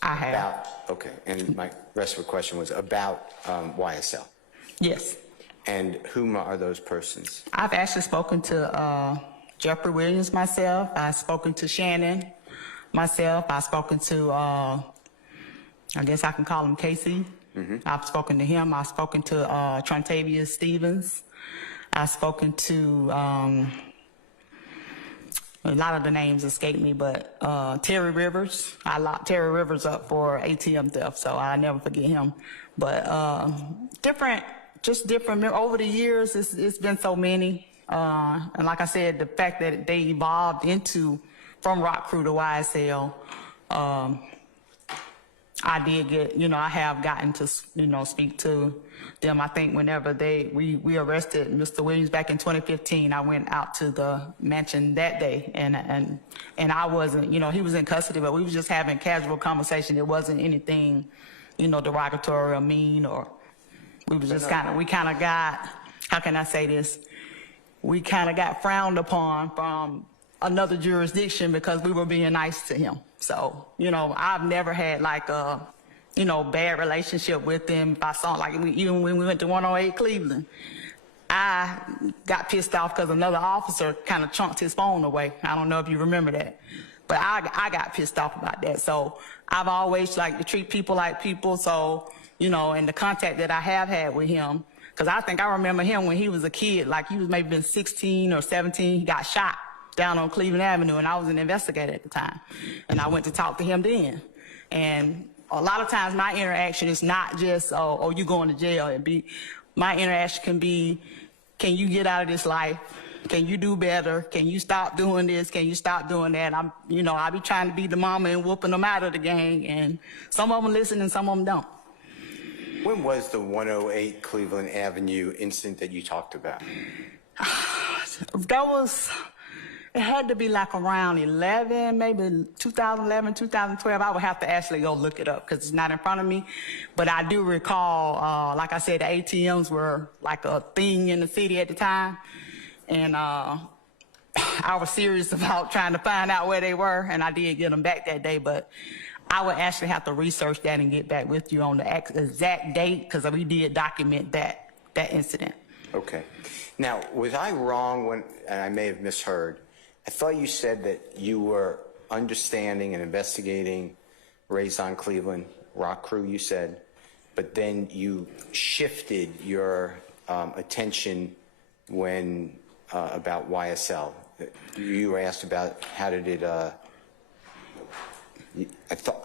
I have. Okay, and my rest of the question was about YSL. Yes. And whom are those persons? I've actually spoken to Jeffery Williams myself. I've spoken to Shannon myself. I've spoken to I guess I can call him Casey. I've spoken to him. I've spoken to Trontavia Stevens. I've spoken to, a lot of the names escape me, but Terry Rivers. I locked Terry Rivers up for ATM theft, so I never forget him. But different, over the years, it's been so many. And like I said, the fact that they evolved from Rock Crew to YSL, I did get, I have gotten to, speak to them. I think whenever we arrested Mr. Williams back in 2015, I went out to the mansion that day, and I wasn't, he was in custody, but we was just having casual conversation. It wasn't anything, derogatory or mean, or we was just we kind of got, how can I say this? We kind of got frowned upon from another jurisdiction because we were being nice to him. So, I've never had like a, bad relationship with him. If I saw, even when we went to 108 Cleveland, I got pissed off because another officer kind of chunked his phone away. I don't know if you remember that, but I got pissed off about that. So I've always liked to treat people like people. So, and the contact that I have had with him, because I remember him when he was a kid, like he was maybe been 16 or 17, he got shot down on Cleveland Avenue, and I was an investigator at the time. And I went to talk to him then. And a lot of times my interaction is not just, oh, you going to jail. My interaction can be, can you get out of this life? Can you do better? Can you stop doing this? Can you stop doing that? I be trying to be the mama and whooping them out of the gang, and some of them listen and some of them don't. When was the 108 Cleveland Avenue incident that you talked about? It had to be like around 11, maybe 2011, 2012. I would have to actually go look it up because it's not in front of me. But I do recall, like I said, the ATMs were like a thing in the city at the time. And I was serious about trying to find out where they were, and I did get them back that day. But I would actually have to research that and get back with you on the exact date because we did document that incident. Okay. Now, was I wrong when, and I may have misheard, I thought you said that you were understanding and investigating Raison Cleveland, Rock Crew, you said, but then you shifted your attention when about YSL. You were asked about how did it,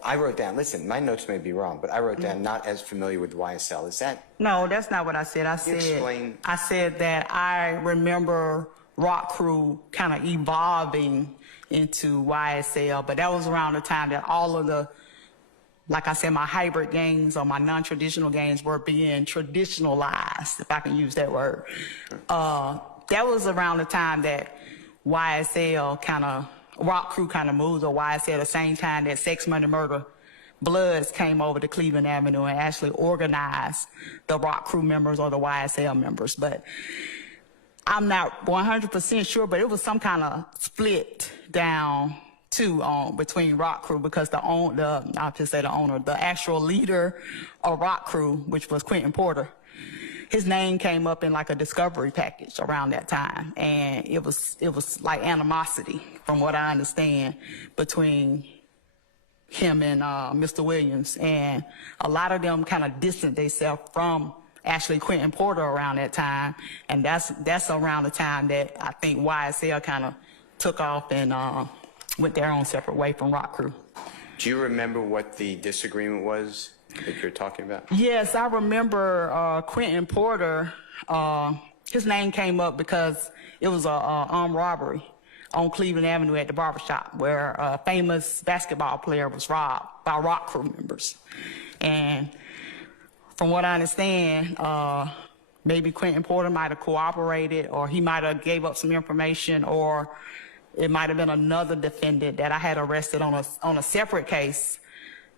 I wrote down, listen, my notes may be wrong, but I wrote down not as familiar with YSL. Is that? No, that's not what I said. I said that I remember Rock Crew kind of evolving into YSL, but that was around the time that all of the, like I said, my hybrid gangs or my non-traditional gangs were being traditionalized, if I can use that word. That was around the time that YSL Rock Crew kind of moved, or YSL, the same time that Sex, Money, Murder Bloods came over to Cleveland Avenue and actually organized the Rock Crew members or the YSL members. But I'm not 100% sure, but it was some kind of split down too between Rock Crew because the actual leader of Rock Crew, which was Quentin Porter, his name came up in like a discovery package around that time, and it was like animosity, from what I understand, between him and Mr. Williams, and a lot of them kind of distanced themselves from actually Quentin Porter around that time, and that's around the time that I think YSL kind of took off and went their own separate way from Rock Crew. Do you remember what the disagreement was that you're talking about? Yes, I remember Quentin Porter, his name came up because it was a armed robbery on Cleveland Avenue at the barbershop where a famous basketball player was robbed by Rock Crew members. And from what I understand, maybe Quentin Porter might have cooperated, or he might have gave up some information, or it might have been another defendant that I had arrested on a separate case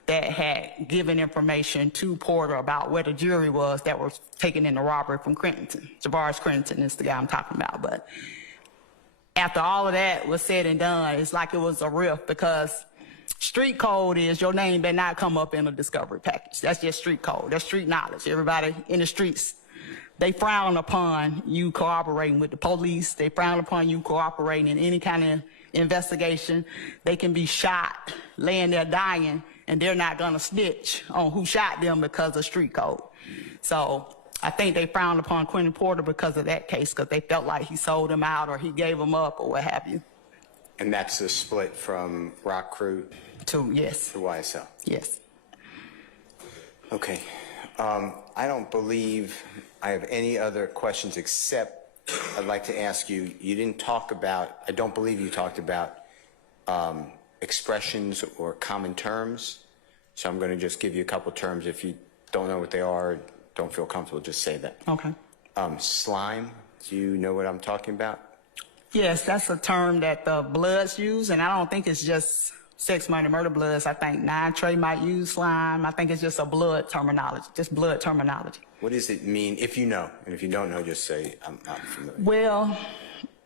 that had given information to Porter about where the jury was that was taken in the robbery from Crenton. Javaris Crenton is the guy I'm talking about. But after all of that was said and done, it's like it was a rift, because street code is your name better not come up in a discovery package. That's just street code. That's street knowledge. Everybody in the streets, they frown upon you cooperating with the police. They frown upon you cooperating in any kind of investigation. They can be shot, laying there dying, and they're not gonna snitch on who shot them because of street code. So I think they frowned upon Quentin Porter because of that case, because they felt like he sold him out or he gave him up or what have you. And that's the split from Rock Crew Yes. to YSL. Yes. Okay. I don't believe I have any other questions except I'd like to ask you, you didn't talk about, I don't believe you talked about expressions or common terms. So I'm going to just give you a couple terms. If you don't know what they are, don't feel comfortable, just say that. Okay. Slime, do you know what I'm talking about? Yes, that's a term that the Bloods use, and I don't think it's just sex, money, murder Bloods. I think Nine Trey might use slime. I think it's just a blood terminology, just blood terminology. What does it mean, if you know? And if you don't know, just say, I'm not familiar. Well,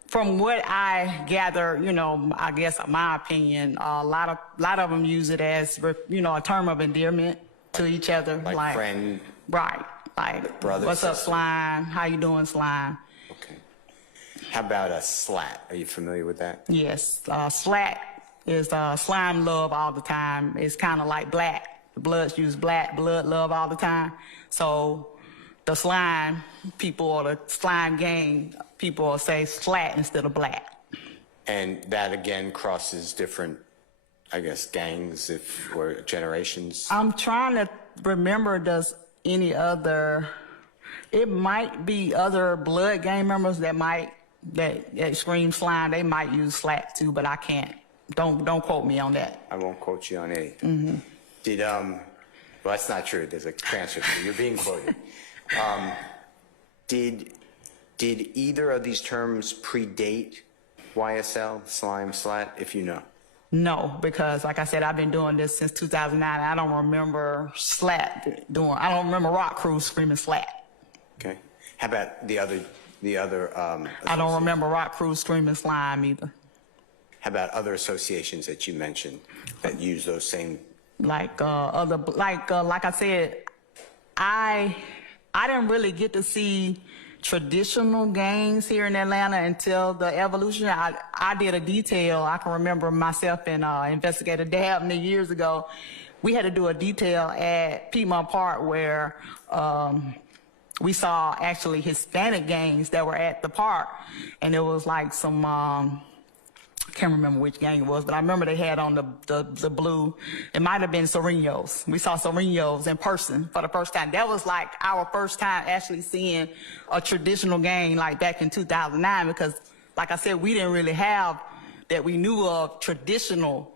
from what I gather, you know, I guess my opinion, a lot of them use it as, you know, a term of endearment to each other. Like friend? Right. Like, brother, what's up, sister. slime? How you doing, slime? Okay. How about a slat? Are you familiar with that? Yes. Slat is slime love all the time. It's kind of like black. The Bloods use black, blood love all the time. So the slime people or the slime gang people will say slat instead of black. And that again crosses different, I guess, gangs or generations. I'm trying to remember, does any other, it might be other Blood gang members that scream slime, they might use slat too, but I can't. Don't quote me on that. I won't quote you on anything. Did, well, that's not true. There's a transcript. You're being quoted. Did either of these terms predate YSL, slime, slat, if you know? No, because like I said, I've been doing this since 2009. I don't remember I don't remember Rock Crew screaming slat. Okay. How about the other? I don't remember Rock Crew screaming slime either. How about other associations that you mentioned that use those same? Like I said, I didn't really get to see traditional gangs here in Atlanta until the evolution. I did a detail. I can remember myself and Investigative Dabney years ago. We had to do a detail at Piedmont Park where we saw actually Hispanic gangs that were at the park, and it was like some. I can't remember which gang it was, but I remember they had on the blue. It might have been Serenos. We saw Serenos in person for the first time. That was like our first time actually seeing a traditional gang like back in 2009 because, like I said, we didn't really have that we knew of traditional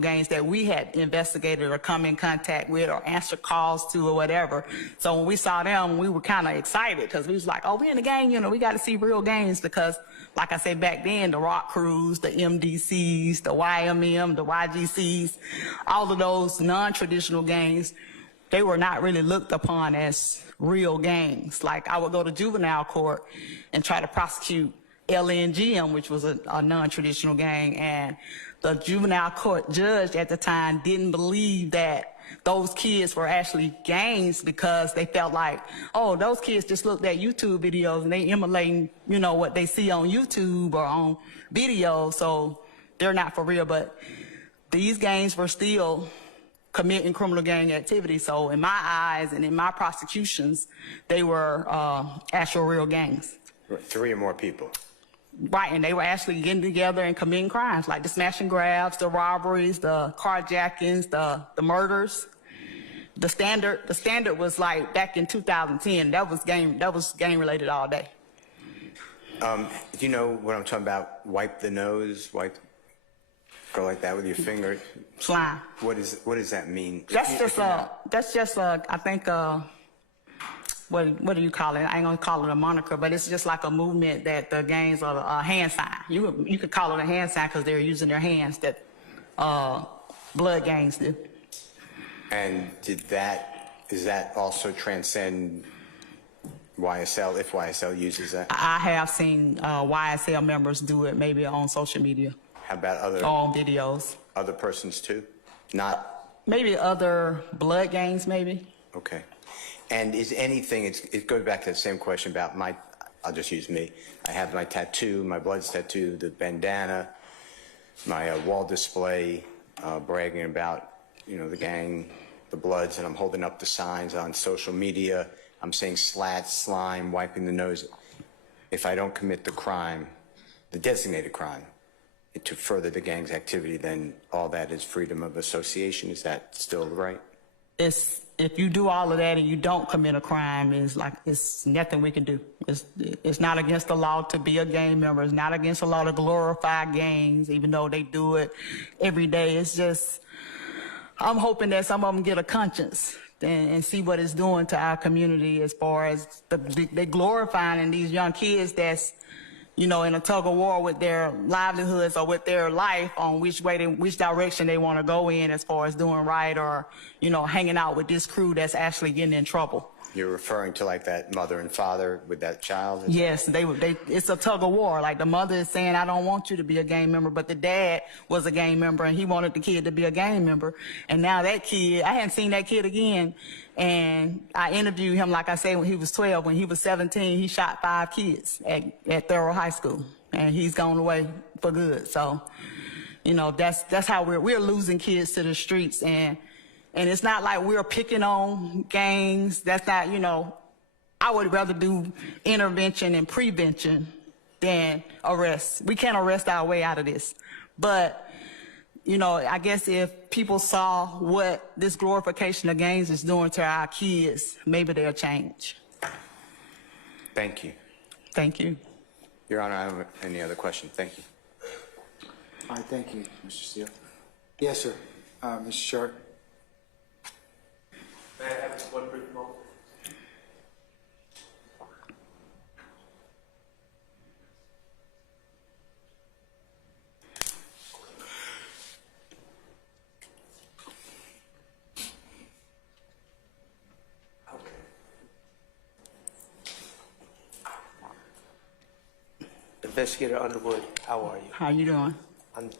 gangs that we had investigated or come in contact with or answered calls to or whatever. So when we saw them, we were kind of excited because we was like, oh, we in the gang, you know, we got to see real gangs because, like I said, back then, the Rock Crews, the MDCs, the YMM, the YGCs, all of those non-traditional gangs, they were not really looked upon as real gangs. Like I would go to juvenile court and try to prosecute LNGM, which was a non-traditional gang, and the juvenile court judge at the time didn't believe that those kids were actually gangs because they felt like, oh, those kids just looked at YouTube videos and they emulating, you know, what they see on YouTube or on video, so they're not for real. But these gangs were still committing criminal gang activity. So in my eyes and in my prosecutions, they were actual real gangs. 3 or more people. Right, and they were actually getting together and committing crimes like the smash and grabs, the robberies, the carjackings, the murders. The standard was like back in 2010. That was gang related all day. Do you know what I'm talking about? Wipe the nose, go like that with your finger. Slime. What does that mean? That's just I think what do you call it? I ain't gonna call it a moniker, but it's just like a movement that the gangs are a hand sign. You could call it a hand sign because they're using their hands that blood gangs do. And does that also transcend YSL if YSL uses that? I have seen YSL members do it maybe on social media. How about other on videos? Other persons too? Not maybe other blood gangs maybe. Okay. And is anything, it goes back to the same question about I'll just use me. I have my tattoo, my blood's tattoo, the bandana, my wall display, bragging about the gang, the Bloods, and I'm holding up the signs on social media. I'm saying slat, slime, wiping the nose. If I don't commit the crime, the designated crime, to further the gang's activity, then all that is freedom of association. Is that still right? If you do all of that and you don't commit a crime, it's nothing we can do. It's not against the law to be a gang member. It's not against the law to glorify gangs, even though they do it every day. It's just, I'm hoping that some of them get a conscience and see what it's doing to our community as far as they glorifying these young kids that's, in a tug of war with their livelihoods or with their life on which direction they want to go in as far as doing right or, hanging out with this crew that's actually getting in trouble. You're referring to like that mother and father with that child? Yes, it's a tug of war. Like the mother is saying, I don't want you to be a gang member, but the dad was a gang member and he wanted the kid to be a gang member. And now that kid, I hadn't seen that kid again. And I interviewed him, like I say, when he was 12. When he was 17, he shot 5 kids at Thurl High School. And he's gone away for good. So, that's how we're losing kids to the streets. And it's not like we're picking on gangs. That's not, I would rather do intervention and prevention than arrest. We can't arrest our way out of this. But, I guess if people saw what this glorification of gangs is doing to our kids, maybe they'll change. Thank you. Thank you. Your Honor, I don't have any other questions. Thank you. All right, thank you, Mr. Steele. Yes, sir. Mr. Sharp. May I have one brief moment? Investigator Underwood, how are you? How you doing?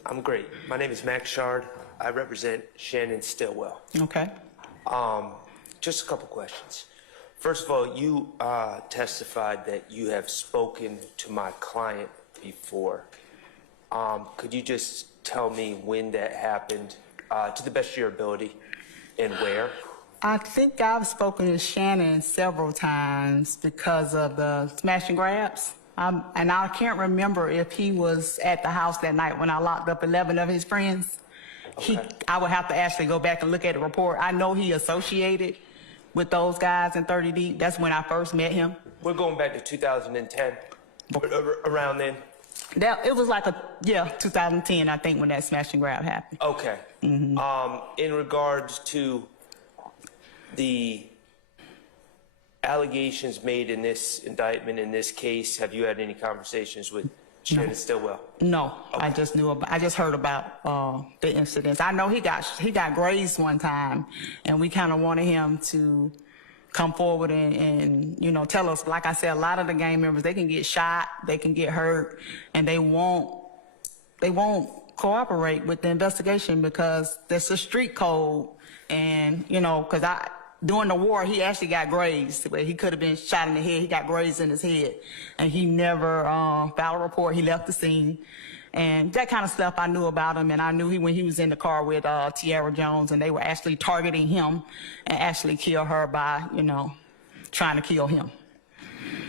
I'm great. My name is Max Shard. I represent Shannon Stillwell. Okay. Just a couple questions. First of all, you testified that you have spoken to my client before. Could you just tell me when that happened, to the best of your ability, and where? I think I've spoken to Shannon several times because of the smash and grabs. And I can't remember if he was at the house that night when I locked up 11 of his friends. Okay. I would have to actually go back and look at the report. I know he associated with those guys in 30 Deep. That's when I first met him. We're going back to 2010, around then? It was like 2010, I think, when that smash and grab happened. Okay. Mm-hmm. In regards to the allegations made in this indictment, in this case, have you had any conversations with Shannon Stillwell? No, okay. I just heard about the incidents. I know he got grazed one time, and we kind of wanted him to come forward and tell us. Like I said, a lot of the gang members, they can get shot, they can get hurt, and they won't cooperate with the investigation because there's a street code, and because during the war, he actually got grazed. He could have been shot in the head. He got grazed in his head. And he never filed a report. He left the scene. And that kind of stuff I knew about him. And I knew when he was in the car with Tiara Jones, and they were actually targeting him and actually kill her by, trying to kill him.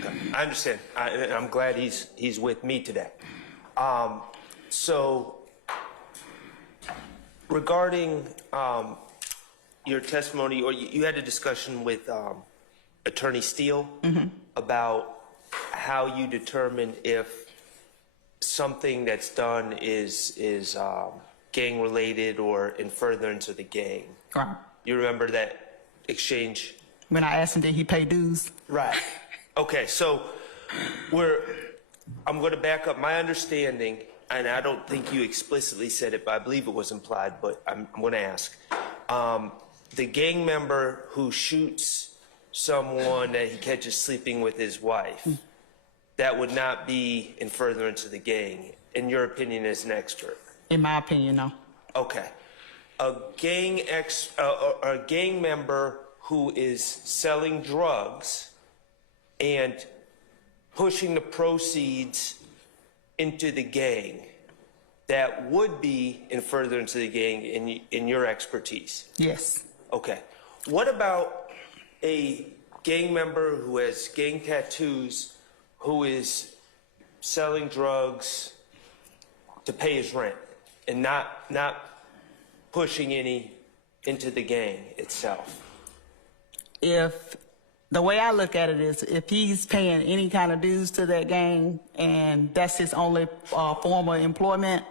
Okay. I understand. I'm glad he's with me today. So regarding your testimony, or you had a discussion with Attorney Steele about how you determine if something that's done is gang related or in furtherance of the gang. Right. You remember that exchange? When I asked him, did he pay dues? Right. Okay, so I'm going to back up. My understanding, and I don't think you explicitly said it, but I believe it was implied, but I'm going to ask. The gang member who shoots someone that he catches sleeping with his wife, that would not be in furtherance of the gang, in your opinion as an expert? In my opinion, no. Okay. A gang member who is selling drugs and pushing the proceeds into the gang, that would be in furtherance of the gang in your expertise? Yes. Okay. What about a gang member who has gang tattoos, who is selling drugs to pay his rent and not pushing any into the gang itself? If the way I look at it is, if he's paying any kind of dues to that gang and that's his only form of employment,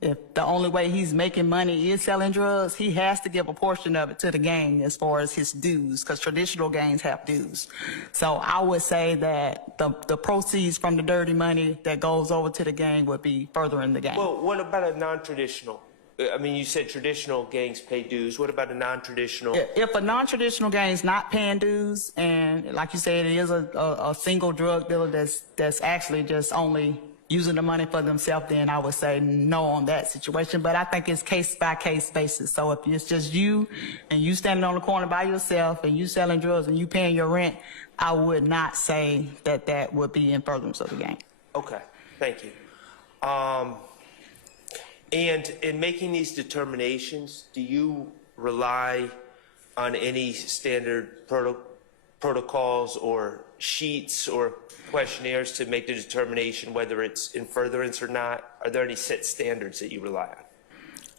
if the only way he's making money is selling drugs, he has to give a portion of it to the gang as far as his dues, because traditional gangs have dues. So I would say that the proceeds from the dirty money that goes over to the gang would be furthering the gang. Well, what about a non-traditional? I mean, you said traditional gangs pay dues. What about a non-traditional? If a non-traditional gang is not paying dues, and like you said, it is a single drug dealer that's actually just only using the money for themselves, then I would say no on that situation. But I think it's case-by-case basis. So if it's just you and you standing on the corner by yourself and you selling drugs and you paying your rent, I would not say that that would be in furtherance of the gang. Okay, thank you. And in making these determinations, do you rely on any standard protocols or sheets or questionnaires to make the determination whether it's in furtherance or not? Are there any set standards that you rely on?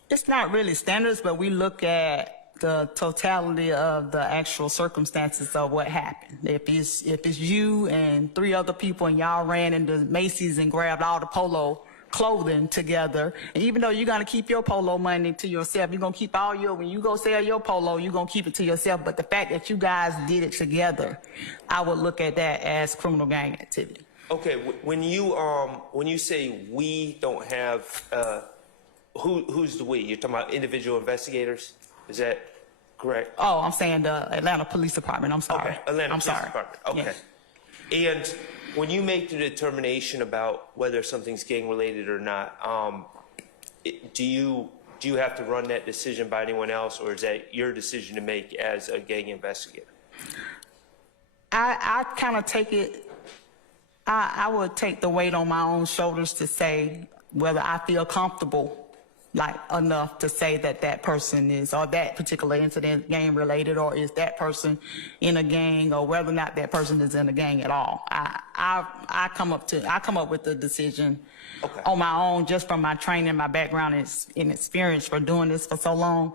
It's not really standards, but we look at the totality of the actual circumstances of what happened. If it's you and 3 other people and y'all ran into Macy's and grabbed all the polo clothing together, and even though you're going to keep your polo money to yourself, you're going to keep all your, when you go sell your polo, you're going to keep it to yourself, but the fact that you guys did it together, I would look at that as criminal gang activity. Okay, when you say we don't have, who's the we? You're talking about individual investigators? Is that correct? Oh, I'm saying the Atlanta Police Department. I'm sorry. Okay, Atlanta Police Department. Okay. Yes. And when you make the determination about whether something's gang related or not, do you have to run that decision by anyone else, or is that your decision to make as a gang investigator? I kind of take it, I would take the weight on my own shoulders to say whether I feel comfortable like enough to say that that person is, or that particular incident gang related, or is that person in a gang, or whether or not that person is in a gang at all. I come up with the decision on my own, just from my training, my background and experience for doing this for so long.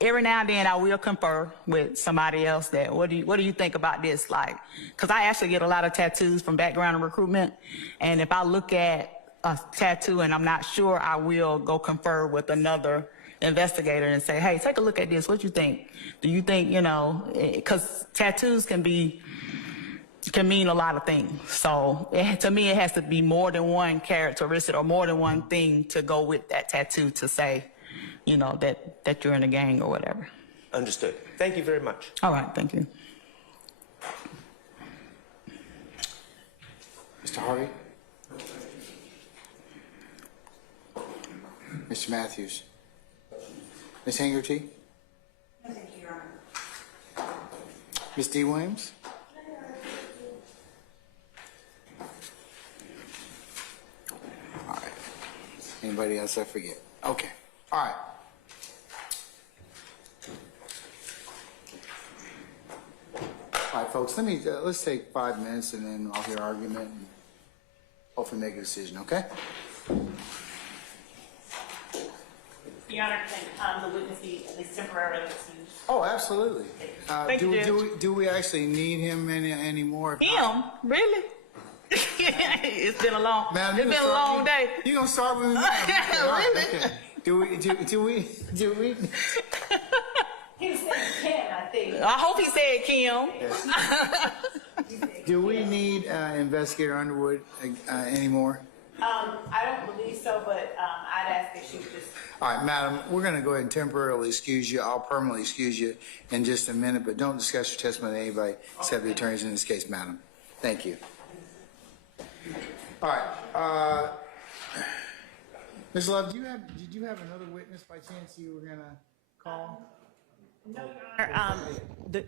Every now and then I will confer with somebody else that, what do you think about this? Like, cause I actually get a lot of tattoos from background and recruitment. And if I look at a tattoo and I'm not sure, I will go confer with another investigator and say, hey, take a look at this. What you think? Do you think, cause tattoos can mean a lot of things. So to me, it has to be more than one characteristic or more than one thing to go with that tattoo to say, that you're in a gang or whatever. Understood. Thank you very much. All right, thank you. Mr. Harvey? Mr. Matthews? Ms. Hangerty? No, thank you, Your Honor. Ms. D. Williams? All right. Anybody else I forget? Okay. All right. All right, folks, let's take 5 minutes and then I'll hear argument and hopefully make a decision, okay? Your Honor, can the witness be at least temporarily excused? Oh, absolutely. Thank you, Judge. Do we actually need him anymore? Him? Really? It's been a long, Man, it's been a long day. You gonna start with me? Really? Okay. Do we? He said Ken, I think. I hope he said Kim. Do we need Investigator Underwood anymore? I don't believe so, but I'd ask that you just. All right, madam, we're going to go ahead and temporarily excuse you. I'll permanently excuse you in just a minute, but don't discuss your testimony with anybody except the attorneys in this case, madam. Thank you. All right. Ms. Love, did you have another witness by chance you were going to call? No, Your Honor.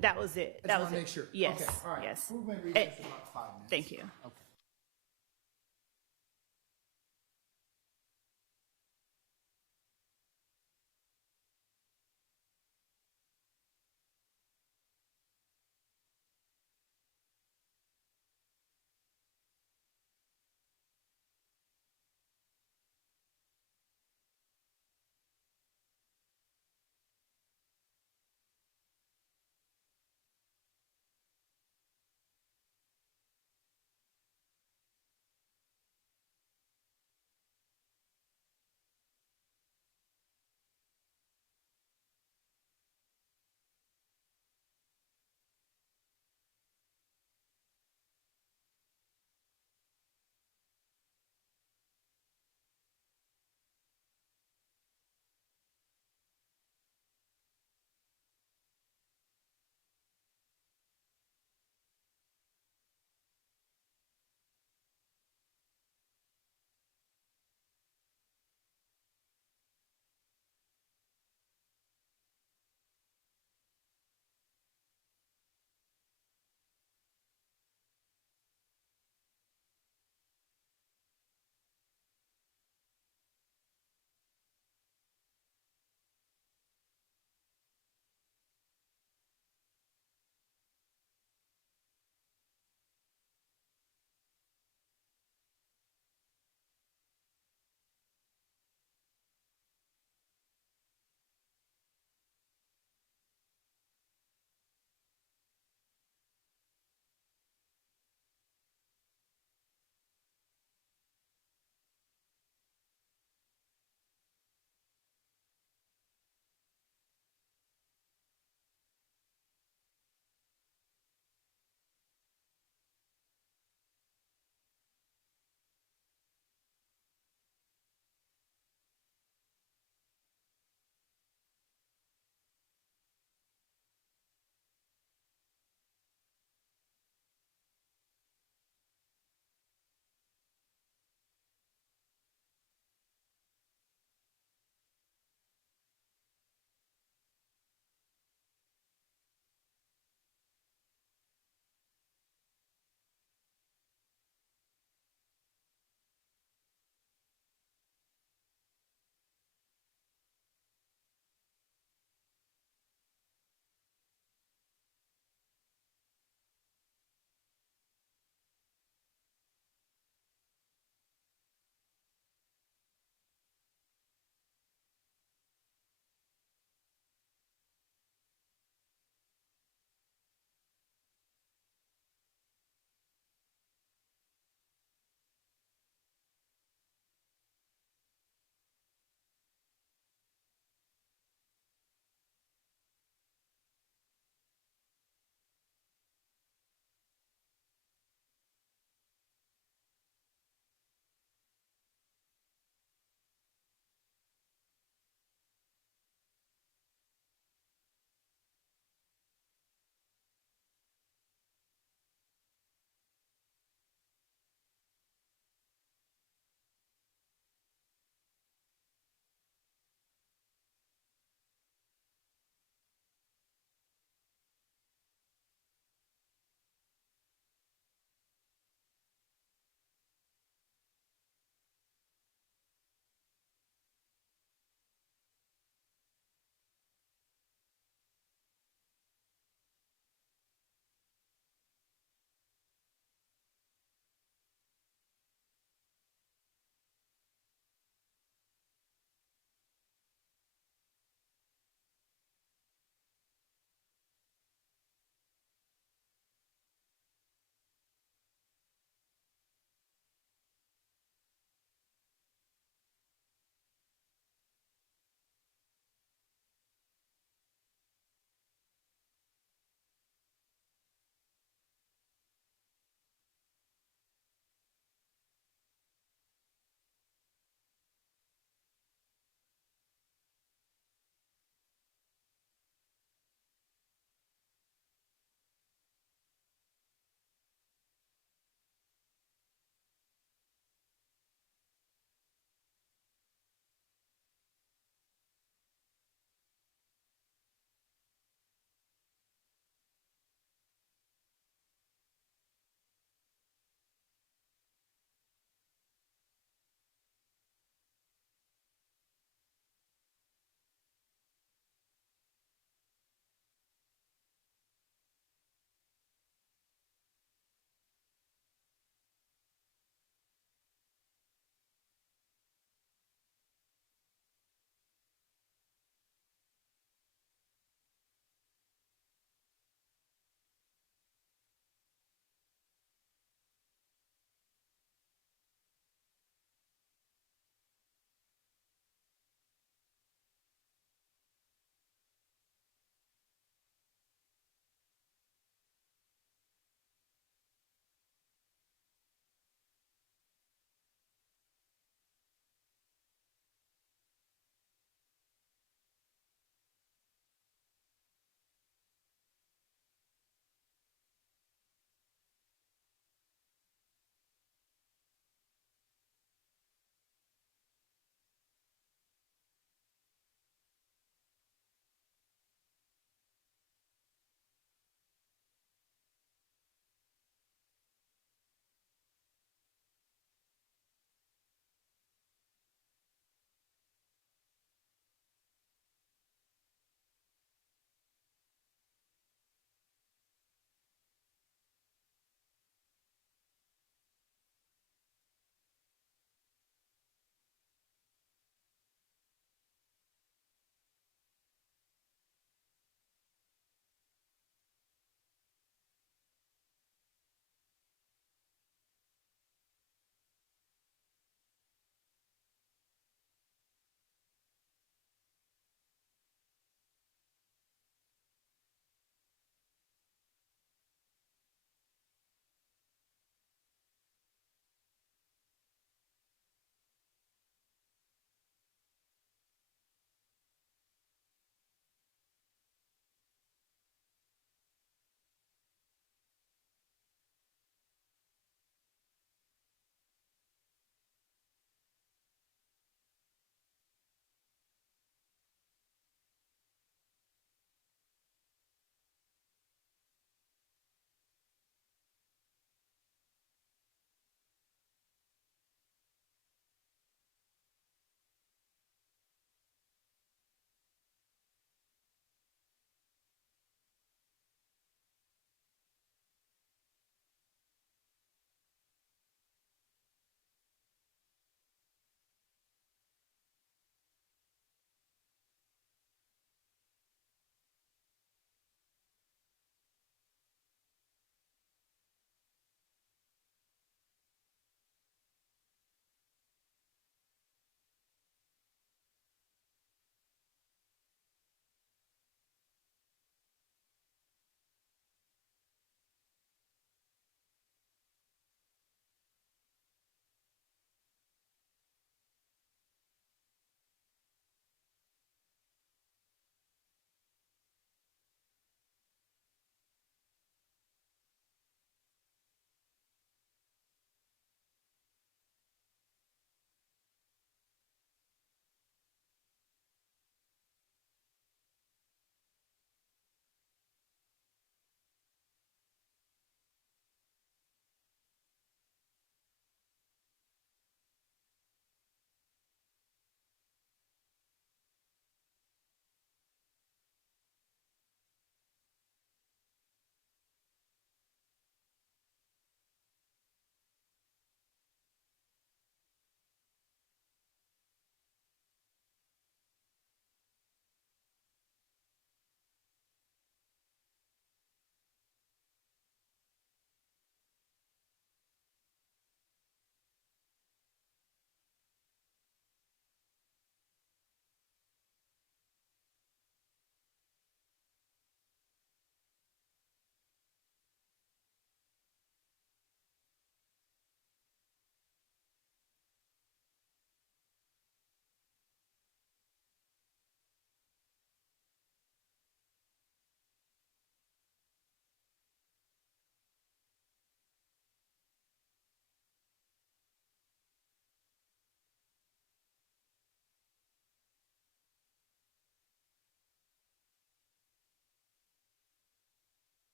That was it. I just That want was to it. make sure. Yes. Okay, all right. Yes. We're going to recess about 5 minutes. Thank you. Okay.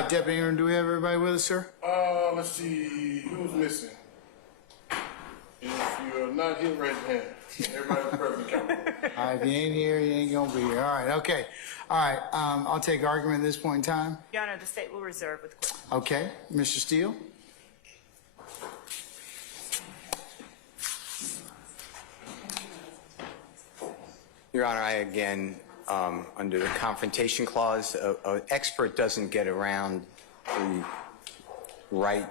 right, Deputy Aaron, do we have everybody with us, sir? Let's see, who's missing? If you're not here, raise your hand. Everybody's present, count. All right, if you ain't here, you ain't gonna be here. All right, okay. All right, I'll take argument at this point in time. Your Honor, the state will reserve with court. Okay, Mr. Steele? Your Honor, I again, under the confrontation clause, an expert doesn't get around the right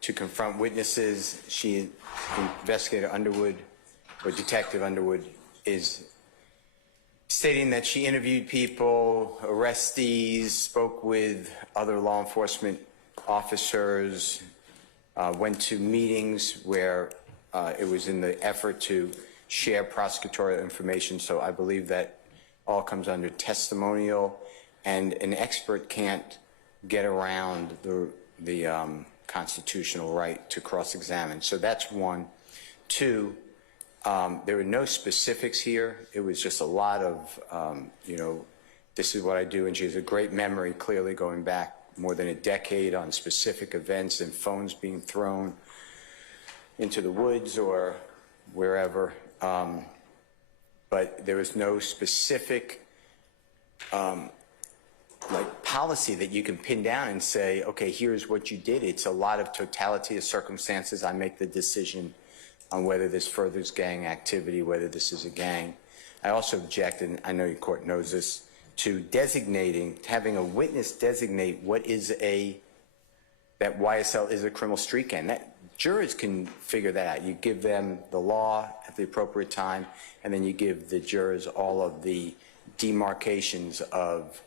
to confront witnesses. Investigator Underwood, or Detective Underwood, is stating that she interviewed people, arrestees, spoke with other law enforcement officers, went to meetings where it was in the effort to share prosecutorial information. So I believe that all comes under testimonial, and an expert can't get around the constitutional right to cross-examine. So that's one. Two, there were no specifics here. It was just a lot of, this is what I do, and she has a great memory, clearly going back more than a decade on specific events and phones being thrown into the woods or wherever. But there was no specific policy that you can pin down and say, okay, here's what you did. It's a lot of totality of circumstances. I make the decision on whether this furthers gang activity, whether this is a gang. I also object, and I know your court knows this, to having a witness designate that YSL is a criminal street gang. Jurors can figure that out. You give them the law at the appropriate time, and then you give the jurors all of the demarcations of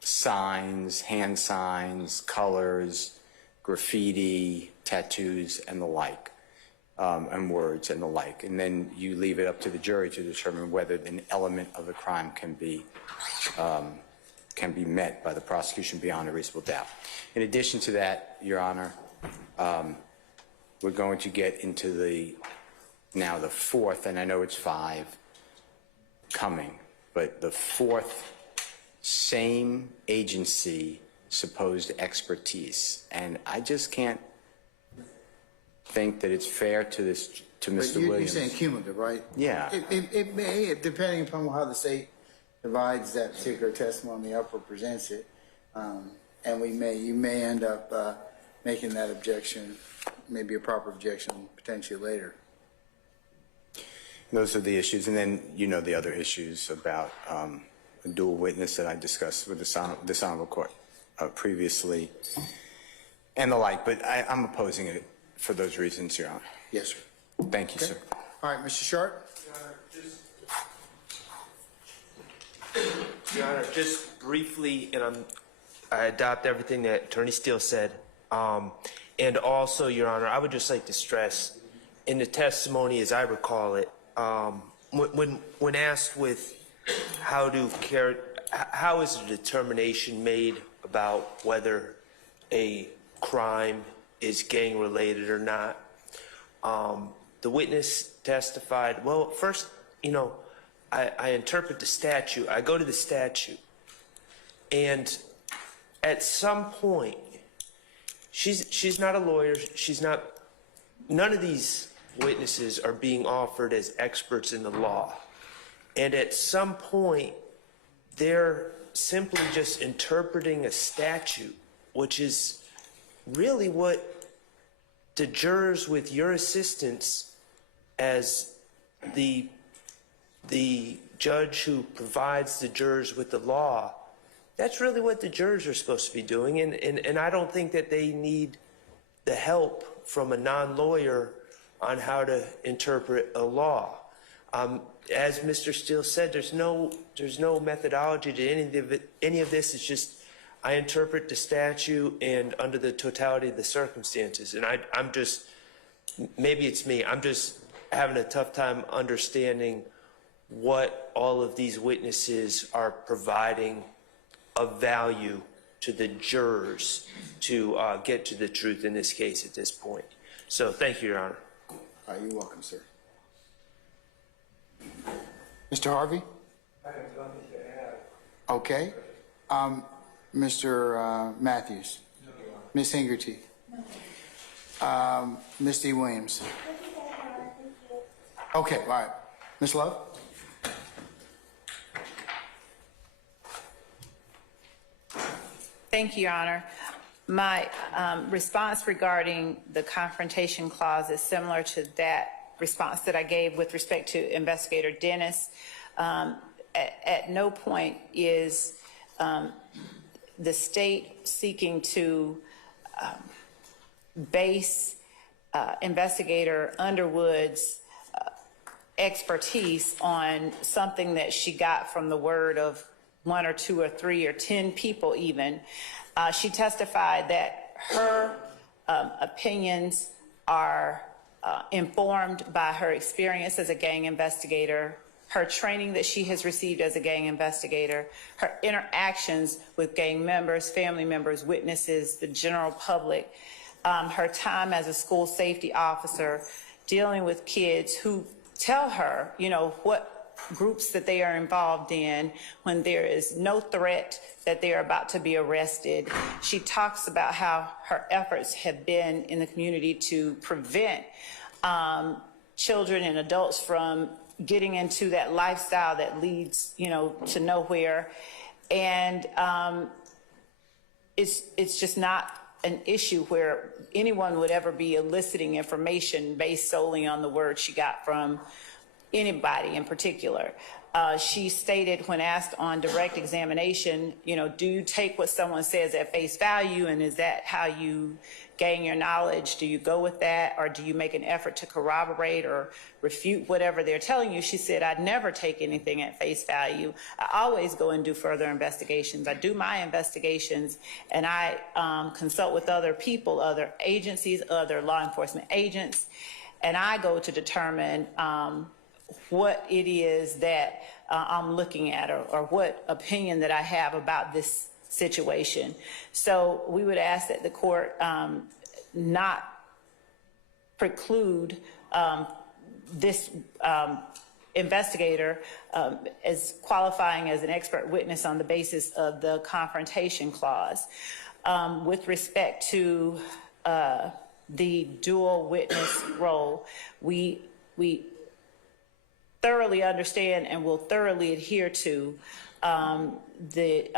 signs, hand signs, colors, graffiti, tattoos, and the like, and words and the like. And then you leave it up to the jury to determine whether an element of the crime can be met by the prosecution beyond a reasonable doubt. In addition to that, Your Honor, we're going to get into now the fourth, and I know it's 5 coming, but the fourth same agency supposed expertise. And I just can't think that it's fair to Mr. Williams. You're saying cumulative, right? Yeah. It may, depending upon how the state divides that particular testimony up or presents it, and you may end up making that objection, maybe a proper objection, potentially later. Those are the issues, and then the other issues about a dual witness that I discussed with this honorable court previously, and the like. But I'm opposing it for those reasons, Your Honor. Yes, sir. Thank you, sir. All right, Mr. Sharp. Your Honor, just briefly, and I adopt everything that Attorney Steele said. And also, Your Honor, I would just like to stress, in the testimony, as I recall it, when asked with how is a determination made about whether a crime is gang-related or not, the witness testified, well, first, I interpret the statute. I go to the statute. And at some point, she's not a lawyer. None of these witnesses are being offered as experts in the law. And at some point, they're simply just interpreting a statute, which is really what the jurors, with your assistance as the judge who provides the jurors with the law, that's really what the jurors are supposed to be doing. And I don't think that they need the help from a non-lawyer on how to interpret a law. As Mr. Steele said, there's no methodology to any of this. It's just I interpret the statute and under the totality of the circumstances. And I'm just, maybe it's me, I'm just having a tough time understanding what all of these witnesses are providing of value to the jurors to get to the truth in this case at this point. So thank you, Your Honor. You're welcome, sir. Mr. Harvey? I have nothing to add. Okay. Mr. Matthews? Ms. Hingerty? Ms. D. Williams? Okay, all right. Ms. Love? Thank you, Your Honor. My response regarding the confrontation clause is similar to that response that I gave with respect to Investigator Dennis. At no point is the state seeking to base Investigator Underwood's expertise on something that she got from the word of 1 or 2 or 3 or 10 people even. She testified that her opinions are informed by her experience as a gang investigator, her training that she has received as a gang investigator, her interactions with gang members, family members, witnesses, the general public, her time as a school safety officer, dealing with kids who tell her, you know, what groups that they are involved in when there is no threat that they are about to be arrested. She talks about how her efforts have been in the community to prevent children and adults from getting into that lifestyle that leads, you know, to nowhere. And it's just not an issue where anyone would ever be eliciting information based solely on the word she got from anybody in particular. She stated when asked on direct examination, you know, do you take what someone says at face value, and is that how you gain your knowledge? Do you go with that, or do you make an effort to corroborate or refute whatever they're telling you? She said, I'd never take anything at face value. I always go and do further investigations. I do my investigations, and I consult with other people, other agencies, other law enforcement agents, and I go to determine what it is that I'm looking at, or what opinion that I have about this situation. So we would ask that the court not preclude this investigator as qualifying as an expert witness on the basis of the confrontation clause. With respect to the dual witness role, we thoroughly understand and will thoroughly adhere to the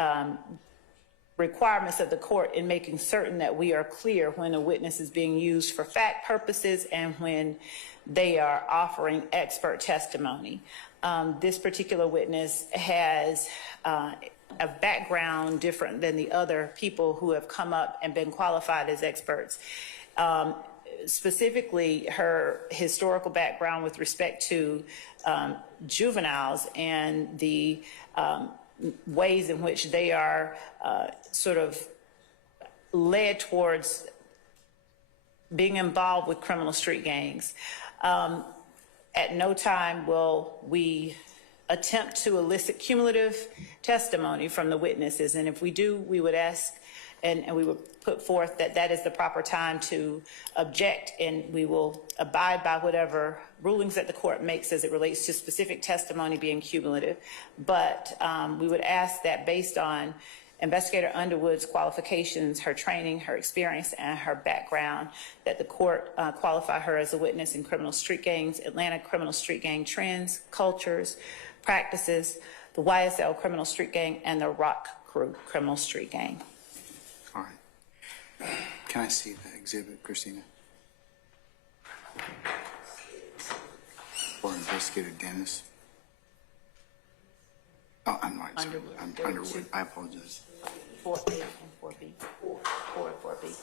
requirements of the court in making certain that we are clear when a witness is being used for fact purposes and when they are offering expert testimony. This particular witness has a background different than the other people who have come up and been qualified as experts. Specifically, her historical background with respect to juveniles and the ways in which they are sort of led towards being involved with criminal street gangs. At no time will we attempt to elicit cumulative testimony from the witnesses, and if we do, we would ask and we would put forth that that is the proper time to object, and we will abide by whatever rulings that the court makes as it relates to specific testimony being cumulative. But we would ask that based on Investigator Underwood's qualifications, her training, her experience, and her background, that the court qualify her as a witness in criminal street gangs, Atlanta criminal street gang trends, cultures, practices, the YSL criminal street gang, and the Rock Crew criminal street gang. All right. Can I see the exhibit, Christina? Or Investigator Dennis? Oh, I'm not. Underwood. I'm Underwood. I apologize. 4A and 4B. 4 and 4B.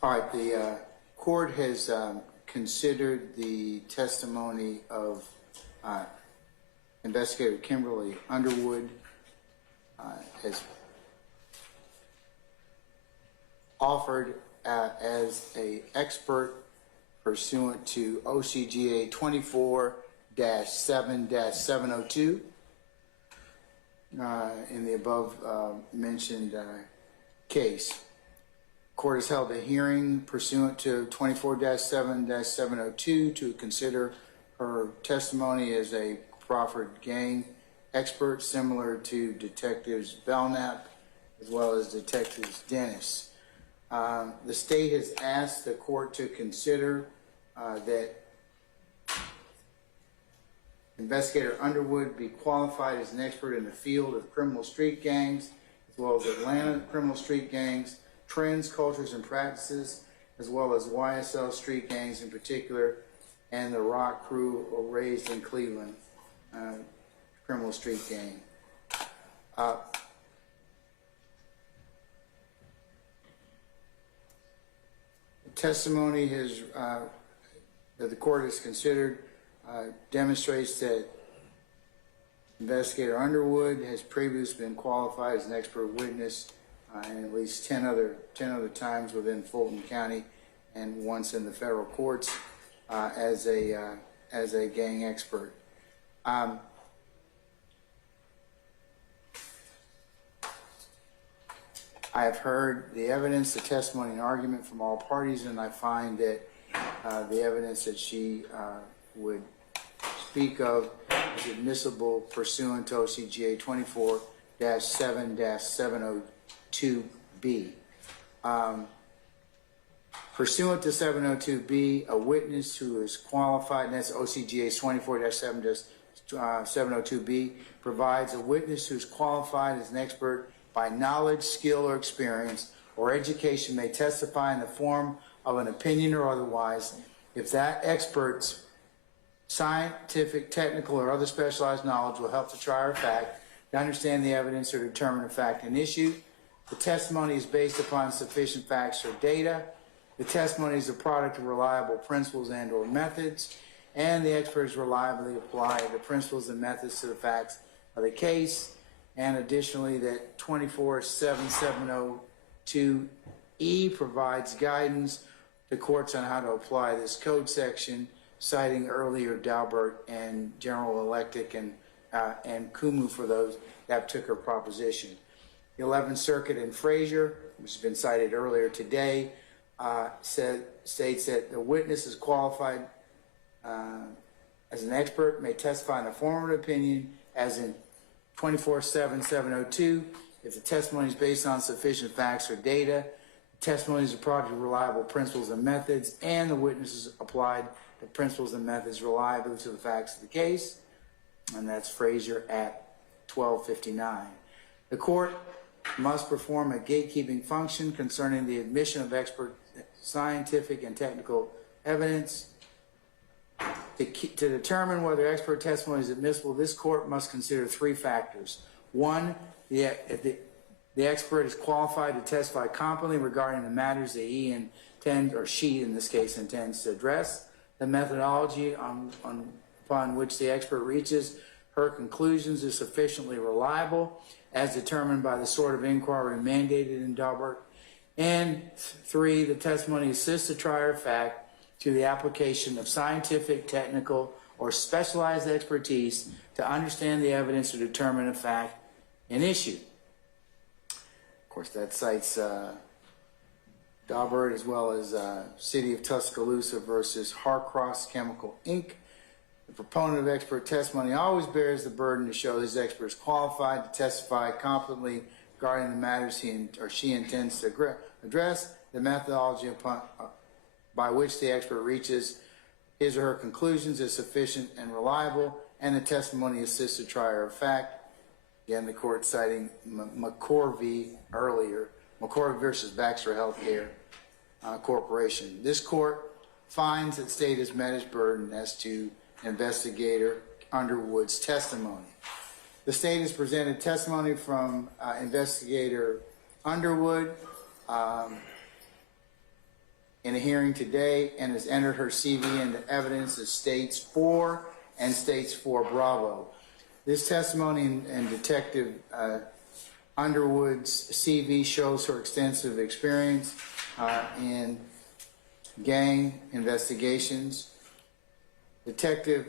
All right, the court has considered the testimony of Investigator Kimberly Underwood has offered as an expert pursuant to OCGA 24-7-702 in the above mentioned case. Court has held a hearing pursuant to 24-7-702 to consider her testimony as a proffered gang expert, similar to Detectives Belknap as well as Detectives Dennis. The state has asked the court to consider that Investigator Underwood be qualified as an expert in the field of criminal street gangs, as well as Atlanta criminal street gangs, trends, cultures, and practices, as well as YSL street gangs in particular, and the Rock Crew raised in Cleveland criminal street gang. Testimony has, that the court has considered demonstrates that Investigator Underwood has previously been qualified as an expert witness in at least 10 other times within Fulton County and once in the federal courts as a gang expert. I have heard the evidence, the testimony, and argument from all parties, and I find that the evidence that she would speak of is admissible pursuant to OCGA 24-7-702B. Pursuant to 702B, a witness who is qualified, and that's OCGA 24-7-702B, provides a witness who is qualified as an expert by knowledge, skill, or experience, or education may testify in the form of an opinion or otherwise if that expert's scientific, technical, or other specialized knowledge will help the trier of fact to understand the evidence or determine a fact and issue. The testimony is based upon sufficient facts or data. The testimony is a product of reliable principles and or methods, and the experts reliably apply the principles and methods to the facts of the case. And additionally, that 24-7-702E provides guidance to courts on how to apply this code section, citing earlier Daubert and General Electric and Kumu for those that took her proposition. The 11th Circuit in Frazier, which has been cited earlier today, states that the witness is qualified as an expert, may testify in a form of opinion, as in 24-7-702, if the testimony is based on sufficient facts or data, the testimony is a product of reliable principles and methods, and the witness has applied the principles and methods reliably to the facts of the case, and that's Frazier at 1259. The court must perform a gatekeeping function concerning the admission of expert scientific and technical evidence. To determine whether expert testimony is admissible, this court must consider three factors. One, if the expert is qualified to testify competently regarding the matters that he intends, or she in this case intends to address, the methodology upon which the expert reaches her conclusions is sufficiently reliable, as determined by the sort of inquiry mandated in Daubert. And three, the testimony assists the trier of fact to the application of scientific, technical, or specialized expertise to understand the evidence to determine a fact and issue. Of course, that cites Daubert as well as City of Tuscaloosa versus Harcross Chemical, Inc. The proponent of expert testimony always bears the burden to show his expert is qualified to testify competently regarding the matters he or she intends to address. The methodology by which the expert reaches his or her conclusions is sufficient and reliable, and the testimony assists the trier of fact. Again, the court citing McCorvey earlier, McCorvey versus Baxter Healthcare Corporation. This court finds that state has met its burden as to Investigator Underwood's testimony. The state has presented testimony from Investigator Underwood in a hearing today and has entered her CV into evidence as States 4 and States 4 Bravo. This testimony and Detective Underwood's CV shows her extensive experience in gang investigations. Investigator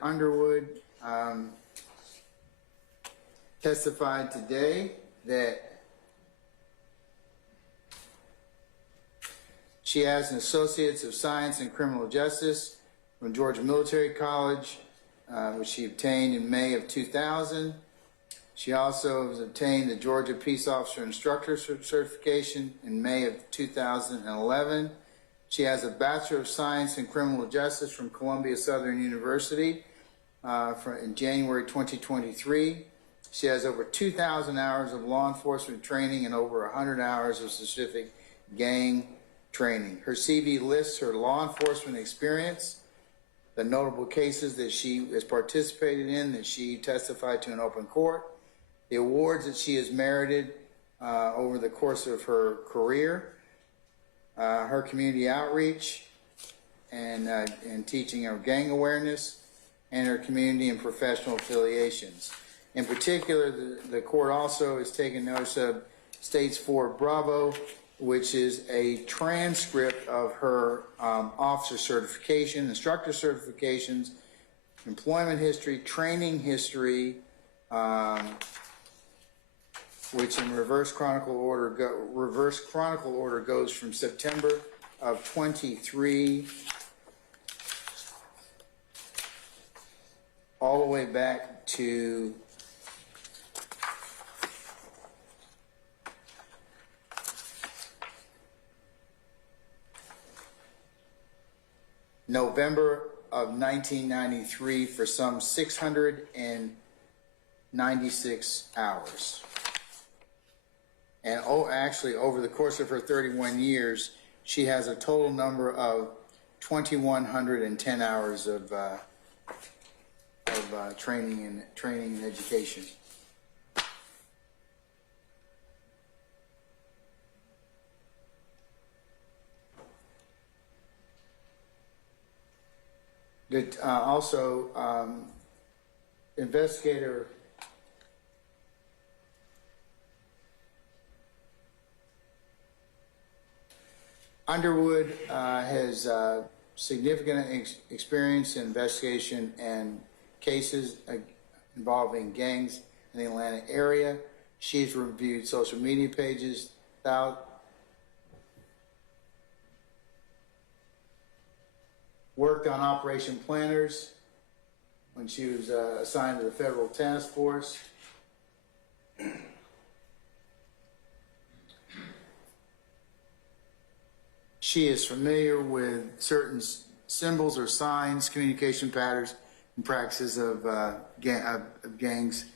Underwood testified today that she has an Associates of Science in Criminal Justice from Georgia Military College, which she obtained in May of 2000. She also has obtained the Georgia Peace Officer Instructor Certification in May of 2011. She has a Bachelor of Science in Criminal Justice from Columbia Southern University in January 2023. She has over 2,000 hours of law enforcement training and over 100 hours of specific gang training. Her CV lists her law enforcement experience, the notable cases that she has participated in, that she testified to in open court, the awards that she has merited over the course of her career, her community outreach and teaching of gang awareness, and her community and professional affiliations. In particular, the court also has taken notice of States 4 Bravo, which is a transcript of her officer certification, instructor certifications, employment history, training history, which in reverse chronicle order goes from September of 23 all the way back to November of 1993 for some 696 hours. And actually, over the course of her 31 years, she has a total number of 2,110 hours of training and education. Investigator Underwood has significant experience in investigation and cases involving gangs in the Atlanta area. She's reviewed social media pages, worked on operation planners when she was assigned to the federal task force. She is familiar with certain symbols or signs, communication patterns, and practices of gangs,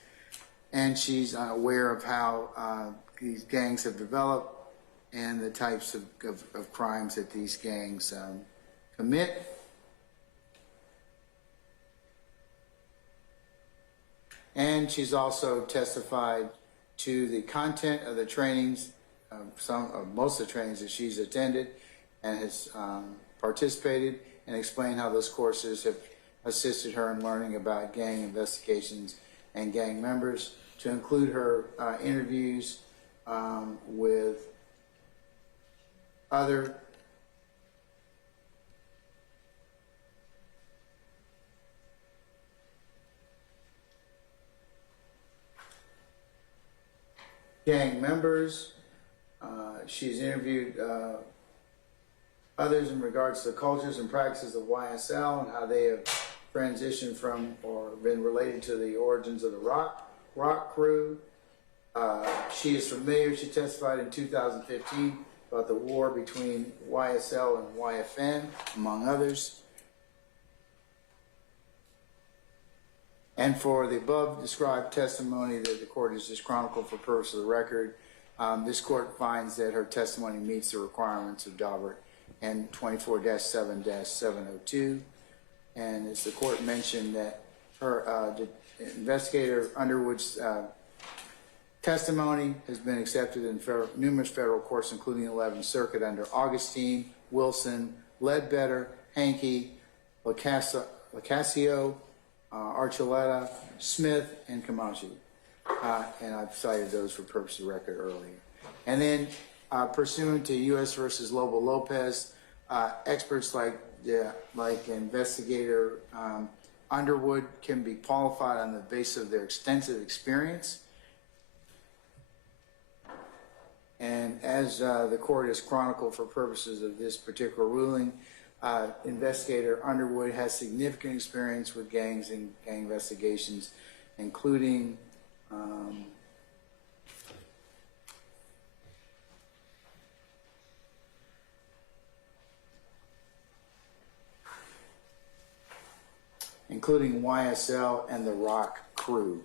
and she's aware of how these gangs have developed and the types of crimes that these gangs commit. And she's also testified to the content of the trainings, most of the trainings that she's attended and has participated, and explained how those courses have assisted her in learning about gang investigations and gang members, to include her interviews with other gang members. She's interviewed others in regards to the cultures and practices of YSL and how they have transitioned from or been related to the origins of the rock crew. She is familiar, she testified in 2015 about the war between YSL and YFN, among others. And for the above described testimony that the court has just chronicled for purpose of the record, this court finds that her testimony meets the requirements of Daubert and 24-7-702. And as the court mentioned, that her investigator Underwood's testimony has been accepted in numerous federal courts, including the 11th Circuit, under Augustine, Wilson, Ledbetter, Hankey, Locascio, Archuleta, Smith, and Camacho. And I've cited those for purpose of record earlier. And then pursuant to U.S. versus Lobo Lopez, experts like Investigator Underwood can be qualified on the basis of their extensive experience. And as the court has chronicled for purposes of this particular ruling, Investigator Underwood has significant experience with gangs and gang investigations, including YSL and the Rock Crew.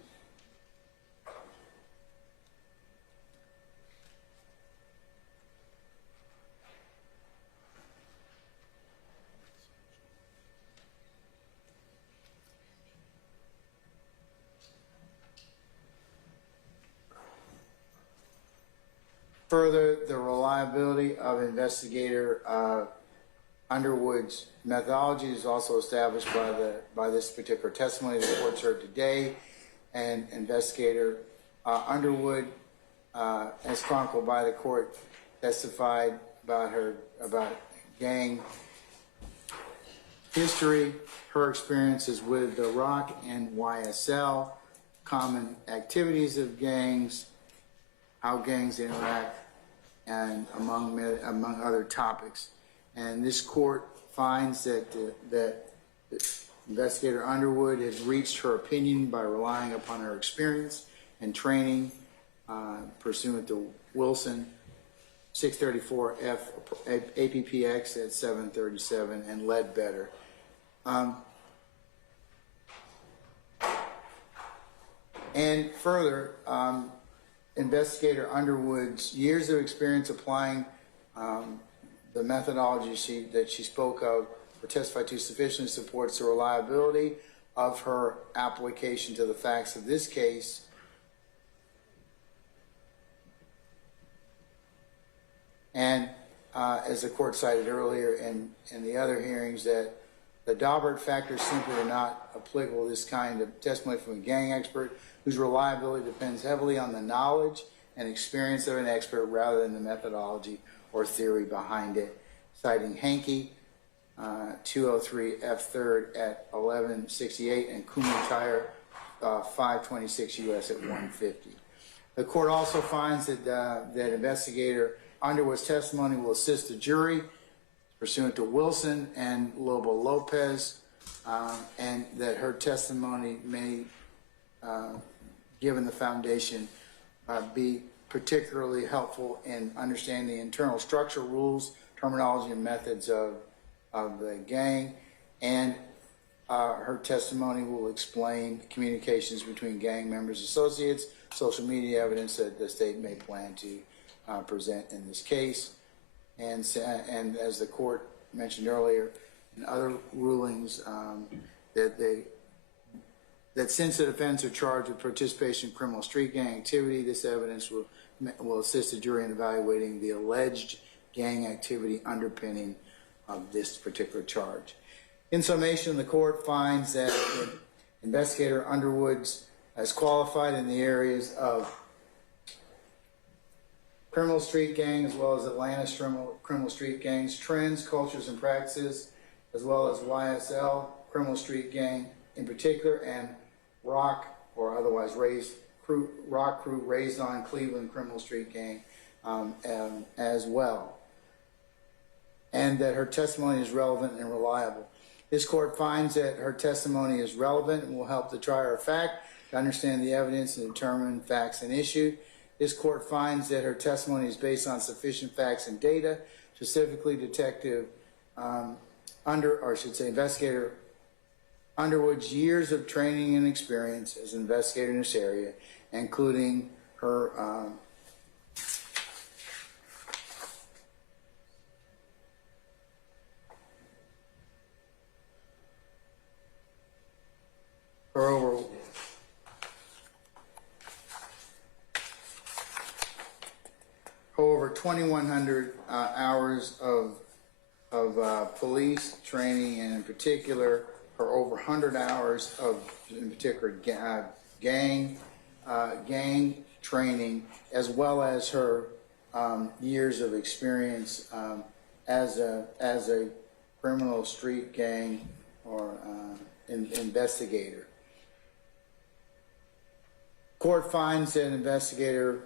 Further, the reliability of Investigator Underwood's methodology is also established by this particular testimony the court's heard today, and Investigator Underwood, as chronicled by the court, testified about gang history, her experiences with the Rock and YSL, common activities of gangs, how gangs interact, and among other topics. And this court finds that Investigator Underwood has reached her opinion by relying upon her experience and training pursuant to Wilson 634 F APPX at 737 and Ledbetter. And further, Investigator Underwood's years of experience applying the methodology that she spoke of or testified to sufficiently supports the reliability of her application to the facts of this case. And as the court cited earlier in the other hearings, that the Daubert factors simply are not applicable to this kind of testimony from a gang expert whose reliability depends heavily on the knowledge and experience of an expert rather than the methodology or theory behind it, citing Hankey, 203 F3rd at 1168 and Kumachire, 526 U.S. at 150. The court also finds that Investigator Underwood's testimony will assist the jury pursuant to Wilson and Lobo Lopez, and that her testimony may, given the foundation, be particularly helpful in understanding the internal structure, rules, terminology, and methods of the gang, and her testimony will explain communications between gang members, associates, social media evidence that the state may plan to present in this case. And as the court mentioned earlier in other rulings, that since the defendants are charged with participation in criminal street gang activity, this evidence will assist the jury in evaluating the alleged gang activity underpinning of this particular charge. In summation, the court finds that Investigator Underwood's as qualified in the areas of criminal street gang as well as Atlanta's criminal street gangs, trends, cultures, and practices, as well as YSL, criminal street gang in particular, and Rock, or otherwise Rock Crew, raised on Cleveland criminal street gang as well. And that her testimony is relevant and reliable. This court finds that her testimony is relevant and will help the trier of fact to understand the evidence and determine facts and issue. This court finds that her testimony is based on sufficient facts and data, specifically Investigator Underwood's years of training and experience as an investigator in this area, including her over 2,100 hours of police training, and in particular her over 100 hours of, in particular, gang training, as well as her years of experience as a criminal street gang or investigator. Court finds that investigator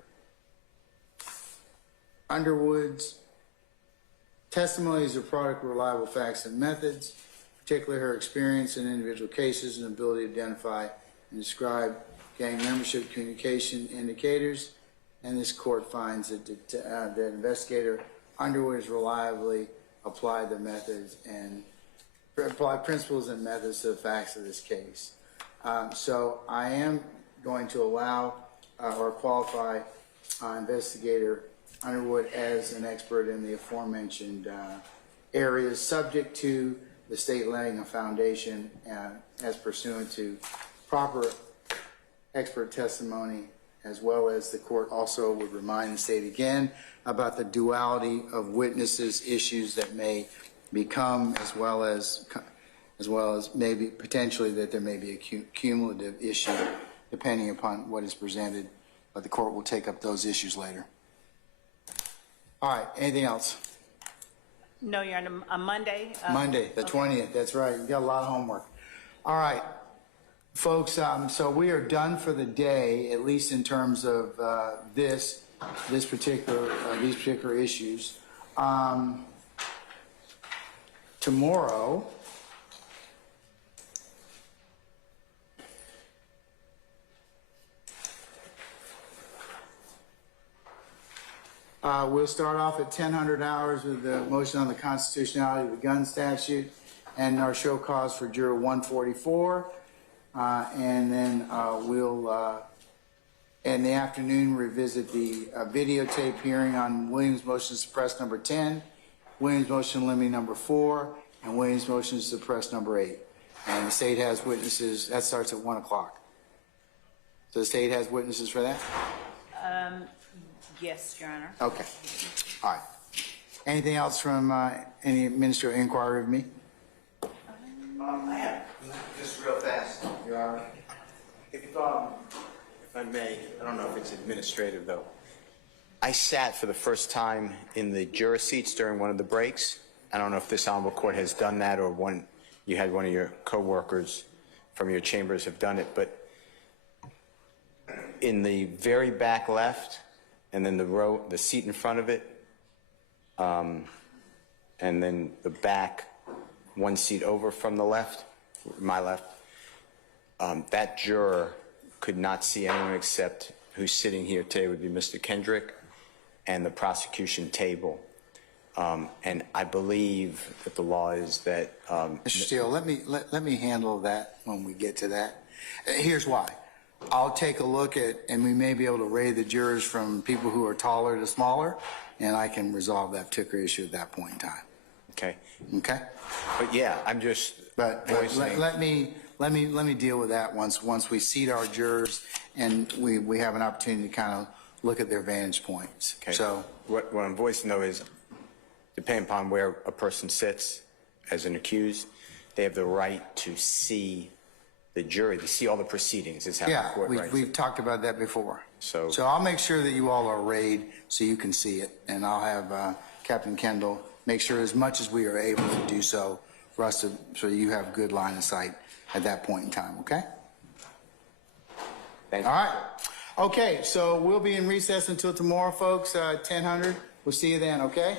Underwood's testimony is a product of reliable facts and methods, particularly her experience in individual cases and ability to identify and describe gang membership communication indicators. And this court finds that the investigator Underwood has reliably applied the methods and applied principles and methods to the facts of this case. So I am going to allow or qualify investigator Underwood as an expert in the aforementioned areas, subject to the state laying a foundation as pursuant to proper expert testimony, as well as the court also would remind the state again about the duality of witnesses, issues that may become, as well as maybe potentially that there may be a cumulative issue depending upon what is presented, but the court will take up those issues later. All right, anything else? No, Your Honor, on Monday. Monday, the 20th, that's right. You got a lot of homework. All right, folks, so we are done for the day, at least in terms of these particular issues. Tomorrow, we'll start off at 1000 hours with the motion on the constitutionality of the gun statute and our show cause for juror 144. And then we'll, in the afternoon, revisit the videotape hearing on Williams' motion to suppress number 10, Williams' motion limiting number 4, and Williams' motion to suppress number 8. And the state has witnesses. That starts at 1 o'clock. So the state has witnesses for that? Yes, Your Honor. Okay. All right. Anything else from any ministerial inquiry of me? I have, just real fast, Your Honor. If I may, I don't know if it's administrative, though. I sat for the first time in the juror seats during one of the breaks. I don't know if this honorable court has done that or you had one of your co-workers from your chambers have done it, but in the very back left, and then the seat in front of it, and then the back, one seat over from the left, my left, that juror could not see anyone except who's sitting here today would be Mr. Kendrick and the prosecution table. And I believe that the law is that... Mr. Steele, let me handle that when we get to that. Here's why. I'll take a look at, and we may be able to raise the jurors from people who are taller to smaller, and I can resolve that particular issue at that point in time. Okay. Okay? But yeah, I'm just... But let me deal with that once we seat our jurors and we have an opportunity to kind of look at their vantage points. Okay. So what I'm voicing, though, is depending upon where a person sits as an accused, they have the right to see the jury, to see all the proceedings. Is how the court writes we've talked about that before. So I'll make sure that you all are arrayed so you can see it, and I'll have Captain Kendall make sure as much as we are able to do so for us to, so you have good line of sight at that point in time, okay? Thank you. All right. Okay, so we'll be in recess until tomorrow, folks, 1000. We'll see you then, okay?